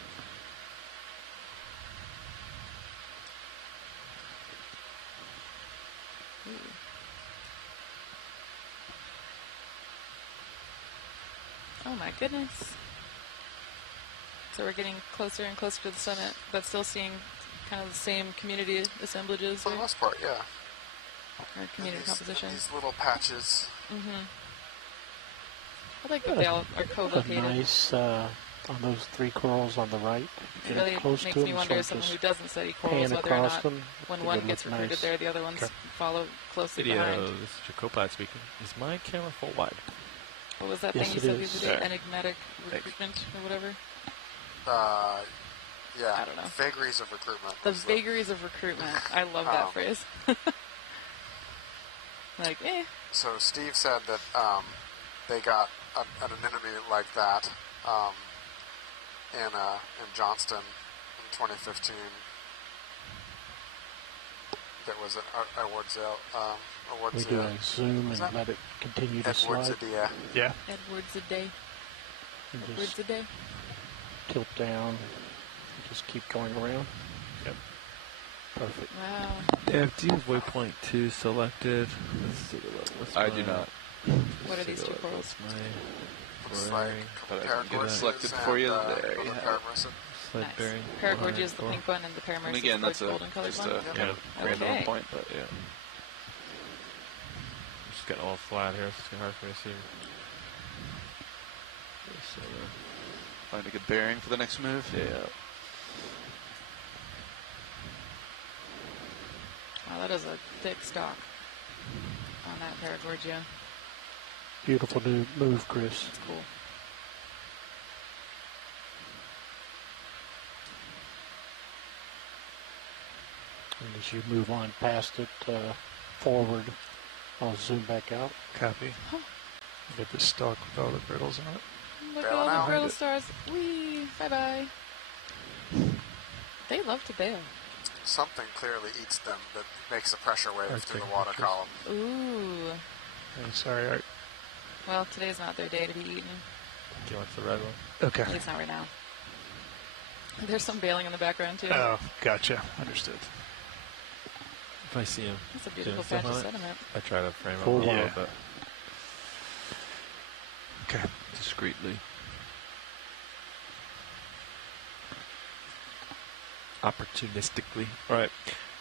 Oh my goodness. So we're getting closer and closer to the summit, but still seeing kind of the same community assemblages. For the most part, yeah. Or community composition. These little patches. Mm-hmm. I like that they all are co-located. Nice on those 3 corals on the right. It really close makes to me them, wonder so as someone just who doesn't study corals pan whether or across not them. when one gets recruited nice. there, the other ones follow closely behind. This is Jacopad speaking. Is my camera full wide? What was that Yes, thing you it said the is. other day? Enigmatic recruitment or whatever? Yeah. I don't know. Vagaries of recruitment. The vagaries of recruitment. I love that phrase. Like, So Steve said that they got an anemone like that in Johnston in 2015. That was an Edwards. We do a zoom and let it continue to Edwards slide. Yeah. Edwards a day. And Edwards just a day. tilt down. Just keep going around. Yep. Perfect. Wow. Yeah, do you have waypoint 2 selected? Let's take a look. I do not. What are these 2 corals? Looks like But I can get it selected for you. There you have it. Slide bearing. Paragorgia is the pink one, and the Paramers And is again, the that's golden colored just one. a kind of random Okay. point, but yeah. Just getting all flat here. It's hard for me to see. Find a good bearing for the next move. Yeah. Wow, that is a thick stalk on that Paragorgia. Beautiful new move, Chris. That's cool. And as you move on past it, forward, I'll zoom back out. Copy. Huh. Get the stalk with all the brittles in it. Look at all the brittle stars. Whee! Bye-bye. They love to bail. Something clearly eats them that makes a pressure wave through the water column. Ooh. Hey, sorry, Art. Well, today's not their day to be eaten. Do you want the red one? Okay. At least not right now. There's some bailing in the background, too. Oh, gotcha. Understood. If I see him. That's a beautiful doing patch of something on it, sediment. I try to frame him Full a little wide. bit. Okay. Discreetly. Opportunistically. All right.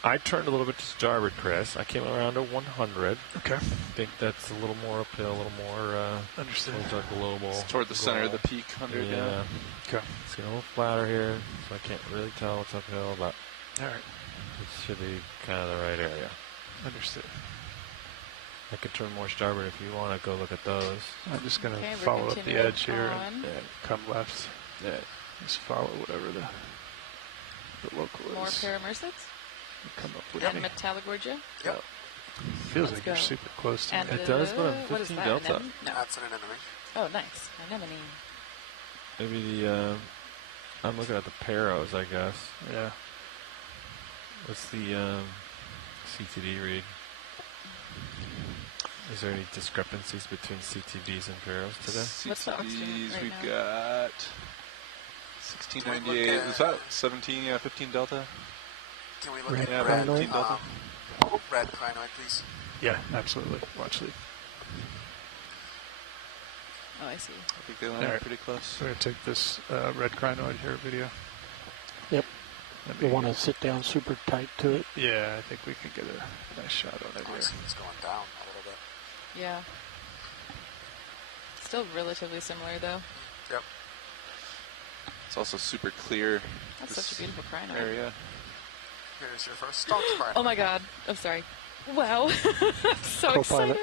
I turned a little bit to starboard, Chris. I came around to 100. Okay. I think that's a little more uphill, a little more Understood. global. It's toward the center of the peak, 100. Yeah. Okay. It's getting a little flatter here, so I can't really tell what's uphill, but all right. It should be kind of the right area. Understood. I could turn more starboard if you want to go look at those. I'm just going to follow up the edge here and come left. Yeah. Just follow whatever the local More is. Paramercids? Come up with And me. Metallogorgia? Yep. Feels Let's like you're go. super close to And me. It does, but I'm what is 15 that? delta. Anemone? No. That's an anemone. Oh, nice. Anemone. Maybe the, I'm looking at the Paros, I guess. Yeah. What's the CTD read? Is there any discrepancies between CTDs and Paros today? What's the oxygen CTDs, right we've now? got 1698. Was that 17? Yeah, 15 delta. Can we look Red at red, crinoid? 15 delta. Red crinoid, please? Yeah, absolutely. Watch lead. Oh, I see. I think they landed All right. pretty close. We're going to take this red crinoid here video. Yep. Let You me- want to sit down super tight to it. Yeah, I think we can get a nice shot on it here. It's going down a little bit. Yeah. Still relatively similar, though. Yep. It's also super clear. That's this such a beautiful crinoid. area. Here's your first stalk crinoid. Oh my god. I'm sorry. Wow. I'm so Co-pilot.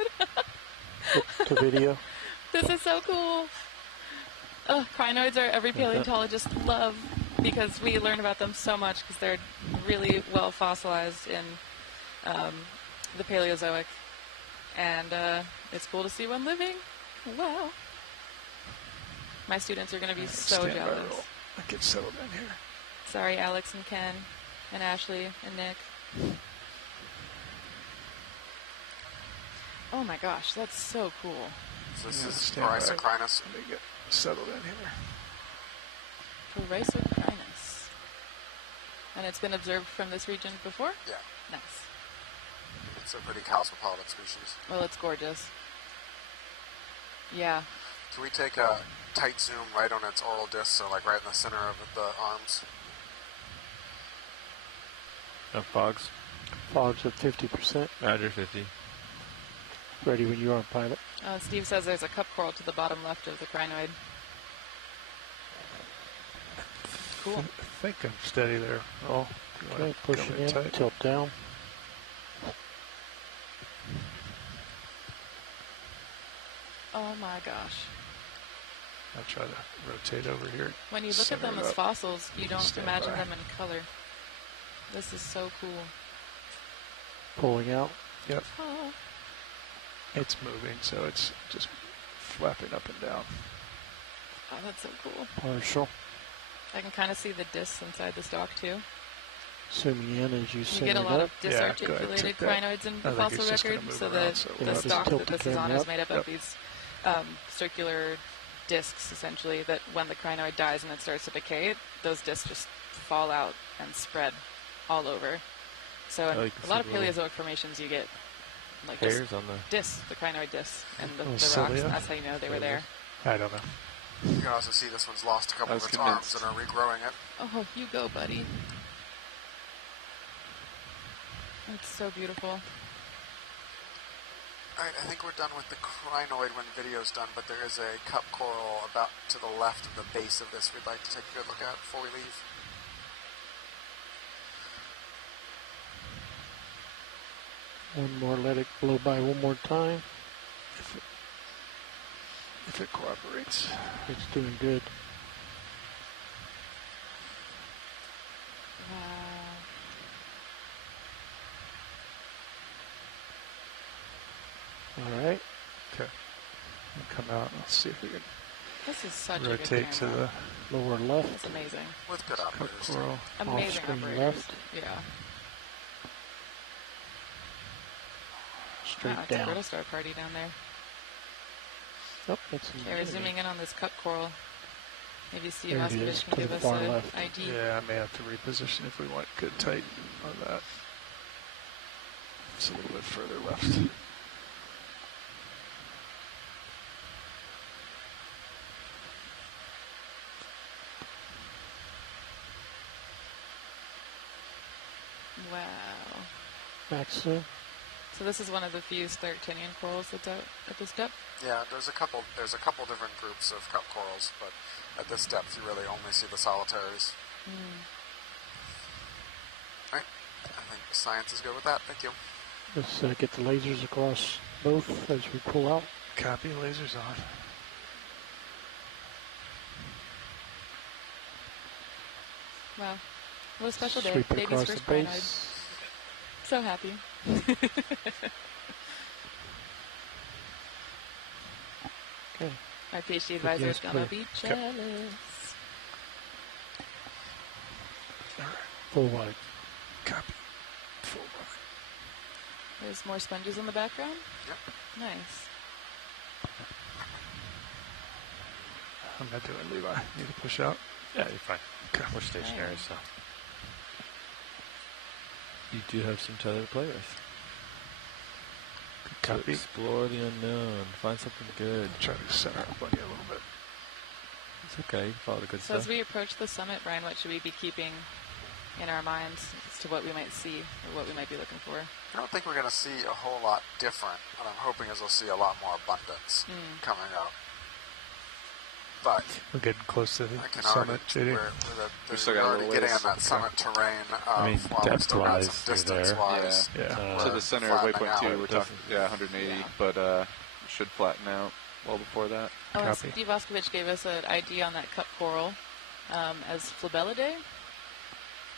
excited. To video. This is so cool. Crinoids are every paleontologist's love because we learn about them so much because they're really well fossilized in the Paleozoic. And it's cool to see one living. Wow. My students are going to be so Stand by jealous. roll. I get settled in here. Sorry, Alex and Ken and Ashley and Nick. Oh my gosh, that's so cool. So this Yeah, is stand by. Paracrinus. Let me get settled in here. Paracrinus. And it's been observed from this region before? Yeah. Nice. It's a pretty cosmopolitan species. Well, it's gorgeous. Yeah. Can we take a tight zoom right on its oral disc, so like right in the center of the arms? Fogs? Fogs at 50%. Roger, 50. Ready when you are, pilot. Steve says there's a cup coral to the bottom left of the crinoid. Cool. I think I'm steady there. Oh, you Okay, wanna push come it in, tight? tilt down. Oh my gosh. I'll try to rotate over here. When you look at Center them it as up. fossils, you don't Stand imagine by. them in color. This is so cool. Pulling out. Yep. Oh. It's moving, so it's just flapping up and down. Oh, that's so cool. Partial. I can kind of see the discs inside the stalk too. Zooming in as you You send get a it lot up. of disarticulated crinoids in the I think fossil it's just gonna record, move so around, so the we'll just stalk tilt that the this is on camera is up. made up of these circular discs, essentially, that when the crinoid dies and it starts to decay, those discs just fall out and spread all over. So in Oh, you can a lot see of the little Paleozoic formations, you get like hairs just on the discs, the crinoid discs, and the Oh, rocks, cilia? and that's how you know they were there. I don't know. You can also see this one's lost a couple I of was its arms convinced. and are regrowing it. Oh, you go, buddy. It's so beautiful. Alright, I think we're done with the crinoid when video's done, but there is a cup coral about to the left of the base of this we'd like to take a good look at before we leave. One more, let it blow by one more time. If it cooperates. It's doing good. All right. Okay. We'll come out and let's see if we can This is such a rotate good to camera. the lower It's left. amazing. With good cup operators. coral. Amazing screen operators. left. Yeah. Straight Wow, it's a down. brittle star party down there. Oh, that's an Okay, we're enemy. zooming in on this cup coral. Maybe Steve There it is, Osmovich can to give the us far an left. ID. Yeah, I may have to reposition if we want good tight on that. It's a little bit further left. Wow. Back soon. So this is one of the few Staractinian corals that's out at this depth? Yeah, there's a couple different groups of cup corals, but at this depth you really only see the solitaries. Right. I think science is good with that. Thank you. Let's get the lasers across both as we pull out. Copy, lasers on. Wow. What a special day. Sweep it Baby's across first the brinoid. base. So happy. Okay. Our PhD advisor is yes, gonna clear. be jealous. Full wide. Copy. Full wide. There's more sponges in the background? Yep. Nice. I'm not doing Levi. Need to push out? Yeah, you're fine. Okay. We're stationary, so. You do have some tether to play with. Copy. To explore the unknown. Find something good. Try to center up on you a little bit. It's okay. You can follow the good So stuff. as we approach the summit, Brian, what should we be keeping in our minds as to what we might see or what we might be looking for? I don't think we're going to see a whole lot different. What I'm hoping is we'll see a lot more abundance coming up. But we're getting close to the I can summit, already, JD. we're already getting in that summit terrain. I mean, while we've still got some depth-wise, you're there. distance-wise. Yeah. To the center of waypoint 2, we're talking 180, but should flatten out well before that. Oh, and Steve Voskovich gave us an ID on that cup coral as Flabellidae.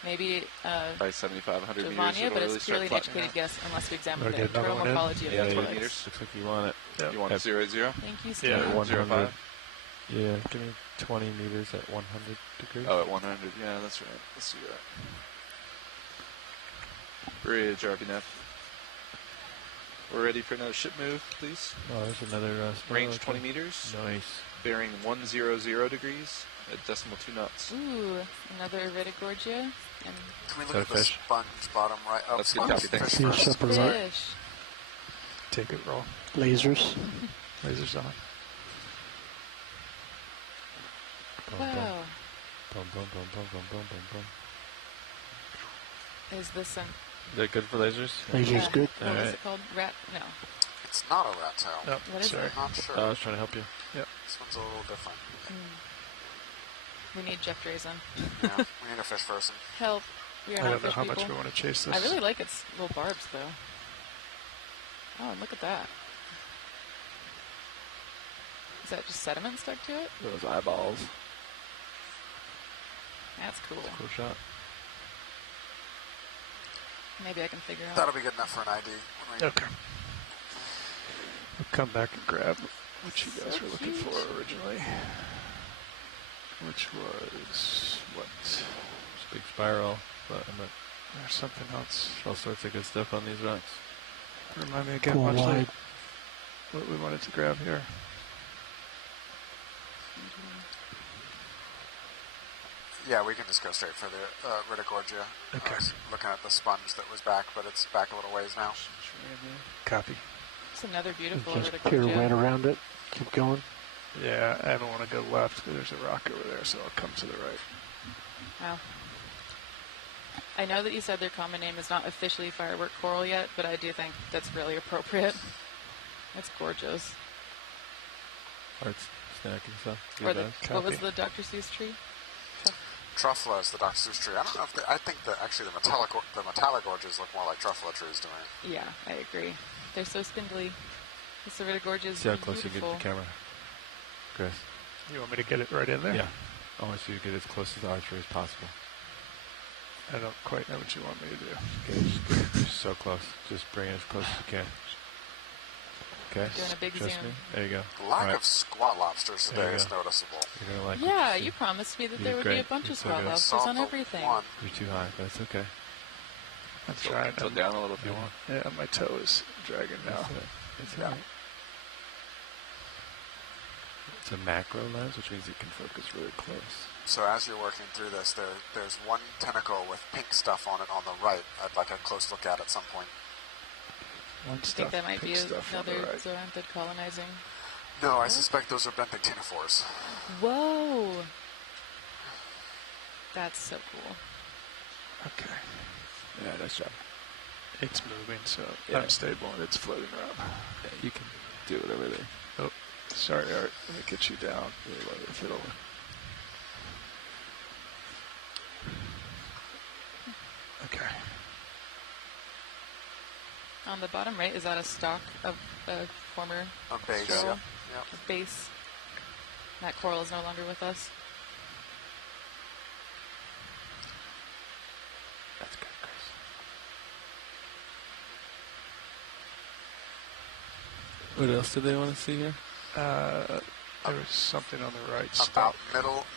Maybe by 7,500 meters. Giovannia, but really it's purely an start flattening educated guess unless we examine Wanna the get another internal one in? morphology of Yeah, the 20 toys. meters. Looks like you want it. Yep. You want 0 Thank you, Yeah, Steve. 100. Yeah, give me 20 meters at 100 degrees. Oh, at 100. Yeah, that's right. Let's do that. Bridge, RBNF. We're ready for another ship move, please. Oh, there's another range 20 meters. Nice. Bearing 100 degrees at decimal 2 knots. Ooh, another Retigorgia. And Can we look at the sponge bottom right? Oh, Let's get sponge copy. fish Thanks. first. fish. Take it, roll. Lasers. Lasers on. Wow. Boom, boom, boom, boom, boom, boom, boom, boom. Is this an... Is that good for lasers? Lasers good. What All is right. it called? Rat? No. It's not a rat tail. Nope, What is sorry. it? I'm not sure. I was trying to help you. Yep. This one's a little different. We need Jeff Drazen. Yeah, we need a fish person. Help. We are I not don't know fish how people. much we want to chase this. I really like its little barbs, though. Oh, and look at that. Is that just sediment stuck to it? Those eyeballs. That's cool. Cool shot. Maybe I can figure out. That'll be good enough for an ID. When we Okay. We'll come back and grab what you guys were looking for originally. Which was what? It's a big spiral, but I'm not. There's something else. All sorts of good stuff on these rocks. Remind me again Pull much wide. what we wanted to grab here. Yeah, we can just go straight for the Retigorgia. Okay. I was looking at the sponge that was back, but it's back a little ways now. Copy. It's another beautiful Just Retigorgia. pirouette around it. Keep going. Yeah, I don't want to go left because there's a rock over there, so I'll come to the right. Wow. I know that you said their common name is not officially firework coral yet, but I do think that's really appropriate. It's gorgeous. Arts, snacking stuff. Or the, what was the Dr. Seuss tree? Truffula is the Dr. Seuss tree. I don't know if I think that actually the metallic gorges look more like truffula trees to me. Yeah, I agree. They're so spindly. It's the Retigorgia is See how close you beautiful. get to the camera, Chris. You want me to get it right in there? Yeah. I want you to get as close to the archery as possible. I don't quite know what you want me to do. Okay, just so close. Just bring it as close as you can. Okay. Doing a big Trust zoom. me. There you go. The lack All right. of squat lobsters There today you is go. noticeable. You're gonna like Yeah, it. you promised me that You there did would be a great. bunch You're of so squat good. lobsters Saw on the everything. one. You're too high, but it's okay. I'm trying. Tilt down a little if you want. Yeah, my toe is dragging now. It's all right. It's a macro lens, which means it can focus really close. So as you're working through this, there's one tentacle with pink stuff on it on the right. I'd like a close look at some point. One I think that might be pink stuff on the another right. zoanthid colonizing. No, I suspect those are benthictinophores. Whoa! That's so cool. Okay. Yeah, nice job. It's moving, so Yeah. I'm stable and it's floating around. Yeah, you can do whatever there. Oh, sorry, Art. Let me get you down. If it'll. Okay. On the bottom right, is that a stock of a former A base, coral? yep, yep. A base. That coral is no longer with us. That's good, Chris. What else do they want to see here? There was something on the right. About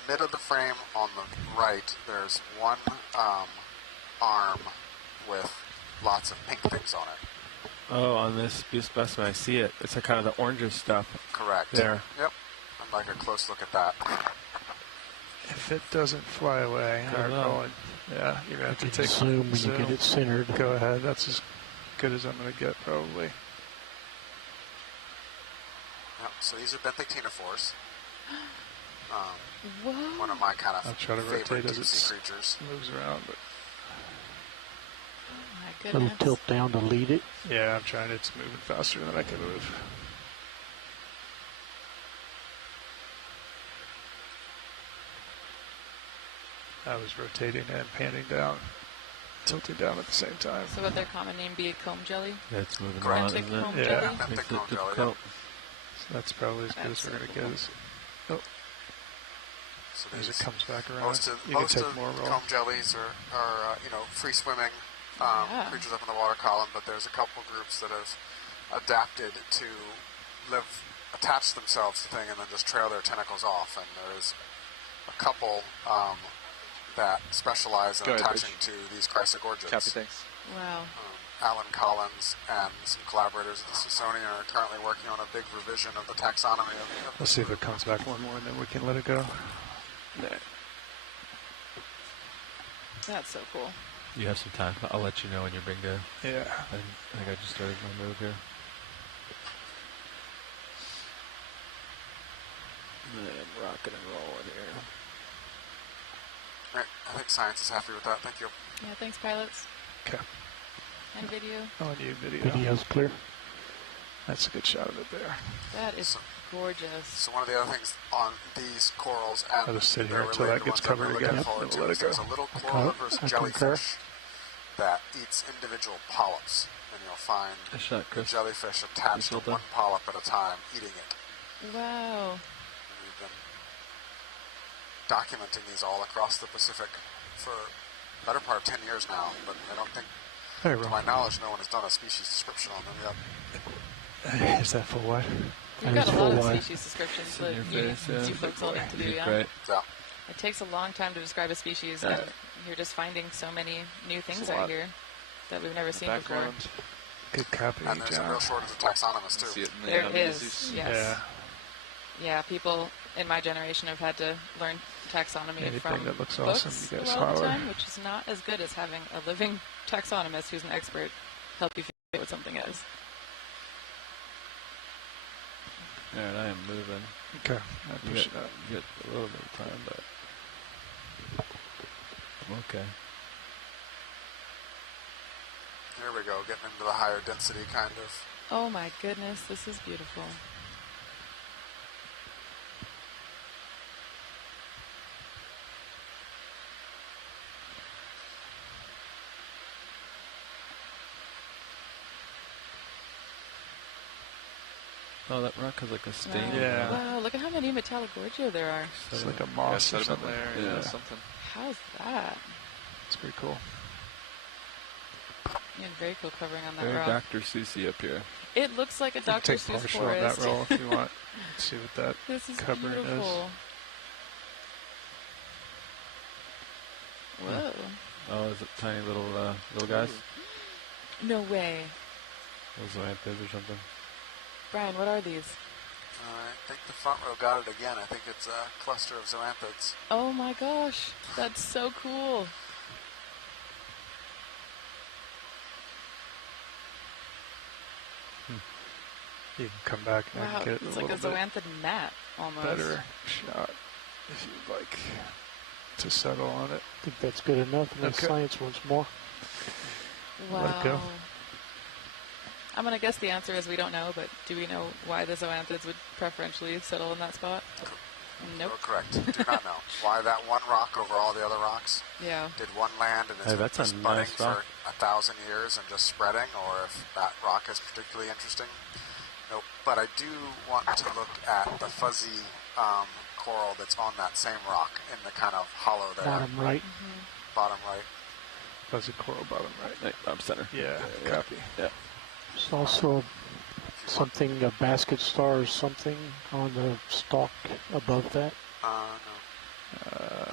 mid of the frame on the right, there's one arm with lots of pink things on it. Oh, on this specimen, I see it. It's a kind of the orangish stuff. Correct. There. Yep. I'd like a close look at that. If it doesn't fly away, Good Art luck. Owen, yeah, you're going to have to take zoom when you get it centered. Go ahead. That's as good as I'm going to get, probably. Yep. So these are benthic ctenophores. Whoa. One of my kind of I'll try to favorite rotate as deep it sea creatures. moves around, but My Little goodness. tilt down to lead it. yeah, I'm trying. It's moving faster than I can move. I was rotating and panning down, tilting down at the same time. So would their common name be comb jelly? Yeah, it's moving Correct. around, isn't it? Comb Yeah. jelly? Benthic Makes it comb jelly, difficult. So that's probably as good as we're going to get. Oh, So as it these, comes back around, most of you can take more the roll. comb jellies are free swimming Yeah. creatures up in the water column, but there's a couple groups that have adapted to attach themselves to the thing and then just trail their tentacles off. And there is a couple that specialize in Go ahead, attaching to these chrysogorgids. Copy, thanks. Wow. Alan Collins and some collaborators at the Smithsonian are currently working on a big revision of the taxonomy of Let's see if it comes back one more, and then we can let it go. There. That's so cool. You have some time. I'll let you know when you're bingo. Yeah. I think I just started my move here. I'm rocking and rolling here. Right. I think science is happy with that. Thank you. Yeah, thanks, pilots. Okay. And video. On you, video. Video's clear. That's a good shot of it there. That is gorgeous. So one of the other things on these corals and I'll just sit their here until related that gets ones that we're covered looking again, forward and to we'll let is it go. there's a little coral versus I jellyfish concur. that eats individual polyps, and you'll find A shot, the Chris. jellyfish attached to You feel one polyp at a time, eating it. Wow. And we've been documenting these all across the Pacific for the better part of 10 years now, but I don't think, Hey, to Ron. my knowledge, no one has done a species description on them yet. Is that for what? We've got a lot of species descriptions that your you, face, yeah. you folks all need to do, yeah? Right. Yeah. It takes a long time to describe a species, and you're just finding so many new things out here that we've never seen before. Background. Good copy, And there's a John. real shortage of taxonomists, too. See it in the There indices. is, yes. Yeah, people in my generation have had to learn taxonomy Anything from that looks books awesome, you a guys lot of the holler. time, which is not as good as having a living taxonomist who's an expert help you figure out what something is. Alright, I am moving. Okay, I You push get, it up. you get a little bit of time, but I'm okay. Here we go, getting into the higher density kind of. Oh my goodness, this is beautiful. Oh, that rock has like a stain. Wow. Yeah. Wow, look at how many Metallogorgia there are. It's like a moss or sediment something. layer, Yeah. something. How's that? It's pretty cool. Yeah, very cool covering on that Very rock. Dr. Susie up here. It looks like a You can Dr. take Seuss partial on forest. that roll if you want. Let's see what that This is covering beautiful. Whoa. Oh, is it tiny little guys? No way. Those zoanthids or something? Brian, what are these? I think the front row got it again. I think it's a cluster of zoanthids. Oh my gosh, that's so cool. You can come back and Wow, get it's a like a little bit zoanthid mat almost. better shot if you'd like to settle on it. I think that's good enough. And then Okay. science once more. Wow. let it go. I'm going to guess the answer is we don't know, but do we know why the zoanthids would preferentially settle in that spot? Nope. You're correct. Do not know why that one rock over all the other rocks. Yeah. Did one land and Hey, it's that's been a just budding nice for rock. 1,000 years and just spreading, or if that rock is particularly interesting? Nope. But I do want to look at the fuzzy coral that's on that same rock in the kind of hollow there. Bottom right. Bottom right. Fuzzy coral bottom right. Hey, bottom center. Yeah, Yeah. copy. Yeah. There's also something, a basket star or something on the stalk above that. No.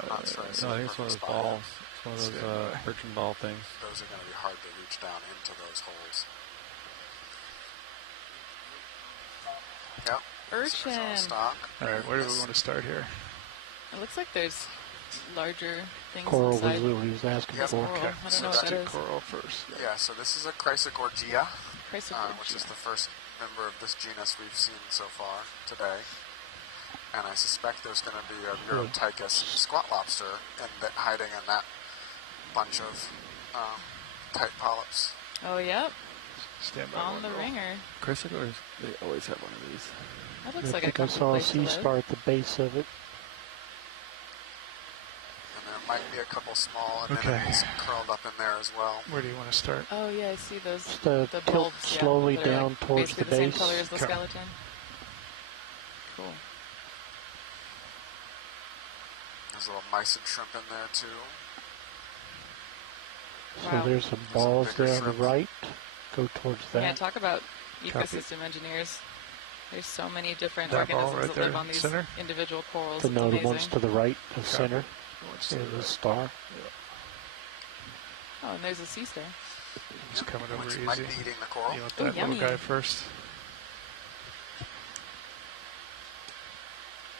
Not sure. No, I think it's one of those balls. It's one of those urchin ball things. Those are going to be hard to reach down into those holes. Yep. Urchin. Stock. All right, where do we want to start here? It looks like there's larger things Coral was inside. what he was asking Yep. for. Coral. Okay, I don't so know let's what do that is. coral first. Yeah, so this is a Chrysogorgia, Chrysogorgia. which is the first member of this genus we've seen so far today. And I suspect there's going to be a Urotychus squat lobster hiding in that bunch of tight polyps. Oh, yep. Stand by On one the roll. ringer. Chrysogorgia, they always have one of these. That looks I like a think I comfy saw a place to sea live. star at the base of it. And there might be a couple small Okay. anemones curled up in there as well. Where do you want to start? Oh, yeah, I see those. Just the tilt bulbs, slowly that are, down like, towards basically the the same base. color as the Okay. skeleton. Cool. There's little mice and shrimp in there too. So Wow. there's some balls bigger there on the shrimp. right. Go towards that. Yeah, talk about Copy. ecosystem engineers. There's so many different That ball organisms right that there live on in the these center? individual corals. The It's notable amazing. ones to the right of Copy. center. The ones to There's the the right. star. Oh, and there's a sea star. It's coming over Which easy. might be eating the coral. You want Ooh, that little yummy. guy first?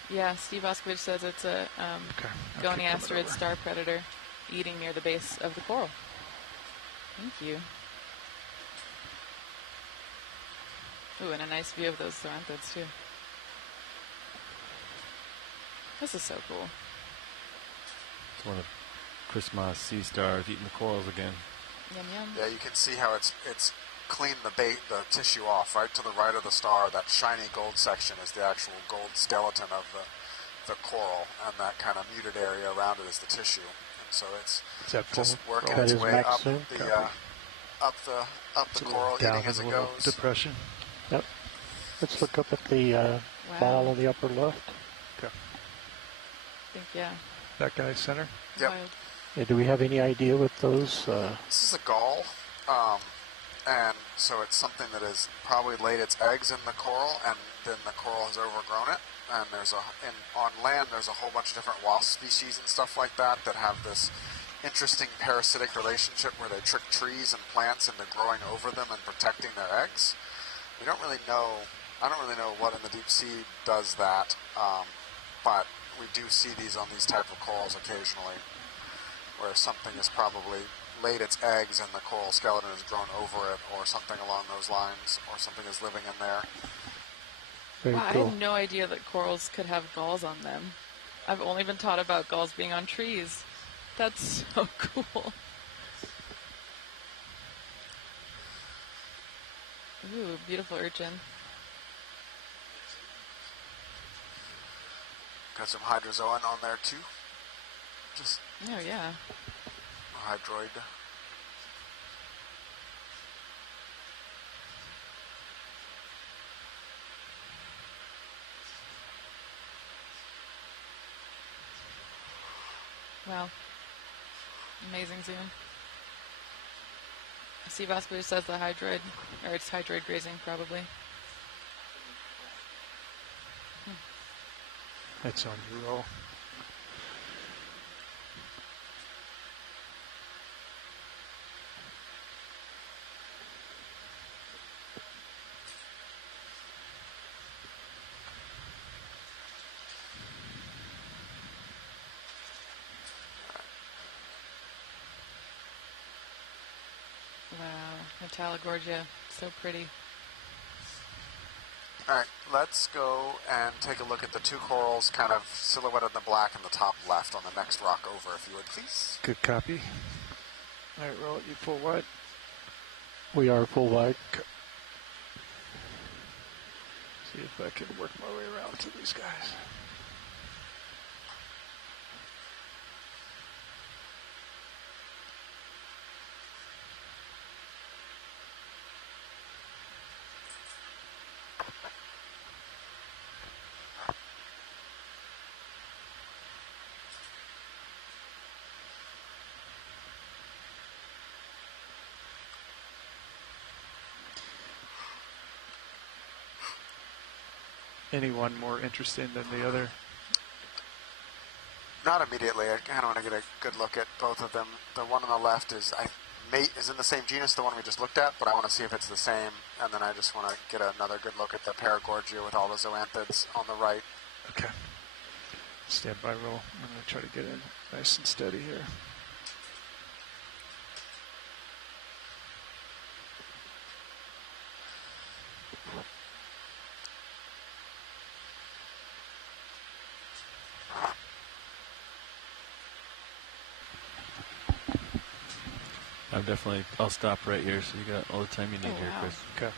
Yeah, Steve Oskovich says it's a Okay. I'll keep coming goniasterid over. star predator eating near the base of the coral. Thank you. Ooh, and a nice view of those zoanthids, too. This is so cool. It's one of Christmas sea stars eating the corals again. Yum, yum. Yeah, you can see how it's cleaned the tissue off. Right to the right of the star, that shiny gold section is the actual gold skeleton of the coral, and that kind of muted area around it is the tissue. And so it's Is that just full? working That its is way max up zoom. the Copy. up the coral, Down eating as in it a little goes. depression. Yep. Let's look up at the Wow. ball on the upper left. Okay. I think, yeah. That guy center. Yep. Wild. Yeah, do we have any idea what those? This is a gull, and so it's something that has probably laid its eggs in the coral, and then the coral has overgrown it. And on land, there's a whole bunch of different wasp species and stuff like that have this interesting parasitic relationship where they trick trees and plants into growing over them and protecting their eggs. We don't really know. I don't really know what in the deep sea does that, but we do see these on these type of corals occasionally, where something has probably laid its eggs and the coral skeleton has grown over it, or something along those lines, or something is living in there. Very Wow, I cool. had no idea that corals could have galls on them. I've only been taught about galls being on trees. That's so cool. Ooh, beautiful urchin. Got some hydrozoan on there too. Just Oh, yeah. hydroid. Wow. Amazing zoom. Steve Oskovich says the hydroid, or it's hydroid grazing probably. It's on your roll. Wow, Metallogorgia, so pretty. Alright, let's go and take a look at the two corals kind of silhouetted in the black in the top left on the next rock over, if you would please. Good copy. All right, roll it. You full wide. We are full wide. See if I can work my way around to these guys. Anyone more interesting than the other? Not immediately. I kind of want to get a good look at both of them. The one on the left is is in the same genus, the one we just looked at, but I want to see if it's the same. And then I just want to get another good look at the Paragorgia with all the zoanthids on the right. Okay. Stand by roll. I'm going to try to get in nice and steady here. I'll stop right here, so you got all the time you need here, Chris. Okay.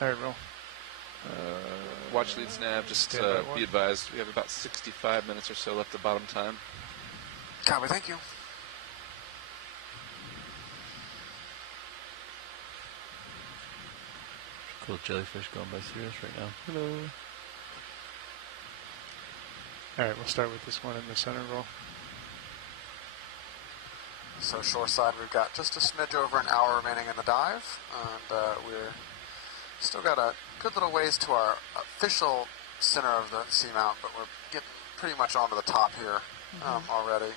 All right, roll. Watch leads nav. Just be advised, we have about 65 minutes or so left at bottom time. Copy, thank you. Cool jellyfish going by Sirius right now. Hello. All right, we'll start with this one in the center roll. So shoreside, we've got just a smidge over an hour remaining in the dive, and we're still got a good little ways to our official center of the seamount, but we're getting pretty much onto the top here already.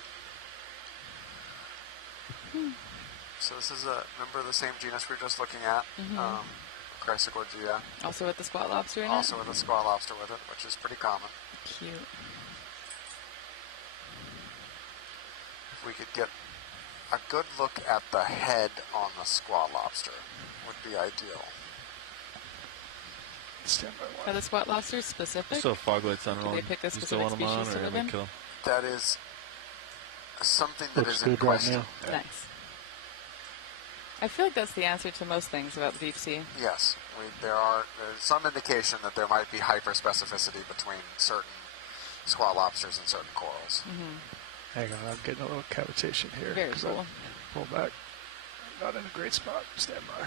So this is a member of the same genus we were just looking at, Chrysogorgia. Also with the squat lobster in Also with a squat lobster with it, which is pretty common. Cute. If we could get a good look at the head on the squat lobster would be ideal. Stand by one. Are the squat lobsters specific? Still fog lights on. Do they pick a You still specific want them on, species to or live we in? kill 'em? That is something that Looks is in good right question. now. Nice. I feel like that's the answer to most things about the deep sea. Yes, there's some indication that there might be hyperspecificity between certain squat lobsters and certain corals. Hang on, I'm getting a little cavitation here. Very 'cause cool. I pull back. I'm not in a great spot. Stand by.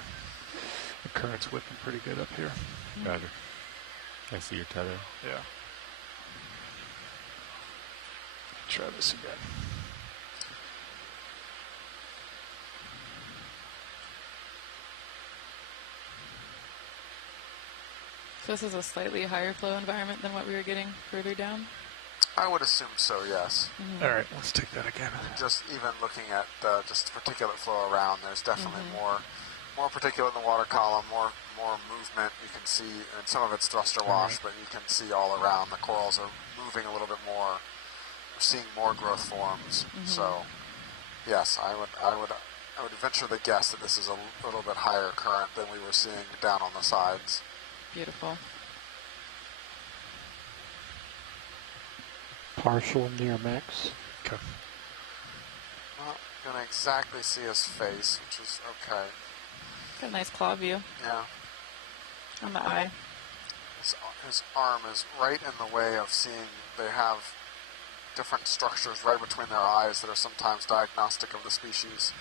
The current's whipping pretty good up here. Roger. I see your tether. Yeah. Try this again. So this is a slightly higher flow environment than what we were getting further down? I would assume so, yes. All right, let's take that again. Just even looking at just the particulate flow around, there's definitely more particulate in the water column, more movement. You can see, and some of it's thruster wash, but you can see all around the corals are moving a little bit more. We're seeing more growth forms. So, yes, I would venture the guess that this is a little bit higher current than we were seeing down on the sides. Beautiful. Partial near max. Okay. Not gonna exactly see his face, which is okay. Got a nice claw view Yeah. on the eye. His arm is right in the way of seeing. They have different structures right between their eyes that are sometimes diagnostic of the species.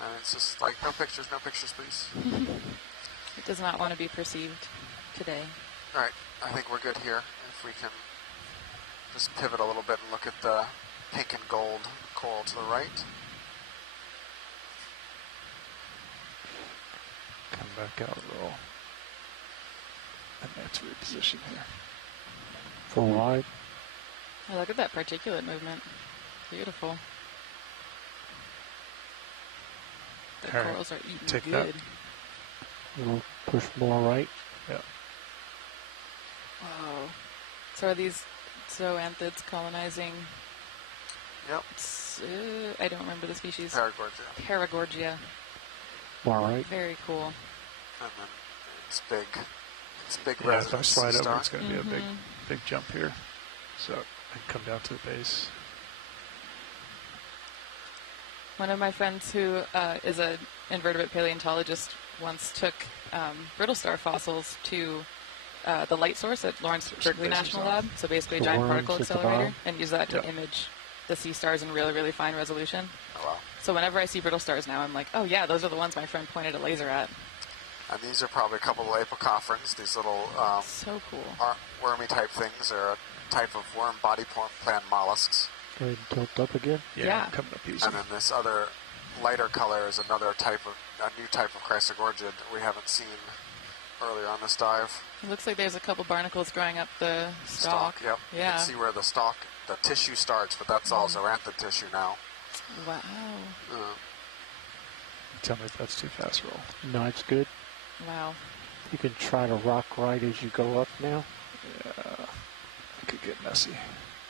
And it's just like, no pictures, please. It does not want to be perceived today. All right, I think we're good here. If we can just pivot a little bit and look at the pink and gold coral to the right. Come back out, roll. And that's reposition here. Full wide. Oh, look at that particulate movement. Beautiful. The All right, corals are eating take good. We'll push more right. Yeah. Wow. So are these zoanthids colonizing? Yep. I don't remember the species. Paragorgia. Paragorgia. More right. Very cool. And then it's big Yeah, if I residence slide over, star. it's going to be a big jump here. So and come down to the base. One of my friends who is an invertebrate paleontologist once took brittle star fossils to the light source at Lawrence Berkeley National Lab, so basically a giant Worms particle at the accelerator, bottom? and use that to image the sea stars in really, really fine resolution. Oh, wow. So whenever I see brittle stars now, I'm like, oh yeah, those are the ones my friend pointed a laser at. And these are probably a couple of apocophorans, these little so cool. wormy type things. They're a type of worm body plan mollusks. Go ahead and tilt up again. Yeah. Coming up easy. And then this other lighter color is a new type of chrysogorgid we haven't seen earlier on this dive. It looks like there's a couple barnacles growing up the stalk. Yep. Yeah. You can see where the stalk, the tissue starts, but that's all zoanthid tissue now. Wow. Tell me if that's too fast roll. No, it's good. Wow. You can try to rock right as you go up now. Yeah. It could get messy.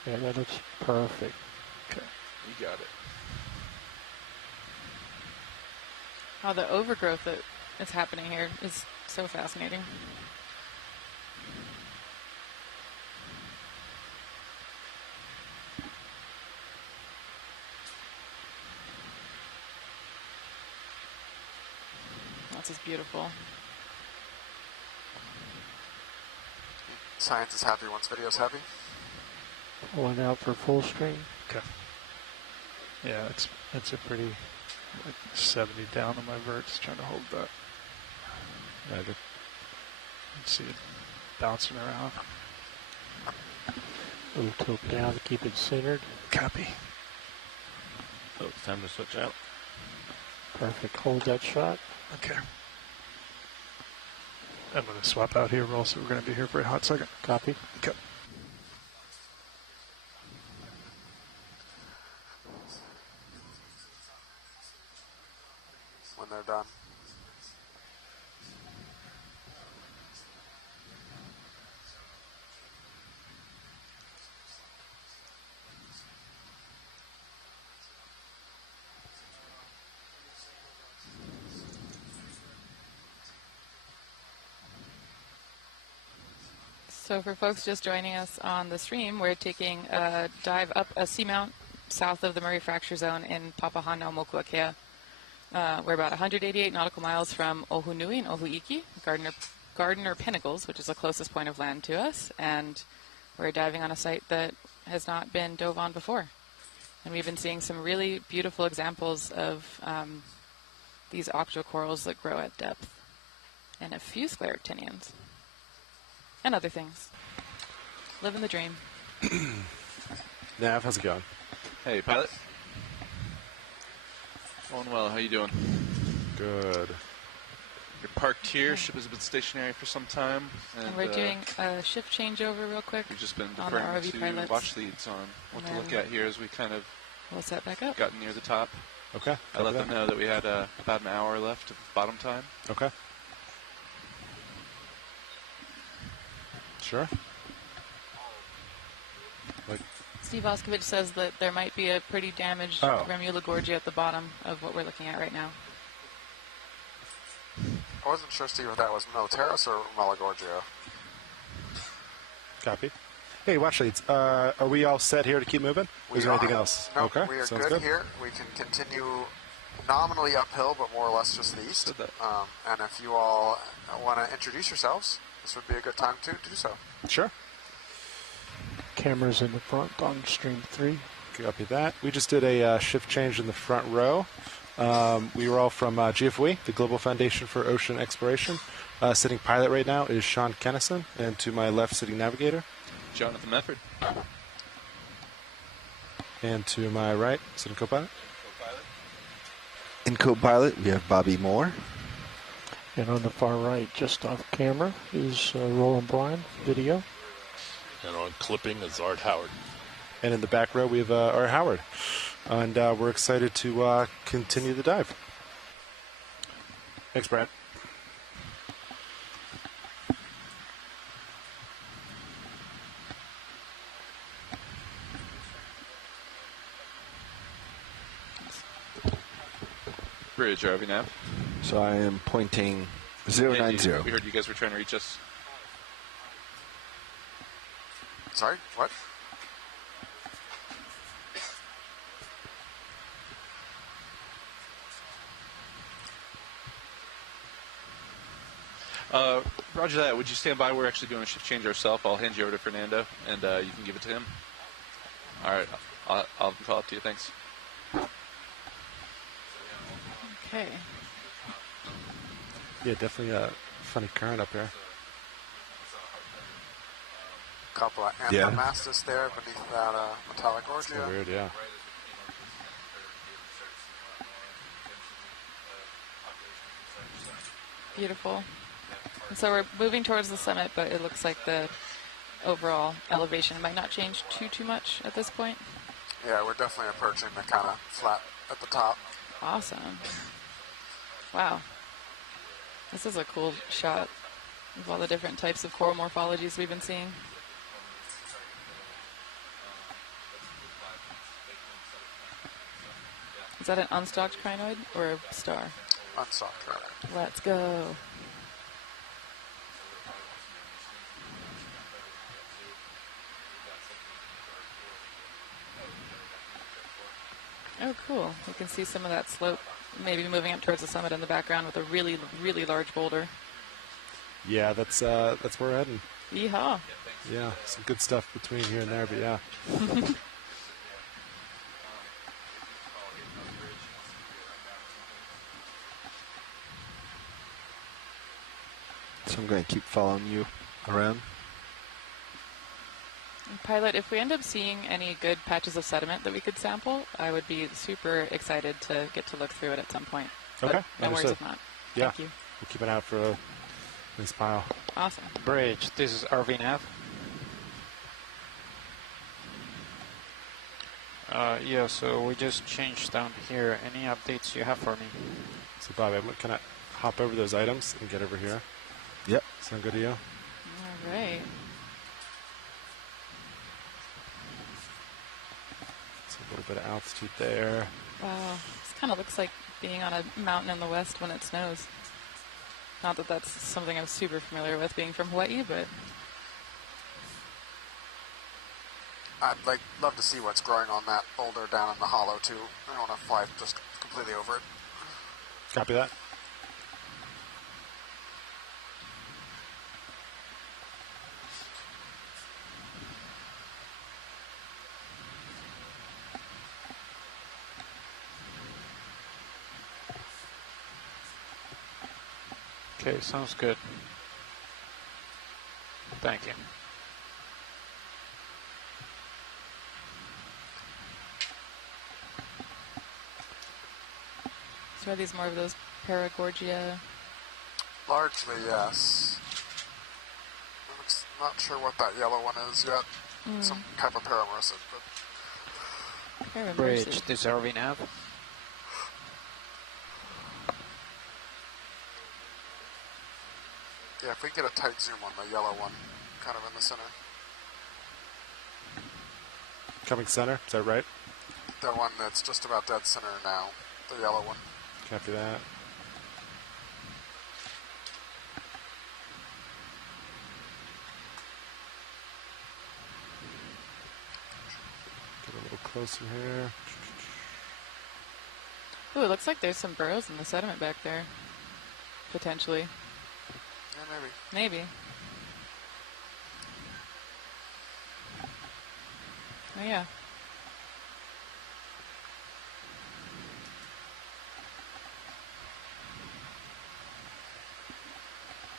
Yeah, that looks perfect. Okay. You got it. How the overgrowth that is happening here is so fascinating. This is beautiful. Science is happy once video's heavy. Pulling out for full screen. Okay. Yeah, it's a pretty 70 down on my verts, trying to hold that. Yeah, good. Let's see it bouncing around. A little tilt down to keep it centered. Copy. Oh, it's time to switch out. Perfect. Hold that shot. Okay. I'm going to swap out here, Roll, so we're going to be here for a hot second. Copy. Okay. When they're done. So for folks just joining us on the stream, we're taking a dive up a seamount south of the Murray Fracture Zone in Papahanaumokuakea. We're about 188 nautical miles from Ohunui and Ohuiki, Gardner Pinnacles, which is the closest point of land to us, and we're diving on a site that has not been dove on before. And we've been seeing some really beautiful examples of these octocorals that grow at depth, and a few scleractinians. And other things. Living the dream. Nav, how's it going? Hey, pilot. Going well. How you doing? Good. You're parked here. Ship has been stationary for some time. And we're doing a shift changeover real quick. We've just been on the deferring ROV to pilots. watch leads on what to look at here as we kind of we'll set back up. gotten near the top. Okay. I let them know that we had about an hour left of bottom time. Okay. Sure. Steve Oskovich says that there might be a pretty damaged Remula Gorgia at the bottom of what we're looking at right now. I wasn't sure, Steve, if that was Militaris or Malagorgia. Copy. Hey, watch leads. Are we all set here to keep moving? Is there anything else? No, okay. we are Sounds good here. We can continue nominally uphill, but more or less just the east. And if you all want to introduce yourselves, this would be a good time to do so. Sure. Cameras in the front on stream 3. Copy that. We just did a shift change in the front row. We were all from GFOE, the Global Foundation for Ocean Exploration. Sitting pilot right now is Sean Kennison, and to my left, sitting navigator, Jonathan Mefford. And to my right, sitting co-pilot. In co-pilot, we have Bobby Moore. And on the far right, just off camera, is Roland Bryan, video. And on clipping is Art Howard. And in the back row, we have Art Howard. And we're excited to continue the dive. Thanks, Brad. Bridge, RV nav. So I am pointing 090. We heard you guys were trying to reach us. Sorry, what? Roger that. Would you stand by? We're actually doing a shift change ourselves. I'll hand you over to Fernando, and you can give it to him. All right. I'll call it to you. Thanks. Okay. Yeah, definitely a funny current up here. Couple of Anthomastus there beneath that metallic Gorgia. So weird, yeah. Beautiful. So we're moving towards the summit, but it looks like the overall elevation might not change too much at this point. Yeah, we're definitely approaching the kind of flat at the top. Awesome. Wow. This is a cool shot of all the different types of coral morphologies we've been seeing. Is that an unstalked crinoid or a star? Unstalked crinoid. Let's go. Oh, cool. You can see some of that slope maybe moving up towards the summit in the background with a really, really large boulder. Yeah, that's where we're heading. Yeehaw. Yeah, some good stuff between here and there, but yeah. So I'm going to keep following you around. Pilot, if we end up seeing any good patches of sediment that we could sample, I would be super excited to get to look through it at some point. Okay, no worries if not. Yeah, Thank you. We'll keep an eye out for a nice pile. Awesome. Bridge, this is RV Nav. Yeah, so we just changed down here. Any updates you have for me? So Bob, can I hop over those items and get over here? Yep. Sound good to you? All right. A little bit of altitude there. Wow, this kind of looks like being on a mountain in the west when it snows. Not that that's something I'm super familiar with being from Hawaii, but... I'd love to see what's growing on that boulder down in the hollow too. I don't want to fly just completely over it. Copy that. Okay, sounds good. Thank you. So are these more of those Paragorgia? Largely, yes. I'm not sure what that yellow one is yet. Some type of paramercid, but... Bridge, this is RV Nav. Yeah, if we get a tight zoom on the yellow one, kind of in the center. Coming center, is that right? The one that's just about dead center now, the yellow one. Copy that. Get a little closer here. Ooh, it looks like there's some burrows in the sediment back there. Potentially. Yeah, maybe. Oh, yeah.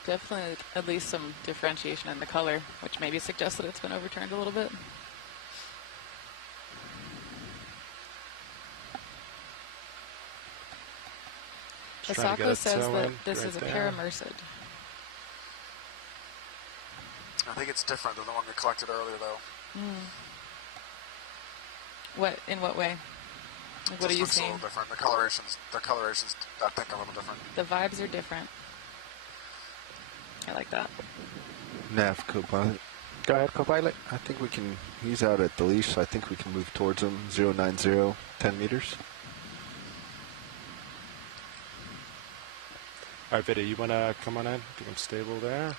Definitely at least some differentiation in the color, which maybe suggests that it's been overturned a little bit. Asako says that this is a paramercid. I think it's different than the one we collected earlier, though. What? In what way? Like, what are you seeing? A little different. The colorations, I think, a little different. The vibes are different. I like that. Nav, co-pilot. Go ahead, co-pilot. I think we can, he's out at the leash, so I think we can move towards him. 090, 10 meters. All right, Vidya, you want to come on in? I think I'm stable there.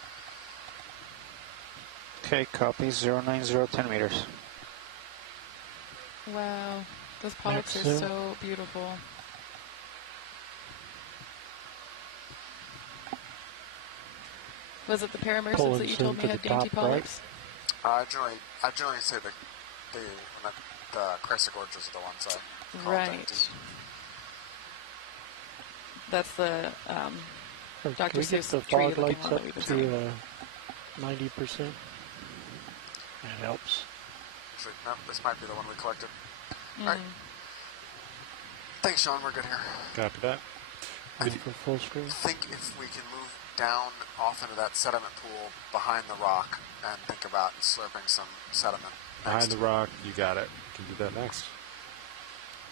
Okay, copy. 090, 10 meters. Wow, those polyps are so beautiful. Was it the paramersals Pulling that you soon told me to had the dainty top right. polyps? I generally say the Chrysler Gorges are the ones I call Right. dainty. That's the Can Dr. we get Seuss the tree fog looking lights one up that we've been seeing. to 90%? That helps. Actually, no, this might be the one we collected. Mm. All right. Thanks, Sean. We're good here. Copy that. I For full screen. think if we can move down off into that sediment pool behind the rock and think about slurping some sediment. Behind the rock, you got it. Can do that next.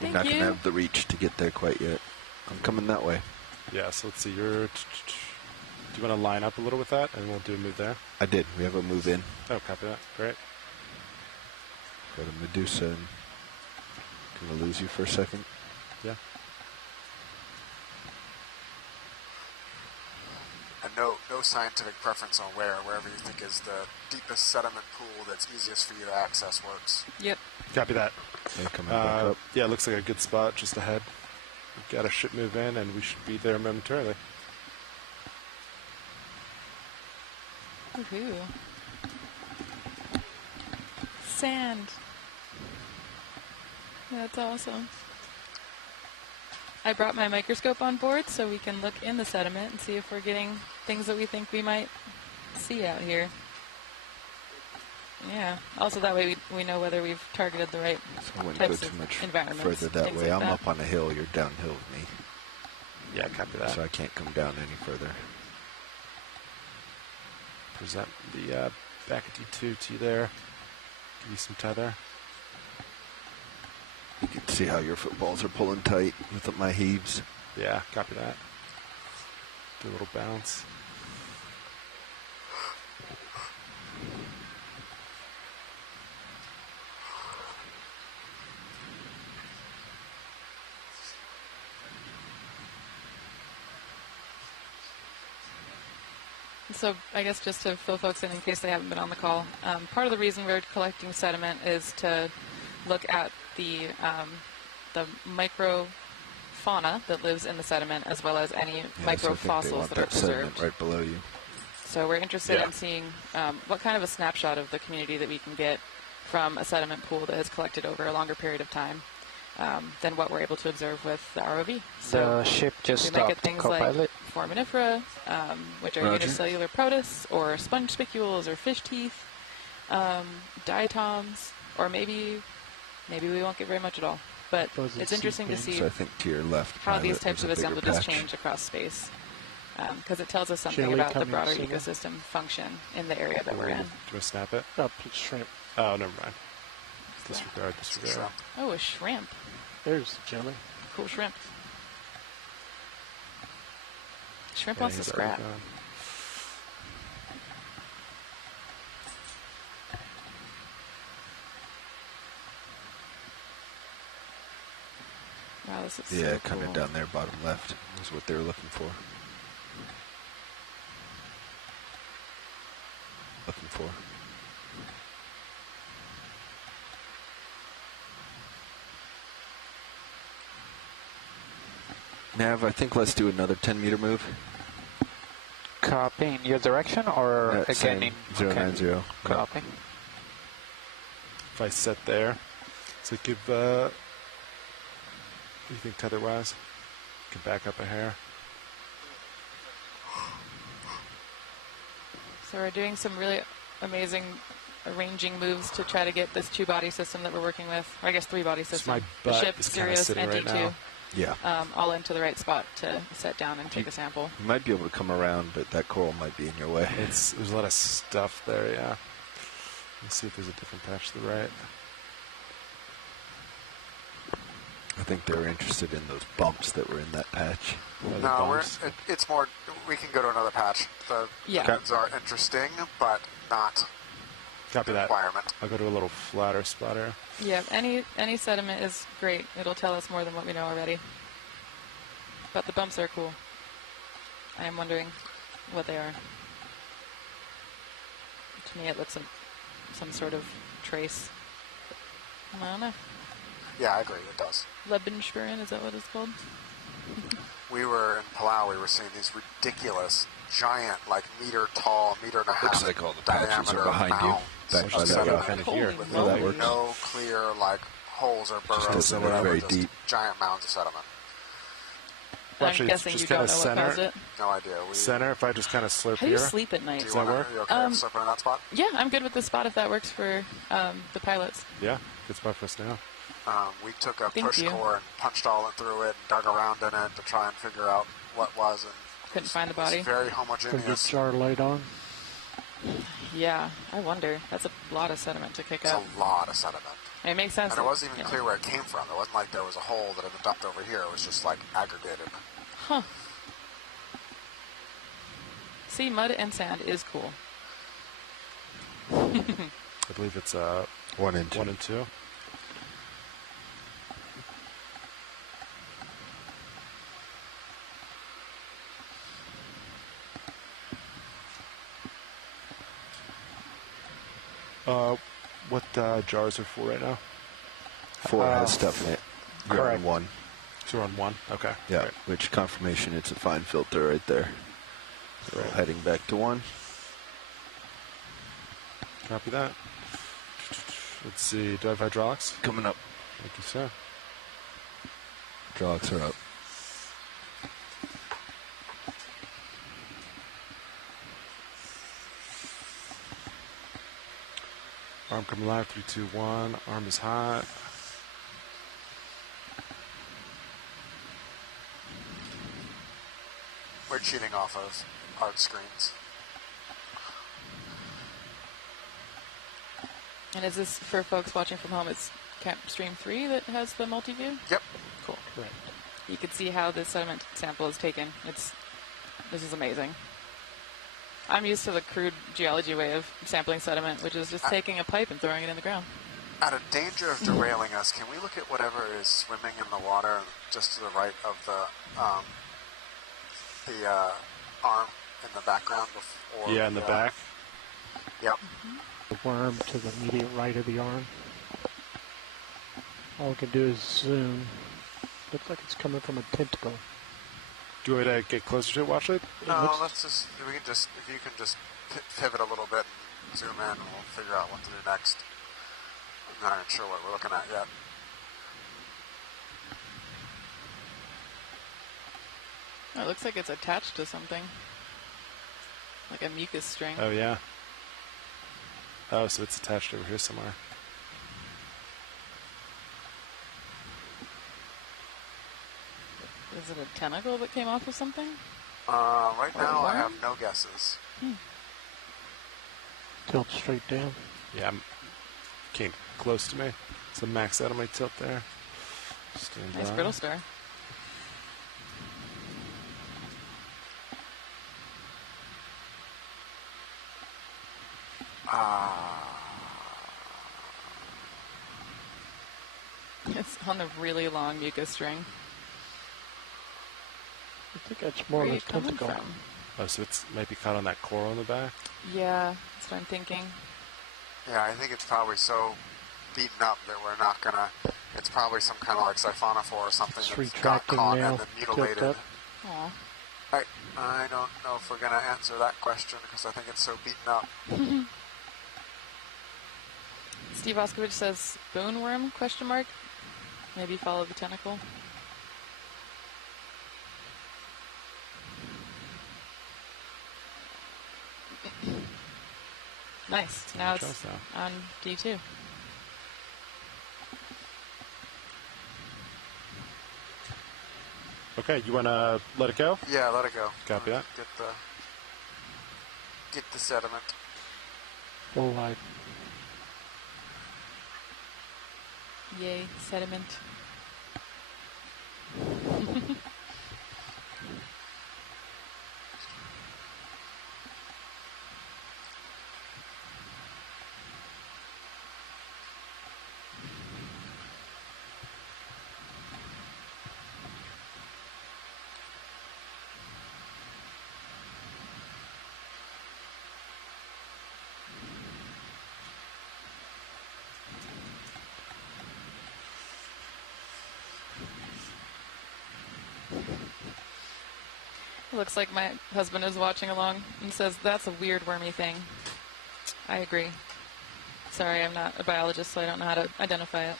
We're Thank not going you. to have the reach to get there quite yet. I'm coming that way. Yeah, so let's see. Do you want to line up a little with that, and we'll do a move there? I did. We have a move in. Oh, copy that. Great. Got a Medusa. And going to lose you for a second. Yeah. And no scientific preference on wherever you think is the deepest sediment pool that's easiest for you to access works. Yep. Copy that. Yeah, coming back up. Yeah, it looks like a good spot just ahead. We've got a ship move in, and we should be there momentarily. Woohoo. Sand. That's awesome. I brought my microscope on board so we can look in the sediment and see if we're getting things that we think we might see out here. Yeah. Also, that way we know whether we've targeted the right So I wouldn't go types too of much environments. further that things way. like I'm that. up on a hill. You're downhill with me. Yeah, copy that. So I can't come down any further. Present the back of D2 to you there. Give you some tether. You can see how your footballs are pulling tight with my heaves. Yeah, copy that. Do a little bounce. So I guess just to fill folks in case they haven't been on the call, part of the reason we're collecting sediment is to look at the microfauna that lives in the sediment as well as any microfossils that are preserved. Right below you. So we're interested in seeing what kind of a snapshot of the community that we can get from a sediment pool that has collected over a longer period of time than what we're able to observe with the ROV. So The ship just we might get stopped, things co-pilot. like foraminifera, which are Roger. unicellular protists, or sponge spicules, or fish teeth, diatoms, or maybe we won't get very much at all. But it's interesting to see So I think to your left, how these Pilot, types of there's a bigger assemblages patch. change across space, because it tells us something Chili about the coming broader sooner. ecosystem function in the area that we're in. Do you want to snap it? Up to shrimp. Oh, never mind. Disregard. Oh, a shrimp. There's the jelly. Cool shrimp. Shrimp Yeah, wants to he's already scrap. gone. Wow, this is Yeah, so kind of cool. down there, bottom left, is what they were looking for. Looking for. Nav, I think let's do another 10-meter move. Copy in your direction or again Same, in 090. Copy. If I set there, so give, what do you think tether-wise? Can back up a hair. So we're doing some really amazing arranging moves to try to get this two-body system that we're working with, or I guess three-body system. my The butt ship, is kinda Sirius, sitting and right D2. now. Yeah. All into the right spot to set down and take a sample. You might be able to come around, but that coral might be in your way. There's a lot of stuff there, yeah. Let's see if there's a different patch to the right. I think they were interested in those bumps that were in that patch. No, it's more, we can go to another patch. The Yeah. ones are interesting, but not Copy that. requirement. I'll go to a little flatter spot here. Yeah, any sediment is great. It'll tell us more than what we know already. But the bumps are cool. I am wondering what they are. To me, it looks like some sort of trace. I don't know. Yeah, I agree, it does. Lebenspuren, is that what it's called? We were in Palau, we were seeing these ridiculous giant, like meter tall, meter and a half Looks like all the patches diameter are behind you. mounds Back of by that sediment rock. Kind of here. with Well, that works. no clear like holes or burrows. doesn't They look were very just deep. giant mounds of sediment. I'm Actually, guessing just you don't kinda know what center. caused it. No idea. Center, if I just kind of slurp How do you here. sleep at night? Do Does you that want work? to? You okay with slipping in that spot? Yeah, I'm good with this spot if that works for the pilots. Yeah, good spot for us now. We took a Thank push you. core and punched all through it and dug around in it to try and figure out what was. And Couldn't find the body. it's very Can you get homogeneous. jar light on? Yeah, I wonder. That's a lot of sediment to kick It's up. a lot of sediment. It makes sense. And it that- wasn't even clear where it came from. It wasn't like there was a hole that had been dumped over here. It was just like aggregated. Huh. See, mud and sand is cool. I believe it's 1 and 2. 1 and 2. What jars are full right now? 4 has stuff in it. You're correct. on 1. So we're on 1. Okay. Yeah, Great. which confirmation it's a fine filter right there. So Right. heading back to 1. Copy that. Let's see. Do I have hydraulics? Coming up. Thank you, sir. Hydraulics are up. Arm coming live. 3, 2, 1. Arm is hot. We're cheating off of art screens. And is this for folks watching from home? It's Camp Stream 3 that has the multi-view? Yep. Cool. Right. You can see how the sediment sample is taken. This is amazing. I'm used to the crude geology way of sampling sediment, which is just taking a pipe and throwing it in the ground. Out of danger of derailing us, can we look at whatever is swimming in the water just to the right of the arm in the background before? Yeah, in the back. Yep. The worm to the immediate right of the arm. All we can do is zoom. Looks like it's coming from a tentacle. Do you want me to get closer to it, watch it? No, let's just, we can just, if you can just pivot a little bit and zoom in, and we'll figure out what to do next. I'm not even sure what we're looking at yet. Oh, it looks like it's attached to something. Like a mucus string. Oh, yeah. Oh, so it's attached over here somewhere. Is it a tentacle that came off of something? Right Or a now I worm? have no guesses. Tilt straight down. Yeah, came close to me. So max out of my tilt there. Stand Nice by. brittle star. It's on a really long mucus string. I think that's more Where of are a you coming tentacle. from? Oh, so it's might be caught on that coral in the back. Yeah, that's what I'm thinking. Yeah, I think it's probably so beaten up that we're not gonna. It's probably some kind of like siphonophore or something It's that's got retracting caught now. and then Tilt mutilated. up. Aw. I don't know if we're gonna answer that question because I think it's so beaten up. Steve Oskovich says bone worm, question mark. Maybe follow the tentacle. Nice. Now it's Trust now. on D2. Okay, you want to let it go? Yeah, let it go. Copy that. Get the sediment. Full light. Yay, sediment. It looks like my husband is watching along and says, that's a weird wormy thing. I agree. Sorry, I'm not a biologist, so I don't know how to identify it.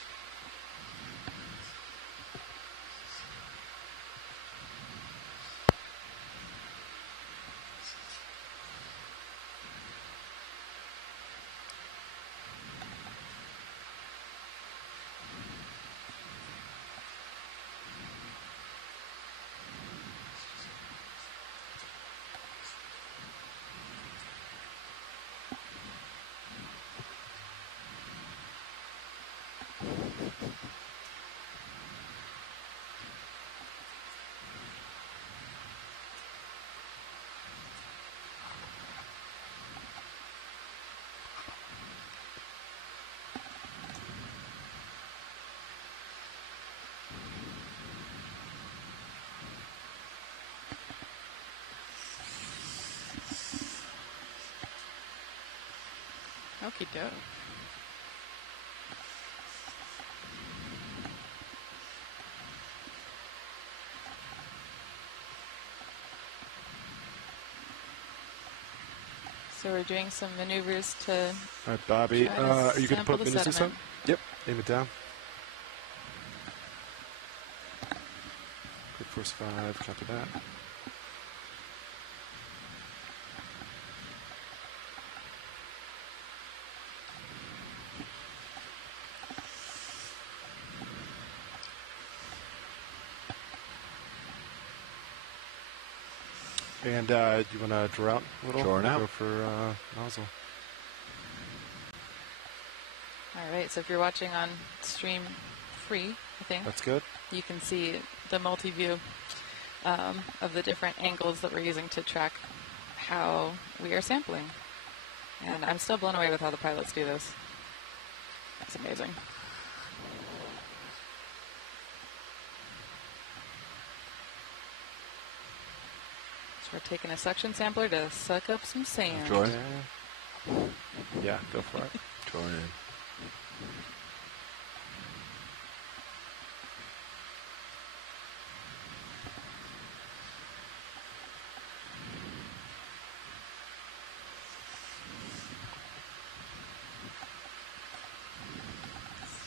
Okie doke. So we're doing some maneuvers to. All right, Bobby, try to are you going to sample put the Minnesota? sediment. Yep. Aim it down. Quick force 5. Copy that. And you want to draw out a little? Drawing out. Go for nozzle. All right, so if you're watching on stream free, I think. That's good. You can see the multi-view of the different angles that we're using to track how we are sampling. And I'm still blown away with how the pilots do this. It's amazing. So we're taking a suction sampler to suck up some sand. Drawing. Yeah, go for it. Drawing in.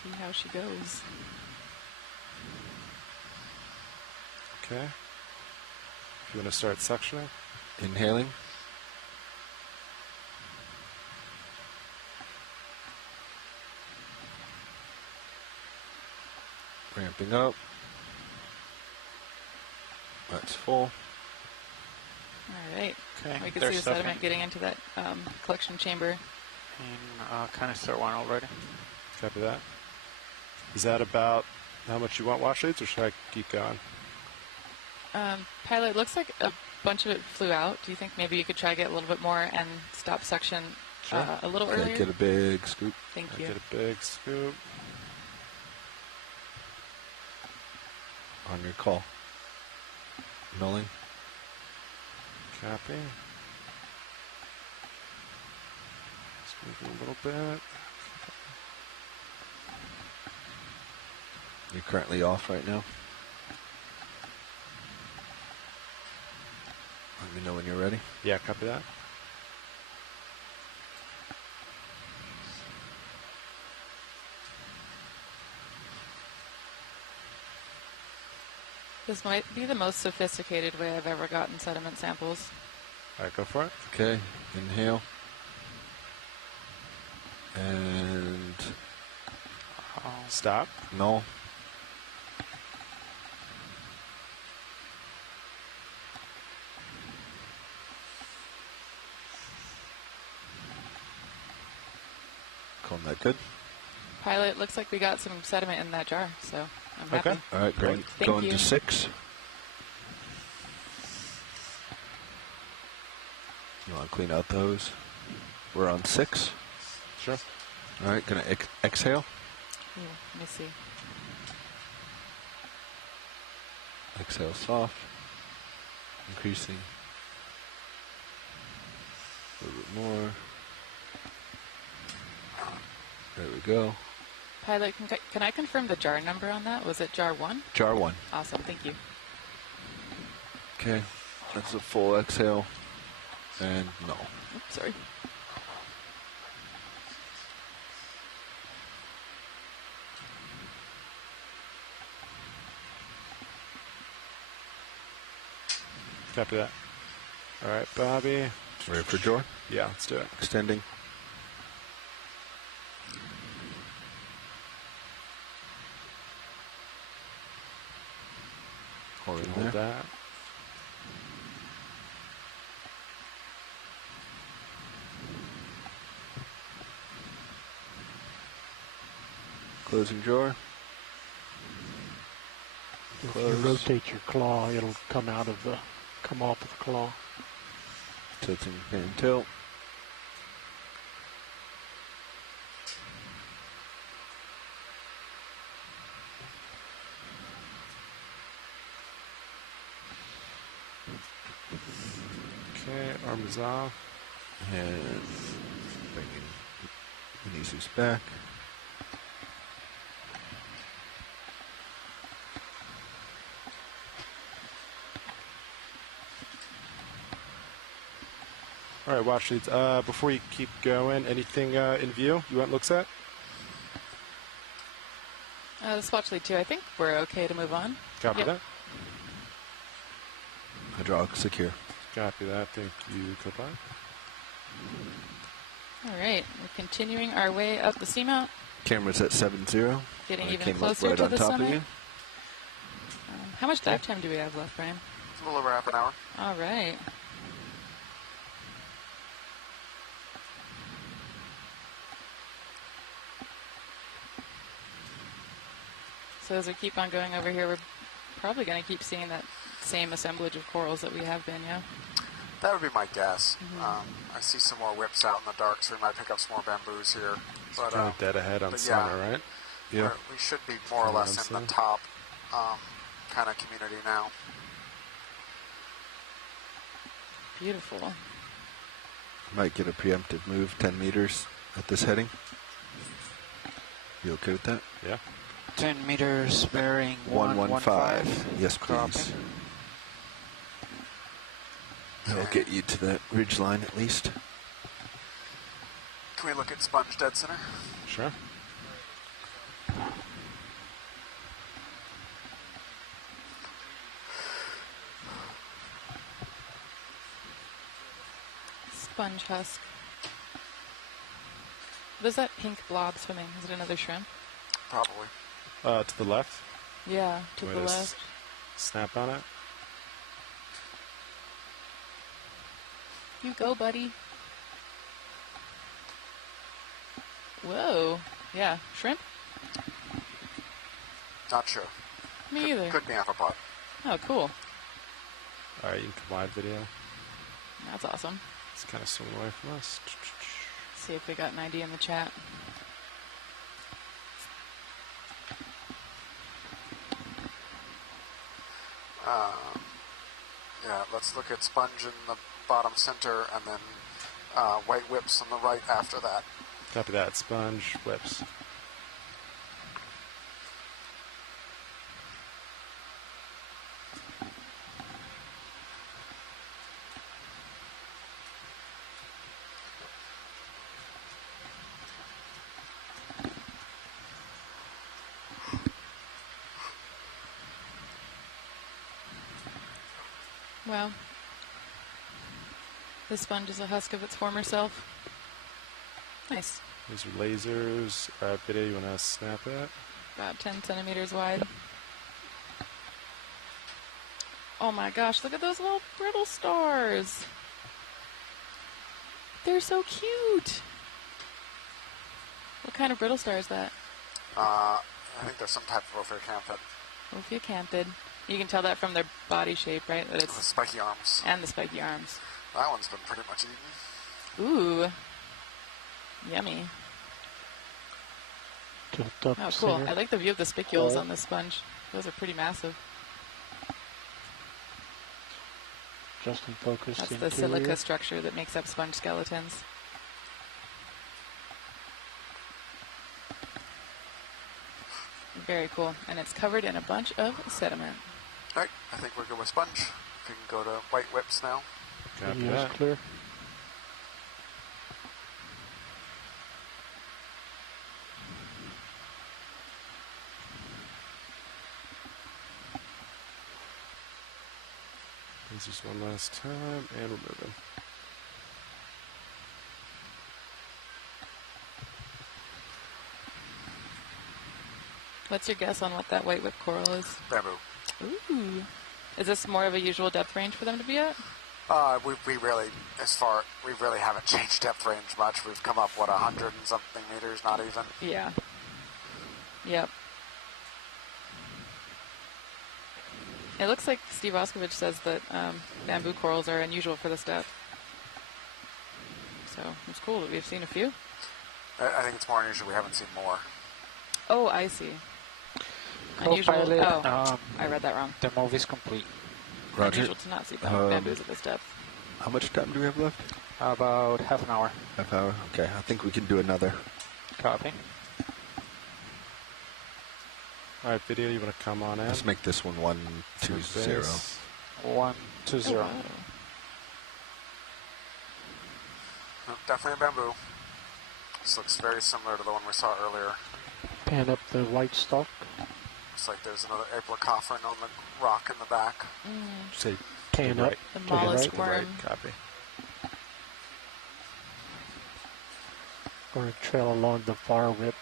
See how she goes. Okay. If you want to start suctioning. Inhaling. Ramping up. That's full. All right. Okay, We can they're see the stuffing. sediment getting into that collection chamber. And canister one already. Copy that. Is that about how much you want wash aids, or should I keep going? Pilot, looks like a bunch of it flew out. Do you think maybe you could try to get a little bit more and stop suction a little Can I earlier? get a big scoop? Thank I you. get a big scoop. On your call. Nulling. Copy. Just move a little bit. You're currently off right now. Let me know when you're ready. Yeah, copy that. This might be the most sophisticated way I've ever gotten sediment samples. All right, go for it. Okay, inhale. And stop. No. Calling that good. Pilot, looks like we got some sediment in that jar, so I'm happy. Okay. All right, going, Thank going you. to 6. You want to clean out those? We're on 6. Sure. All right, going to exhale. Ooh, let me see. Exhale soft. Increasing. A little bit more. There we go. Pilot, can I confirm the jar number on that? Was it jar 1? Jar 1. Awesome, thank you. Okay. That's a full exhale. And no. Oops, sorry. Copy that. All right, Bobby. Ready for Joy? Yeah, let's do it. Extending. Hold in Hold there. that. Closing drawer. If you rotate your claw, it'll come off of the claw. Tilting and tilt. Okay, arm is off. And bringing Vinicius back. All right, watch these. Before you keep going, anything in view you want looks at? The Swatch Lead 2, I think we're okay to move on. Copy that. Hydraulic secure. Copy that. Thank you, Copilot. All right, we're continuing our way up the Seamount. Camera's at 7-0. Getting I even came up closer right to on the top summit. of you. How much dive time do we have left, Brian? A little over half an hour. All right. So as we keep on going over here, we're probably going to keep seeing that same assemblage of corals that we have been, yeah? That would be my guess. I see some more whips out in the dark, so we might pick up some more bamboos here. But Kind of dead ahead on center, right? Yeah. We should be more or less in the top kind of community now. Beautiful. Might get a preemptive move, 10 meters at this heading. You okay with that? Yeah. 10 meters bearing 115. Yes, Copy. please. That'll get you to that ridge line at least. Can we look at sponge dead center? Sure. Sponge husk. What is that pink blob swimming? Is it another shrimp? Probably. To the left. Yeah, to Wait, the just left. Snap on it. You go, buddy. Whoa. Yeah, shrimp? Not sure. Me either. Could be amphipod. Oh, cool. All right, you can come wide video. That's awesome. It's kind of swimming away from us. See if we got an ID in the chat. Yeah, let's look at sponge in the bottom center and then white whips on the right after that. Copy that. Sponge whips. Wow. This sponge is a husk of its former self. Nice. These are lasers. Video, you want to snap it? About 10 centimeters wide. Oh my gosh, look at those little brittle stars. They're so cute. What kind of brittle star is that? I think there's some type of ophiucampid. Ophiucampid. You can tell that from their body shape, right? That it's The spiky arms. and the spiky arms. That one's been pretty much eaten. Ooh. Yummy. Tilt up Oh, cool. center. I like the view of the spicules on this sponge. Those are pretty massive. Just in focus. That's the silica structure that makes up sponge skeletons. Very cool. And it's covered in a bunch of sediment. All right, I think we're good with sponge. if you can go to white whips now. Copy Video's that. clear. This is one last time, and we're moving. What's your guess on what that white whip coral is? Bamboo. Ooh. Is this more of a usual depth range for them to be at? We really haven't changed depth range much. We've come up, 100 and something meters, not even. Yeah. Yep. It looks like Steve Oskovich says that bamboo corals are unusual for this depth. So it's cool that we've seen a few. I think it's more unusual. We haven't seen more. Oh, I see. Unusual. Co-pilot, Oh, I read that wrong. The movie is complete. Roger. Unusual to not see bamboos at this depth. How much time do we have left? About half an hour. Half hour. Okay, I think we can do another. Copy. All right, video, you want to come on in? Let's make this one 120. 120. Oh, wow. Definitely a bamboo. This looks very similar to the one we saw earlier. Pan up the white stalk. Looks like there's another apelocopherin on the rock in the back. Say Pan up. The to the mollusk right. worm. Copy. Or trail along the far whip.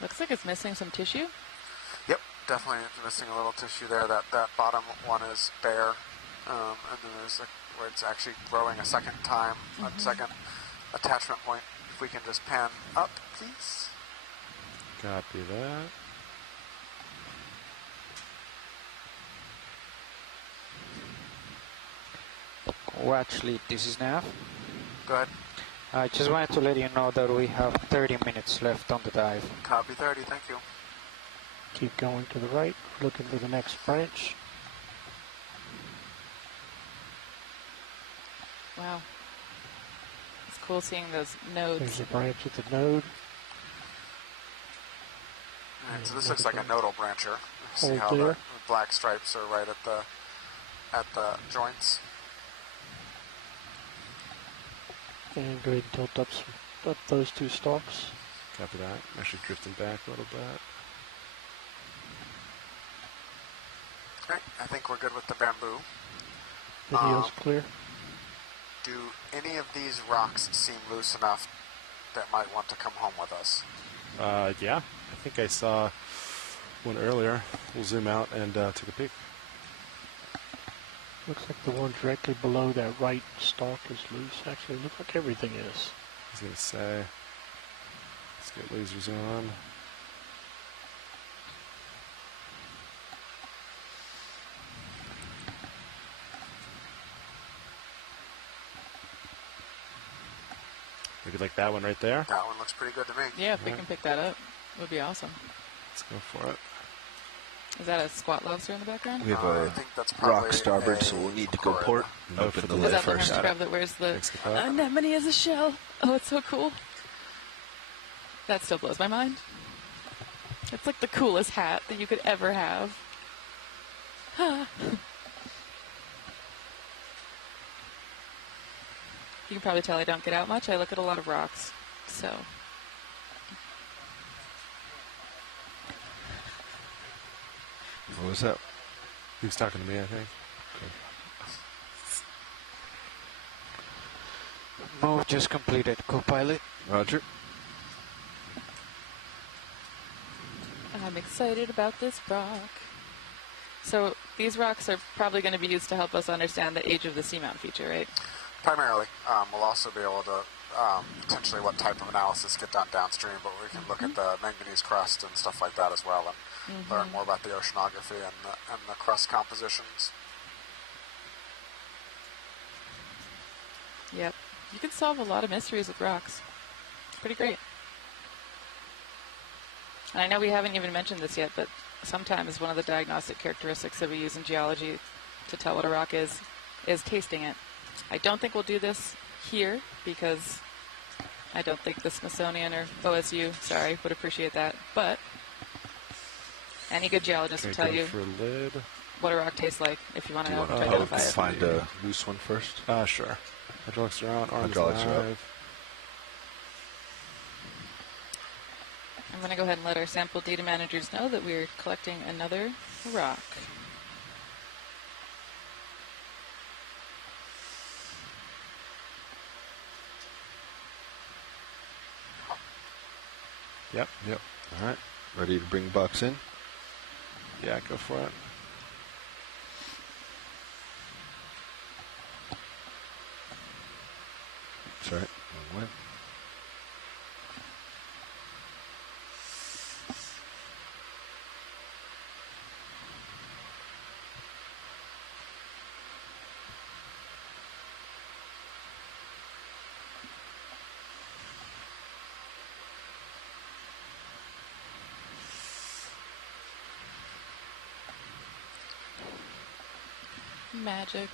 Looks like it's missing some tissue. Yep, definitely missing a little tissue there. That bottom one is bare, and then there's where it's actually growing a second time, a second attachment point. If we can just pan up, please. Copy that. Oh, actually, this is Nav. Go ahead. I just wanted to let you know that we have 30 minutes left on the dive. Copy 30, thank you. Keep going to the right, looking for the next branch. Wow. It's cool seeing those nodes. There's a branch at the node. Alright, so this looks like a nodal brancher. See Hold how there. the black stripes are right at the joints. And go ahead and tilt up those two stalks. Copy that. Actually drifting back a little bit. Alright, I think we're good with the bamboo. Video's clear. Do any of these rocks seem loose enough that might want to come home with us? Yeah. I think I saw one earlier. We'll zoom out and take a peek. Looks like the one directly below that right stalk is loose. Actually, it looks like everything is. I was going to say, let's get lasers on. Maybe like that one right there. That one looks pretty good to me. Yeah, if we can pick that up, it would be awesome. Let's go for it. Is that a squat lobster in the background? We have I a think that's rock probably starboard, so we'll need to go port and open the Is lid that the first. hermit crab that wears the Thanks, Kappa. anemone as a shell? Oh, it's so cool. That still blows my mind. It's like the coolest hat that you could ever have. You can probably tell I don't get out much. I look at a lot of rocks, so. What was that? He was talking to me, I think. Move just completed. Co-pilot. Roger. I'm excited about this rock. So these rocks are probably going to be used to help us understand the age of the Seamount feature, right? Primarily. We'll also be able to potentially what type of analysis get done downstream, but we can look at the manganese crust and stuff like that as well and learn more about the oceanography and the crust compositions. Yep. You can solve a lot of mysteries with rocks. It's pretty great. And I know we haven't even mentioned this yet, but sometimes one of the diagnostic characteristics that we use in geology to tell what a rock is tasting it. I don't think we'll do this here because I don't think the Smithsonian or OSU, would appreciate that. But any good geologist will tell you. For lid. what a rock tastes like if you want Do to you know want to to identify it. find a loose one first? Sure. Hydraulics are on, arms Hydraulics are up. live. I'm going to go ahead and let our sample data managers know that we're collecting another rock. Yep. Yep. All right. Ready to bring bucks in? Yeah, go for it. Sorry. Wrong way. Magic.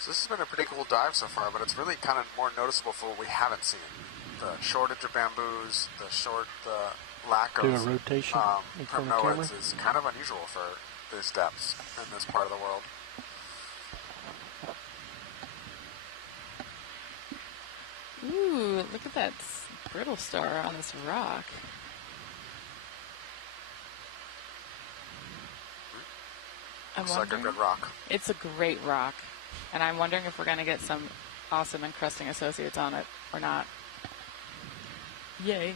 So this has been a pretty cool dive so far, but it's really kind of more noticeable for what we haven't seen. The shortage of bamboos, the lack of Do a rotation in front of the camera. is kind of unusual for these depths in this part of the world. Ooh, look at that brittle star on this rock. Looks like a good rock. It's a great rock. And I'm wondering if we're going to get some awesome encrusting associates on it or not. Yay.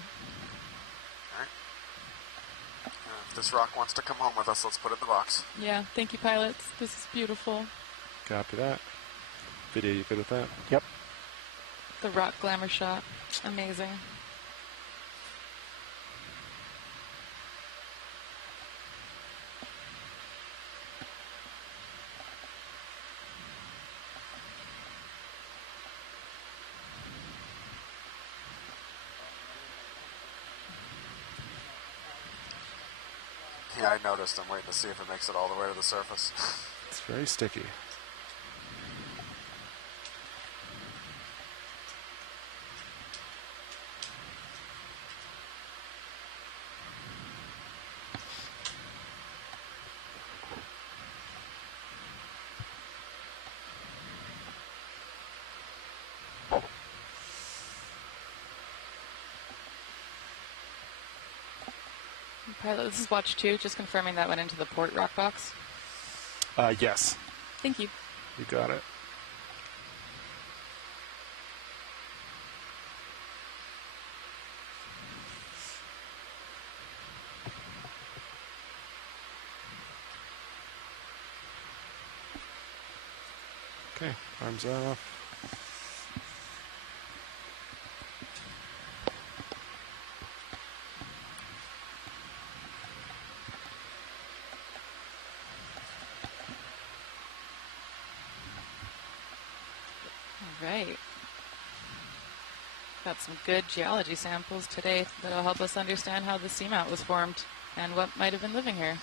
Alright. If this rock wants to come home with us, let's put it in the box. Yeah, thank you, pilots. This is beautiful. Copy that. Video, you good with that? Yep. The rock glamour shot. Amazing. Yeah, I noticed. I'm waiting to see if it makes it all the way to the surface. It's very sticky. Pilot, this is watch 2, just confirming that went into the port rock box. Yes. Thank you. You got it. Okay, arms off. Right. Got some good geology samples today that'll help us understand how the seamount was formed and what might have been living here.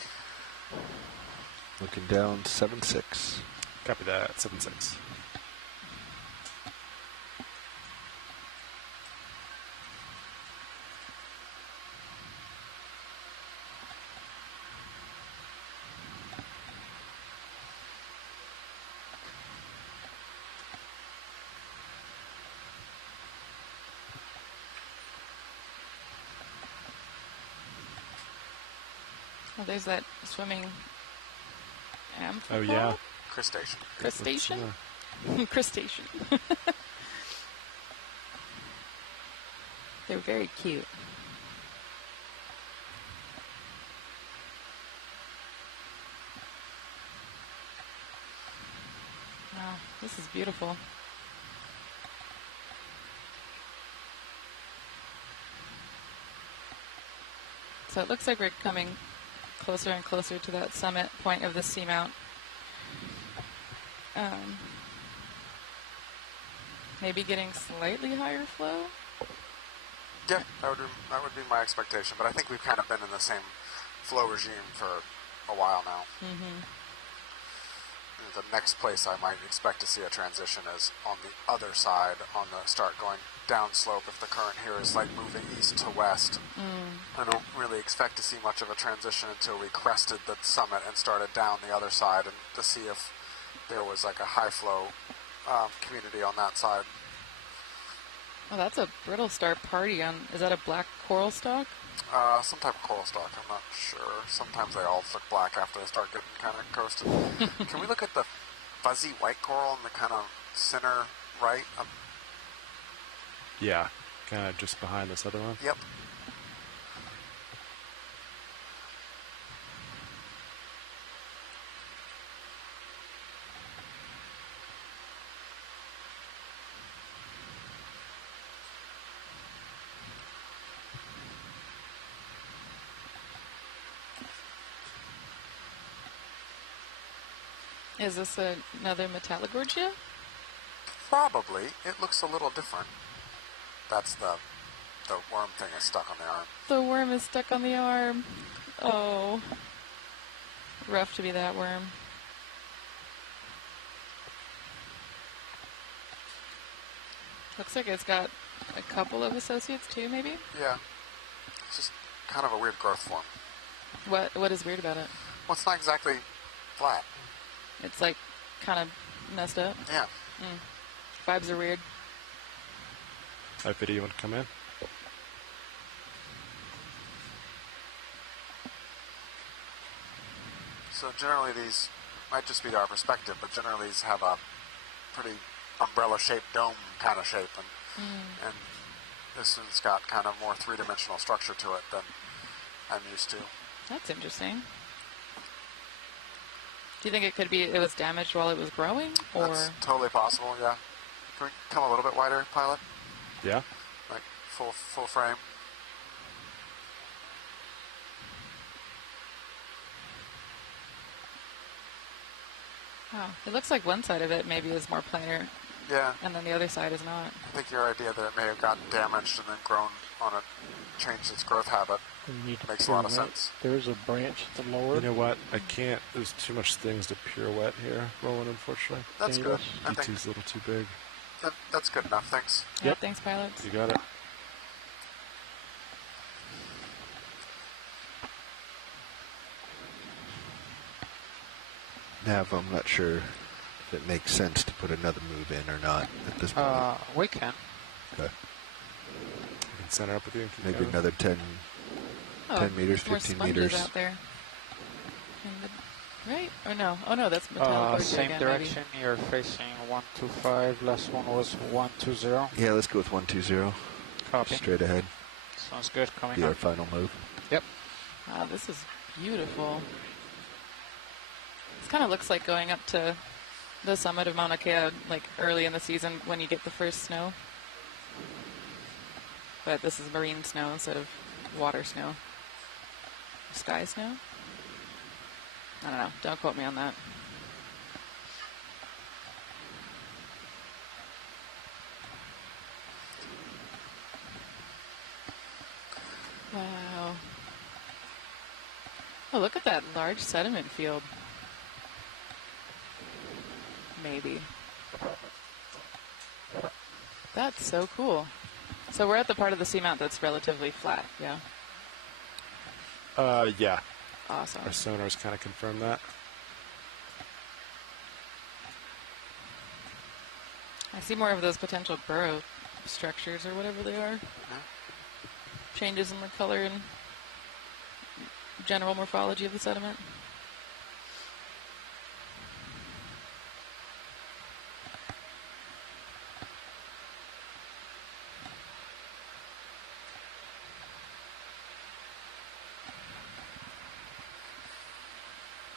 Looking down 7-6. Copy that, 7-6. Oh, there's that swimming amphipod? Oh, yeah. Crustacean. Crustacean? Crustacean. They're very cute. Wow, this is beautiful. So it looks like we're coming closer and closer to that summit point of the seamount. Maybe getting slightly higher flow. Yeah, that would be my expectation. But I think we've kind of been in the same flow regime for a while now. Mm-hmm. The next place I might expect to see a transition is on the other side, on the start going down slope. If the current here is like moving east to west, I don't really expect to see much of a transition until we crested the summit and started down the other side, and to see if there was like a high flow community on that side. Oh, that's a brittle star party on. Is that a black coral stalk? Some type of coral stalk, I'm not sure. Sometimes they all look black after they start getting kind of coasted. Can we look at the fuzzy white coral in the kind of center right? Yeah, kind of just behind this other one. Yep. Is this another Metallogorgia? Probably. It looks a little different. That's the worm thing is stuck on the arm. The worm is stuck on the arm. Oh. Rough to be that worm. Looks like it's got a couple of associates too, maybe? Yeah. It's just kind of a weird growth form. What is weird about it? Well, it's not exactly flat. It's like kind of messed up. Yeah. Vibes are weird. That video would come in. So generally these might just be our perspective, but generally these have a pretty umbrella-shaped dome kind of shape, and this one's got kind of more three-dimensional structure to it than I'm used to. That's interesting. Do you think it could be it was damaged while it was growing, or? That's totally possible. Yeah. Can we come a little bit wider, pilot? Yeah. Like full frame. Wow. It looks like one side of it maybe is more planar. Yeah. And then the other side is not. I think your idea that it may have gotten damaged and then grown on it, changed its growth habit, makes a lot of sense. There's a branch at the lower. You know what? I can't. There's too much things to pirouette here, Roland, unfortunately. That's good. I think D2's a little too big. that's good enough. Thanks. Yeah, thanks, pilots. You got it. Nav, I'm not sure if it makes sense to put another move in or not at this point. We can. Okay. I can center up with you. And keep Maybe going. another 10 meters, more 15 sponges meters. out there. Right? Or no? Oh no, that's Metallogorgia Same again, direction. You're facing 125. Last one was 120. Yeah, let's go with 120. Copy. Straight ahead. Sounds good. Coming Be up. our final move. Yep. Wow, this is beautiful. This kind of looks like going up to the summit of Mauna Kea, like early in the season when you get the first snow. But this is marine snow instead of water snow. Sky snow? I don't know. Don't quote me on that. Wow. Oh, look at that large sediment field. Maybe. That's so cool. So we're at the part of the seamount that's relatively flat, yeah? Yeah. Awesome. Our sonars kind of confirmed that. I see more of those potential burrow structures or whatever they are. Changes in the color and general morphology of the sediment.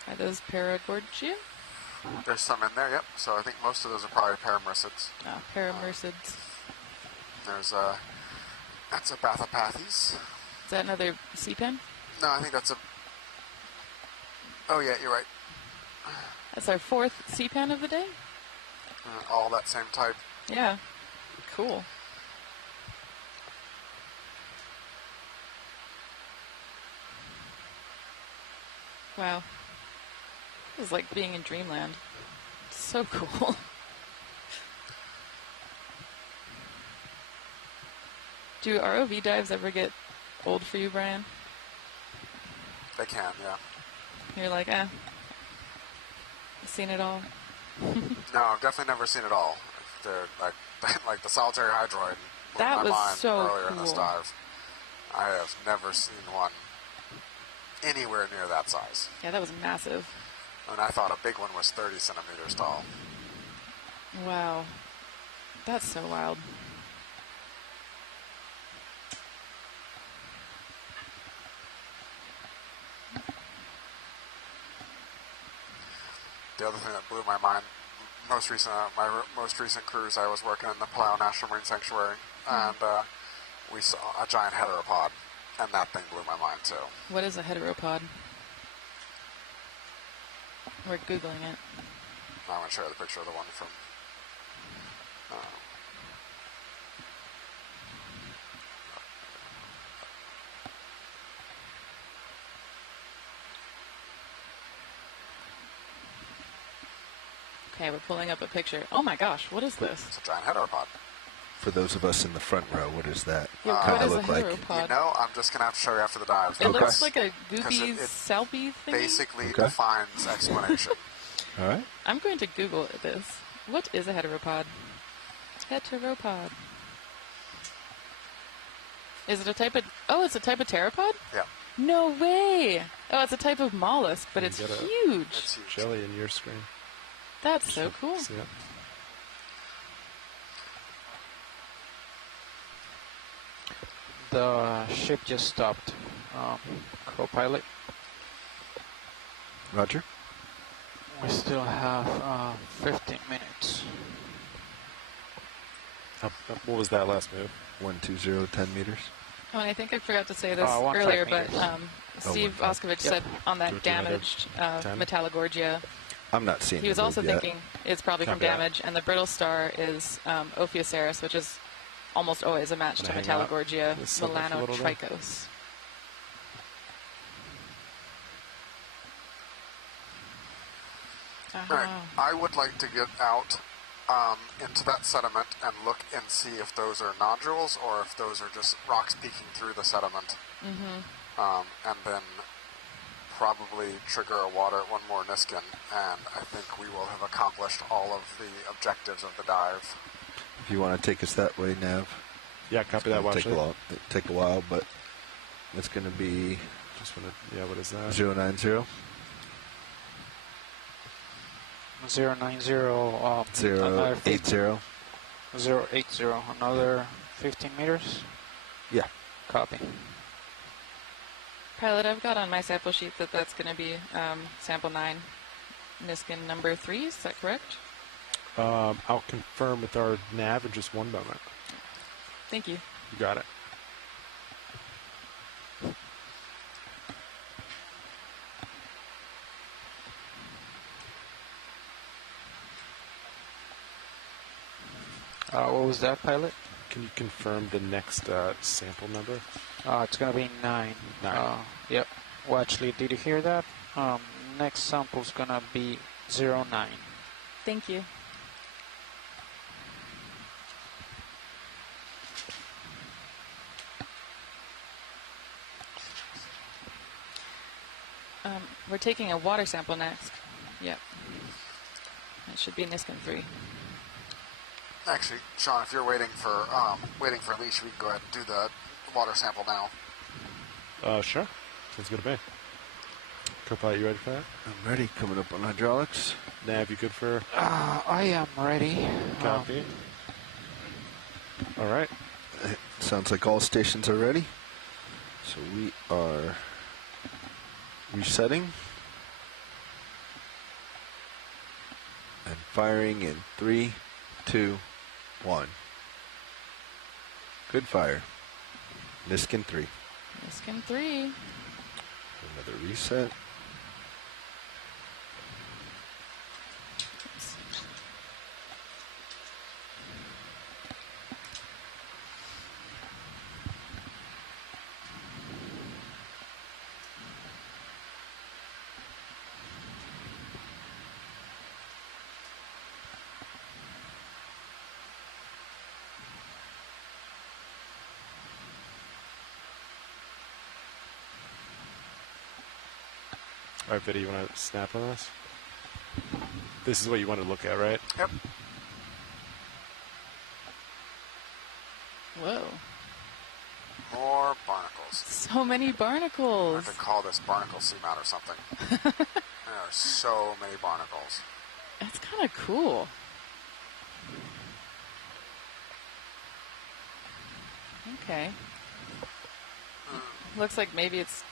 Are those Paragorgia? There's some in there, yep. So I think most of those are probably paramercids. Oh, paramercids. There's that's a Bathopathes. Is that another sea pen? No, I think that's a. Oh yeah, you're right. That's our fourth sea pen of the day? All that same type. Yeah. Cool. Wow. It was like being in dreamland. So cool. Do ROV dives ever get old for you, Brian? They can, yeah. You're like, I've seen it all. No, I've definitely never seen it all. They're like the Solitary Hydroid blew That my was mind so earlier in this cool. dive. I have never seen one anywhere near that size. Yeah, that was massive. And I thought a big one was 30 centimeters tall. Wow. That's so wild. The other thing that blew my mind, my most recent cruise, I was working in the Palau National Marine Sanctuary, and we saw a giant heteropod, and that thing blew my mind too. What is a heteropod? We're Googling it. I'm going to share the picture of the one from... Okay, we're pulling up a picture. Oh my gosh, what is this? It's a giant heteropod. For those of us in the front row, what is that? Yeah, kinda what is a look like? heteropod? You know, I'm just going to have to show you after the dive. It looks like a goopy selfie thing. Basically defines explanation. All right. I'm going to Google this. What is a heteropod? Heteropod. Is it a type of... Oh, it's a type of pteropod? Yeah. No way! Oh, it's a type of mollusk, but it's You got a huge. Jelly in your screen. That's so cool. See it? The ship just stopped. Co-pilot. Roger. We still have 15 minutes. What was that last move? 120, 10 meters. Oh, and I think I forgot to say this 15 earlier, but meters. Steve 15. Oskovich said on that 15. damaged 10. Metallogorgia, I'm not seeing he was the also move yet. thinking it's probably from Copy that. damage, and the brittle star is Ophioceras, which is almost always a match to Gonna hang out. Metallogorgia Just sit there for a little bit. milanotrichos. Right. I would like to get out into that sediment and look and see if those are nodules or if those are just rocks peeking through the sediment. And then probably trigger one more Niskin, and I think we will have accomplished all of the objectives of the dive. If you want to take us that way, Nav. Yeah, copy that. Watch it. Take a while, but it's going to be... Just want to... Yeah, what is that? 090. 090. Another 080. 080. Another 15 meters. Yeah. Copy. Pilot, I've got on my sample sheet that that's going to be sample 9, Niskin number 3. Is that correct? I'll confirm with our nav in just one moment. Thank you. You got it. What was that, pilot? Can you confirm the next sample number? It's going to be 9. 9. Yep. Well, actually, did you hear that? Next sample's going to be 09. Thank you. We're taking a water sample next. Yep. It should be Niskin 3. Actually, Sean, if you're waiting for Leash, we can go ahead and do the water sample now. Sure. Sounds good to me. Co-pilot, you ready for that? I'm ready. Coming up on hydraulics. Nav, you good for... I am ready. Copy. All right. Sounds like all stations are ready. So we are resetting. And firing in 3, 2, 1. Good fire. Niskin 3. Niskin 3. Another reset. All right, Viddy, you want to snap on this? This is what you want to look at, right? Yep. Whoa. More barnacles. So many I barnacles. have to call this barnacle seamount or something. There are so many barnacles. That's kind of cool. Okay. Looks like maybe it's,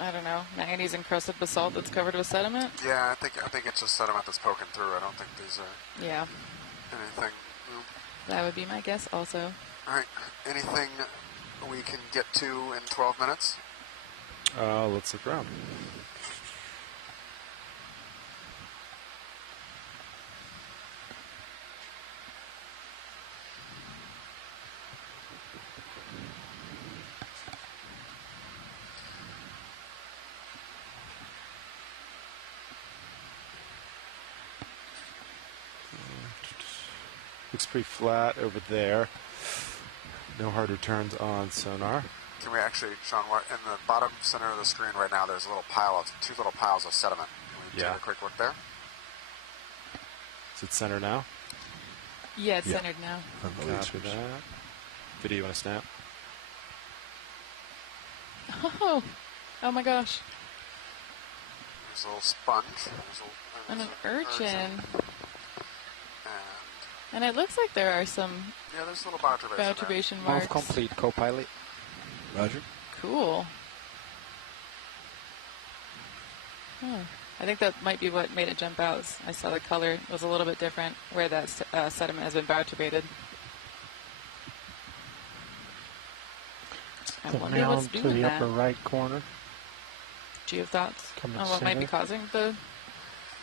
I don't know, manganese encrusted basalt that's covered with sediment. Yeah, I think it's just sediment that's poking through. I don't think these are Yeah, anything. that would be my guess also. All right, anything we can get to in 12 minutes? Let's look around. Looks pretty flat over there. No hard returns on sonar. Can we actually, Sean, in the bottom center of the screen right now, there's a little pile of, two little piles of sediment. Can we take a quick look there? Is it center now? Yeah, it's centered now. Copy that. Viddy, you want to snap? Oh my gosh. There's a little sponge. And an urchin. And it looks like there are some Yeah, there's a little bioturbation marks. Move complete, co-pilot. Roger. Cool. Huh. I think that might be what made it jump out. I saw the color was a little bit different where that sediment has been bioturbated. I The wonder what's mound to doing the that. upper right corner. Do you have thoughts Coming on what might be center. causing the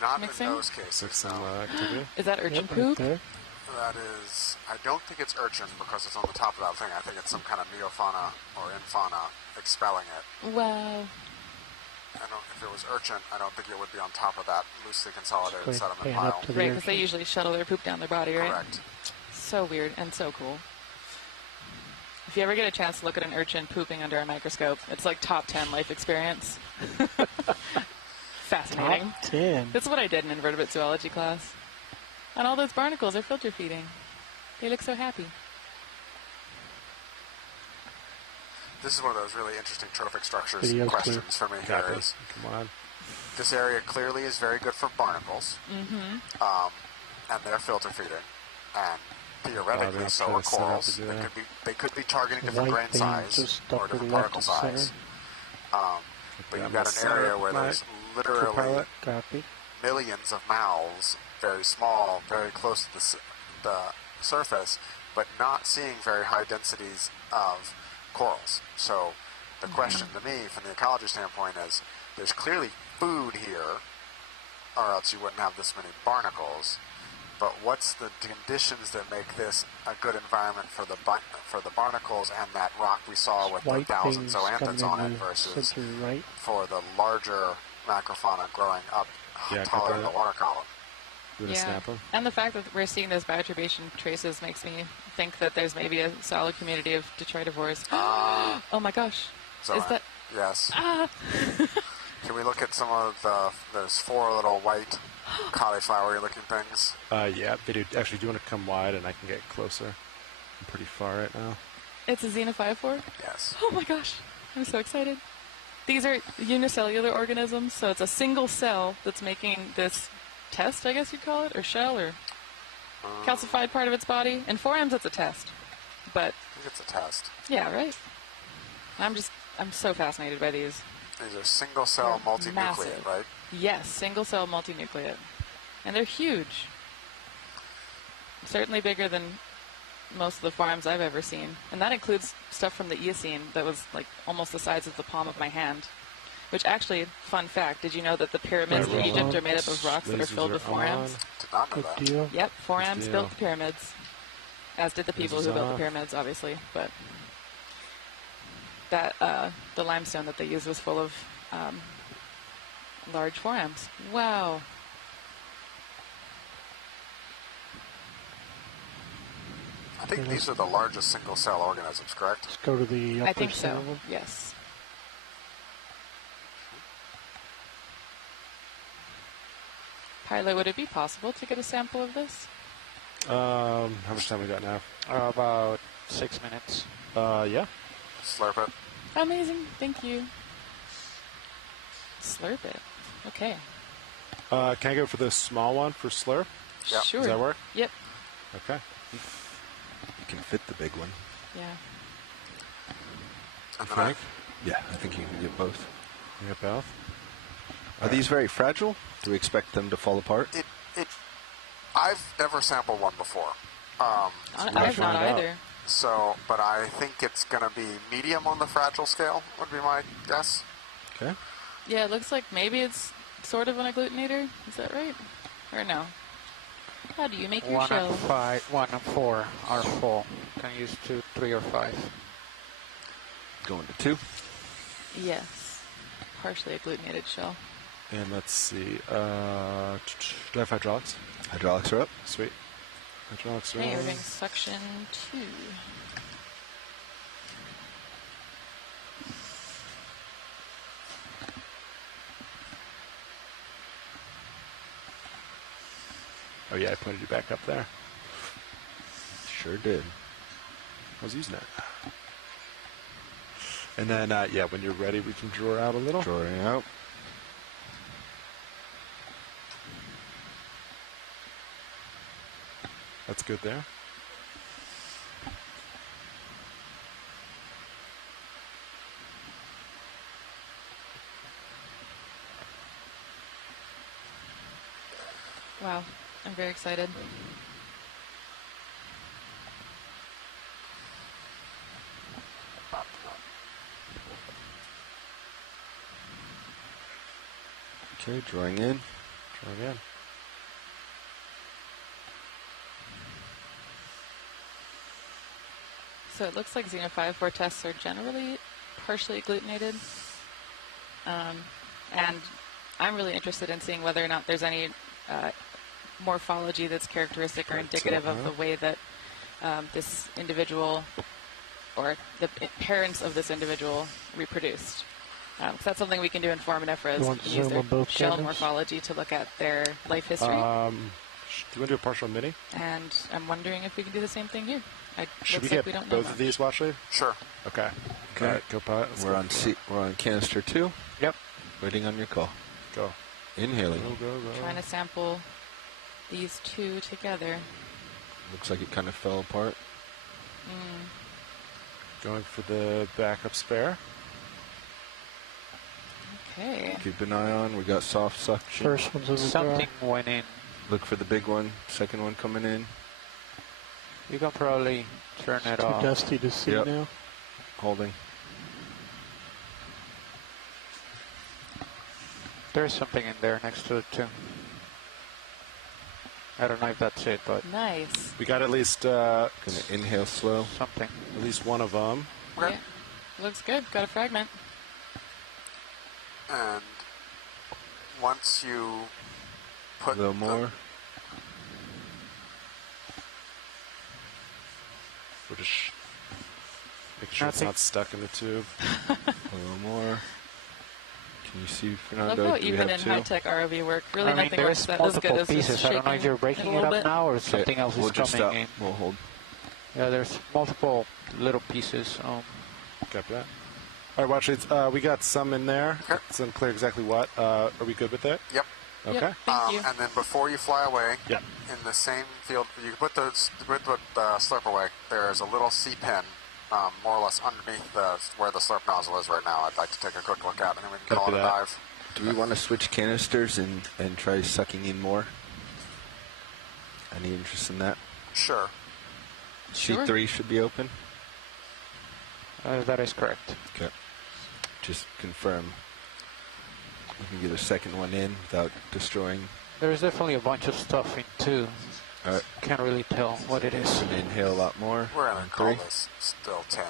Not mixing? in those cases. No. Activity. Is that urchin Yep, right poop? there. That is, I don't think it's urchin because it's on the top of that thing. I think it's some kind of neofauna or infauna expelling it. Wow. If it was urchin, I don't think it would be on top of that loosely consolidated Just sediment pan pile. up to the Right, because they urchin. usually shuttle their poop down their body, right? Correct. So weird and so cool. If you ever get a chance to look at an urchin pooping under a microscope, it's like top 10 life experience. Fascinating. Top 10. That's what I did in invertebrate zoology class. And all those barnacles are filter feeding. They look so happy. This is one of those really interesting trophic structures Video questions clear. for me here is, Come on. this area clearly is very good for barnacles, Mm-hmm. and they're filter feeding, and theoretically they're so trying are to set up corals. to do that. They could be targeting The different white grain thing size just or up to the different left particle of center. size. But you've I'm got gonna an set area up where my there's literally co-pilot. Copy. millions of mouths, very small, very close to the surface, but not seeing very high densities of corals. So the question to me, from the ecology standpoint, is there's clearly food here, or else you wouldn't have this many barnacles. But what's the conditions that make this a good environment for the barnacles and that rock we saw with the White 1,000 things zoanthids coming on in it the versus center right. for the larger macrofauna growing up taller than the water column? You want to snap them? And the fact that we're seeing those bioturbation traces makes me think that there's maybe a solid community of detritivores. Oh my gosh. So, Is that... yes. Ah! Can we look at some of those four little white cauliflower looking things? Yeah, Viddy, actually, do you want to come wide and I can get closer? I'm pretty far right now. It's a xenophyophore? Yes. Oh my gosh. I'm so excited. These are unicellular organisms, so it's a single cell that's making this test, I guess you'd call it, or shell, or calcified part of its body. In 4Ms, it's a test. But, I think it's a test. yeah, right? I'm so fascinated by these. These are single cell multinucleate, massive. right? Yes, single cell multinucleate. And they're huge. Certainly bigger than most of the farms I've ever seen. And that includes stuff from the Eocene that was like almost the size of the palm of my hand. Which actually, fun fact, did you know that the pyramids in Egypt are made up of rocks that are filled with 4Ms? Did not know that. Good deal. Yep, 4Ms deal. built the pyramids. As did the people who built the pyramids, obviously. But that the limestone that they used was full of large 4Ms. Wow. I think these are the largest single cell organisms, correct? Let's go to the upper I think center so, one. yes. Pilot, would it be possible to get a sample of this? How much time we got now? About 6 minutes. Yeah. Slurp it. Amazing. Thank you. Slurp it. Okay. Can I go for the small one for slurp? Yep. Sure. Does that work? Yep. Okay. You can fit the big one. Yeah. Frank? Yeah, I think you can get both. You get both? Are these very fragile? Do we expect them to fall apart? I've never sampled one before. I've not either. So, but I think it's going to be medium on the fragile scale, would be my guess. Okay. Yeah, it looks like maybe it's sort of an agglutinator. Is that right? Or no? How do you make your 1 shell? and 5, 1 and 4 are full. Can use 2, 3, or 5. Going to 2. Yes. Partially agglutinated shell. And let's see. Do I have hydraulics? Hydraulics are up. Sweet. Hydraulics are Okay, on. we're doing suction 2. Oh yeah, I pointed you back up there. Sure did. I was using it. And then, yeah, when you're ready, we can draw out a little. Drawing out. That's good there. Wow, I'm very excited. Okay, drawing in. Drawing in. So it looks like Xeno 5-4 tests are generally partially agglutinated. And I'm really interested in seeing whether or not there's any morphology that's characteristic or indicative of the way that this individual or the parents of this individual reproduced. So that's something we can do in Form and Ephras. You want to Use zoom their on both shell cameras? morphology to look at their life history. Do you want to do a partial mini? And I'm wondering if we can do the same thing here. Should we looks like get we don't know both much. of these, Washley? Sure. Okay. Okay. All right, go pilot. Let's We're go. on we're on canister 2. Yep. Waiting on your call. Go. Inhaling. Go. Trying to sample these two together. Looks like it kind of fell apart. Going for the backup spare. Okay. Keep an eye on. We got soft suction. First one's in the Something went in. Look for the big one. Second one coming in. You can probably turn it Too off. dusty to see Yep. now. Holding. There's something in there next to it too. I don't know if that's it, but Nice. We got at least Gonna inhale slow. something. at least one of them. Yeah. Looks good. Got a fragment. And once you A put little more. We're just making sure it's Nothing. not stuck in the tube. A little more. Can you see, I love Fernando? how Do we even have in 2? high-tech ROV work, really I mean, nothing works there's that as good multiple as just pieces. I don't know if shaking you're breaking a it little up bit. now or Okay, something else we'll is just coming stop. in. We'll hold. Yeah, there's multiple little pieces. Copy that. All right, Washley, we got some in there. Okay. It's unclear exactly what. Are we good with it? Yep. Okay. Yep, thank you. And then before you fly away, Yep. in the same field, you put the slurp away. There is a little C-pin, more or less underneath where the slurp nozzle is right now. I'd like to take a quick look at it, and then we can go Copy on a that. dive. Do we want to switch canisters and try sucking in more? Any interest in that? Sure. Sure. C3 should be open. That is correct. Okay. Just confirm. We can get a second one in without destroying. There's definitely a bunch of stuff in too. All right. Can't really tell what it is. Gonna inhale a lot more. We're going On to call 3. this still 10.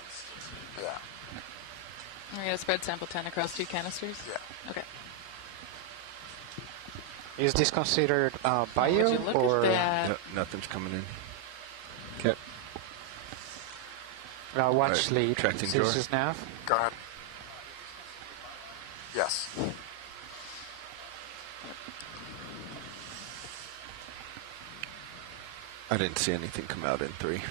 Yeah. We're going to spread sample 10 across 2 canisters? Yeah. Okay. Is this considered Would bio you look or at that? Yep, nothing's coming in. Okay. watch Alright, lead? tracking This drawer. is nav. Go ahead. Yes. I didn't see anything come out in 3.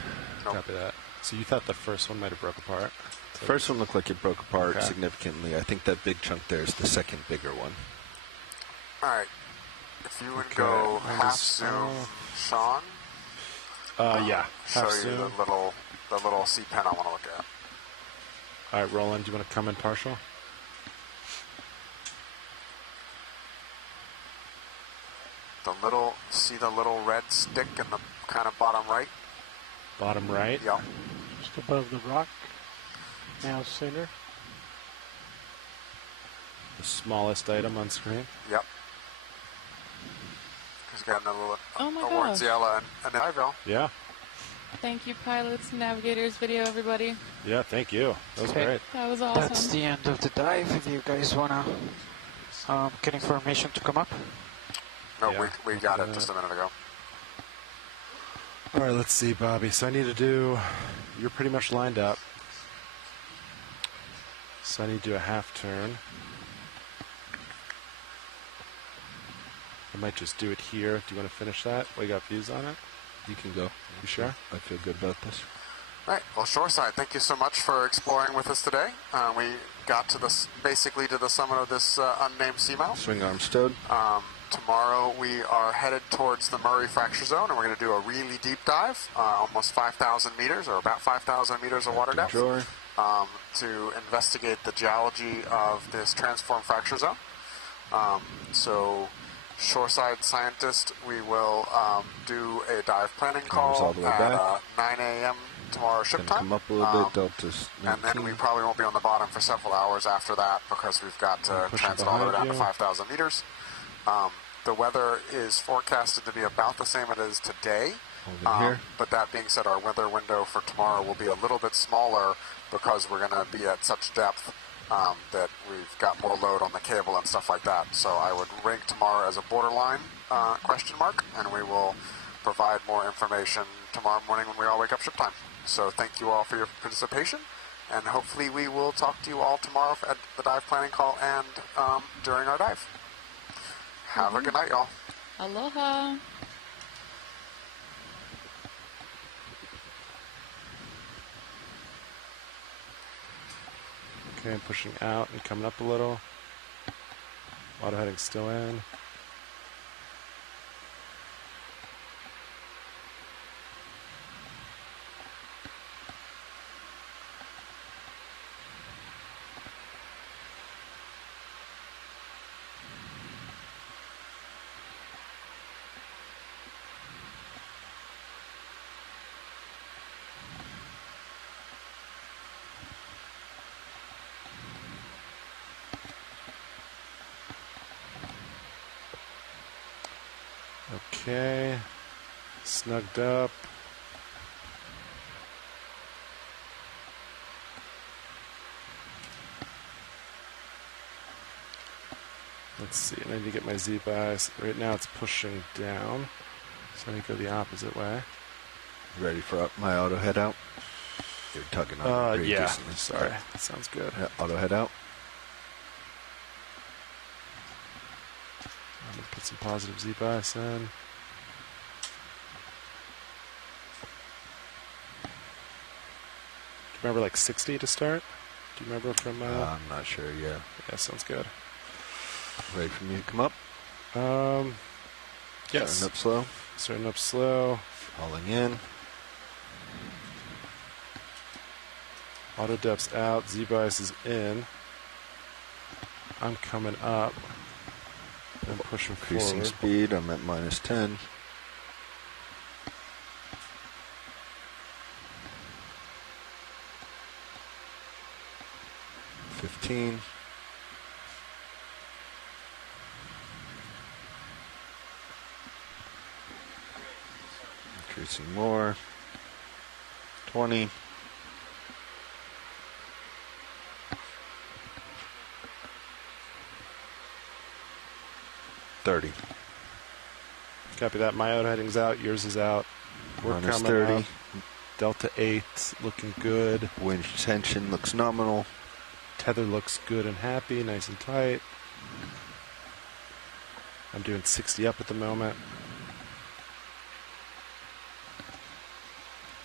Nope. Copy that. So you thought the first one might have broke apart? The first one looked like it broke apart Okay. significantly. I think that big chunk there is the second bigger one. All right. If you would Okay, go and half this- zoom, Sean. Yeah. Show Half you zoom. the little C pen I want to look at. All right, Roland, do you want to come in partial? See the little red stick in the kind of bottom right? Bottom right? Yep. Just above the rock. Now center. The smallest item on screen? Yep. He's got another little Oh my awards gosh. yellow and then Ivo. Yeah. Thank you, pilots, navigators, video, everybody. Yeah, thank you. That was Okay. great. That was awesome. That's the end of the dive. If you guys wanna get information to come up. No, Yeah, we got it just a minute ago. All right, let's see, Bobby. So I need to do... You're pretty much lined up. So I need to do a half turn. I might just do it here. Do you want to finish that? We got views on it? You can go. You sure? I feel good about this. Right. Well, Shoreside, thank you so much for exploring with us today. We got to basically to the summit of this unnamed seamount. Swing arm stowed. Tomorrow we are headed towards the Murray Fracture Zone, and we're going to do a really deep dive, almost 5,000 meters, or about 5,000 meters of water depth, to investigate the geology of this transformed fracture zone. So, Shoreside Scientist, we will do a dive planning call all the way at back. 9 a.m. tomorrow ship time. Come up a little bit, Delta's 19. And then we probably won't be on the bottom for several hours after that because we've got to transit all the way down to 5,000 meters. The weather is forecasted to be about the same it is today. Here. But that being said, our weather window for tomorrow will be a little bit smaller because we're going to be at such depth that we've got more load on the cable and stuff like that. So I would rank tomorrow as a borderline question mark, and we will provide more information tomorrow morning when we all wake up ship time. So thank you all for your participation, and hopefully we will talk to you all tomorrow at the dive planning call and during our dive. Have a good night, y'all. Aloha. Okay, I'm pushing out and coming up a little. Auto heading still in. Okay, snugged up. Let's see, I need to get my Z-bias. Right now it's pushing down, so I need to go the opposite way. Ready for my auto head out? You're tugging on it pretty yeah, decently. sorry, that sounds good. Yeah, auto head out. I'm going to put some positive Z-bias in. Do you remember like 60 to start? Do you remember from... I'm not sure, yeah. Yeah, sounds good. Ready for me to come up? Yes. Starting up slow. Starting up slow. Hauling in. Auto depth's out. Z-bias is in. I'm coming up. I'm pushing Increasing forward. speed. I'm at minus 10. $15. Increasing more. 20. $30. Copy that. My auto heading's out. Yours is out. We're Minus coming 30. up. Delta 8 looking good. Winch tension looks nominal. Tether looks good and happy, nice and tight. I'm doing 60 up at the moment.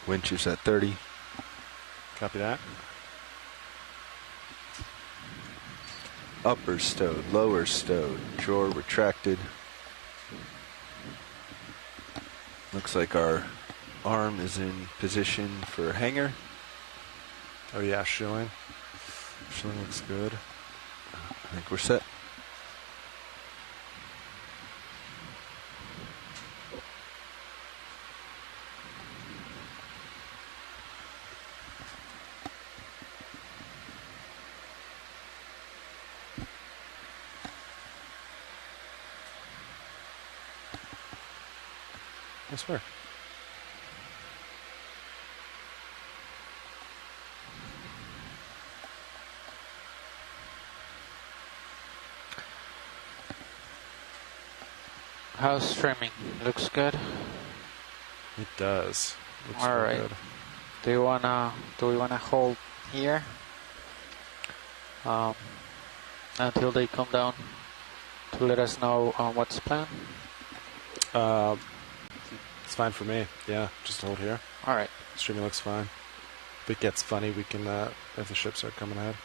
Winches at 30. Copy that. Upper stowed, lower stowed, drawer retracted. Looks like our arm is in position for hanger. Oh yeah, shoeing. Shoeing looks good. I think we're set. I swear. How's streaming? Looks good. It does. Looks All real right. good. Do we wanna hold here until they come down to let us know what's planned? It's fine for me. Yeah, just hold here. All right. Streaming looks fine. If it gets funny, we can, if the ships are coming ahead.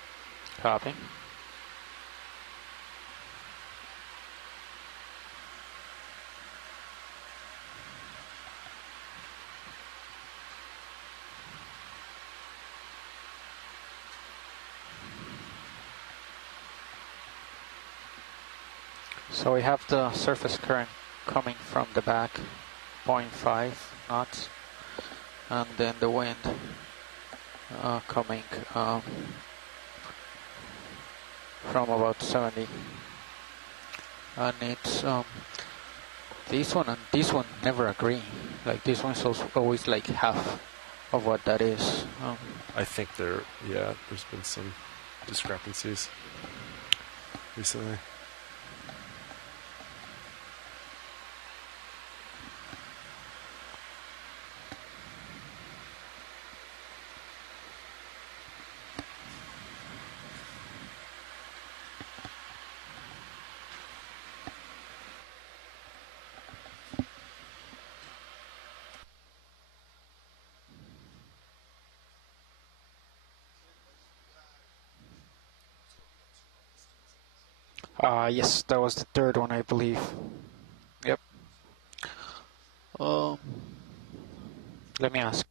Copy. So we have the surface current coming from the back, 0.5 knots, and then the wind coming from about 70. And it's this one and this one never agree. Like this one's also always like half of what that is. I think there's been some discrepancies recently. Yes, that was the third one, I believe. Yep. Let me ask.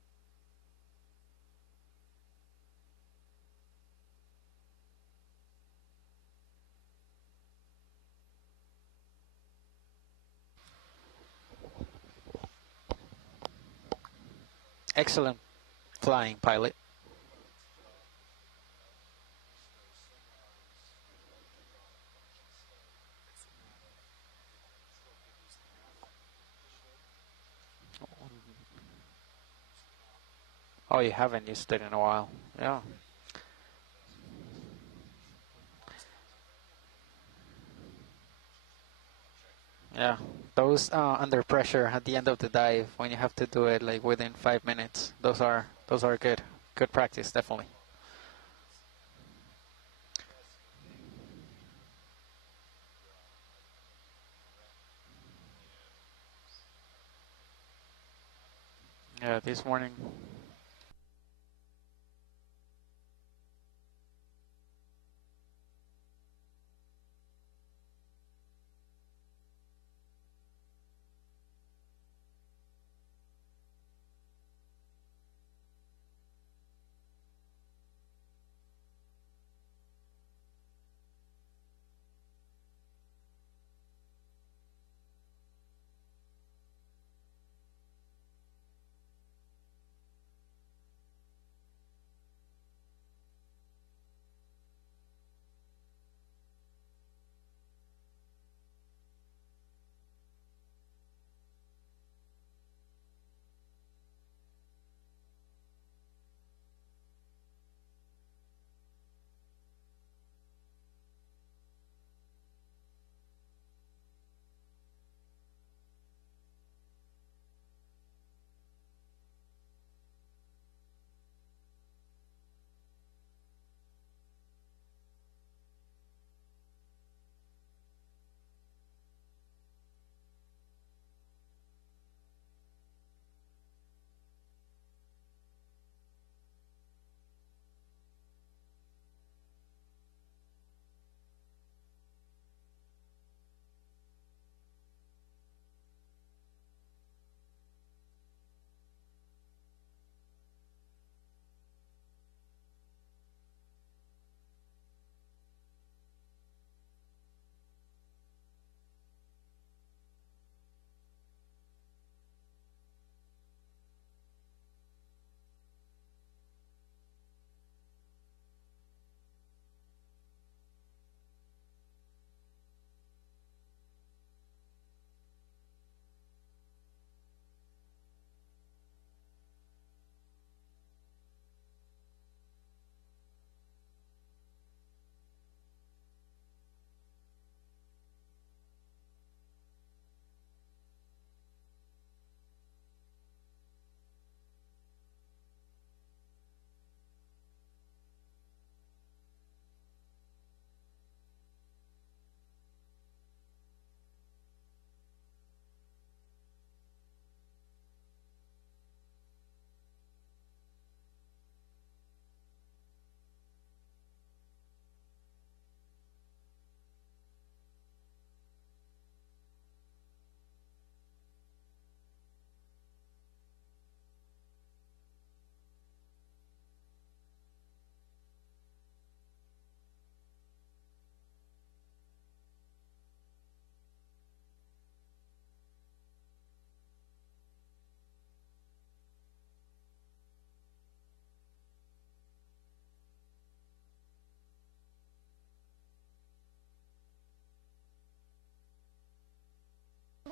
Excellent flying, pilot. Oh, you haven't used it in a while. Yeah. Yeah. Those under pressure at the end of the dive when you have to do it like within 5 minutes. Those are good. Good practice, definitely. Yeah, this morning.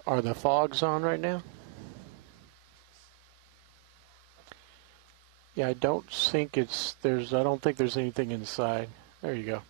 Are the fogs on right now? Yeah, I don't think I don't think there's anything inside. There you go.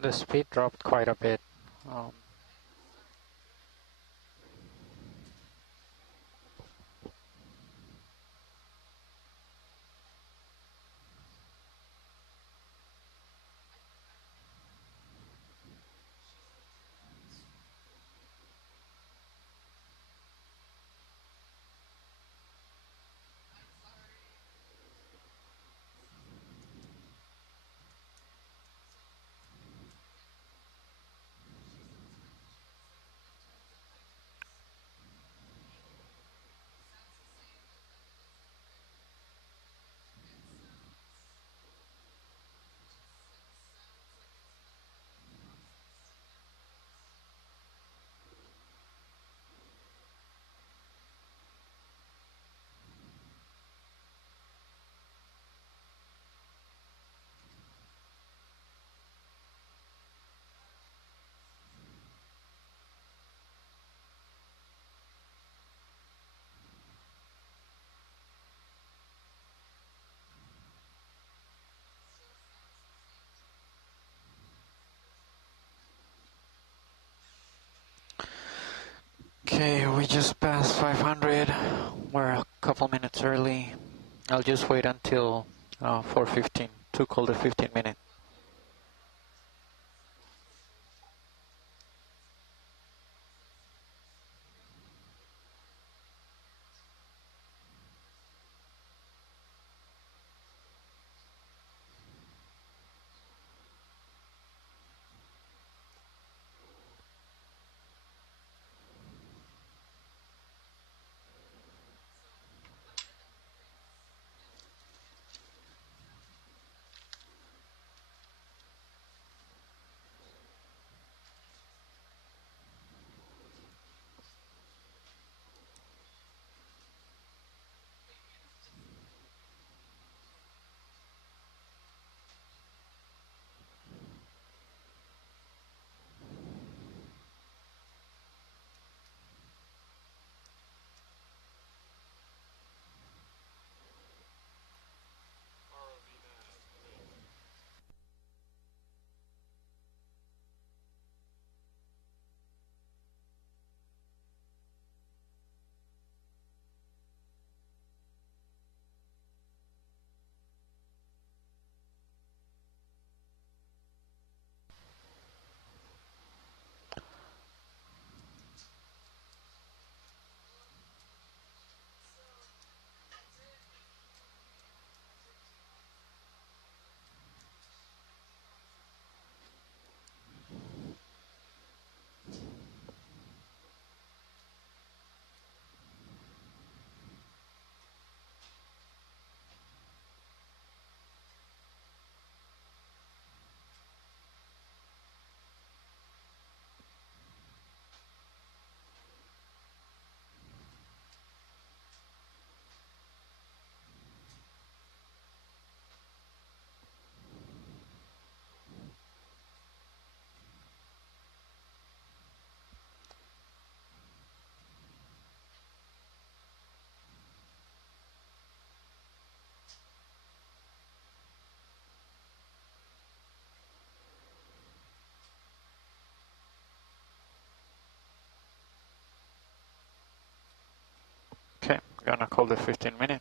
The speed dropped quite a bit. Um, Okay, we just passed 500. We're a couple minutes early. I'll just wait until 4:15 to call the 15-minute. Okay, gonna call the 15-minute.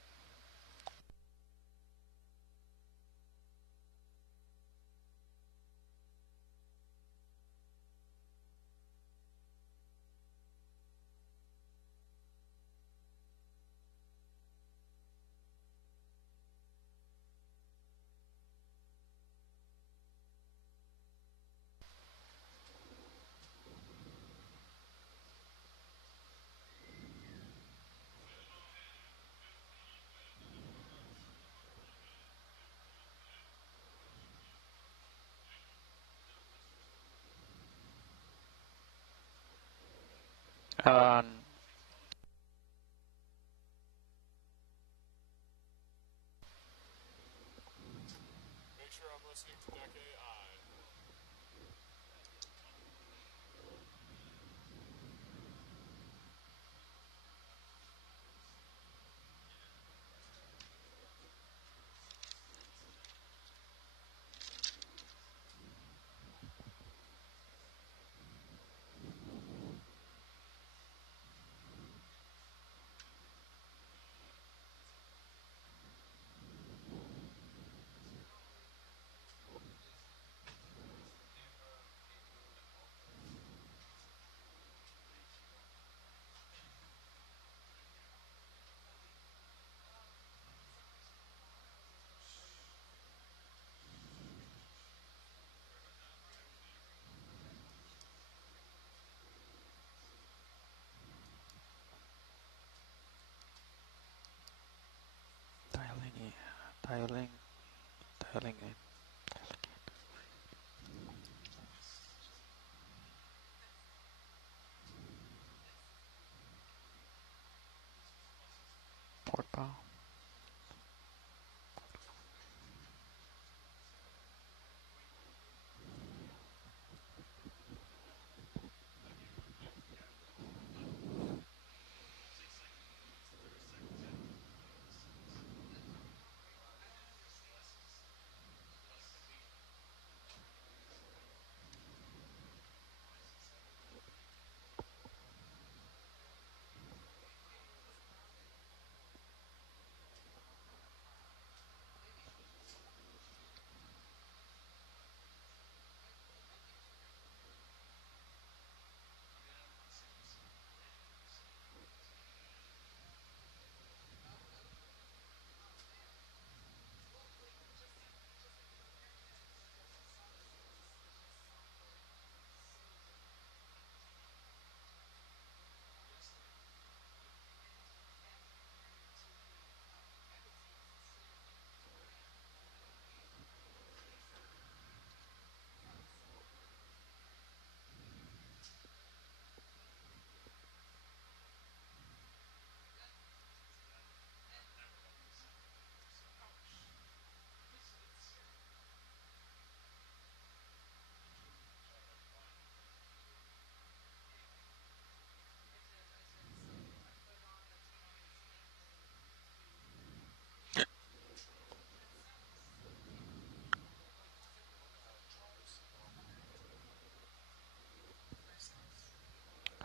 Um, Make sure I'm listening to Deck AI. Dialing in. Port bow.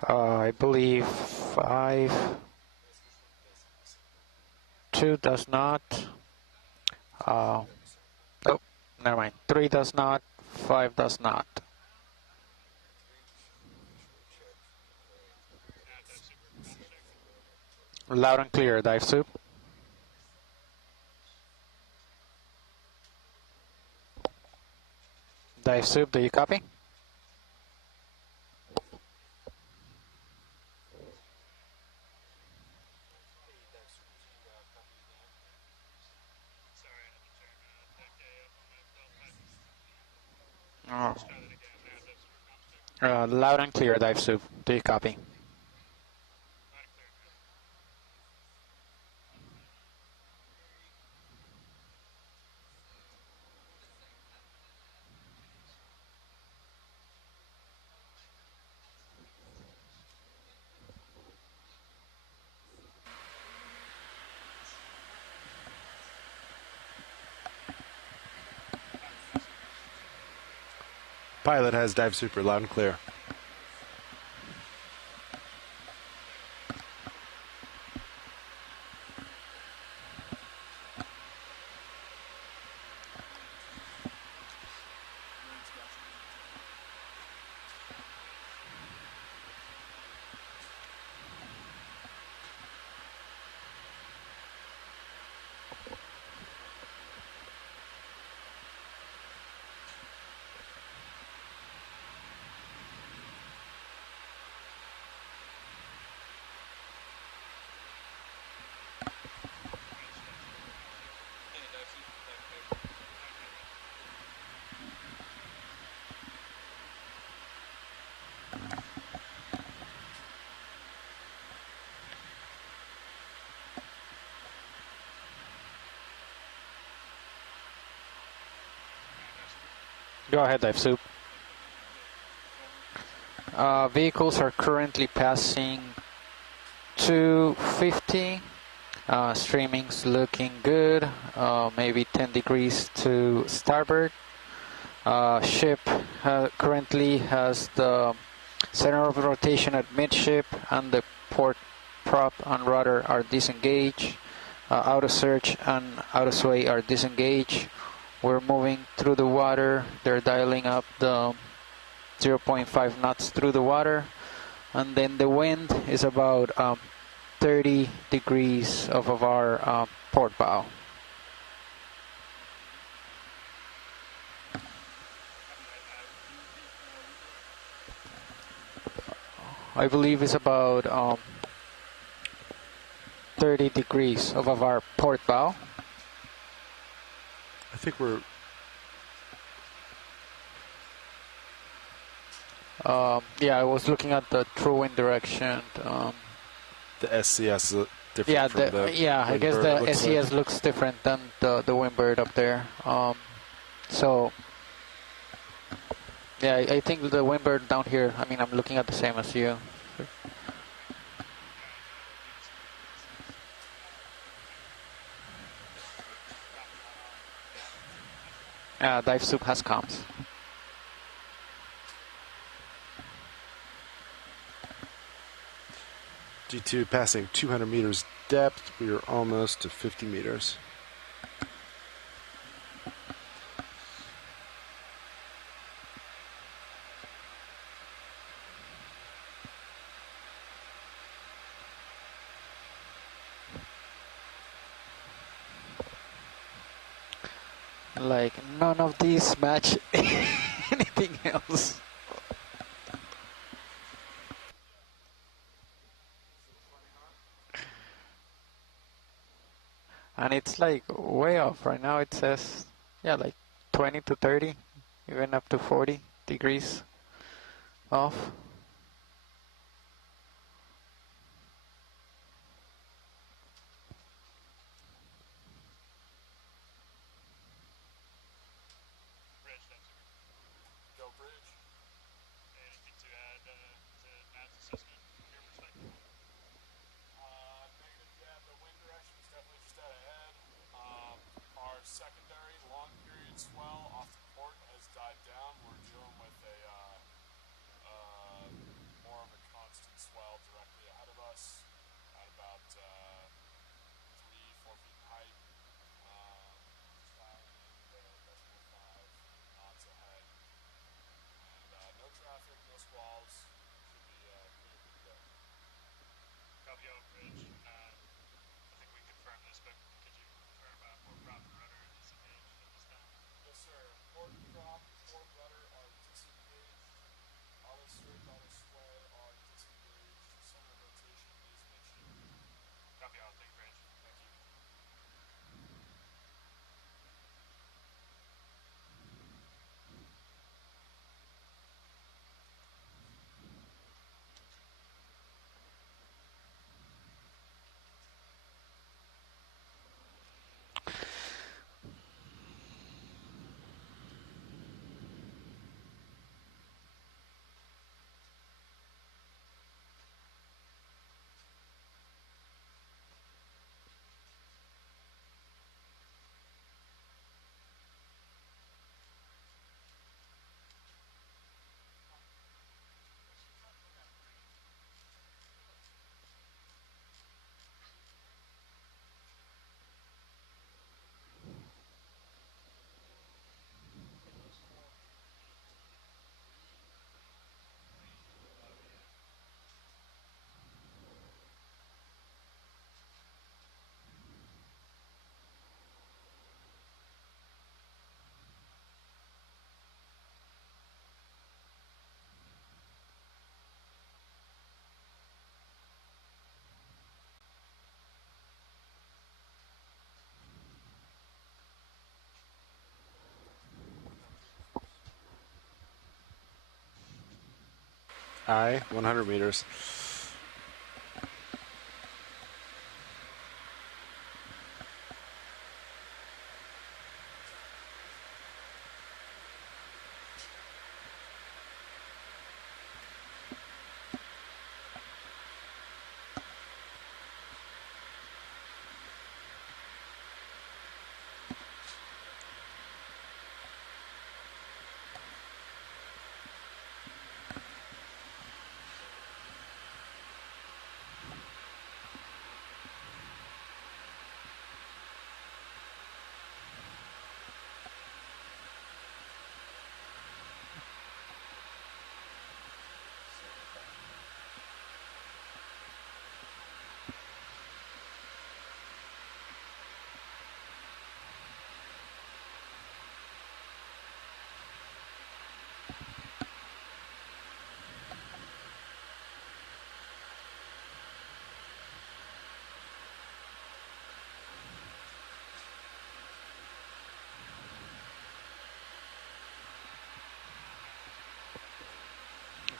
I believe 2 does not. Oh, never mind. 3 does not. 5 does not. Loud and clear, dive soup. Dive soup, do you copy? Oh. Loud and clear, dive soup. Do you copy? Pilot has dive super, loud and clear. Go ahead, dive soup. Vehicles are currently passing 250. Streaming's looking good. Maybe 10 degrees to starboard. Ship currently has the center of rotation at midship, and the port prop and rudder are disengaged. Auto search and auto sway are disengaged. We're moving through the water. They're dialing up the 0.5 knots through the water, and then the wind is about 30 degrees off of our port bow. I believe it's about 30 degrees off of our port bow. think we're... Yeah, I was looking at the true wind direction. The SCS is different Yeah, from the I guess Windbird, the it looks SCS like. looks different than the Windbird up there. So, yeah, I think the Windbird down here, I mean, I'm looking at the same as you. Dive Soup has comms. G2 passing 200 meters depth. We are almost to 50 meters. Like, none of these match anything else. And it's like way off. Right now it says, yeah, like 20 to 30, even up to 40 degrees off. Go Bridge. Anything to add to Matt's assessment from your perspective? Negative, yeah, the wind direction is definitely just out ahead. Our secondary long period swell off the port has died down. We're dealing with a more of a constant swell directly ahead of us at about 3-4 feet in height. Flying the decimal 5 knots ahead. And no traffic, no squalls. Should be clear to go. Copy out Bridge. I think we confirmed this, but could you confirm port prop and rudder disengaged at this time? Yes, sir. Port prop, port rudder are disengaged. Auto surge, auto sway are disengaged. Center rotation is ignition. Copy out. Thank you, Bridge. Thank you. I 100 meters.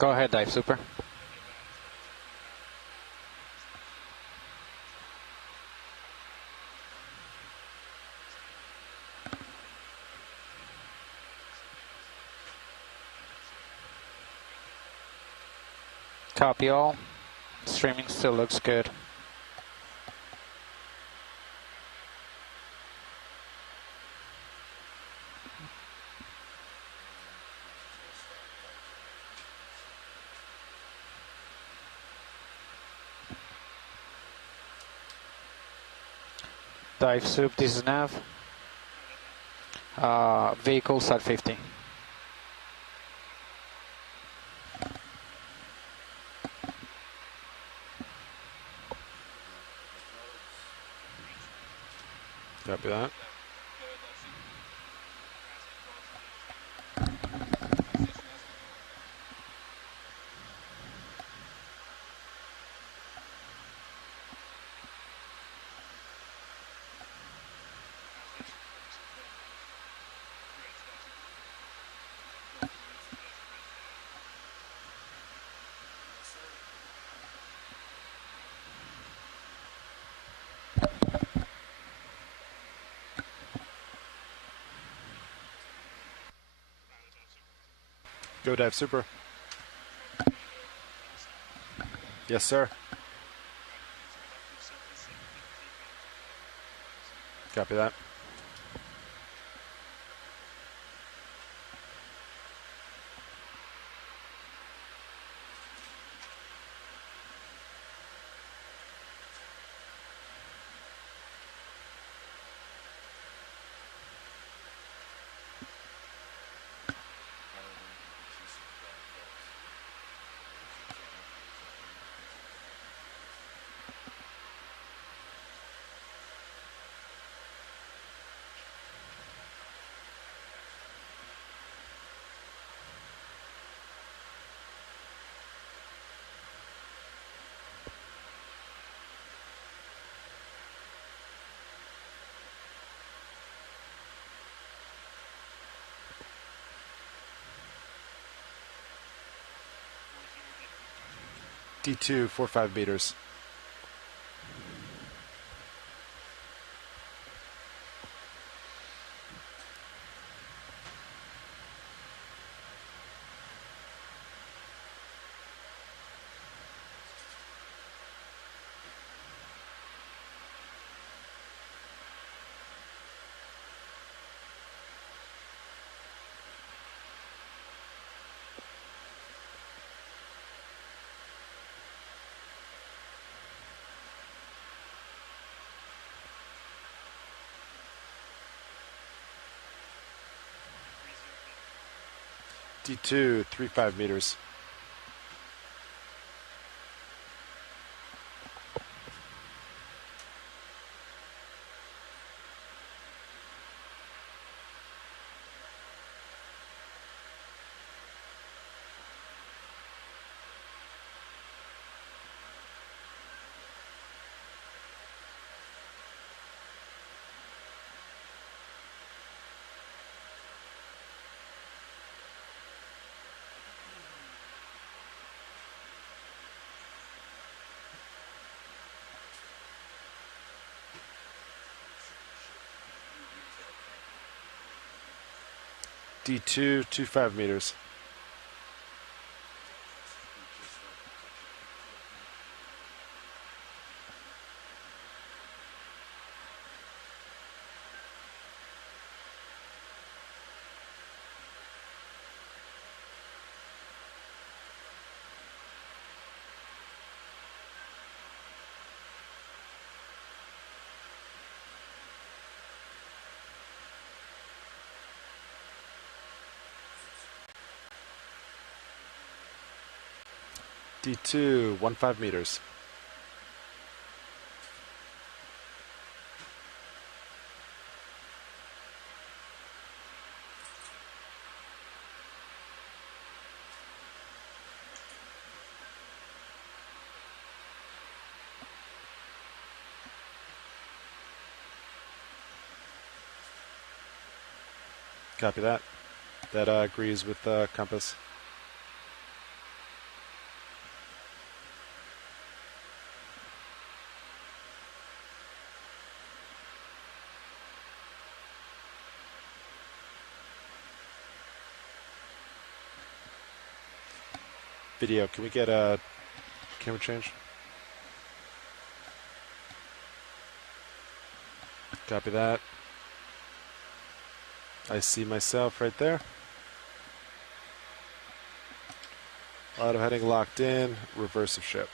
Go ahead, dive super. Copy all. Streaming still looks good. Dive soup, this is nav. Vehicles at 50. Copy that. Go dive super. Yes, sir. Copy that. D2, 4-5 meters. D2, 3-5 meters. D2, 2-5 meters. D2, 1-5 meters. Copy that. That agrees with compass. Video, can we get a camera change? Copy that. I see myself right there. Auto heading locked in, reverse of ship.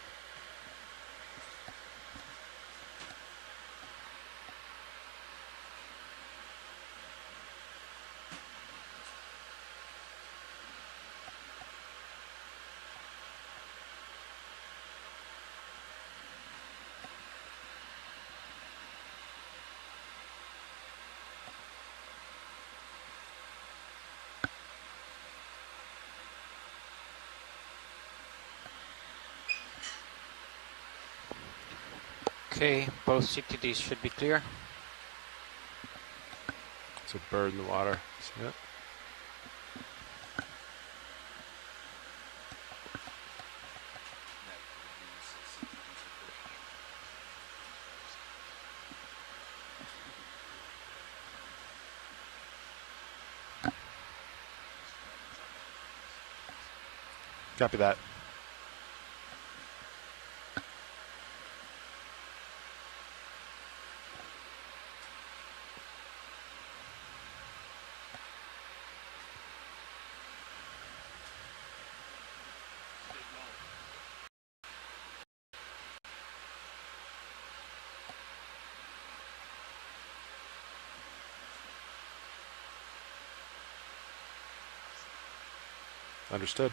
Okay, both CTDs should be clear. It's a bird in the water. See it? Copy that. Understood.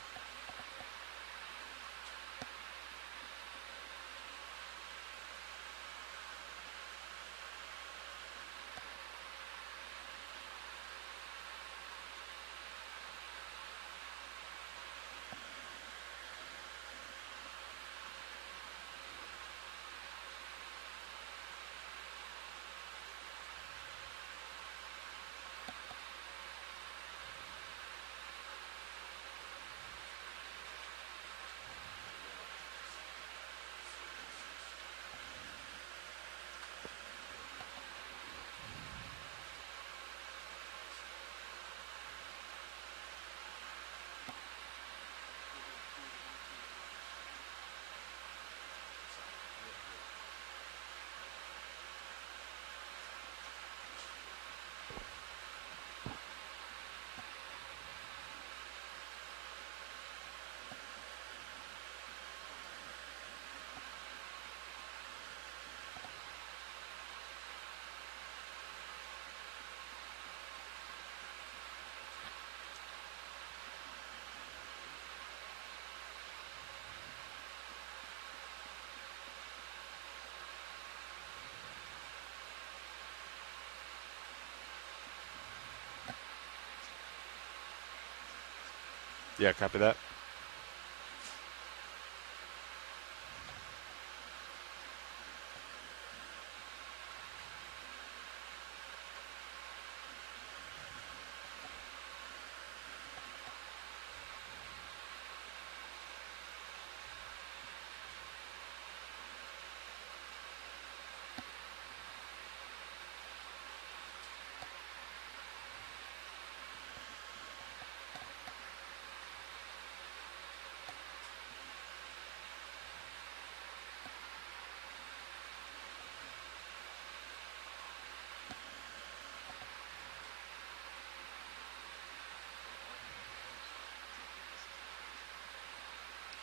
Yeah, copy that.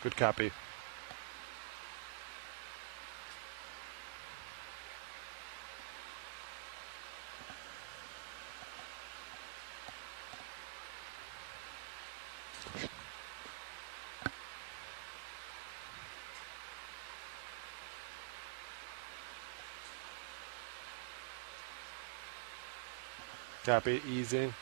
Good copy. Copy, easing.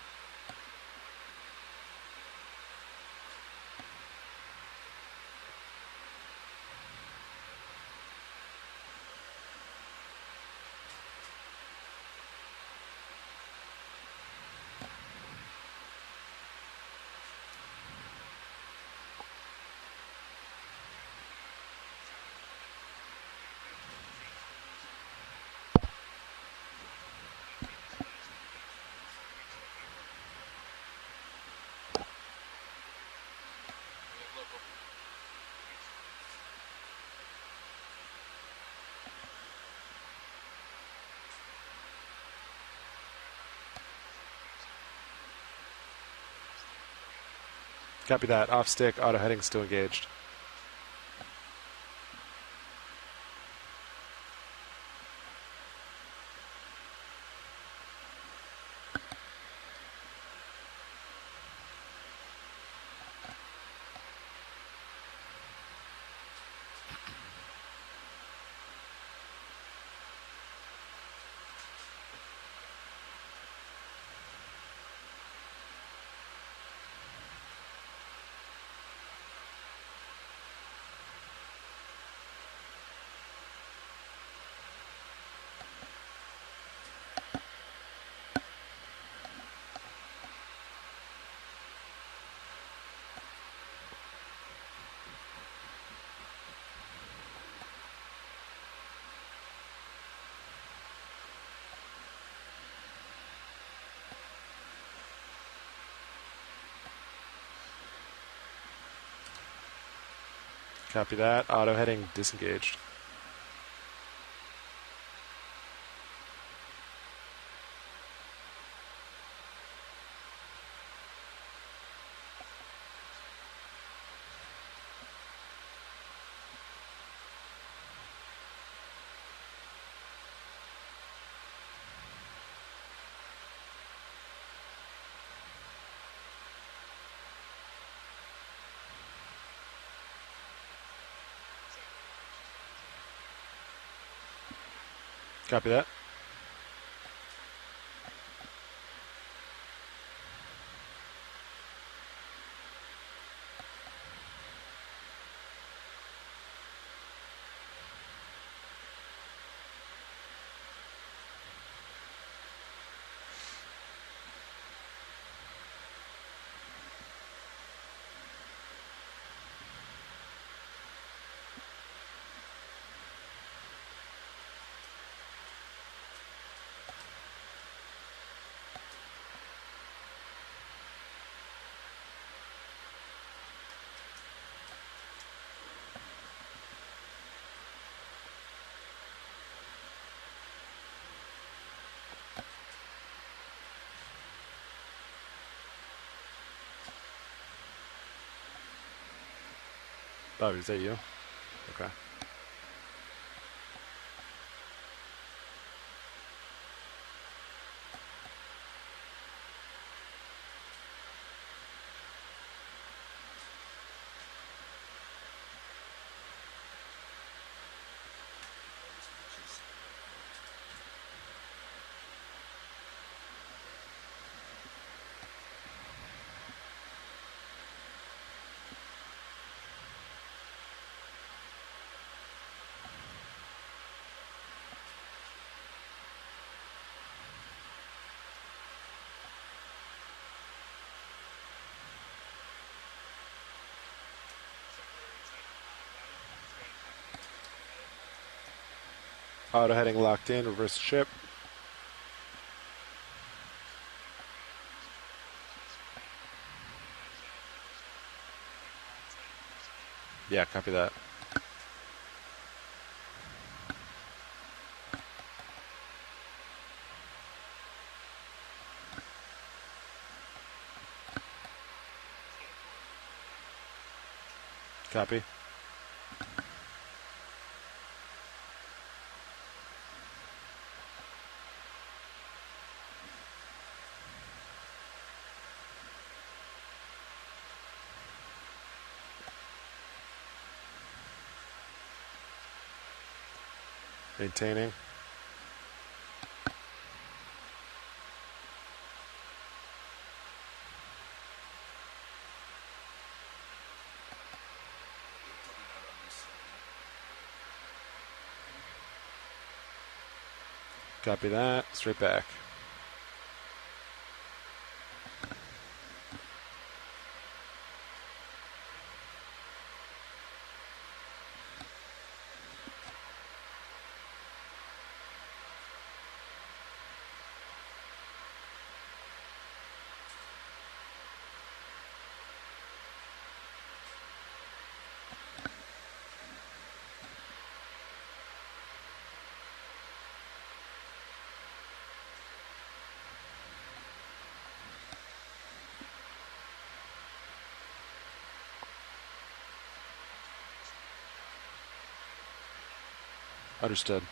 Copy that. Off stick, auto heading still engaged. Copy that. Auto heading disengaged. Copy that. Bobby, is that you? Okay. Auto heading locked in, reverse ship. Yeah, copy that. Copy. Maintaining. Copy that. Straight back. Understood.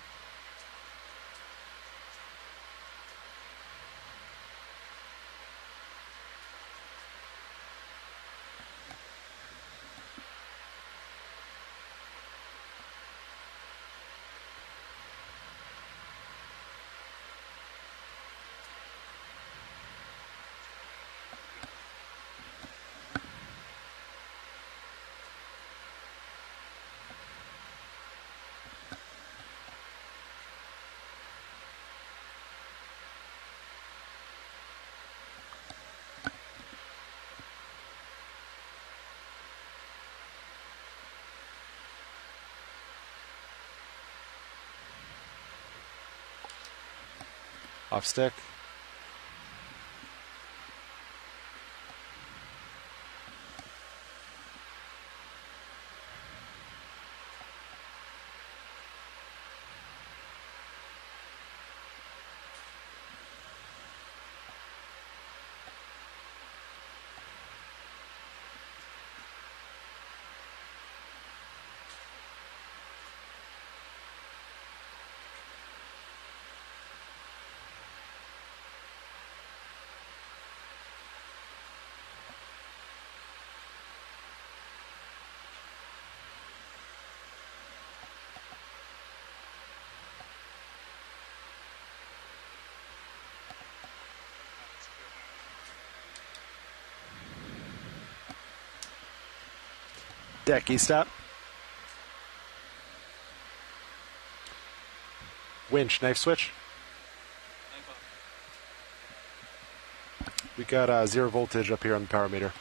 Off stick. Deck, E-stop. Winch, knife switch. We got 0 voltage up here on the power meter.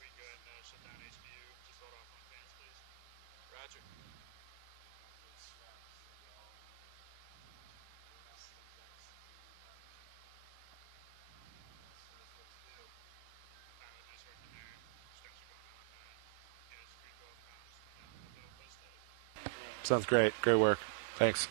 We can go ahead and shut down HPU. Just hold off on fans, please. Roger. Sounds great. Great work. Thanks.